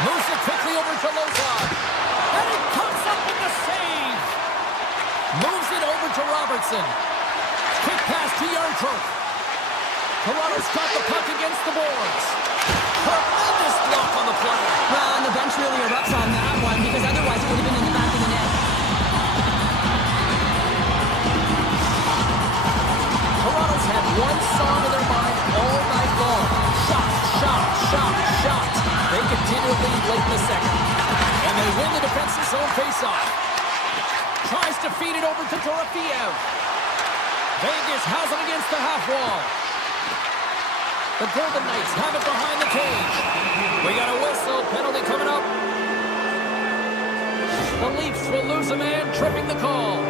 Moves it quickly over to Lazard. And he comes up with the save. Moves it over to Robertson. Quick pass to Yarncroke. Toronto's got the puck against the boards. Tremendous block on the play. Well, and the bench really erupts on that one because otherwise it would have been in the back of the net. Toronto's had one song in their mind all night long. Shot, shot, shot, shot. They continue to lead late in the second. And they win the defensive zone faceoff. Tries to feed it over to Dorofeev. Vegas has it against the half wall. The Golden Knights have it behind the cage. We got a whistle. Penalty coming up. The Leafs will lose a man, tripping the call.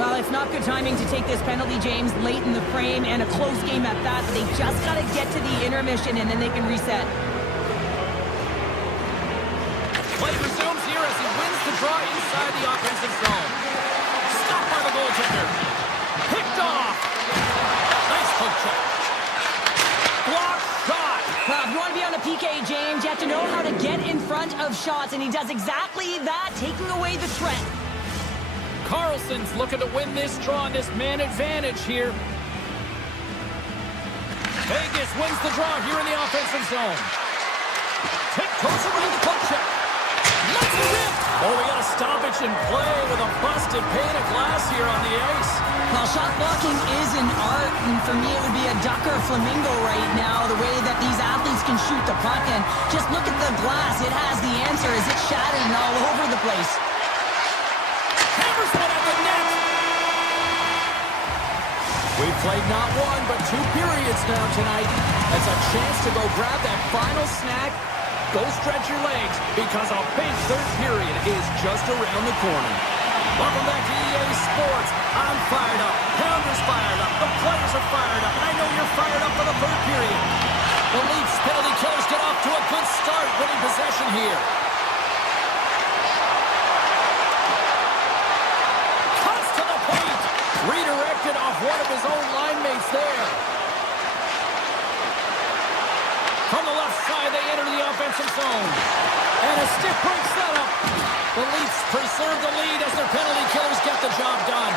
Well, it's not good timing to take this penalty, James, late in the frame and a close game at that. They just got to get to the intermission and then they can reset. Play resumes here as he wins the draw inside the offensive zone. Stopped by the goaltender. Picked off. Nice poke check. Block shot. Well, if you want to be on a PK, James, you have to know how to get in front of shots, and he does exactly that, taking away the threat. Carlson's looking to win this draw on this man advantage here. Vegas wins the draw here in the offensive zone. Tiptoes around the poke check. Let's rip. Oh, we got a stoppage in play with a busted pane of glass here on the ice. Well, shot blocking is an art, and for me it would be a duck or flamingo right now, the way that these athletes can shoot the puck. And just look at the glass. It has the answer as it's shattering all over the place. Hammers one at the net. We've played not one, but 2 periods now tonight. That's a chance to go grab that final snack. Go stretch your legs, because a big third period is just around the corner. Welcome back to EA Sports. I'm fired up. Pounder's fired up. The players are fired up. And I know you're fired up for the third period. The Leafs penalty killers get off to a good start, winning possession here. Cuts to the paint. Redirected off one of his own line mates there. From the left side, they enter the offensive zone. And a stick break setup. The Leafs preserve the lead as their penalty killers get the job done.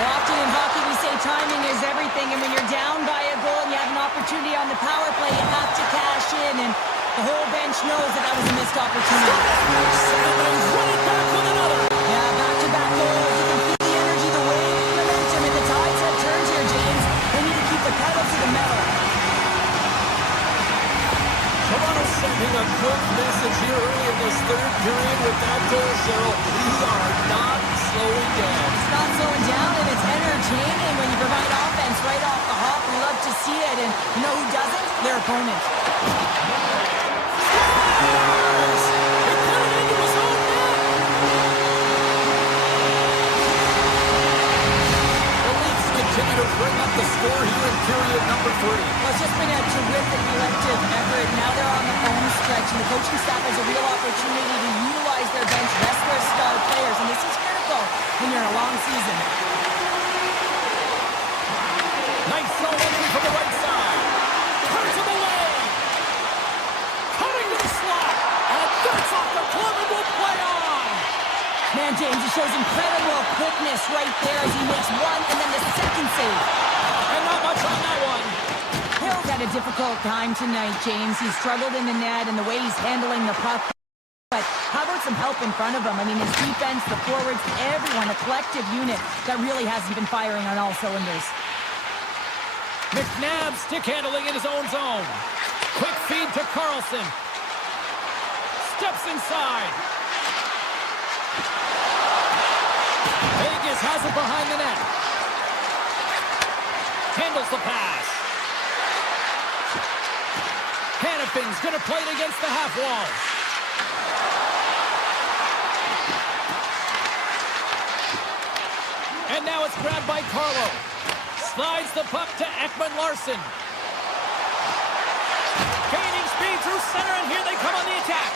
Well, often in hockey we say timing is everything, and when you're down by a goal and you have an opportunity on the power play, you have to cash in, and the whole bench knows that that was a missed opportunity. Somebody's running back with another. Yeah, back-to-back goals. You can feel the energy, the wave, the momentum, and the tides have turned here, James. They need to keep the pedal to the metal. Toronto sending a good message here early in this third period with that goal, Cheryl. We are not slowing down. It's not slowing down, and it's entertaining when you provide offense right off the hop. We love to see it, and you know who doesn't? Their opponent. He put it into his own net. The Leafs continue to bring up the score here in period number 3. Well, it's just been a terrific collective effort. Now they're on the home stretch, and the coaching staff has a real opportunity to utilize their bench, rest their star players, and this is critical when you're in a long season. Nice zone entry from the right side. Turns to the lane. Cutting to the slot. And that's off the club and will play on. Man, James, he shows incredible quickness right there as he makes one and then the second save. And not much on that one. Hill's had a difficult time tonight, James. He's struggled in the net and the way he's handling the puck. But how about some help in front of him? I mean, his defense, the forwards, everyone, a collective unit that really hasn't been firing on all cylinders. McNabb stick handling in his own zone. Quick feed to Carlson. Steps inside. Vegas has it behind the net. Handles the pass. Hannafing's going to play it against the half wall. And now it's grabbed by Carlo. Slides the puck to Ekman-Larsson. Gaining speed through center, and here they come on the attack.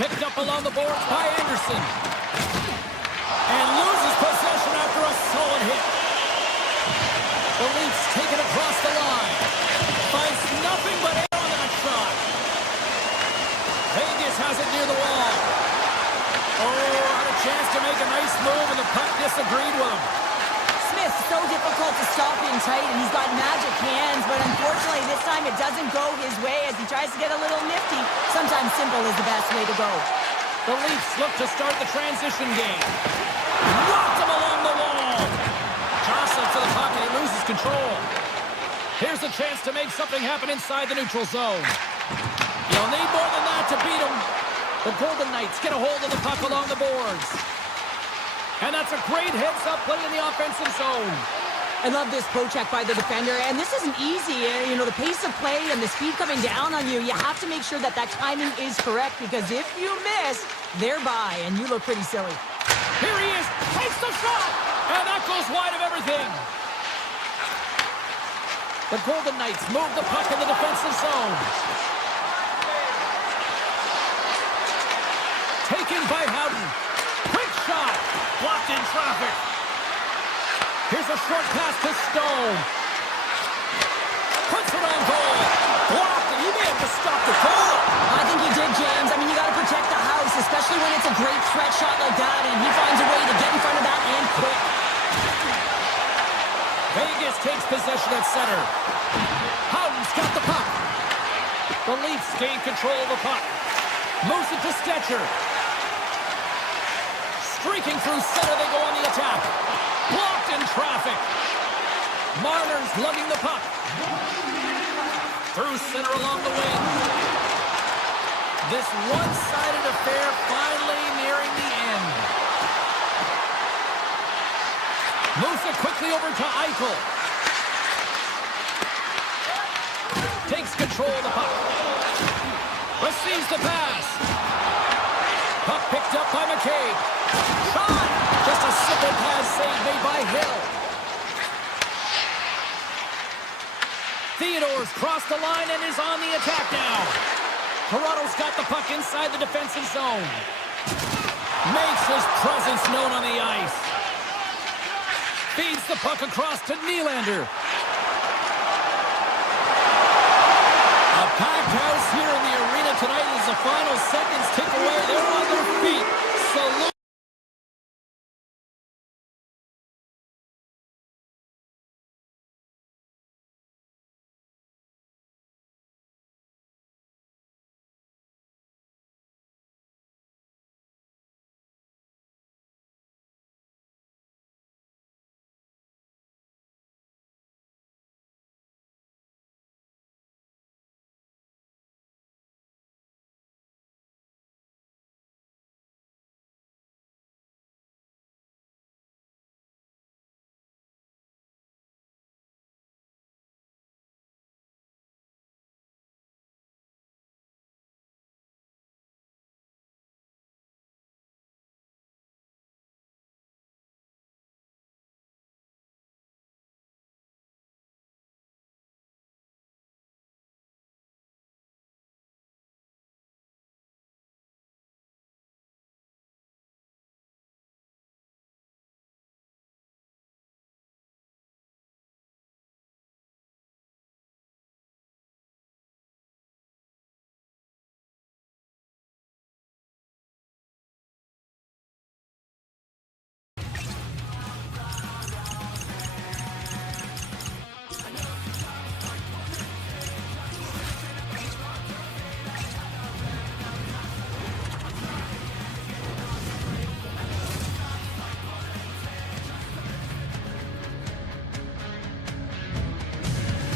Picked up along the boards by Anderson. And loses possession after a solid hit. The Leafs take it across the line. Finds nothing but air on that shot. Vegas has it near the wall. Oh, had a chance to make a nice move, and the puck disagreed with him. Smith, so difficult to stop in tight, and he's got magic hands, but unfortunately this time it doesn't go his way as he tries to get a little nifty. Sometimes simple is the best way to go. The Leafs look to start the transition game. Rocked him along the wall. Jostling for the puck, and he loses control. Here's a chance to make something happen inside the neutral zone. You'll need more than that to beat him. The Golden Knights get a hold of the puck along the boards. And that's a great heads-up play in the offensive zone. I love this poke-check by the defender, and this isn't easy. You know, the pace of play and the speed coming down on you, you have to make sure that that timing is correct, because if you miss, they're by, and you look pretty silly. Here he is, takes the shot, and that goes wide of everything. The Golden Knights move the puck in the defensive zone. Taken by Howden. Quick shot, blocked in traffic. Here's a short pass to Stone. Puts it on goal. Blocked, and he may have to stop the goal. I think he did, James. I mean, you got to protect the house, especially when it's a great threat shot like that, and he finds a way to get in front of that and quick. Vegas takes possession at center. Howden's got the puck. The Leafs gain control of the puck. Moves it to Stetcher. Streaking through center, they go on the attack. Blocked in traffic. Marner's lugging the puck. Through center along the wing. This one-sided affair finally nearing the end. Moves it quickly over to Eichel. Takes control of the puck. Receives the pass. Puck picked up by McCabe. Shot! Just a simple pass save made by Hill. Theodore's crossed the line and is on the attack now. Toronto's got the puck inside the defensive zone. Makes his presence known on the ice. Feeds the puck across to Nylander. A packed house here in the arena tonight as the final seconds tick away. They're on their feet. Salute.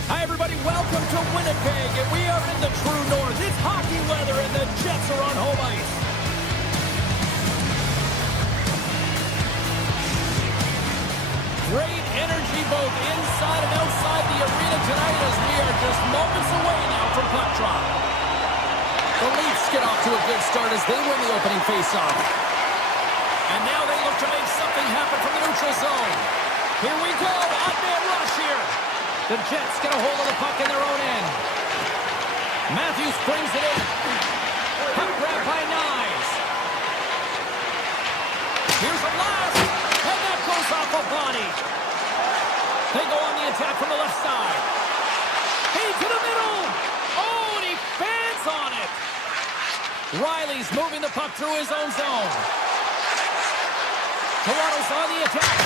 Hi, everybody. Welcome to Winnipeg, and we are in the true north. It's hockey weather, and the Jets are on home ice. Great energy both inside and outside the arena tonight as we are just moments away now from puck drop. The Leafs get off to a good start as they win the opening faceoff. And now they look to make something happen from the neutral zone. Here we go. Odd-man rush here. The Jets get a hold of the puck in their own end. Matthews brings it in. Puck grab by 9. Phillies moving the puck through his own zone. Toronto's on the attack.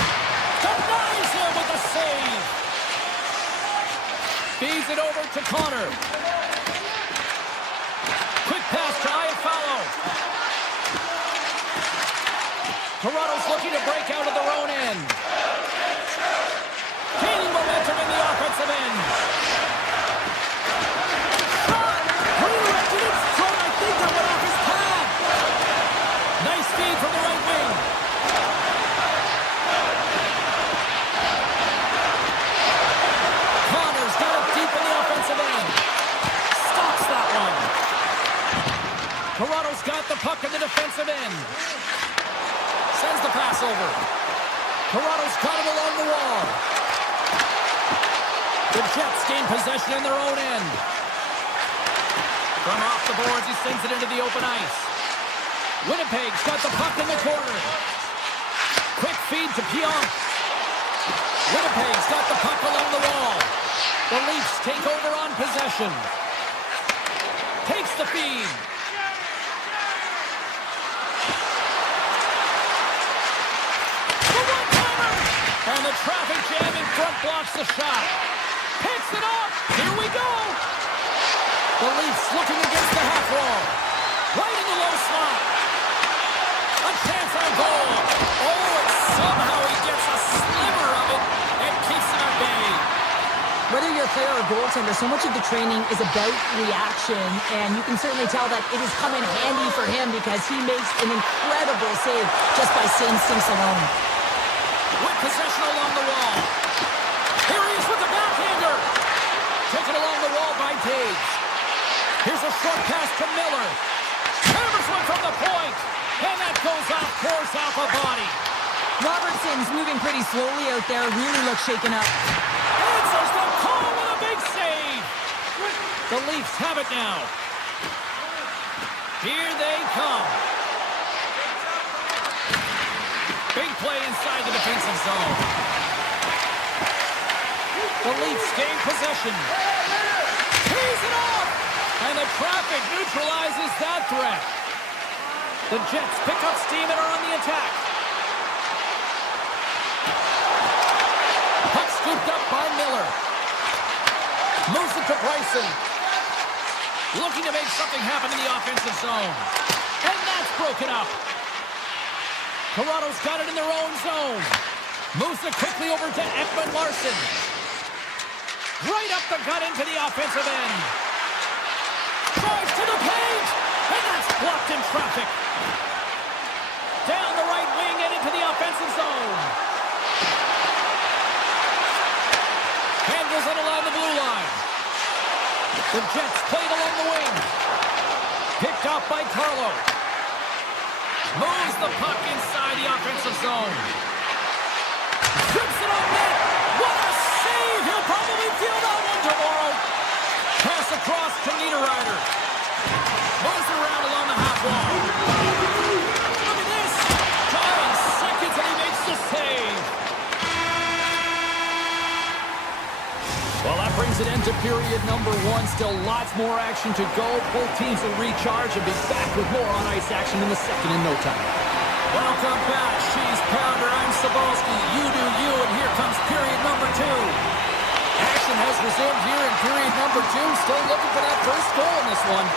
Denies him with a save. Feeds it over to Connor. Quick pass to Buffallo. Toronto's looking to break out of their own end. Gaining momentum in the offensive end. Shot! Redirected in front. I think that went off his pad. Nice feed from the right wing. Connor's got it deep in the offensive end. Stops that one. Toronto's got the puck in the defensive end. Sends the pass over. Toronto's got it along the wall. The Jets gain possession in their own end. From off the boards, he sends it into the open ice. Winnipeg's got the puck in the corner. Quick feed to Pionk. Winnipeg's got the puck along the wall. The Leafs take over on possession. Takes the feed. And the traffic jam in front blocks the shot. Picks it up. Here we go. The Leafs looking against the half wall. Right in the low slot. A chance on goal. Oh, and somehow he gets a sliver of it and keeps it at bay. Whether you're a player or goaltender, so much of the training is about reaction, and you can certainly tell that it has come in handy for him because he makes an incredible save just by instincts alone. With possession along the wall. Here he is with the backhander. Taken along the wall by Tage. Here's a short pass to Miller. Hammers one from the point. And that goes off, course off a body. Robertson's moving pretty slowly out there. Really looks shaken up. Answers the call with a big save. The Leafs have it now. Here they come. Big play inside the defensive zone. The Leafs gain possession. Tees it off! And the traffic neutralizes that threat. The Jets pick up steam and are on the attack. Puck scooped up by Miller. Moves it to Bryson. Looking to make something happen in the offensive zone. And that's broken up. Toronto's got it in their own zone. Moves it quickly over to Ekman Larson. Right up the gut into the offensive end. Drives to the paint. And that's blocked in traffic. Down the right wing and into the offensive zone. Handles it along the blue line. The Jets played along the wing. Picked off by Carlo. Moves the puck inside the offensive zone. Shoots it on net. What a save! He'll probably feel that one tomorrow. Pass across to Niederreiter. Moves around along the half wall. Look at this. 9 seconds and he makes the save. Well, that brings an end to period number 1. Still lots more action to go. Both teams will recharge and be back with more on-ice action in the second in no time. Welcome back, Cheese Pounder. I'm Sabalski. You do you, and here comes period number 2. Action has resumed here in period number 2. Still looking for that first goal in this one.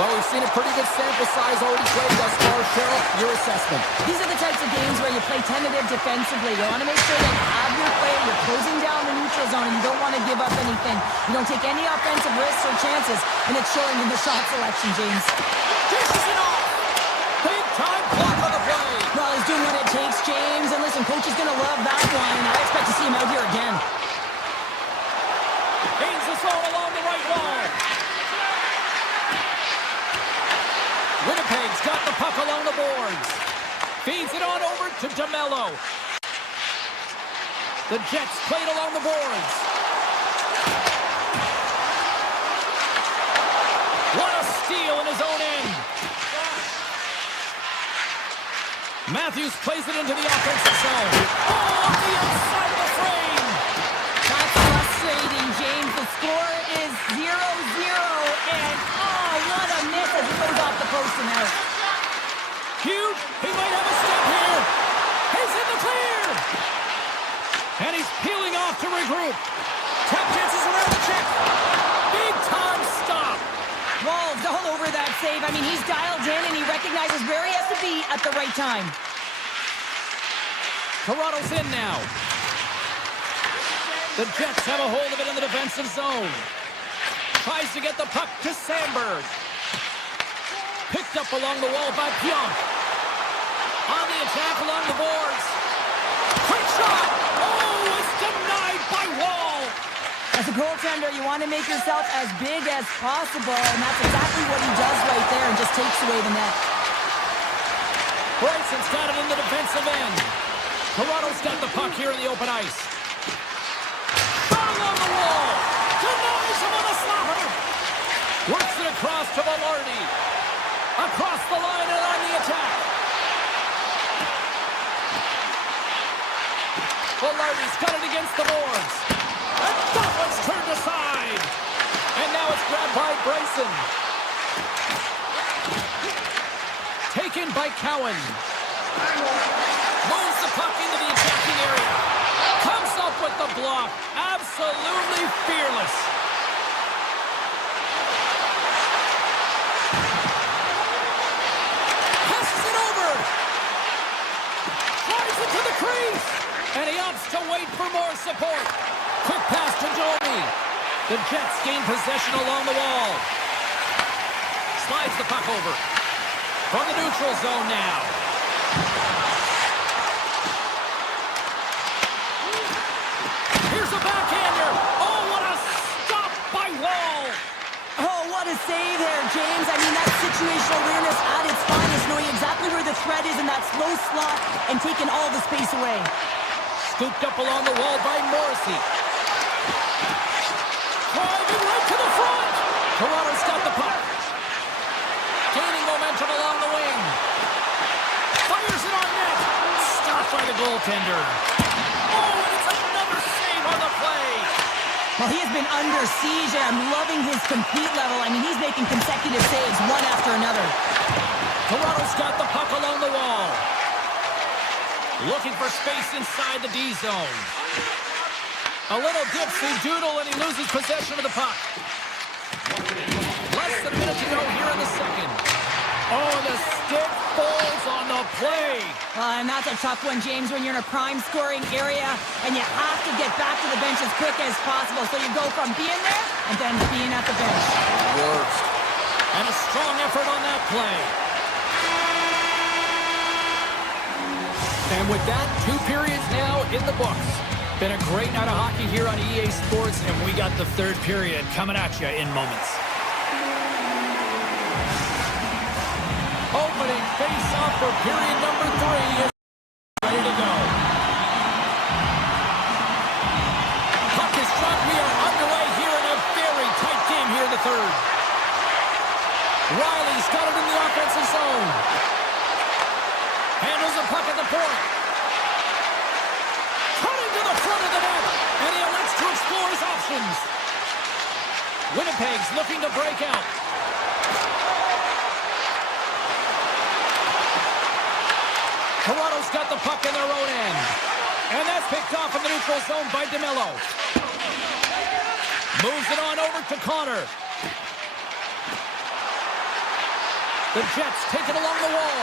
Well, we've seen a pretty good sample size already played thus far. Cheryl, your assessment. These are the types of games where you play tentative defensively. You want to make sure that you have your play, you're closing down the neutral zone, and you don't want to give up anything. You don't take any offensive risks or chances, and it's showing in the shot selection, James. Dishes it off! Big time block on the play! Well, he's doing what it takes, James, and listen, coach is going to love that one. I expect to see him out here again. Gains the zone along the right wall. Winnipeg's got the puck along the boards. Feeds it on over to DeMello. The Jets played along the boards. What a steal in his own end. Matthews plays it into the offensive zone. Oh, off the outside of the frame. That's frustrating, James. The score is 0-0, and oh, what a miss as it goes off the post and out. regroup. Tap chances around the check. Big time stop. Walls all over that save. I mean, he's dialed in and he recognizes where he has to be at the right time. Toronto's in now. The Jets have a hold of it in the defensive zone. Tries to get the puck to Sandberg. Picked up along the wall by Pionk. On the attack along the boards. Quick shot! Oh, it's denied by Wall. As a goaltender, you want to make yourself as big as possible, and that's exactly what he does right there and just takes away the net. Bryson's got it in the defensive end. Toronto's got the puck here in the open ice. Shot along the wall. Denies him on the slapper. Works it across to Velarde. Across the line and on the attack. Velarde's got it against the boards. And that one's turned aside. And now it's grabbed by Bryson. Taken by Cowan. Moves the puck into the attacking area. Comes up with the block. Absolutely fearless. Passes it over. Flies it to the crease. And he opts to wait for more support. Quick pass to Domi. The Jets gain possession along the wall. Slides the puck over. From the neutral zone now. Here's a backhander. Oh, what a stop by Wall. Oh, what a save there, James. I mean, that's situational awareness at its finest, knowing exactly where the threat is in that slow slot and taking all the space away. Scooped up along the wall by Morrissey. Driving right to the front. Toronto's got the puck. Gaining momentum along the wing. Fires it on net. Stopped by the goaltender. Oh, and it's another save on the play. Well, he has been under siege, and I'm loving his compete level. I mean, he's making consecutive saves, one after another. Toronto's got the puck along the wall. Looking for space inside the D zone. A little dipsy doodle, and he loses possession of the puck. Less than a minute to go here in the second. Oh, the stick falls on the play. And that's a tough one, James, when you're in a prime scoring area, and you have to get back to the bench as quick as possible. So you go from being there and then being at the bench. Worst. And a strong effort on that play. And with that, 2 periods now in the books. Been a great night of hockey here on EA Sports, and we got the 3rd period coming at you in moments. Opening face-off for period number 3 is ready to go. Puck is dropped. We are underway here in a very tight game here in the 3rd. Riley's got it in the offensive zone. Handles the puck at the point. Cutting to the front of the net. And he elects to explore his options. Winnipeg's looking to break out. Toronto's got the puck in their own end. And that's picked off in the neutral zone by DeMello. Moves it on over to Connor. The Jets take it along the wall.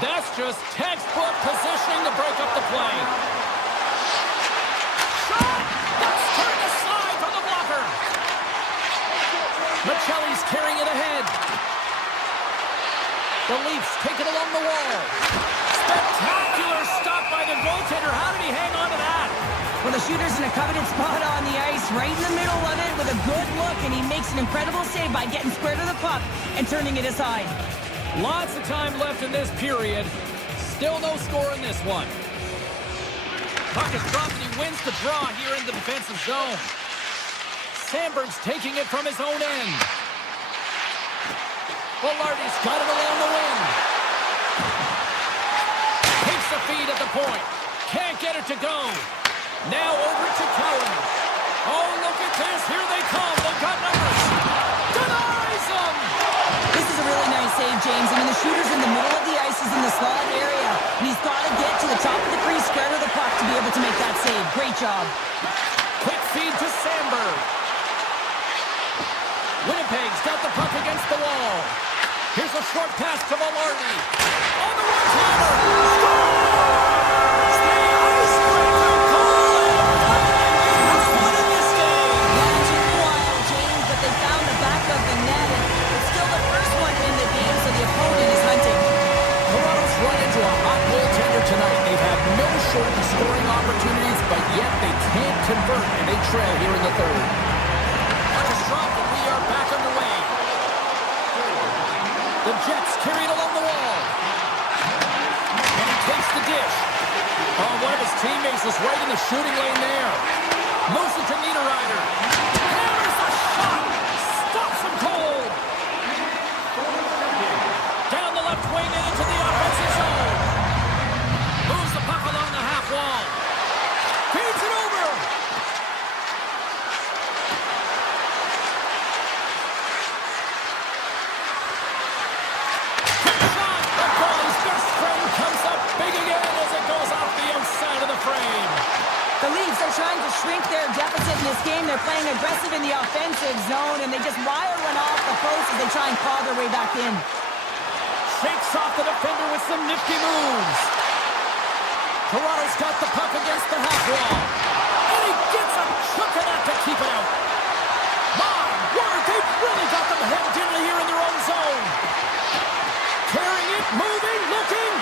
That's just textbook positioning to break up the play. Shot! That's turned aside from the blocker. Michelli's carrying it ahead. The Leafs take it along the wall. Spectacular stop by the goaltender. How did he hang on to that? Well, the shooter's in a coveted spot on the ice, right in the middle of it with a good look, and he makes an incredible save by getting square to the puck and turning it aside. Lots of time left in this period. Still no score in this one. Puck is dropped and he wins the draw here in the defensive zone. Sandberg's taking it from his own end. Velarde's got it along the wing. Takes the feed at the point. Can't get it to go. Now over to Cowan. Oh, look at this. Here they come. They've got numbers. Denies them. This is a really nice save, James. I mean, the shooter's in the middle of the ice. He's in the slot area. And he's got to get to the top of the crease, square to the puck to be able to make that save. Great job. puck against the wall. Here's a short pass to Velarde. On the one-timer. Scores! The icebreaker goal, and finally we have one in this game. Yeah, it took a while, James, but they found the back of the net, and it's still the first one in the game, so the opponent is hunting. Toronto's run into a hot goaltender tonight. They've had no shortage of scoring opportunities, but yet they can't convert, and they trail here in the third. Puck is dropped, and we are back underway. The Jets carry it along the wall. And he takes the dish. Oh, one of his teammates was right in the shooting lane there. Moves it to Niederreiter. Hammers a shot. Stops him cold. Down the left wing and into the offensive zone. Moves the puck along the half wall. Feeds it over. Quick shot. The goalie's best friend comes up big again as it goes off the outside of the frame. The Leafs are trying to shrink their deficit in this game. They're playing aggressive in the offensive zone, and they just wire one off the post as they try and claw their way back in. Shakes off the defender with some nifty moves. Toronto's got the puck against the half wall. And he gets a chunk of that to keep it out. My word, they've really got them hemmed in here in their own zone. Carrying it, moving, looking.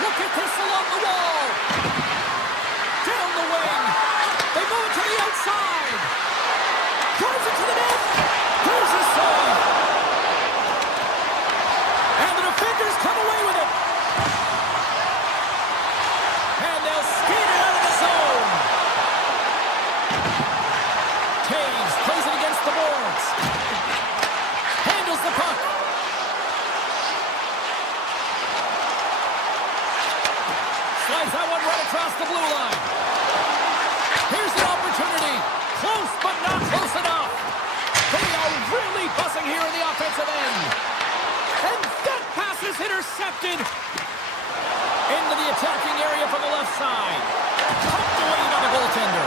Look at this along the wall. Down the wing. They move it to the outside. Drives it to the net. There's a save. And the defenders come away with it. And they'll skate it out of the zone. Taves plays it against the boards. Handles the puck. Slides that one right across the blue line. Here's the opportunity. Close, but not close enough. They are really buzzing here in the offensive end. And that pass is intercepted. Into the attacking area from the left side. Pumped away by the goaltender.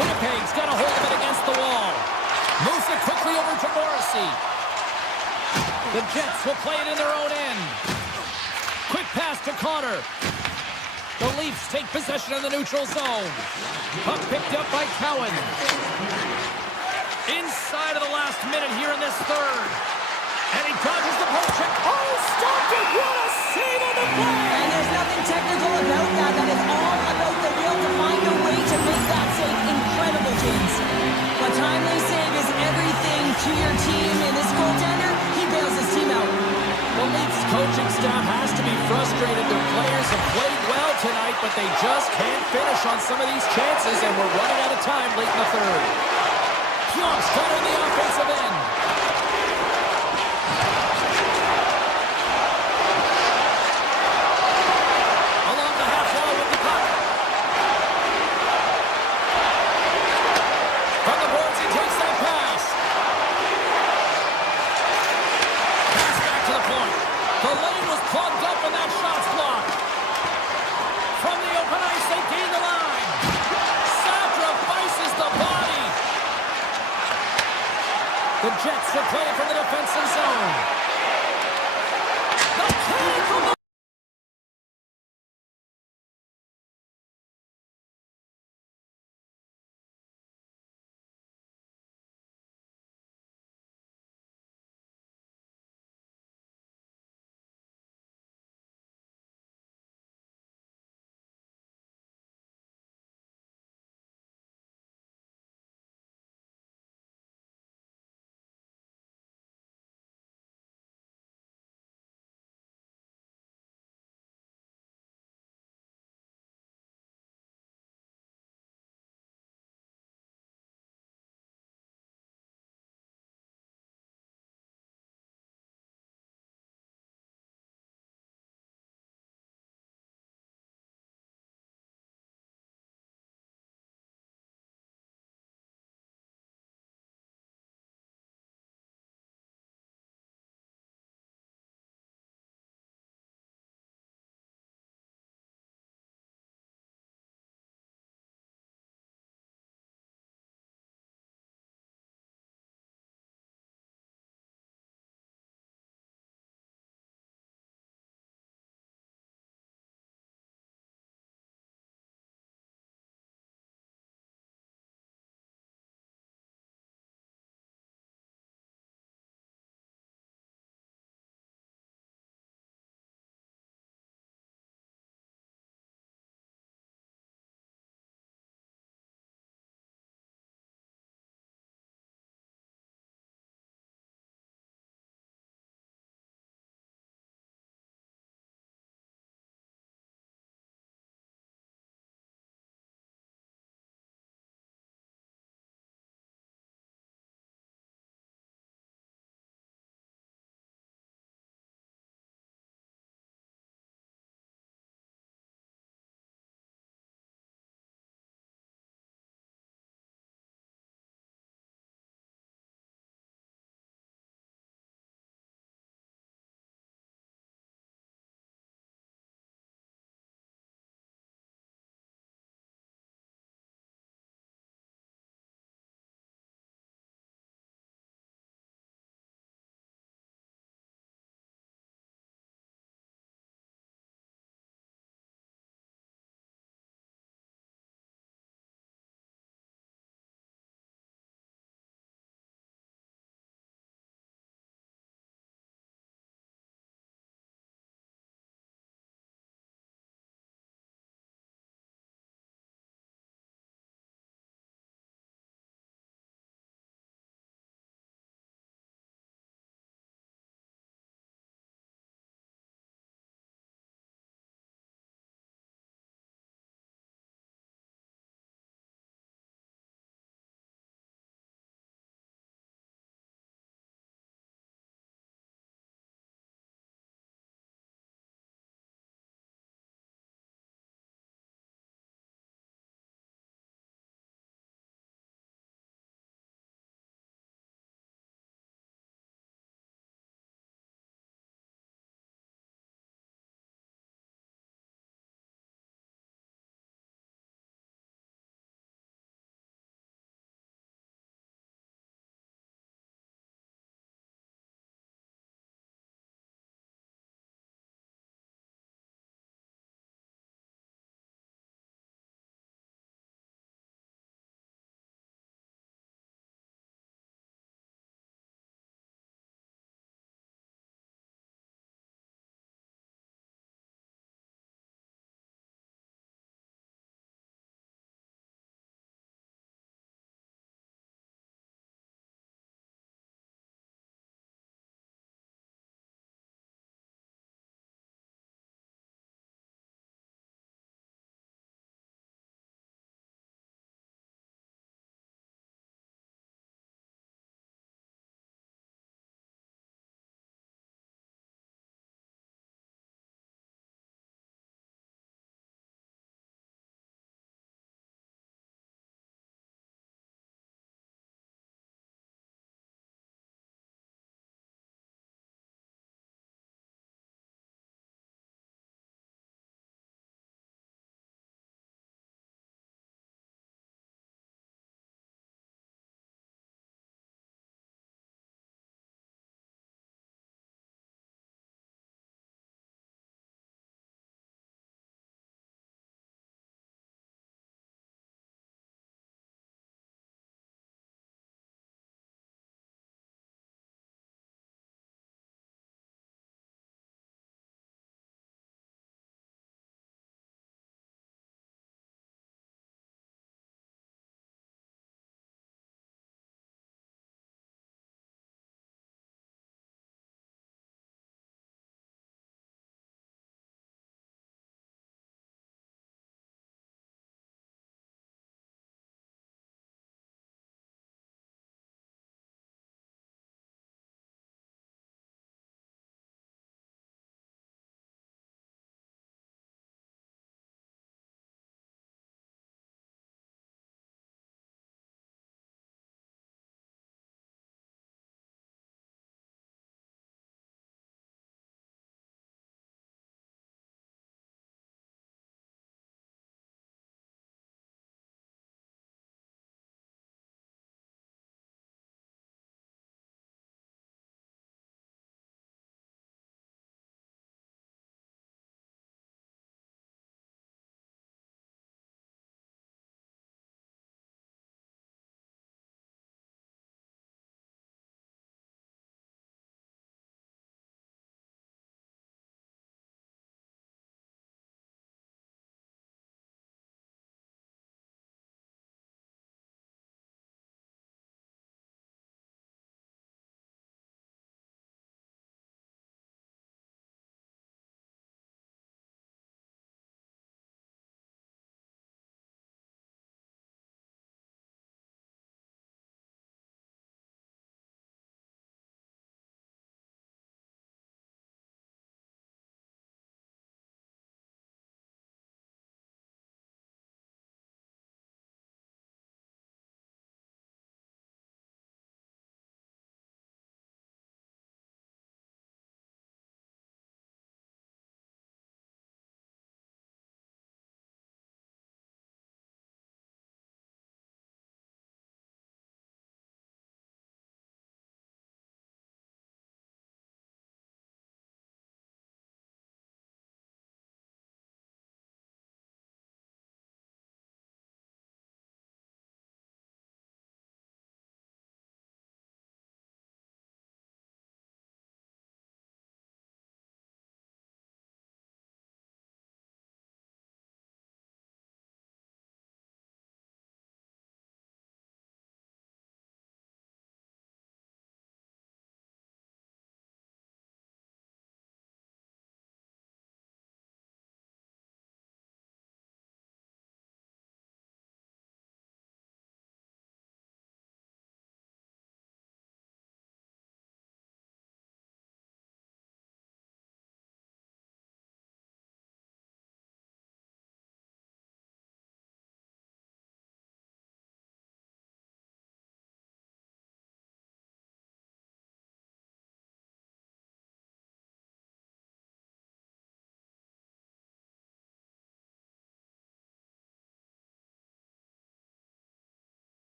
Winnipeg's got a hold of it against the wall. Moves it quickly over to Morrissey. The Jets will play it in their own end. Quick pass to Connor. The Leafs take possession of the neutral zone. Puck picked up by Cowan. Inside of the last minute here in this third. And he dodges the poke check. Oh, stopped it! What a save on the play! And there's nothing technical about that. That is all about the will to find a way to make that save incredible, James. A timely save is everything to your team, and this goaltender, he bails his team out. The Leafs coaching staff has to be frustrated. Their players have played well tonight, but they just can't finish on some of these chances, and we're running out of time late in the third. Pionk's got in the offensive end. Along the half wall with the puck. From the boards, he takes that pass. Pass back to the point. The lane was plugged up and that shot's blocked. From the open ice, they gain the line. Sacrifices the body. The Jets will play it from the defensive zone. The cannon from the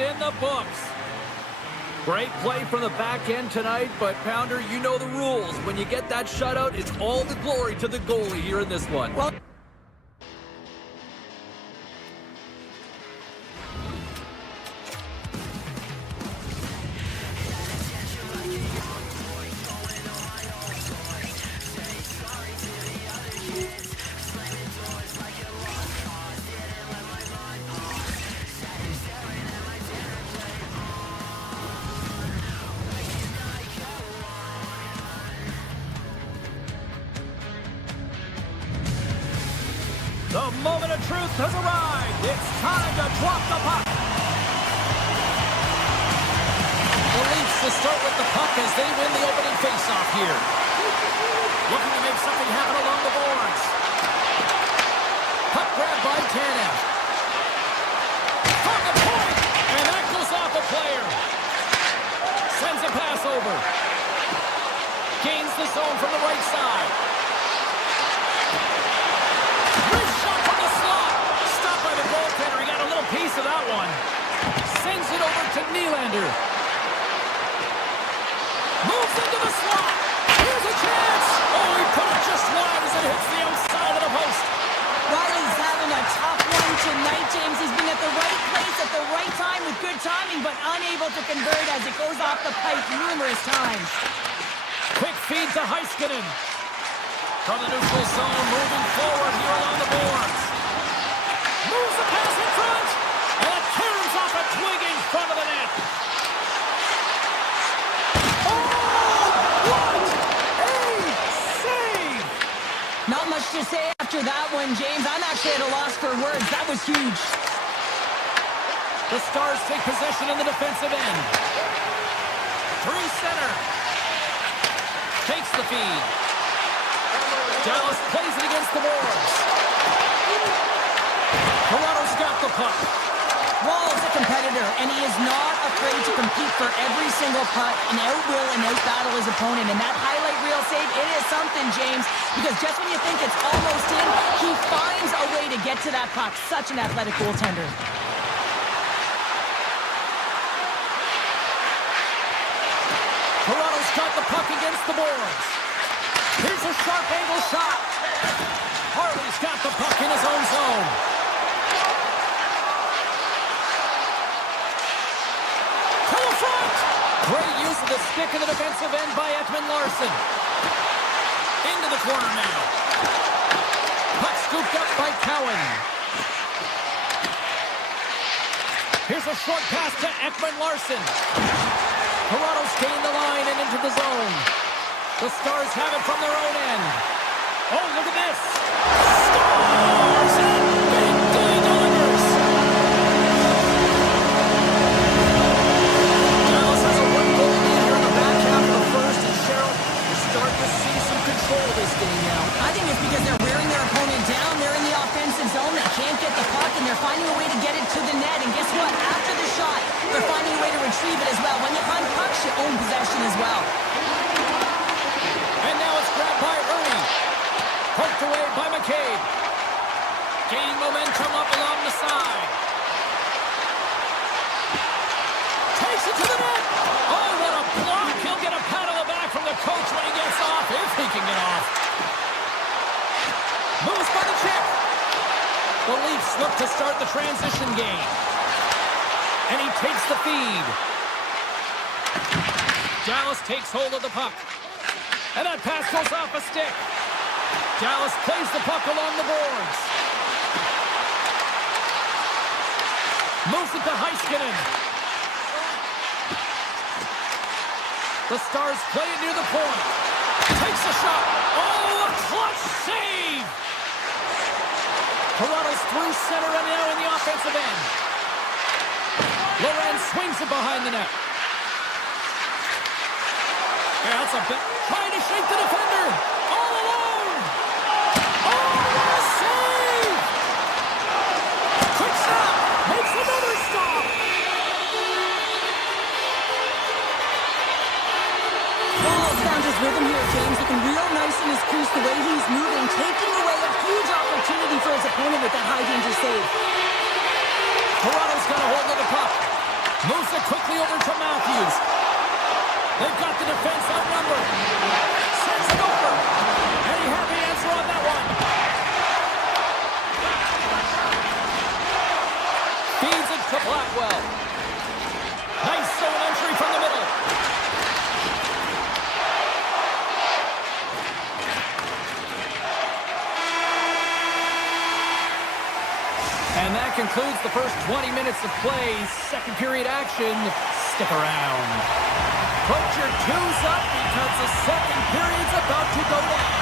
in the books. Great play from the back end tonight, but Pounder, you know the rules. When you get that shutout, it's all the glory to the goalie here in this one. Well, The moment of truth has arrived. It's time to drop the puck. The Leafs to start with the puck as they win the opening faceoff here. Looking to make something happen along the boards. Puck grab by Tanev. From the point, and that goes off a player. Sends a pass over. Gains the zone from the right side. He got a little piece of that one. Sends it over to Nylander. Moves into the slot. Here's a chance. Oh, he put it just wide as it hits the outside of the post. Riley's having a tough one tonight, James. He's been at the right place at the right time with good timing, but unable to convert as it goes off the pipe numerous times. Quick feed to Heiskanen. From the neutral zone, moving forward here along the boards. Moves the pass in front, and it turns off a twig in front of the net. Oh, what a save! Not much to say after that one, James. I'm actually at a loss for words. That was huge. The Stars take possession in the defensive end. Through center. Takes the feed. Dallas plays it against the boards. Toronto's got the puck. Wall's a competitor, and he is not afraid to compete for every single puck and outwill and outbattle his opponent. And that highlight reel save, it is something, James, because just when you think it's almost in, he finds a way to get to that puck. Such an athletic goaltender. Toronto's got the puck against the boards. Here's a sharp angle shot. Harley's got the puck in his own zone. Great use of the stick in the defensive end by Ekman-Larsson. Into the corner now. Puck scooped up by Cowan. Here's a short pass to Ekman-Larsson. Toronto's gained the line and into the zone. The Stars have it from their own end. Oh, look at this. Stars and Big D delivers. Dallas has a one-goal lead here in the back half of the first, and Cheryl, you're starting to see some control of this game now. I think it's because they're wearing their opponent down. They're in the offensive zone. They can't get the puck, and they're finding a way to get it to the net. And guess what? After the shot, they're finding a way to retrieve it as well. When you find pucks, you own possession as well. And now it's grabbed by Ernie. Poked away by McCabe. Gaining momentum up along the side. Takes it to the net. Oh, what a block. He'll get a pat on the back from the coach when he gets off, if he can get off. Moves by the check. The Leafs look to start the transition game. And he takes the feed. Dallas takes hold of the puck. And that pass goes off a stick. Dallas plays the puck along the boards. Moves it to Heiskanen. The Stars play it near the point. Takes a shot. Oh, a clutch save! Toronto's through center and now in the offensive end. Loren swings it behind the net. Yeah, that's a bit. Trying to shake the defender. All alone. Oh, what a save! Quick stop. Makes another stop. Wall's found his rhythm here, James. Looking real nice in his crease, the way he's moving, taking away a huge opportunity for his opponent with that high-danger save. Toronto's got a hold of the puck. Moves it quickly over to Matthews. They've got the defense outnumbered. Sends it over. Any happy answer on that one? Feeds it to Blackwell. Nice zone entry from the middle. And that concludes the first 20 minutes of play. Second period action. Stick around. Put your twos up because the second period's about to go down.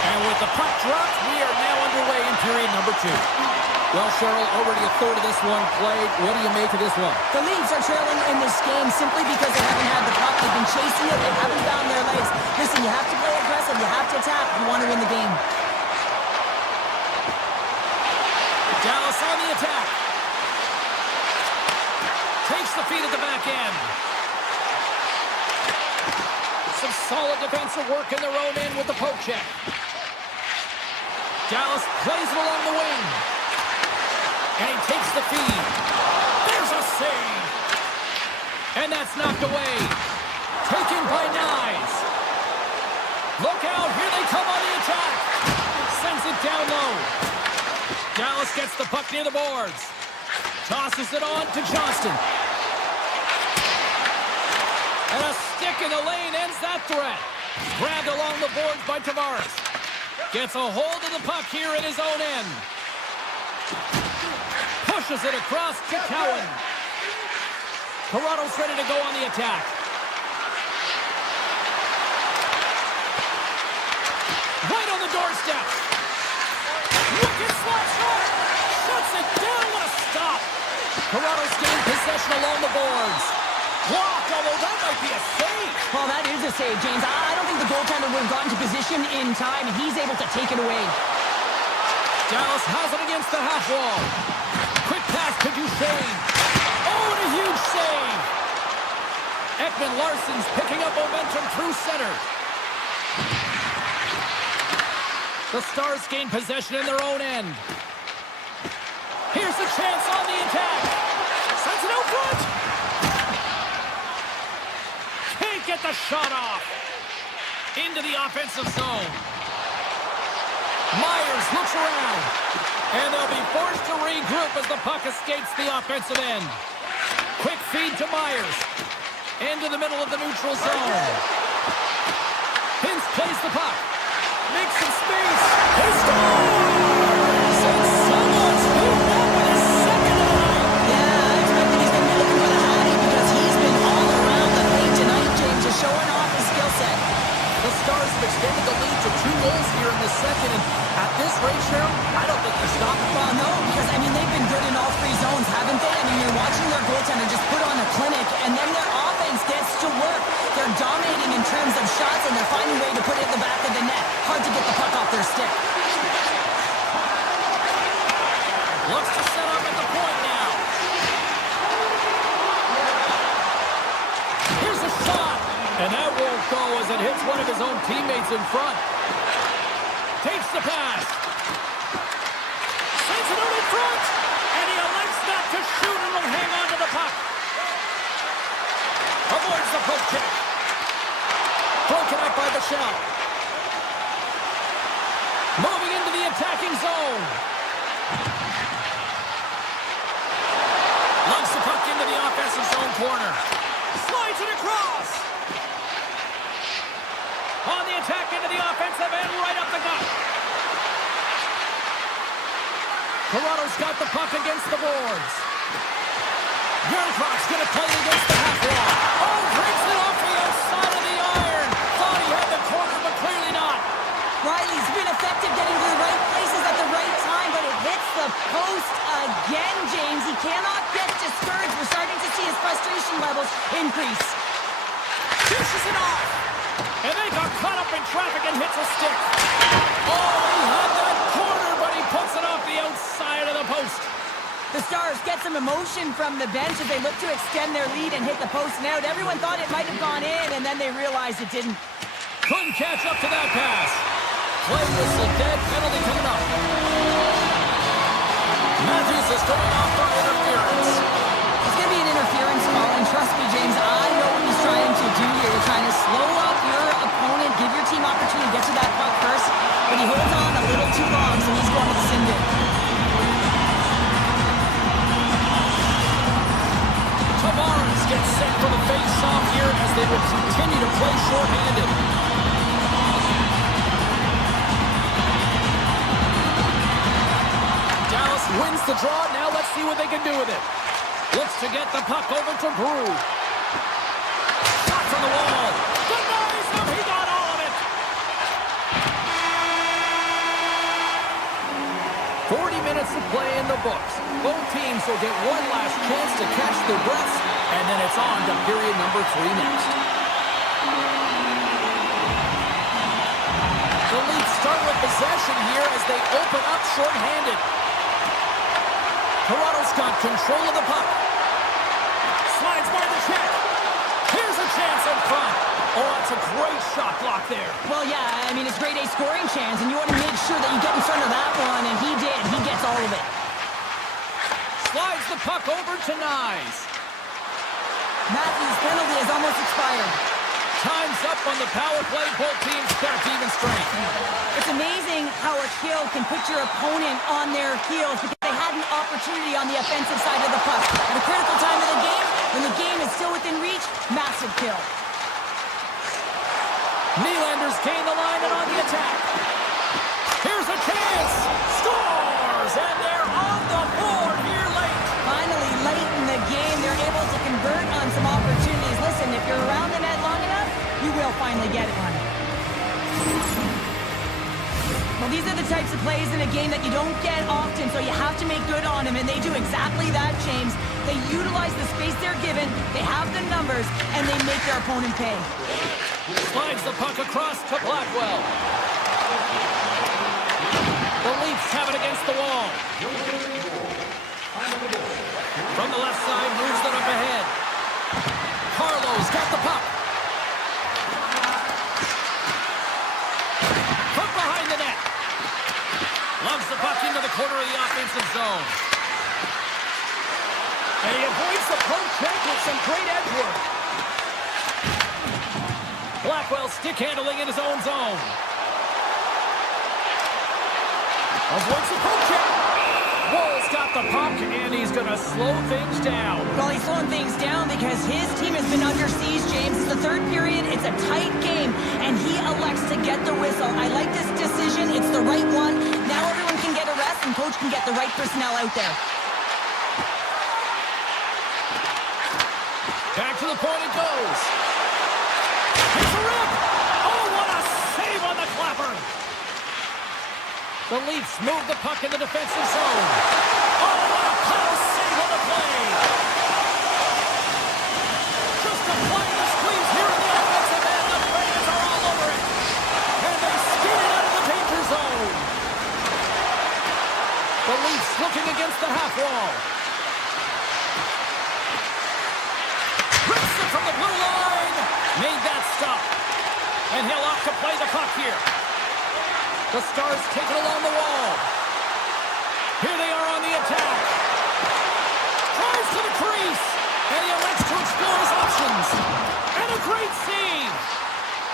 And with the puck dropped, we are now underway in period number 2. Well, Cheryl, already a third of this one played. What do you make of this one? The Leafs are trailing in this game simply because they haven't had the puck. They've been chasing it. They haven't found their legs. Listen, you have to play aggressive. You have to attack if you want to win the game. Dallas on the attack. Takes the feed at the back end. Some solid defensive work in their own end with the poke check. Dallas plays it along the wing. And he takes the feed. There's a save. And that's knocked away. Taken by Nyes. Look out. Here they come on the attack. Sends it down low. Dallas gets the puck near the boards. Tosses it on to Johnston. And a stick in the lane ends that threat. Grabbed along the boards by Tavares. Gets a hold of the puck here in his own end. Pushes it across to Cowan. Toronto's ready to go on the attack. Right on the doorstep. Wicked slap shot. Shuts it down. What a stop. Toronto's gained possession along the boards. Blocked, although that might be a save. Well, that is a save, James. I don't think the goaltender would have gotten to position in time, and he's able to take it away. Dallas has it against the half wall. Quick pass to Duchesne. Oh, and a huge save. Ekman Larsson's picking up momentum through center. The Stars gain possession in their own end. Here's the chance on the attack. Sends it out front. Can't get the shot off. Into the offensive zone. Myers looks around. And they'll be forced to regroup as the puck escapes the offensive end. Quick feed to Myers. Into the middle of the neutral zone. Hintz plays the puck. Makes some space. He scores! And someone's moved up with his second tonight. Yeah, I expect that he's going to be looking for the Hattie because he's been all around the paint tonight, James, is showing off his skill set. The Stars have extended the lead to 2 goals here in the second, and at this rate, Cheryl, I don't think they're stopping. Well, no, because, I mean, they've been good in all 3 zones, haven't they? I mean, you're watching their goaltender just put on a clinic, and then their offense gets to work. They're dominating in terms of shots, and they're finding a way to put it in the back of the net. Hard to get the puck off their stick. Looks to set up at the point now. Here's a shot. And that won't go as it hits one of his own teammates in front. Takes the pass. Sends it out in front. And he elects not to shoot and will hang on to the puck. Avoids the poke check. Broken up by the shot. Moving into the attacking zone. Lumps the puck into the offensive zone corner. Slides it across. On the attack into the offensive end, right up the gut. Toronto's got the puck against the boards. Gernkrok's going to play it against the half wall. Oh, breaks it off the outside of the iron. Thought he had the corner, but clearly not. Riley's been effective getting to the right places at the right time, but it hits the post again, James. He cannot get discouraged. We're starting to see his frustration levels increase. Dishes it off. And they got caught up in traffic and hits a stick. Oh, he had that corner, but he puts it off the outside of the post. The Stars get some emotion from the bench as they look to extend their lead and hit the post and out. Everyone thought it might have gone in, and then they realized it didn't. Couldn't catch up to that pass. Play whistle dead, penalty coming up. Matthews is going off for interference. It's going to be an interference James, I know what he's trying to do here. He's trying to slow up your opponent, give your team opportunity to get to that puck first, but he holds on a little too long, so he's going to the sin bin. Tavares gets set for the face-off here as they will continue to play shorthanded. Dallas wins the draw. Now let's see what they can do with it. Looks to get the puck over to Brew. Shot from the wall. Denies him. He got all of it. 40 minutes of play in the books. Both teams will get one last chance to catch their breaths, and then it's on to period number 3 next. The Leafs start with possession here as they open up shorthanded. Toronto's got control of the puck. Slides by the check. Here's a chance in front. Oh, it's a great shot block there. Well, yeah, I mean, it's grade A scoring chance, and you want to make sure that you get in front of that one, and he did. He gets all of it. Slides the puck over to Nyes. Matthews' penalty has almost expired. Time's up on the power play. Both teams back to even strength. It's amazing how a kill can put your opponent on their heels because they had an opportunity on the offensive side of the puck. At a critical time of the game, when the game is still within reach, massive kill. Nylander's gained the line and on the attack. Here's a chance. Scores! And they're on the board here late. Finally, late in the game, they're able to convert on some opportunities. Listen, if you're around the net long enough, you will finally get one. Well, these are the types of plays in a game that you don't get often, so you have to make good on them, and they do exactly that, James. They utilize the space they're given, they have the numbers, and they make their opponent pay. Slides the puck across to Blackwell. The Leafs have it against the wall. From the left side, moves it up ahead. Carlo's got the puck. From behind the net. Loves the puck into the corner of the offensive zone. And he avoids the poke check with some great edge work. Blackwell stick handling in his own zone. Avoids the poke check. Wall's got the puck, and he's going to slow things down. Well, he's slowing things down because his team has been under siege, James. It's the third period. It's a tight game, and he elects to get the whistle. I like this decision. It's the right one. Now everyone can get a rest, and coach can get the right personnel out there. Back to the point it goes. It's a rip! Oh, what a save on the clapper! The Leafs move the puck in the defensive zone. Oh, what a power save on the play! Just applying the squeeze here in the offensive end. The fans are all over it. And they skate it out of the danger zone. The Leafs looking against the half wall. Rips it from the blue line. Made that stop. And he'll opt to play the puck here. The Stars take it along the wall. Here they are on the attack. Tries to the crease. And he elects to explore his options. And a great save.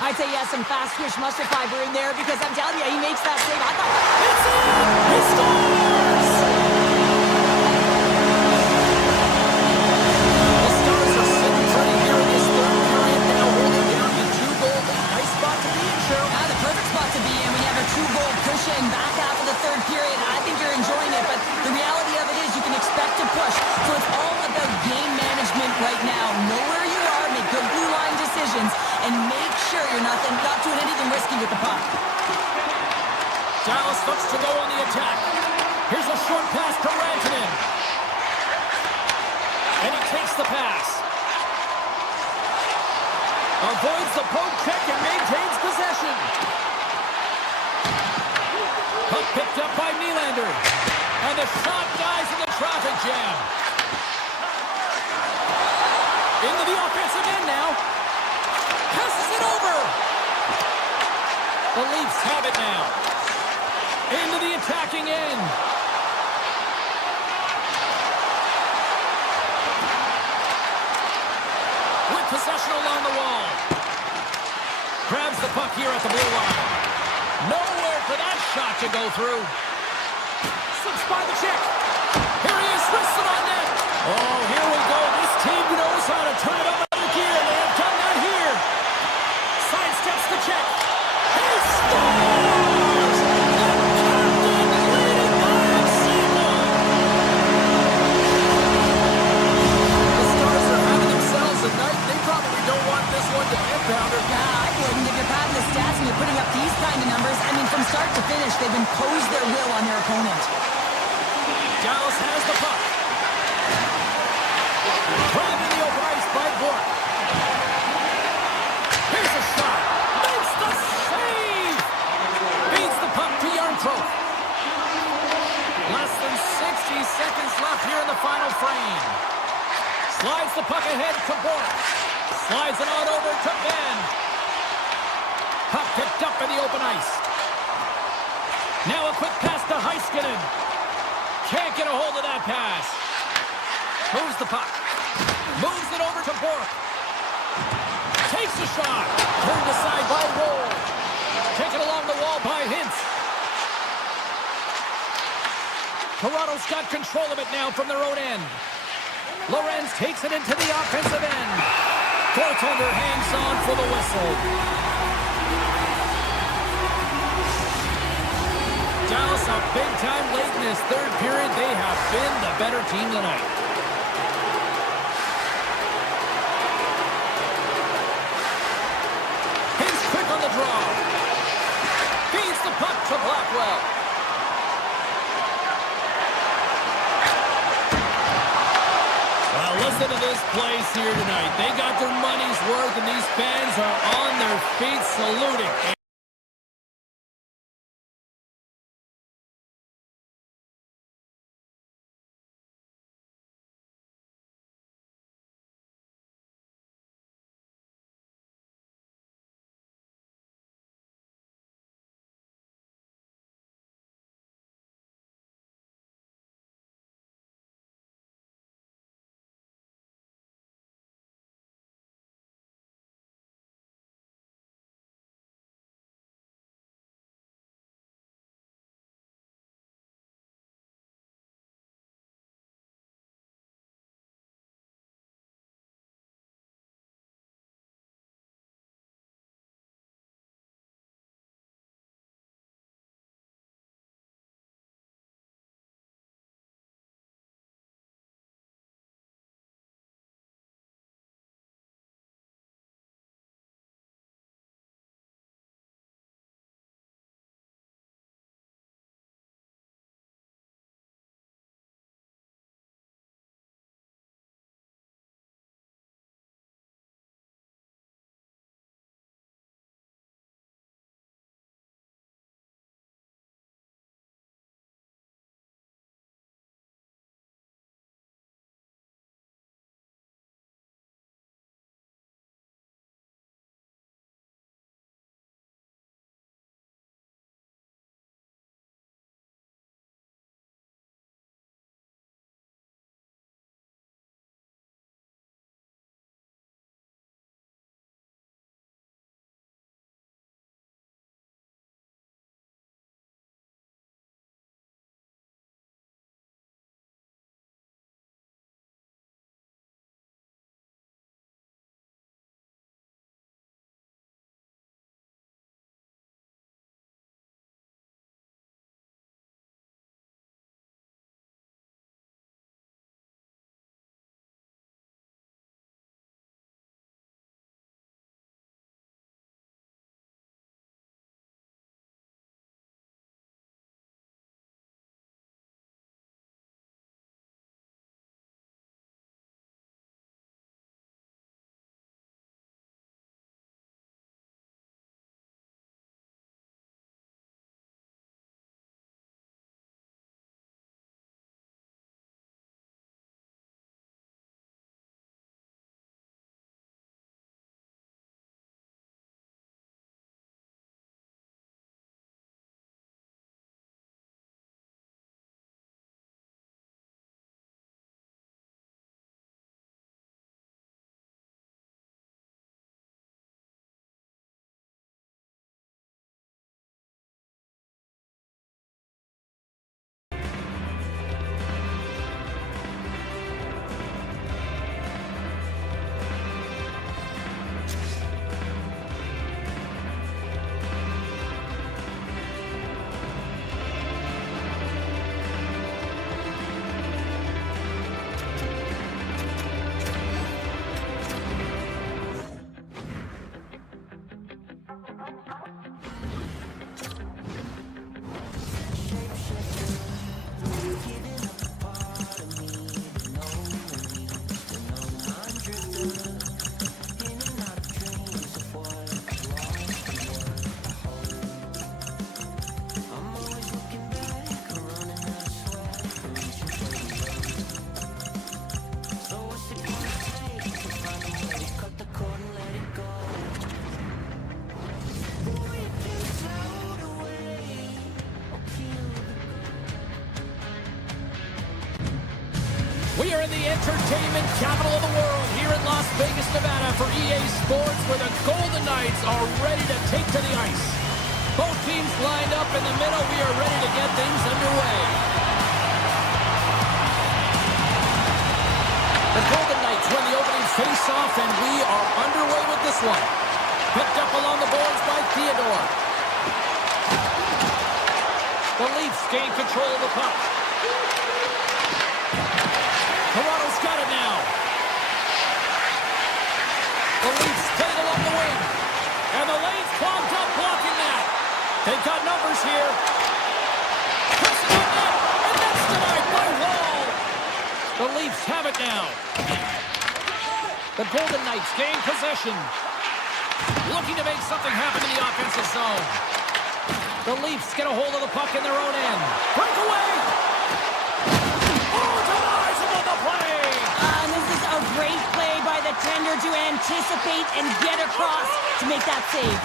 I'd say he has some fast twitch muscle fiber in there because I'm telling you, he makes that save. I thought It's in! He scores! The Stars are sitting pretty here in this third period now, holding down the 2-goal lead. Nice spot to be in, Cheryl. yeah, the perfect spot to be in when you have a 2-goal cushion back half of the third period. I think you're enjoying it, but the reality of it is you can expect to push. So it's all about game management right now. Know where you are, make good blue line decisions, and make sure you're not doing anything risky with the puck. Dallas looks to go on the attack. Here's a short pass to Rantanen. And he takes the pass. Avoids the poke check and maintains possession. Puck picked up by Nylander. And the shot dies in the traffic jam. Into the offensive end now. Passes it over. The Leafs have it now. Into the attacking end. has the puck here at the blue line. Nowhere for that shot to go through. Slips by the check. Here he is, wrestling on net. Oh, here we go. This team knows how to turn it up another gear. They have done that here. Sidesteps the check. He scores! The captain leading by a single. The Stars are having themselves a night. They probably don't want this one to end, Pounder. Yeah, I wouldn't. If you're padding the stats and you're putting up these kind of numbers, I mean, from start to finish, they've imposed their will on their opponent. Dallas has the puck. Thrown in the open ice by Bork. Here's a shot. Makes the save. Beats the puck to Yarncrow. Less than 60 seconds left here in the final frame. Slides the puck ahead to Bork. Slides it on over to Ben. Puck picked up in the open ice. Now a quick pass to Heiskanen. Can't get a hold of that pass. Moves the puck. Moves it over to Bork. Takes a shot. Turned aside by Roll. Taken along the wall by Hintz. Toronto's got control of it now from their own end. Lorenz takes it into the offensive end. Goaltender hangs on for the whistle. Dallas up big time late in this third period. They have been the better team tonight. He's quick on the draw. Feeds the puck to Blackwell. Well, listen to this place here tonight. They got their money's worth, and these fans are on their feet saluting. We are in the entertainment capital of the world here in Las Vegas, Nevada for EA Sports, where the Golden Knights are ready to take to the ice. Both teams lined up in the middle. We are ready to get things underway. The Golden Knights win the opening face-off, and we are underway with this one. Picked up along the boards by Theodore. The Leafs gain control of the puck. Toronto's got it now. The Leafs play it along the wing. And the lane's clogged up, blocking that. They've got numbers here. Pressing on that. And that's denied by Wall. The Leafs have it now. The Golden Knights gain possession. Looking to make something happen in the offensive zone. The Leafs get a hold of the puck in their own end. Breakaway! Oh, denies him on the play! And this is a great play by the tender to anticipate and get across to make that save.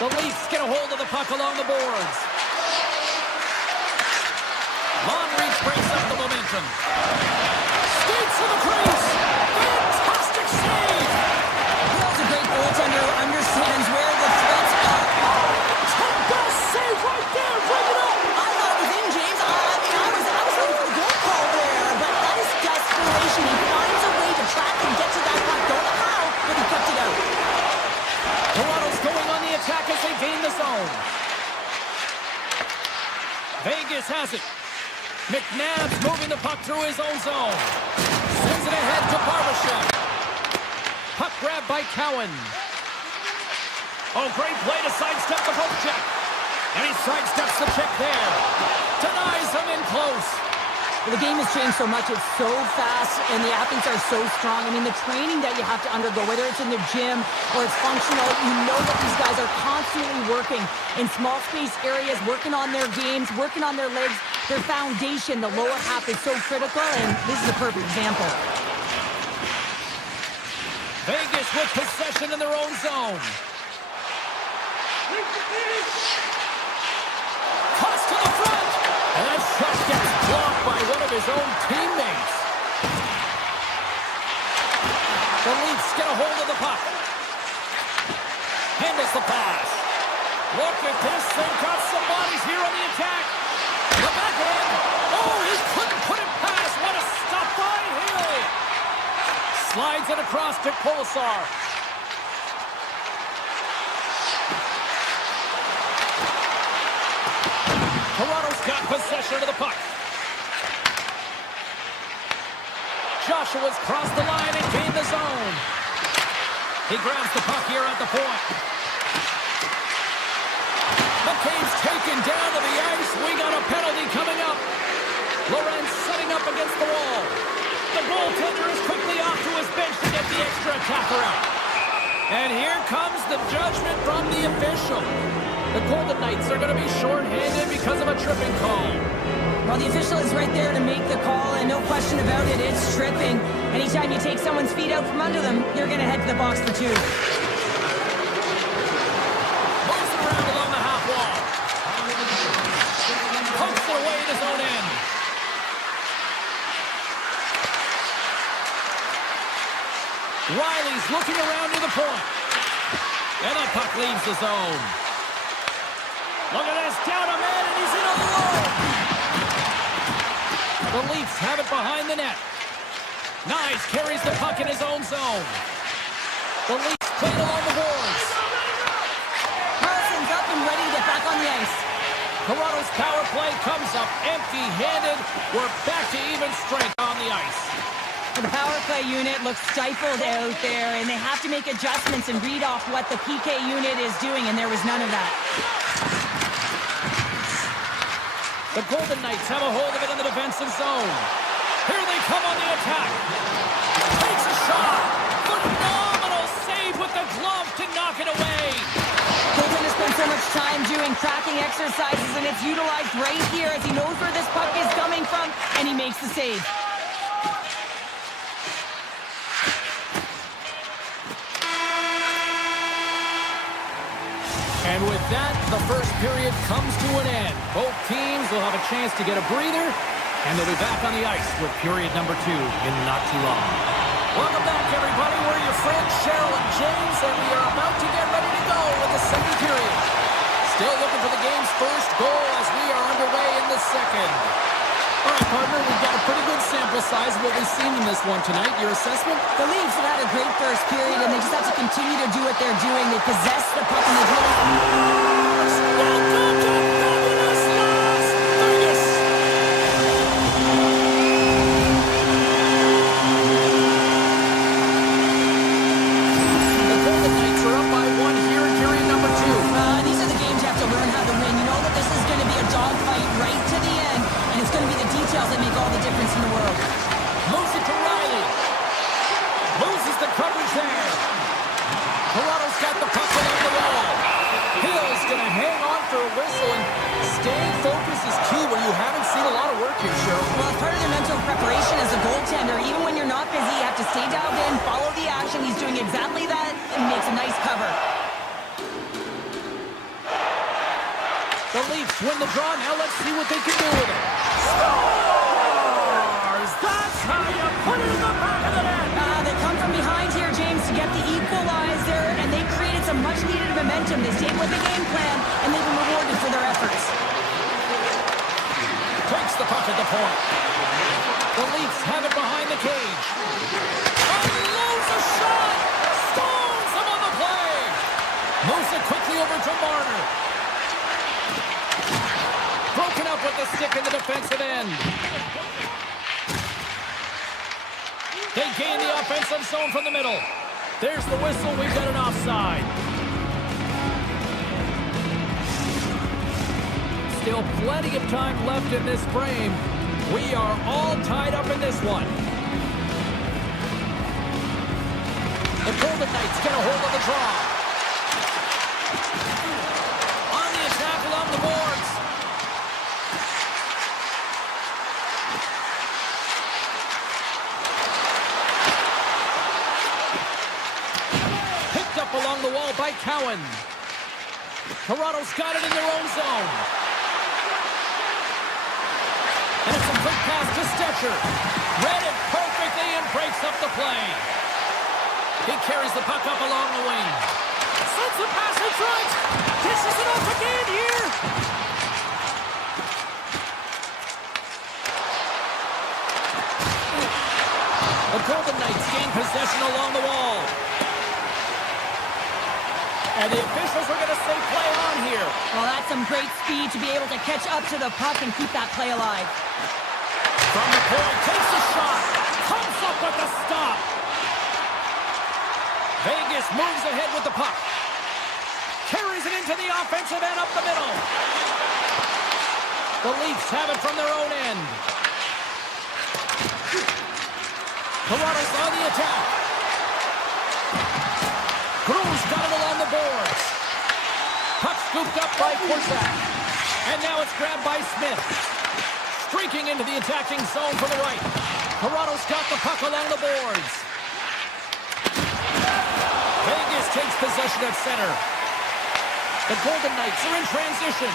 The Leafs get a hold of the puck along the boards. Long reach breaks up the momentum. Skates to the crease. Fantastic save! That's a great goaltender who understands where the threats are. Best save right there! Bring it up! I thought it was in, James. I was waiting for the goal call there, but that is desperation. He finds a way to track and get to that puck. Don't know how, but he kept it out. Toronto's going on the attack as they gain the zone. Vegas has it. McNabb's moving the puck through his own zone. Sends it ahead to Barbashev. Puck grab by Cowan. Oh, great play to sidestep the poke check. And he sidesteps the check there. Denies him in close. Well, the game has changed so much. It's so fast, and the athletes are so strong. I mean, the training that you have to undergo, whether it's in the gym or it's functional, you know that these guys are constantly working in small space areas, working on their games, working on their legs, their foundation. The lower half is so critical, and this is a perfect example. Vegas with possession in their own zone. Cross to the front. And that shot gets blocked by one of his own teammates. The Leafs get a hold of the puck. Handles the pass. Look at this. They've got some bodies here on the attack. The backhand. Oh, he couldn't put it past. What a stop by Hill. Slides it across to Kolesar. Toronto's got possession of the puck. Joshua's crossed the line and gained the zone. He grabs the puck here at the point. McCabe's taken down to the ice. We got a penalty coming up. Lorenz setting up against the wall. The goaltender is quickly off to his bench to get the extra attacker out. And here comes the judgment from the official. The Golden Knights are going to be shorthanded because of a tripping call. Well, the official is right there to make the call, and no question about it, it's tripping. Anytime you take someone's feet out from under them, you're going to head to the box for two. Moves it around along the half wall. Pokes it away in his own end. Riley's looking around near the point. And the puck leaves the zone. Look at this, down a man, and he's in alone. The Leafs have it behind the net. Knies carries the puck in his own zone. The Leafs play it along the boards. Carlson's up and ready to get back on the ice. Toronto's power play comes up empty-handed. We're back to even strength on the ice. The power play unit looks stifled out there, and they have to make adjustments and read off what the PK unit is doing, and there was none of that. The Golden Knights have a hold of it in the defensive zone. Here they come on the attack. Takes a shot. Phenomenal save with the glove to knock it away. Goaltender spent so much time doing tracking exercises, and it's utilized right here as he knows where this puck is coming from, and he makes the save. And with that, the first period comes to an end. Both teams will have a chance to get a breather And they'll be back on the ice with period number 2 in not too long. Welcome back, everybody. We're your friends, Cheryl and James, and we are about to get ready to go in the second period. Still looking for the game's first goal as we are underway in the second. All right, partner, we've got a pretty good sample size of what we've seen in this one tonight. Your assessment? The Leafs have had a great first period, and they just have to continue to do what they're doing. They possess the puck and they do that make all the difference in the world. Moves it to Riley. Loses the coverage there. Toronto's got the puck along the wall. Hill's going to hang on for a whistle, and staying focused is key when you haven't seen a lot of work here, Cheryl. Well, it's part of their mental preparation as a goaltender. Even when you're not busy, you have to stay dialed in, follow the action. He's doing exactly that and makes a nice cover. The Leafs win the draw. Now let's see what they can do with it. Scores! That's how you put it in the back of the net! They come from behind here, James, to get the equalizer, and they created some much-needed momentum. They stayed with the game plan, and they've been rewarded for their efforts. Takes the puck at the point. The Leafs have it behind the cage. Unloads a shot! Stones him on the play! Moves it quickly over to Marner. Broken up with the stick in the defensive end. They gain the offensive zone from the middle. There's the whistle. We've got an offside. Still plenty of time left in this frame. We are all tied up in this one. The Golden Knights get a hold of the draw. On the attack along the boards. Along the wall by Cowan. Toronto's got it in their own zone. And it's a quick pass to Stetcher. Read it perfectly and breaks up the play. He carries the puck up along the wing. Sends the pass in front. Dishes it off again here. The Golden Knights gain possession along the wall. And the officials are going to say play on here. Well, that's some great speed to be able to catch up to the puck and keep that play alive. From the point, takes a shot. Comes up with the stop. Vegas moves ahead with the puck. Carries it into the offensive end up the middle. The Leafs have it from their own end. Toronto's on the attack. Cruz got it along the boards. Puck scooped up by Korczak. And now it's grabbed by Smith. Streaking into the attacking zone for the right. Toronto's got the puck along the boards. Vegas takes possession at center. The Golden Knights are in transition.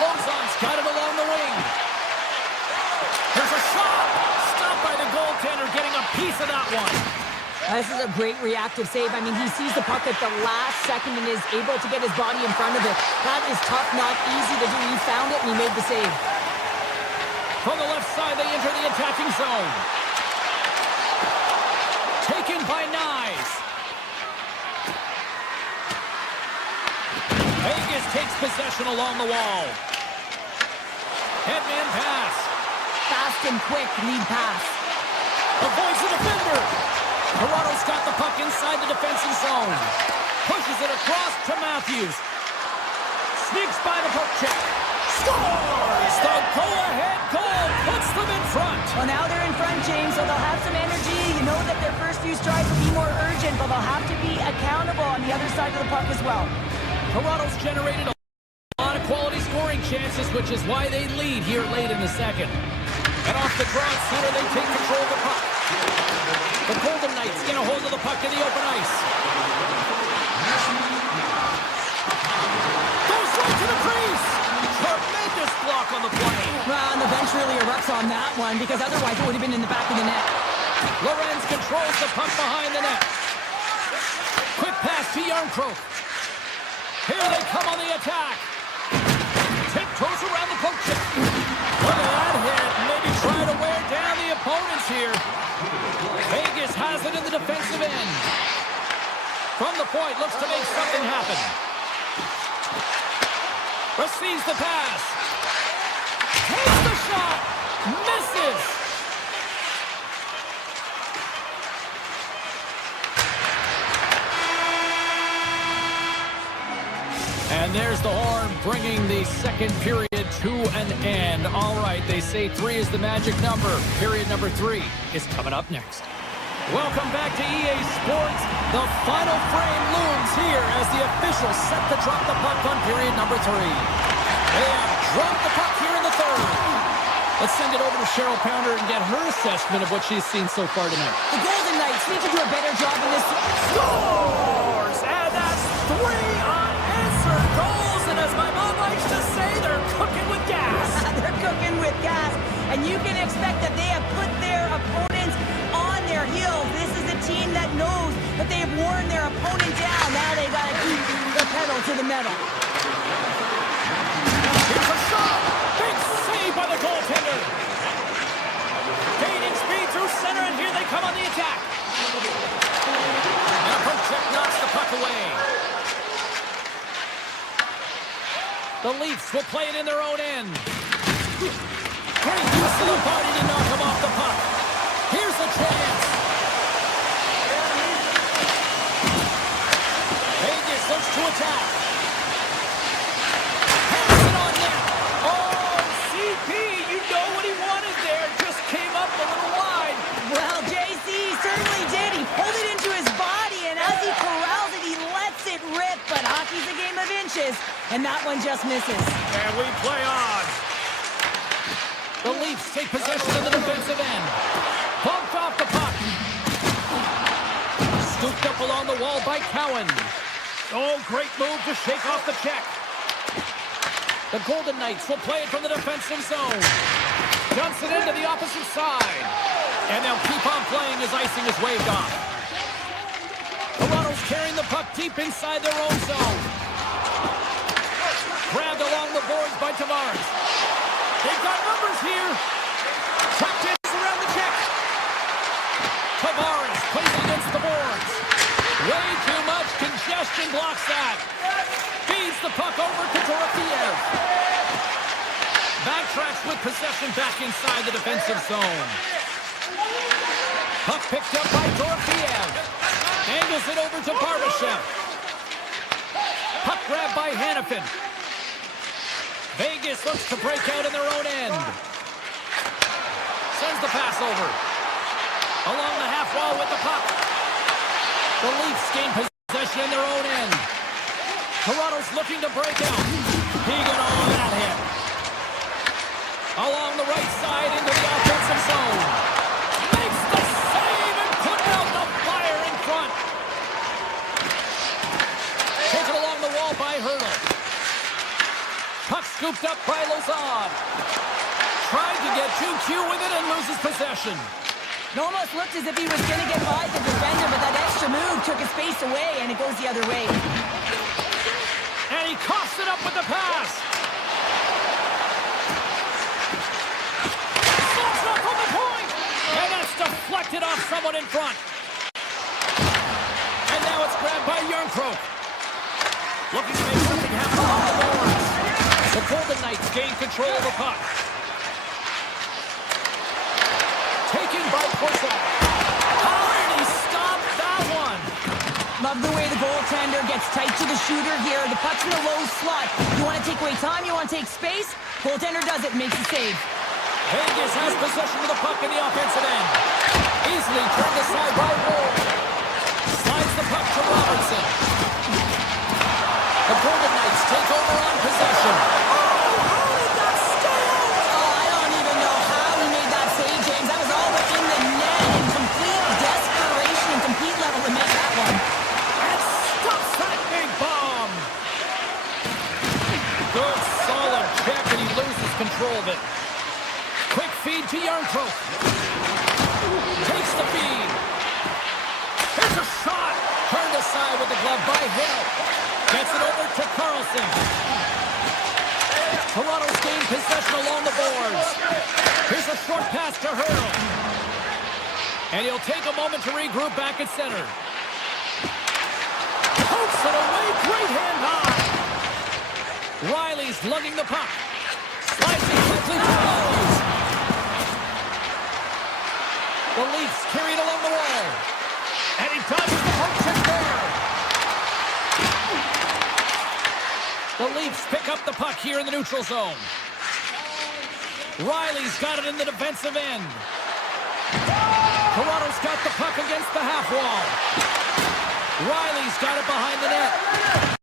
Lozon's got it along the wing. There's a shot. Stopped by the goaltender, getting a piece of that one. This is a great reactive save. I mean, he sees the puck at the last second and is able to get his body in front of it. That is tough, not easy to do. He found it and he made the save. From the left side, they enter the attacking zone. Taken by Nyes. Vegas takes possession along the wall. Headman pass. Fast and quick lead pass. Avoids the defender. Toronto's got the puck inside the defensive zone. Pushes it across to Matthews. Sneaks by the poke check. Scores! The go-ahead goal puts them in front. Well, now they're in front, James, so they'll have some energy. You know that their first few strides will be more urgent, but they'll have to be accountable on the other side of the puck as well. Toronto's generated a lot of quality scoring chances, which is why they lead here late in the second. And off the draw at center, they take control of the puck. The Golden Knights get a hold of the puck in the open ice. Goes right to the crease. clock on the play. Well, and the bench really erupts on that one because otherwise it would have been in the back of the net. Lorenz controls the puck behind the net. Quick pass to Yarncroke. Here they come on the attack. Tiptoes around the poke check. Look at that hit. Maybe try to wear down the opponents here. Vegas has it in the defensive end. From the point, looks to make something happen. Receives the pass. Takes the shot. Misses. And there's the horn, bringing the second period to an end. All right, they say 3 is the magic number. Period number 3 is coming up next. Welcome back to EA Sports. The final frame looms here as the officials set to drop the puck on period number 3. They have dropped the puck here in the third. Let's send it over to Cheryl Pounder and get her assessment of what she's seen so far tonight. The Golden Knights need to do a better job in this. Scores! And that's 3 unanswered goals. And as my mom likes to say, they're cooking with gas. They're cooking with gas. And you can expect that they have put their opponents on their heels. This is a team that knows that they have worn their opponent down. Now they got to keep the pedal to the metal. Here's a shot! Big save by the goaltender! Gaining speed through center, and here they come on the attack. And a poke check knocks the puck away. The Leafs will play it in their own end. Great use of the body to knock him off the puck. Here's a chance. Vegas looks to attack. Harrison on net. Oh, CP, you know what he wanted there. Just came up a little wide. Well, JC certainly did. He pulled it into his body, and as he corrals it, he lets it rip. But hockey's a game of inches, and that one just misses. And we play on. The Leafs take possession of the defensive end. Bumped off the puck. Scooped up along the wall by Cowan. Oh, great move to shake off the check. The Golden Knights will play it from the defensive zone. Dumps it into the opposite side. And they'll keep on playing as icing is waved off. Toronto's carrying the puck deep inside their own zone. Grabbed along the boards by Tavares. They've got numbers here. Trapped in around the check. Tavares plays it against the boards. Way too much congestion blocks that. Feeds the puck over to Dorofeev. Backtracks with possession back inside the defensive zone. Puck picked up by Dorofeev. Angles it over to Barbashev. Puck grabbed by Hanifin. Vegas looks to break out in their own end. Sends the pass over. Along the half wall with the puck. The Leafs gain possession in their own end. Toronto's looking to break out. He got all of that hit. Along the right side into the offensive zone. Makes the save and put out the fire in front. Taken along the wall by Hurdle. Puck scooped up by Lazard. Tried to get 2Q with it and loses possession. It almost looked as if he was going to get by the defender, but that extra move took his space away, and it goes the other way. And he coughs it up with the pass. Slots up from the point. And that's deflected off someone in front. And now it's grabbed by Yarncroke. Looking to make something happen on the boards. The Golden Knights gain control of the puck. Taken by Porcello. How did he stop that one? Love the way the goaltender gets tight to the shooter here. The puck's in the low slot. You want to take away time, you want to take space. Goaltender does it, makes the save. Vegas has possession of the puck in the offensive end. Easily turned aside by Ward. Slides the puck to Robertson. The Golden Knights take over on possession. How did that stay out? Oh, I don't even know how he made that save, James. That was all within the net in complete desperation and complete level to make that one. And stops that big bomb. Good solid check, and he loses control side with the glove by Hill. Gets it over to Carlson. Toronto's gained possession along the boards. Here's a short pass to Hurl. And he'll take a moment to regroup back at center. Pokes it away, great hand high. Riley's lugging the puck. Slides it quickly to Rose. The Leafs carry it along the wall. And he dodges the poke check there. The Leafs pick up the puck here in the neutral zone. Riley's got it in the defensive end. Toronto's got the puck against the half wall. Riley's got it behind the net.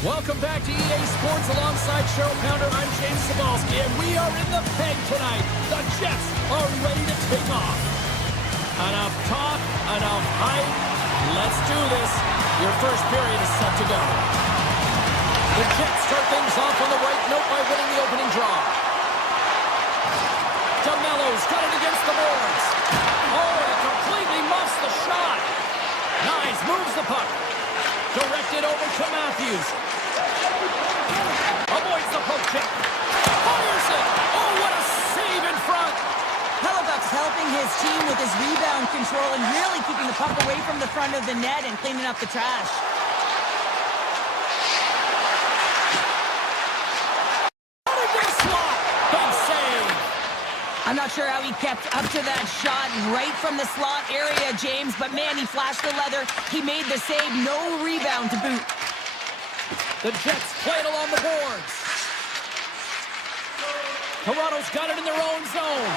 Welcome back to EA Sports alongside Cheryl Pounder. I'm James Cebulski, and we are in the Peg tonight. The Jets are ready to take off. Enough talk, enough hype. Let's do this. Your first period is set to go. The Jets start things off on the right note by winning the opening draw. DeMello's got it against the boards. Oh, it completely muffs the shot. Nice, moves the puck. Directed over to Matthews. Avoids the poke check. Fires it. Oh, what a save in front. Hellebuyck's helping his team with his rebound control and really keeping the puck away from the front of the net and cleaning up the trash. Into the slot. Big save. I'm not sure how he kept up to that shot right from the slot area, James, but man, he flashed the leather. He made the save, no rebound to boot. The Jets play it along the boards. Toronto's got it in their own zone.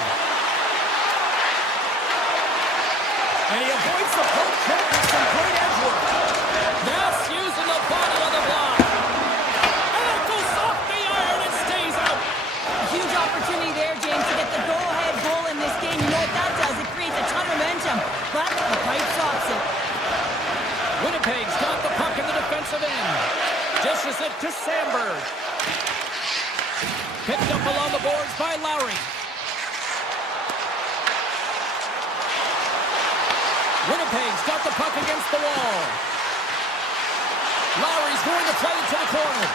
And he avoids the poke check with some great edge work. Winnipeg's got the puck in the defensive end. Dishes it to Sandberg. Picked up along the boards by Lowry. Winnipeg's got the puck against the wall. Lowry's going to play it to the corner.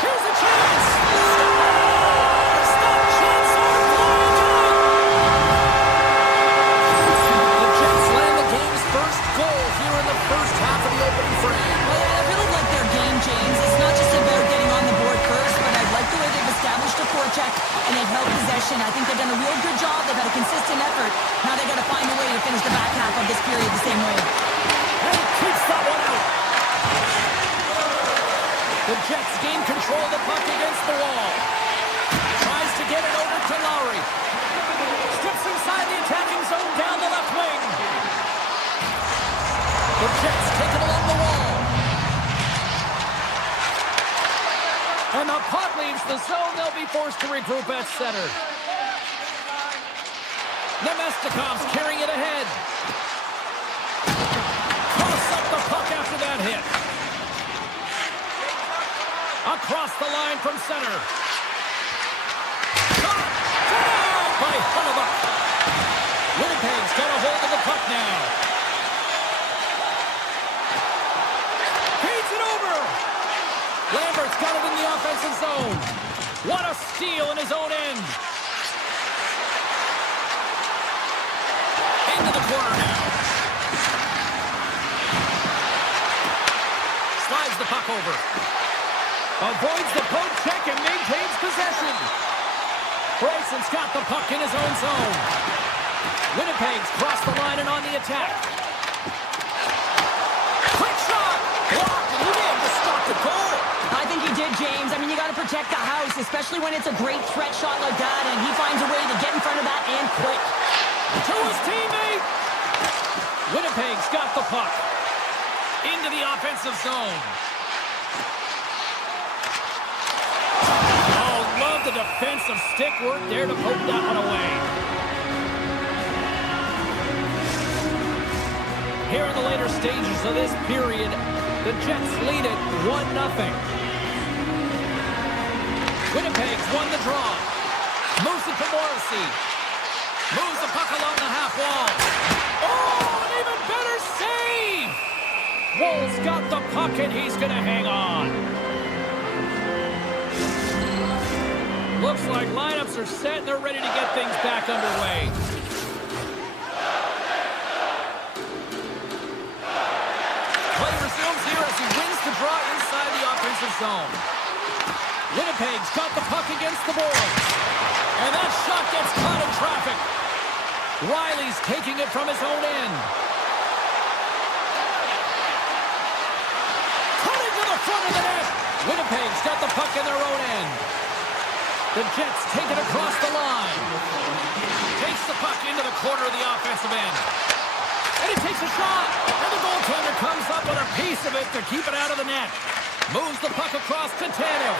Here's a chance! Scores! That chance on the Jets land the game's first goal here in the first half of the opening frame. Well, I really like their game, James. It's not just about getting on the board first, but I like the way they've established a forecheck and they've held possession. I think they've done a real good job. They've had a consistent effort. Now they got to find a way to finish the back half of this period the same way. And he keeps that one out. The Jets gain control of the puck against the wall. Tries to get it over to Lowry. Steps inside the attacking zone down the left wing. The Jets take it along the wall. And the puck leaves the zone. They'll be forced to regroup at center. Nemestikov's carrying it ahead. Toss up the puck after that hit. Across the line from center. Shot! Down by Hullabuck. Winnipeg's got a hold of the puck now. Feeds it over. Lambert's got it in the offensive zone. What a steal in his own end. Into the corner now. Slides the puck over. Avoids the poke check and maintains possession. Brayson's got the puck in his own zone. Winnipeg's crossed the line and on the attack. Quick shot! Blocked, and he may have just stopped the goal. I think he did, James. I mean, you got to protect the house, especially when it's a great threat shot like that, and he finds a way to get in front of that and quick. To his teammate! Winnipeg's got the puck. Into the offensive zone. Oh, love the defensive stick work there to poke that one away. Here in the later stages of this period, the Jets lead it 1-0. Winnipeg's won the draw. Moves it to Morrissey. Moves the puck along the half wall. Oh, an even better save! Wool's got the puck and he's going to hang on. Looks like lineups are set and they're ready to get things back underway. Play resumes here as he wins the draw inside the offensive zone. Winnipeg's got the puck against the boards. And that shot gets caught in traffic. Riley's taking it from his own end. Cutting to the front of the net. Winnipeg's got the puck in their own end. The Jets take it across the line. Takes the puck into the corner of the offensive end. And he takes a shot. And the goaltender comes up with a piece of it to keep it out of the net. Moves the puck across to Tanev.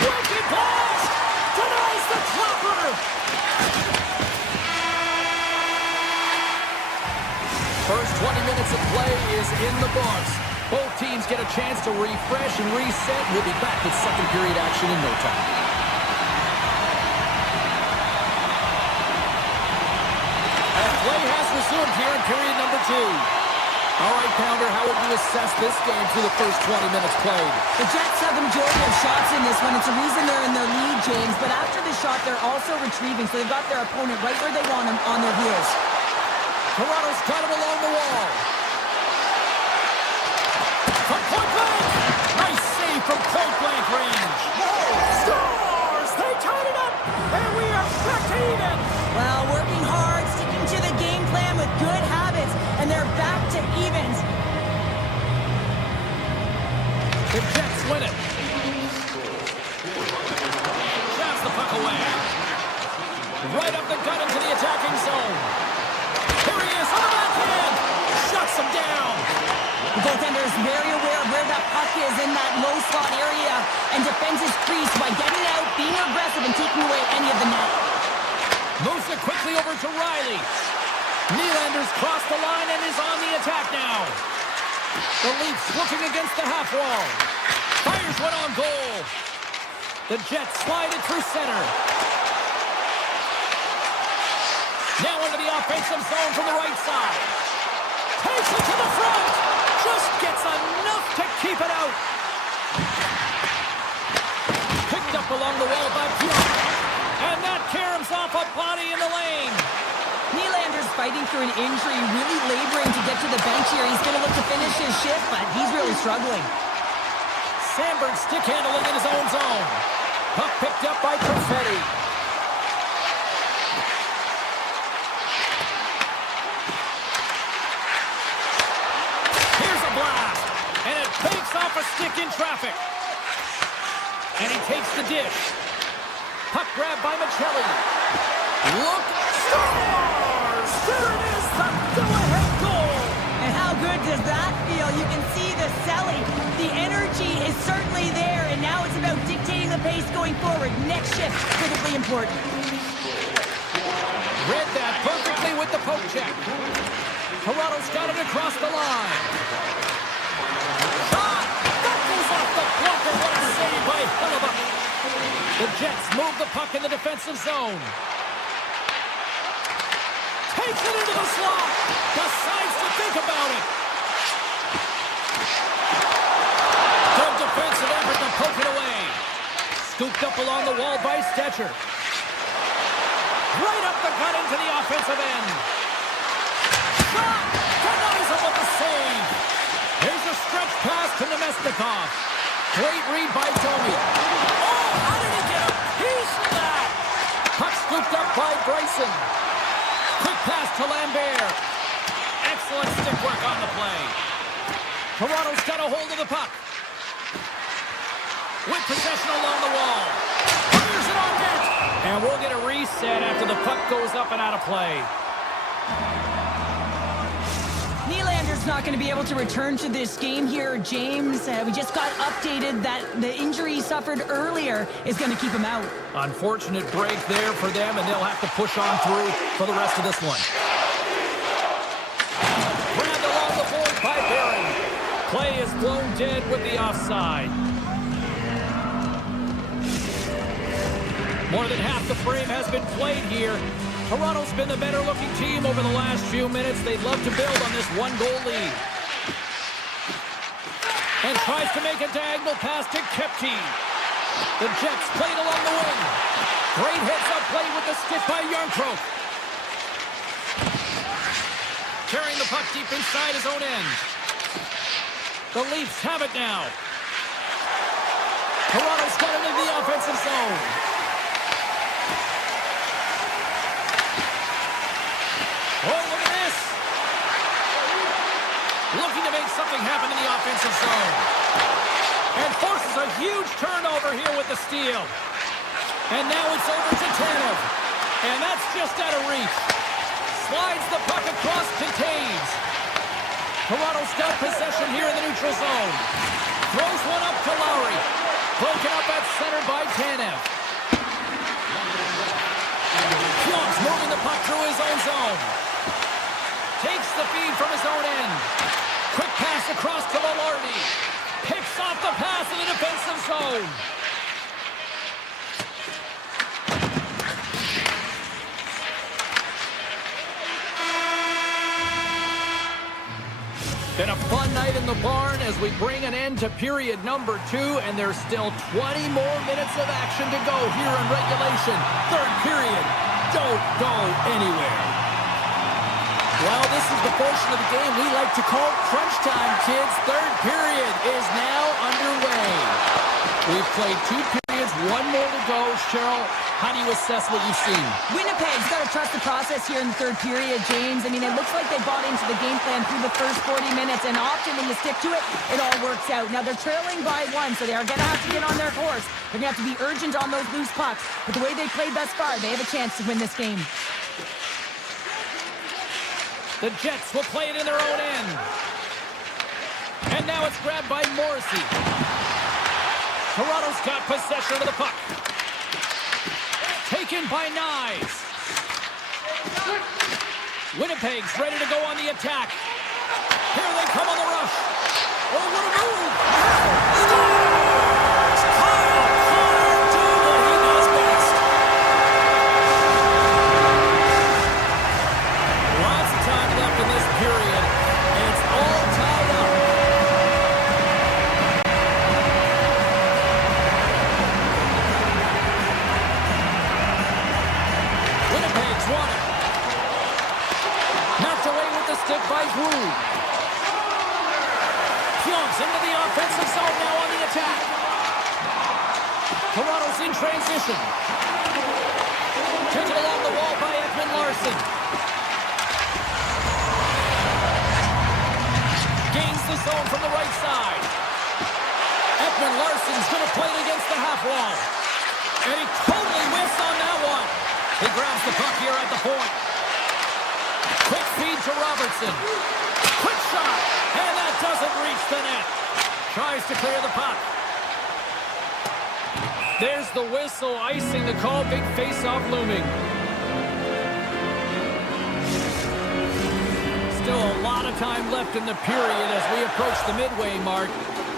Wicked blast! Denies the clapper! First 20 minutes of play is in the books. Both teams get a chance to refresh and reset. We'll be back with second period action in no time. And play has resumed here in period number 2. All right, Pounder, how would you assess this game through the first 20 minutes played? The Jets have the majority of shots in this one. It's a reason they're in their lead, James. But after the shot, they're also retrieving, so they've got their opponent right where they want him on their heels. Toronto's got him along the wall. From point blank! Nice save from point blank range. Scores! They tied it up, and we are back to even. Well, working hard, sticking to the game plan with good habits, and they're back to evens. The Jets win it. Shafts the puck away. Right up the gut into the attacking zone. Here he is on the backhand. Shuts him down. The goaltender is very aware of where that puck is in that low slot area and defends his crease by getting out, being aggressive, and taking away any of the net. Moves it quickly over to Riley. Nylander's crossed the line and is on the attack now. The Leafs looking against the half wall. Fires one on goal. The Jets slide it through center. Now into the offensive zone from the right side. Takes it to the front. Just gets enough to keep it out. Picked up along the wall by Buffallo. And that caroms off a body in the lane. Nylander's fighting through an injury, really laboring to get to the bench here. He's going to look to finish his shift, but he's really struggling. Sandberg stick handling in his own zone. Puck picked up by Perfetti. Here's a blast. And it fakes off a stick in traffic. And he takes the dish. Puck grab by Michelli. Look, scores! There it is, the go-ahead goal! And how good does that feel? You can see the selling. The energy is certainly there, and now it's about dictating the pace going forward. Next shift, critically important. Read that perfectly with the poke check. Toronto's got it across the line. Shot! That goes off the blocker. What a save by Hellebuck. The Jets move the puck in the defensive zone. Takes it into the slot. Decides to think about it. Good defensive effort to poke it away. Scooped up along the wall by Stetcher. Right up the gut into the offensive end. Shot! Denies him with the save. Here's a stretch pass to Nemestikov. Great read by Tomey. Oh, how did he get a piece of that? Puck scooped up by Bryson. Quick pass to Lambert. Excellent stick work on the play. Toronto's got a hold of the puck. With possession along the wall. Fires it on net. And we'll get a reset after the puck goes up and out of play. Nylander's not going to be able to return to this game here, James. We just got updated that the injury he suffered earlier is going to keep him out. Unfortunate break there for them, and they'll have to push on through for the rest of this one. Grabbed along the board by Barron. Play is blown dead with the offside. More than half the frame has been played here. Toronto's been the better-looking team over the last few minutes. They'd love to build on this one-goal lead. And tries to make a diagonal pass to Kepke. The Jets played along the wing. Great heads-up play with the stick by Yarncroke. Carrying the puck deep inside his own end. The Leafs have it now. Toronto's got it into the offensive zone. Oh, look at this. Looking to make something happen in the offensive zone. And forces a huge turnover here with the steal. And now it's over to Tanev. And that's just out of reach. Slides the puck across to Taves. Toronto's got possession here in the neutral zone. Throws one up to Lowry. Broken up at center by Tanev. Pion's moving the puck through his own zone. Takes the feed from his own end. Quick pass across to Velarde. Picks off the pass in the defensive zone. Been a fun night in the barn as we bring an end to period number 2, and there's still 20 more minutes of action to go here in regulation. Third period. Don't go anywhere. Well, this is the portion of the game we like to call crunch time, kids. Third period is now underway. We've played 2 periods, 1 more to go. Cheryl, how do you assess what you've seen? Winnipeg's got to trust the process here in the third period, James. I mean, it looks like they bought into the game plan through the first 40 minutes, and often when you stick to it, it all works out. Now, they're trailing by 1, so they are going to have to get on their course. They're going to have to be urgent on those loose pucks. But the way they played thus far, they have a chance to win this game. The Jets will play it in their own end. And now it's grabbed by Morrissey. Toronto's got possession of the puck. Taken by Nyes. Winnipeg's ready to go on the attack. Here they come on the rush. Oh, what a move! Scores! Kyle Connor doing what he does best. Lots of time left in this period, and it's all tied up. Winnipeg's won it. Knocked away with the stick by Drew. Jumps into the offensive zone now on the attack. Toronto's in transition. Taken along the wall by Ekman Larsson. Gains the zone from the right side. Ekman Larsson's going to play it against the half wall. And he totally whiffs on that one. He grabs the puck here at the point. Quick feed to Robertson. Quick shot. And that doesn't reach the net. Tries to clear the puck. There's the whistle, icing the call. Big face-off looming. Still a lot of time left in the period as we approach the midway mark.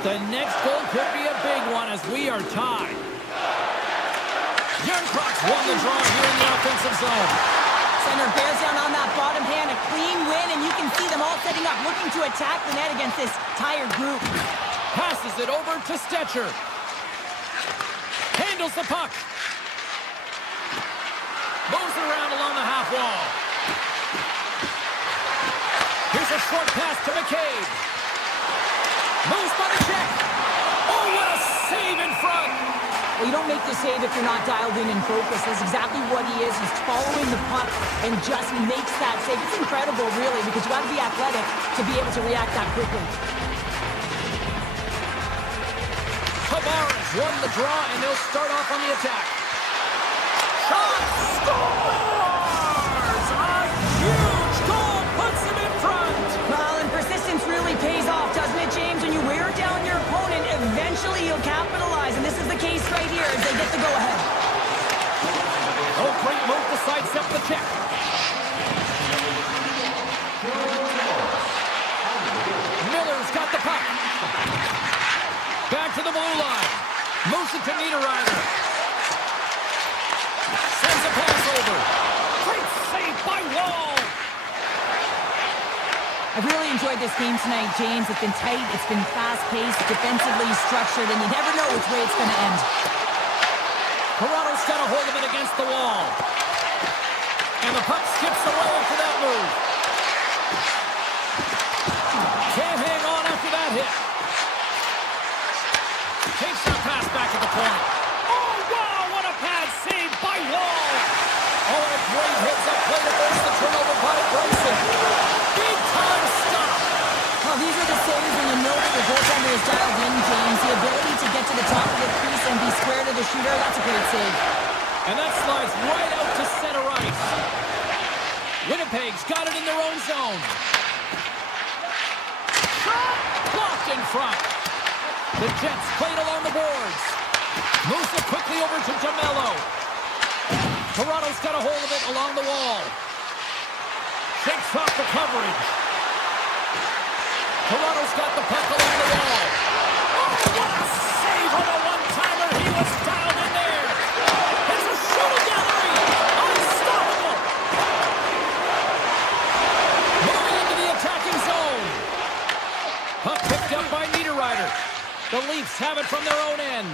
The next goal could be a big one as we are tied. Yarncrocs won the draw here in the offensive zone. Center bears down on that bottom hand, a clean win, and you can see them all setting up, looking to attack the net against this tired group. Passes it over to Stetcher. Handles the puck. Moves around along the half wall. Here's a short pass to McCabe. Moves by the check. Oh, what a save in front. Well, you don't make the save if you're not dialed in and focused. That's exactly what he is. He's following the puck and just makes that save. It's incredible, really, because you got to be athletic to be able to react that quickly. Tavares won the draw, and they'll start off on the attack. Shot! Scores! A huge goal puts them in front. Well, and persistence really pays off, doesn't it, James? When you wear down your opponent, eventually you'll capitalize, and this is the case right here as they get the go-ahead. Oh, great move to sidestep the check. Miller's got the puck. Back to the blue line. Moves it to Niederreiter. Sends a pass over. Great save by Wall. I've really enjoyed this game tonight, James. It's been tight, it's been fast-paced, defensively structured, and you never know which way it's going to end. Toronto's got a hold of it against the wall. And the puck skips away after that move. Can't hang on after that hit. Takes that pass back at the point. Oh, wow, what a pass saved by Wall. Oh, and a great hits up play to force the turnover by Bryson. Big time stop. Well, these are the saves when you know that your goaltender is dialed in, James. The ability to get to the top of the crease and be square to the shooter, that's a great save. And that slides right out to center ice. Winnipeg's got it in their own zone. Shot! Blocked in front. The Jets played along the boards. Moves it quickly over to DeMello. Toronto's got a hold of it along the wall. Shakes off the coverage. Toronto's got the puck along the wall. Oh, what a save on a one-timer. He was dialed in there. It's a shooting gallery. Unstoppable. Moving into the attacking zone. Puck picked up by Niederreiter. The Leafs have it from their own end.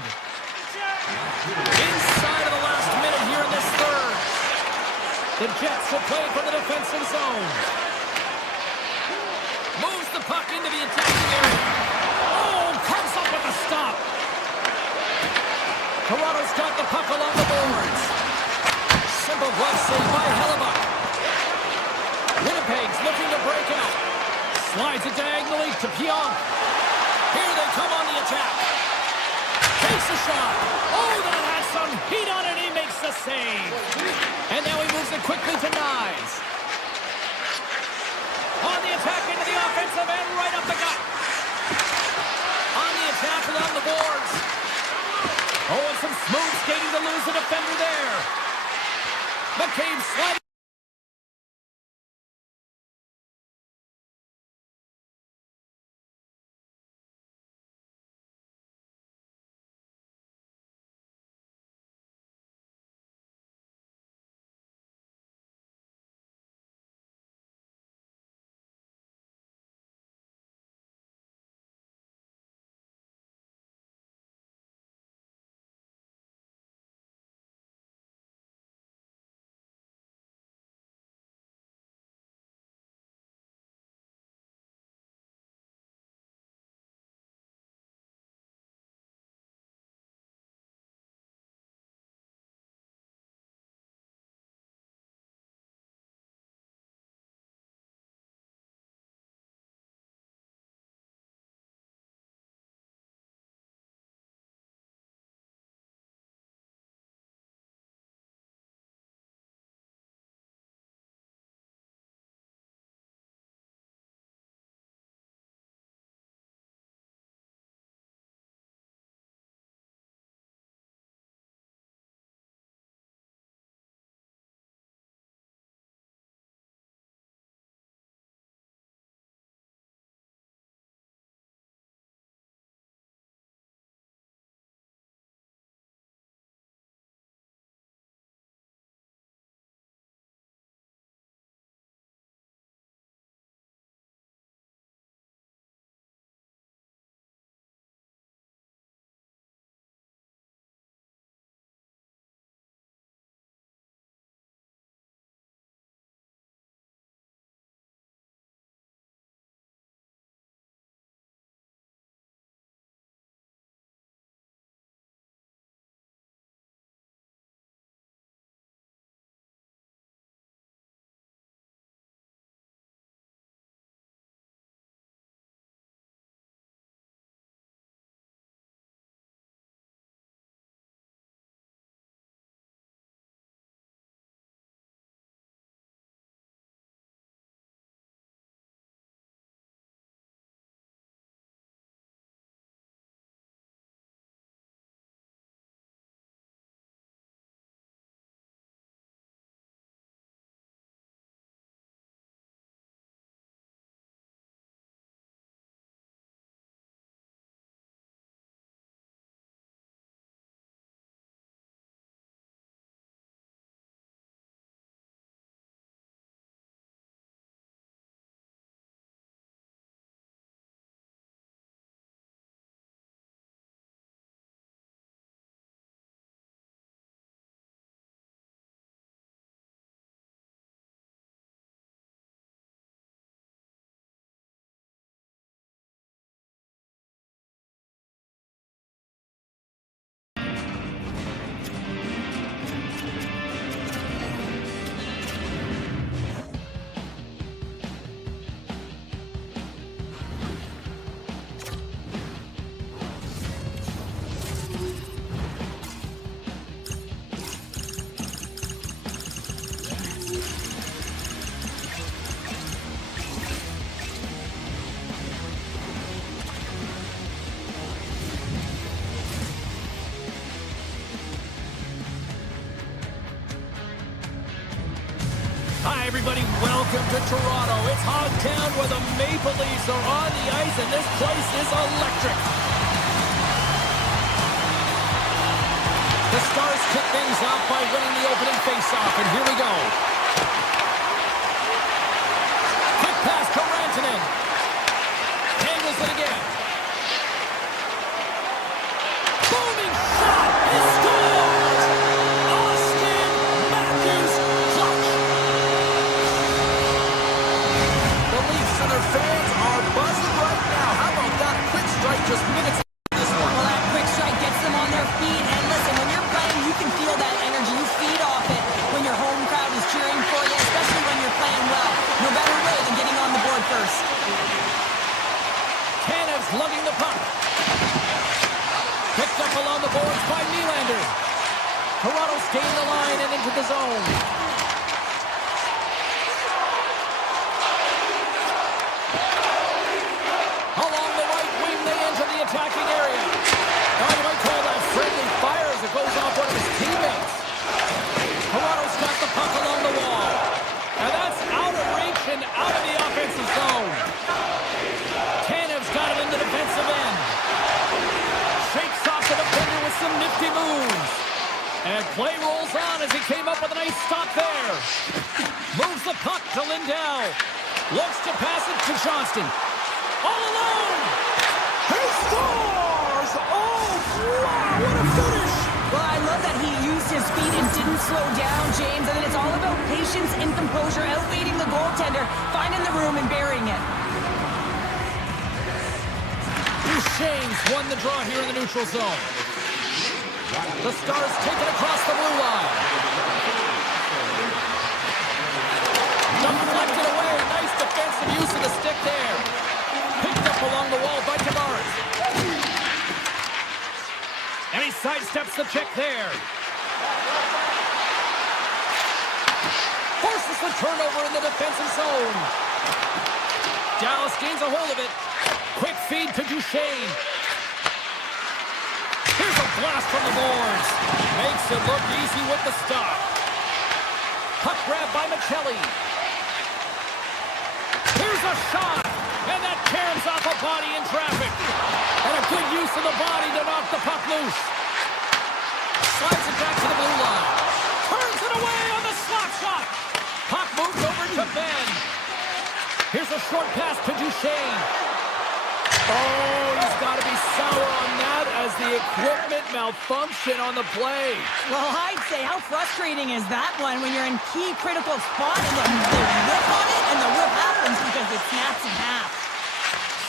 Inside of the last minute here in this third. The Jets will play from the defensive zone. Moves the puck into the attacking area. Oh, comes up with a stop. Toronto's got the puck along the boards. Simple glove save by Hellebuck. Winnipeg's looking to break out. Slides it diagonally to Pionk. Here they come on the attack. Takes a shot. Oh, that has some heat on it. He makes the save. And now he moves it quickly to Nyes. On the attack into the offensive end, right up the gut. On the attack along the boards. Oh, and some smooth skating to lose the defender there. McCabe sliding. everybody. Welcome to Toronto. It's Hogtown where the Maple Leafs are on the ice, and this place is electric. The Stars kick things off by winning the opening faceoff, and here we go. Quick pass to Rantanen. Angles it again. Booming shot! He scores! Austin Matthews clutch! The Leafs and their fans are buzzing right now. How about that quick strike just minutes into this one? Well, that quick strike gets them on their feet. And listen, when you're playing, you can feel that energy. You feed off it when your home crowd is cheering for you, especially when you're playing well. No better way than getting on the board first. Canada's lugging the puck. Picked up along the boards by Nylander. Toronto's gained the line and into the zone. Along the right wing, they enter the attacking area. Now you might call that friendly fire as it goes off one of his teammates. Toronto's got the puck along the wall. And that's out of reach and out of the offensive zone. Canada's got it in the defensive end. Shakes off the defender with some nifty moves. And play rolls on as he came up with a nice stop there. Moves the puck to Lindell. Looks to pass it to Johnston. All alone! He scores! Oh, wow, what a finish! Well, I love that he used his feet and didn't slow down, James. And then it's all about patience and composure, outweighing the goaltender, finding the room and burying it. Duchesne's won the draw here in the neutral zone. The Stars take it across the blue line. Deflected away. Nice defensive use of the stick there. Picked up along the wall by Tavares. And he sidesteps the check there. Forces the turnover in the defensive zone. Dallas gains a hold of it. Quick feed to Duchesne. Here's a blast from the boards. Makes it look easy with the stop. Puck grab by Michelli. Here's a shot. And that caroms off a body in traffic. And a good use of the body to knock the puck loose. Slides it back to the blue line. Turns it away on the slap shot. Puck moves over to Ben. Here's a short pass to Duchesne. Oh, he's got to be sour on that as the equipment malfunction on the play. Well, I'd say, how frustrating is that one when you're in key critical spot and then they rip on it and the rip happens because it snaps in half.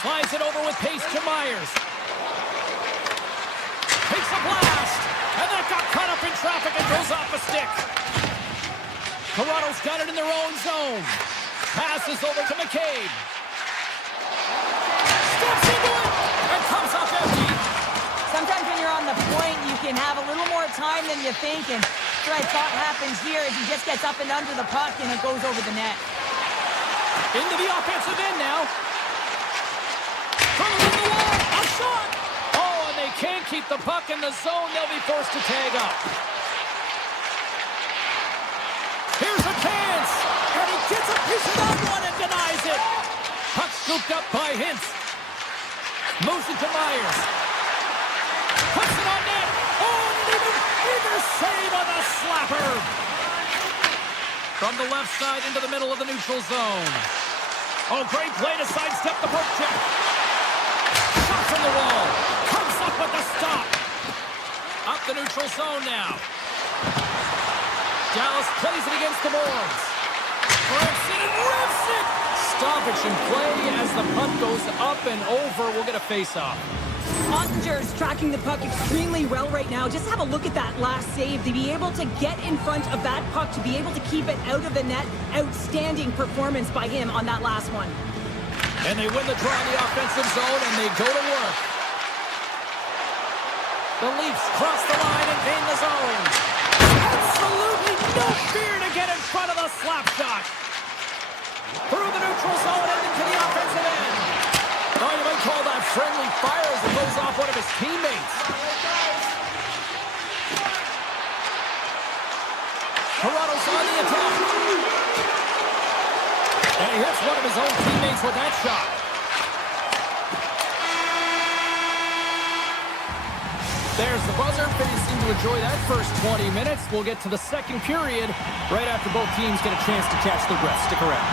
Slides it over with pace to Myers. Takes a blast. And that got caught up in traffic and goes off a stick. Toronto's got it in their own zone. Passes over to McCabe. Steps into it and comes up empty. Sometimes when you're on the point, you can have a little more time than you think, and that's what I thought happens here is he just gets up and under the puck and it goes over the net. Into the offensive end now. From the wall, a shot. Oh, and they can't keep the puck in the zone. They'll be forced to tag up. Here's a chance, and he gets a piece of that one and denies it. Puck scooped up by Hintz. Moves it to Myers. Puts it on net. Oh, and even save on the slapper. From the left side into the middle of the neutral zone. Oh, great play to sidestep the poke check. Shot from the wall. Comes up with the stop. Up the neutral zone now. Dallas plays it against the boards. Rips it and rips it. Stoppage in play as the puck goes up and over. We'll get a face-off. Ottinger's tracking the puck extremely well right now. Just have a look at that last save. To be able to get in front of that puck, to be able to keep it out of the net. Outstanding performance by him on that last one. And they win the draw in the offensive zone, and they go to work. The Leafs cross the line and gain the zone. Absolutely no fear to get in front of the slap shot. Through the neutral zone and into the offensive end. Oh, you might call that friendly fire as it goes off one of his teammates. Toronto's on the attack. And he hits one of his own teammates with that shot. There's the buzzer. Fans seem to enjoy that first 20 minutes. We'll get to the second period right after both teams get a chance to catch their breath. Stick around.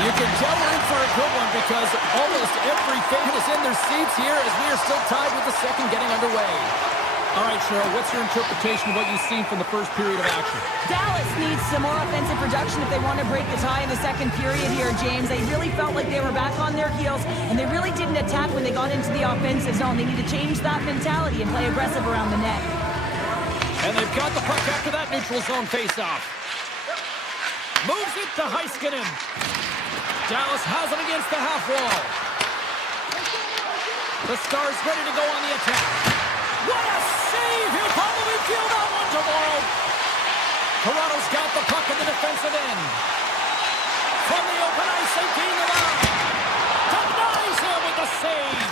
You can tell we're in for a good one because almost every fan is in their seats here as we are still tied with the second getting underway. All right, Cheryl, what's your interpretation of what you've seen from the first period of action? Dallas needs some more offensive production if they want to break the tie in the second period here, James. They really felt like they were back on their heels, and they really didn't attack when they got into the offensive zone. They need to change that mentality and play aggressive around the net. And they've got the puck after that neutral zone faceoff. Moves it to Heiskanen. Dallas has it against the half wall. The Stars ready to go on the attack. What a save! He'll probably feel that one tomorrow. Toronto's got the puck in the defensive end. From the open ice, they gain the line. Denies him with the save.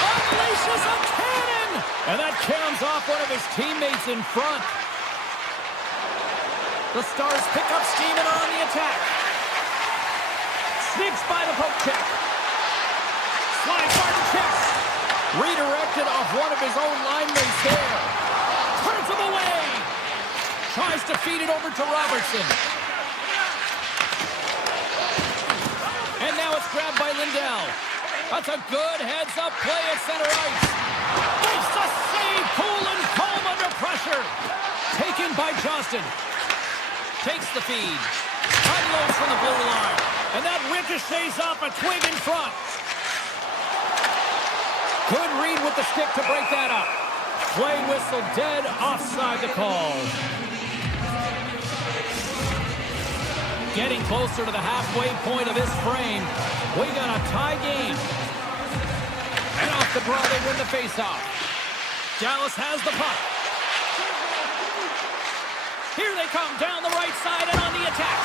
Unleashes a cannon! And that cannons off one of his teammates in front. The Stars pick up steam and are on the attack. Sneaks by the poke check. Slides by the chest. Redirected off one of his own linemates there. Turns him away. Tries to feed it over to Robertson. And now it's grabbed by Lindell. That's a good heads-up play at center ice. Makes the save. Cool and calm under pressure. Taken by Johnston. Takes the feed. Unloads from the blue line. And that ricochets off a twig in front. Good read with the stick to break that up. Play whistle dead, offside the call. Getting closer to the halfway point of this frame. We got a tie game. And off the draw, they win the faceoff. Dallas has the puck. Here they come down the right side and on the attack.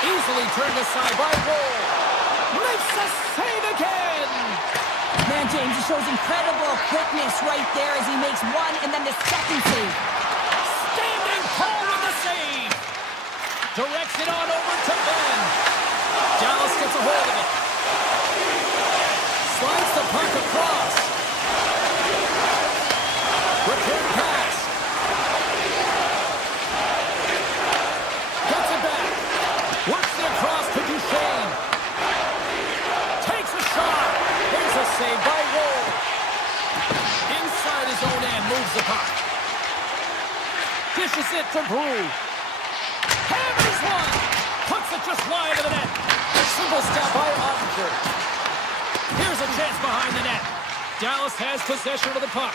Easily turned aside by Woll. Makes the save again. Man, James, he shows incredible quickness right there as he makes one and then the second save. Standing tall with the save. Directs it on over to Ben. Dallas gets a hold of it. Slides the puck across. Return pass. Gets it back. Works it across to Duchesne. Takes a shot. Here's a save by Woll. Inside his own end, moves the puck. Dishes it to Brew. Hammers one. Puts it just wide of the net. Single step by Ottinger. Here's a chance behind the net. Dallas has possession of the puck.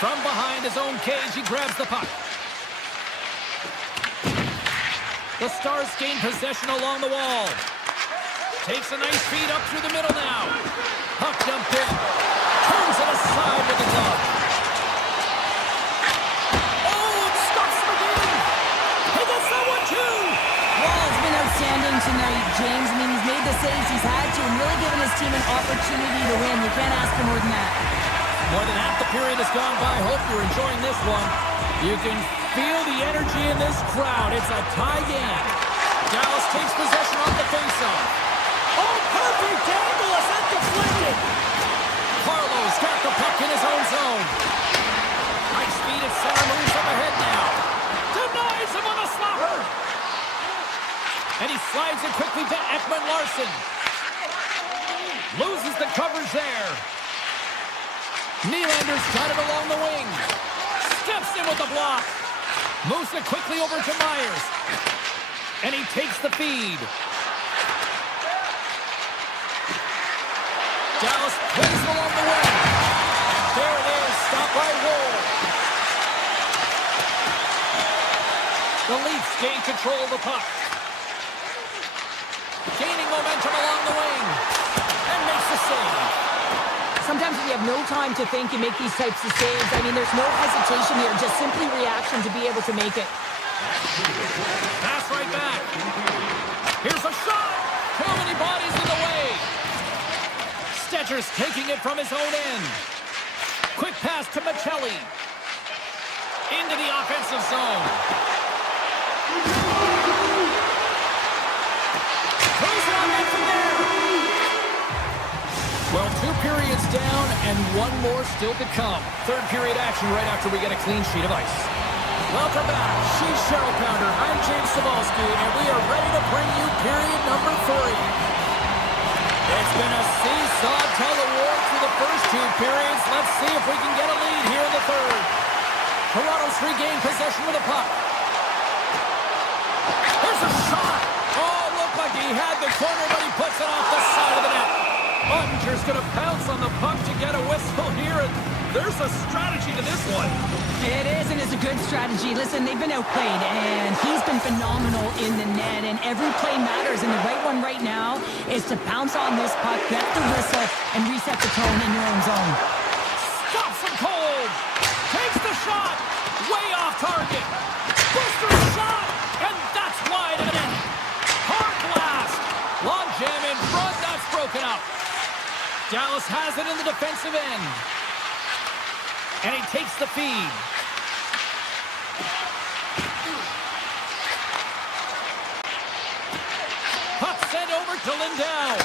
From behind his own cage, he grabs the puck. The Stars gain possession along the wall. Takes a nice feed up through the middle now. Puck dumped in. Turns it aside with the glove. Oh, it stops him again. He gets that one too. Wall's been outstanding tonight, James. I mean, he's made the saves he's had to and really given his team an opportunity to win. You can't ask for more than that. More than half the period has gone by. Hope you're enjoying this one. You can feel the energy in this crowd. It's a tie game. Dallas takes possession off the faceoff. Oh, perfect angle as that deflected. Carlo's got the puck in his own zone. High speed at center, moves up ahead now. Denies him on a slapper. And he slides it quickly to Ekman-Larsson. Loses the coverage there. Nylander's got it along the wing. Steps in with the block. Moves it quickly over to Myers. And he takes the feed. Dallas plays it along the wing. And there it is, stopped by Woll. The Leafs gain control of the puck. Gaining momentum along the wing. And makes the save. Sometimes when you have no time to think, you make these types of saves. I mean, there's no hesitation here, just simply reaction to be able to make it. Pass right back. Here's a shot. Too many bodies in the way. Stetcher's taking it from his own end. Quick pass to Michelli. Into the offensive zone. Throws it on in from there. Well, 2 periods down and 1 more still to come. Third period action right after we get a clean sheet of ice. Welcome back. She's Cheryl Pounder. I'm James Cybulski, and we are ready to bring you period number 3. It's been a seesaw tug-of-war through the first 2 periods. Let's see if we can get a lead here in the third. Toronto's regained possession with the puck. There's a shot. Oh, looked like he had the corner, but he puts it off the side of the net. Ottinger's going to pounce on the puck to get a whistle here, and there's a strategy to this one. It is, and it's a good strategy. Listen, they've been outplayed, and he's been phenomenal in the net, and every play matters, and the right one right now is to pounce on this puck, get the whistle, and reset the tone in your own zone. Stops him cold. Takes the shot. Way off target. Booster shot, and that's wide of the net. Hard blast. Long jam in front. That's broken up. Dallas has it in the defensive end. And he takes the feed. Puck sent over to Lindell.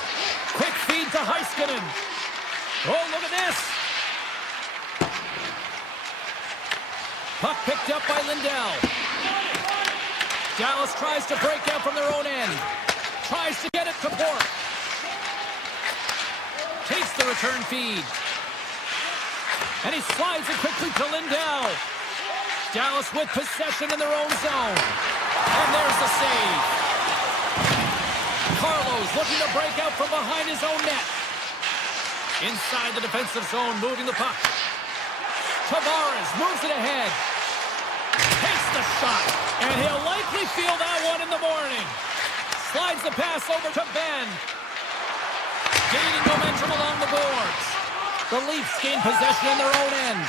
Quick feed to Heiskanen. Oh, look at this. Puck picked up by Lindell. Dallas tries to break out from their own end. Tries to get it to Bourque. Takes the return feed. And he slides it quickly to Lindell. Dallas with possession in their own zone. And there's the save. Carlos looking to break out from behind his own net. Inside the defensive zone, moving the puck. Tavares moves it ahead. Takes the shot. And he'll likely feel that one in the morning. Slides the pass over to Ben. Gaining momentum along the boards. The Leafs gain possession in their own end.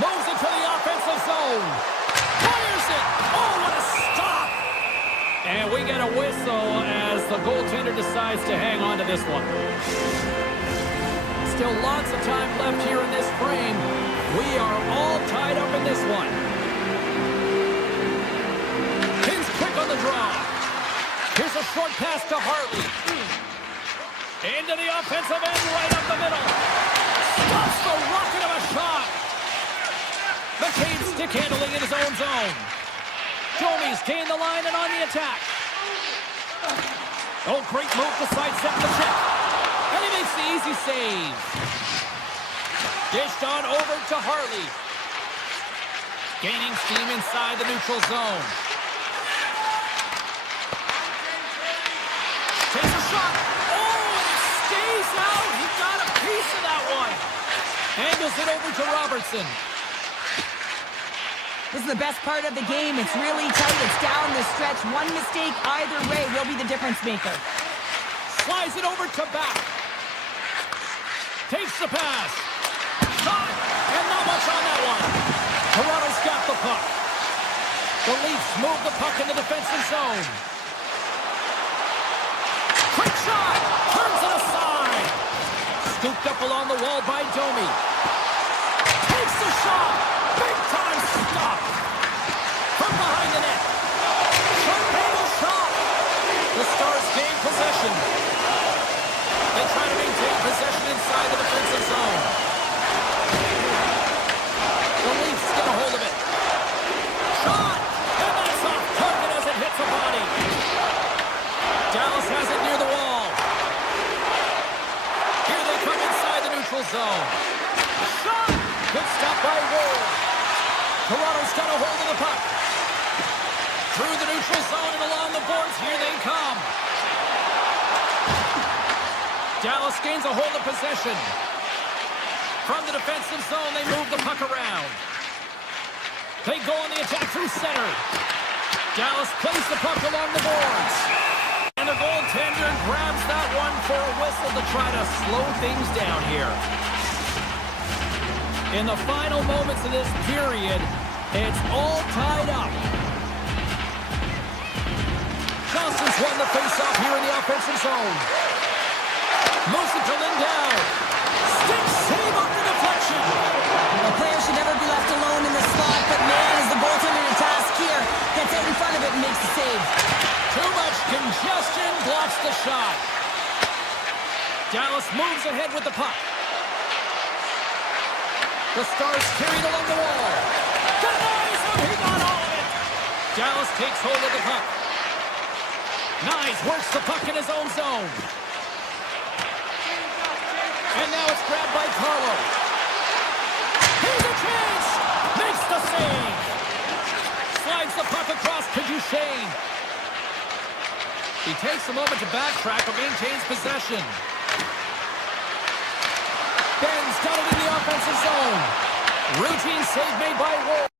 Moves it to the offensive zone. Fires it. Oh, what a stop. And we get a whistle as the goaltender decides to hang on to this one. Still lots of time left here in this frame. We are all tied up in this one. Pins quick on the draw. Here's a short pass to Hartley. Into the offensive end, right up the middle. Stops the rocket of a shot. McCain stick handling in his own zone. Domi's gained the line and on the attack. Oh, great move to sidestep the check. And he makes the easy save. Dished on over to Hartley. Gaining steam inside the neutral zone. Takes a shot. Out. He got a piece of that one. Angles it over to Robertson. This is the best part of the game. It's really tight. It's down the stretch. One mistake either way will be the difference maker. Slides it over to back. Takes the pass. Shot. And not much on that one. Toronto's got the puck. The Leafs move the puck in the defensive zone. Quick shot. Turns it aside. Scooped up along the wall by Domi. Takes the shot. Big time stop. From behind the net. Sharp angle shot. The Stars gain possession. They try to maintain possession inside the defensive zone. The Leafs get a hold of it. Shot. And that's off target as it hits a body. Dallas has it near the wall. Here they come inside the neutral zone. Shot! Good stop by Ward. Toronto's got a hold of the puck. Through the neutral zone and along the boards. Here they come. Dallas gains a hold of possession. From the defensive zone, they move the puck around. They go on the attack through center. Dallas plays the puck along the boards. And the goaltender grabs that one for a whistle to try to slow things down here. In the final moments of this period, it's all tied up. Johnson's won the faceoff here in the offensive zone. Moves it to Lindell. Stick save on the deflection. Stops the shot. Dallas moves ahead with the puck. The Stars carried along the wall. Denies him. He got all of it. Dallas takes hold of the puck. Nyes works the puck in his own zone. And now it's grabbed by Carlo. Here's a chance. Makes the save. Slides the puck across to Duchesne. He takes a moment to backtrack but maintains possession. Ben's got it in the offensive zone. Routine save made by Wolf.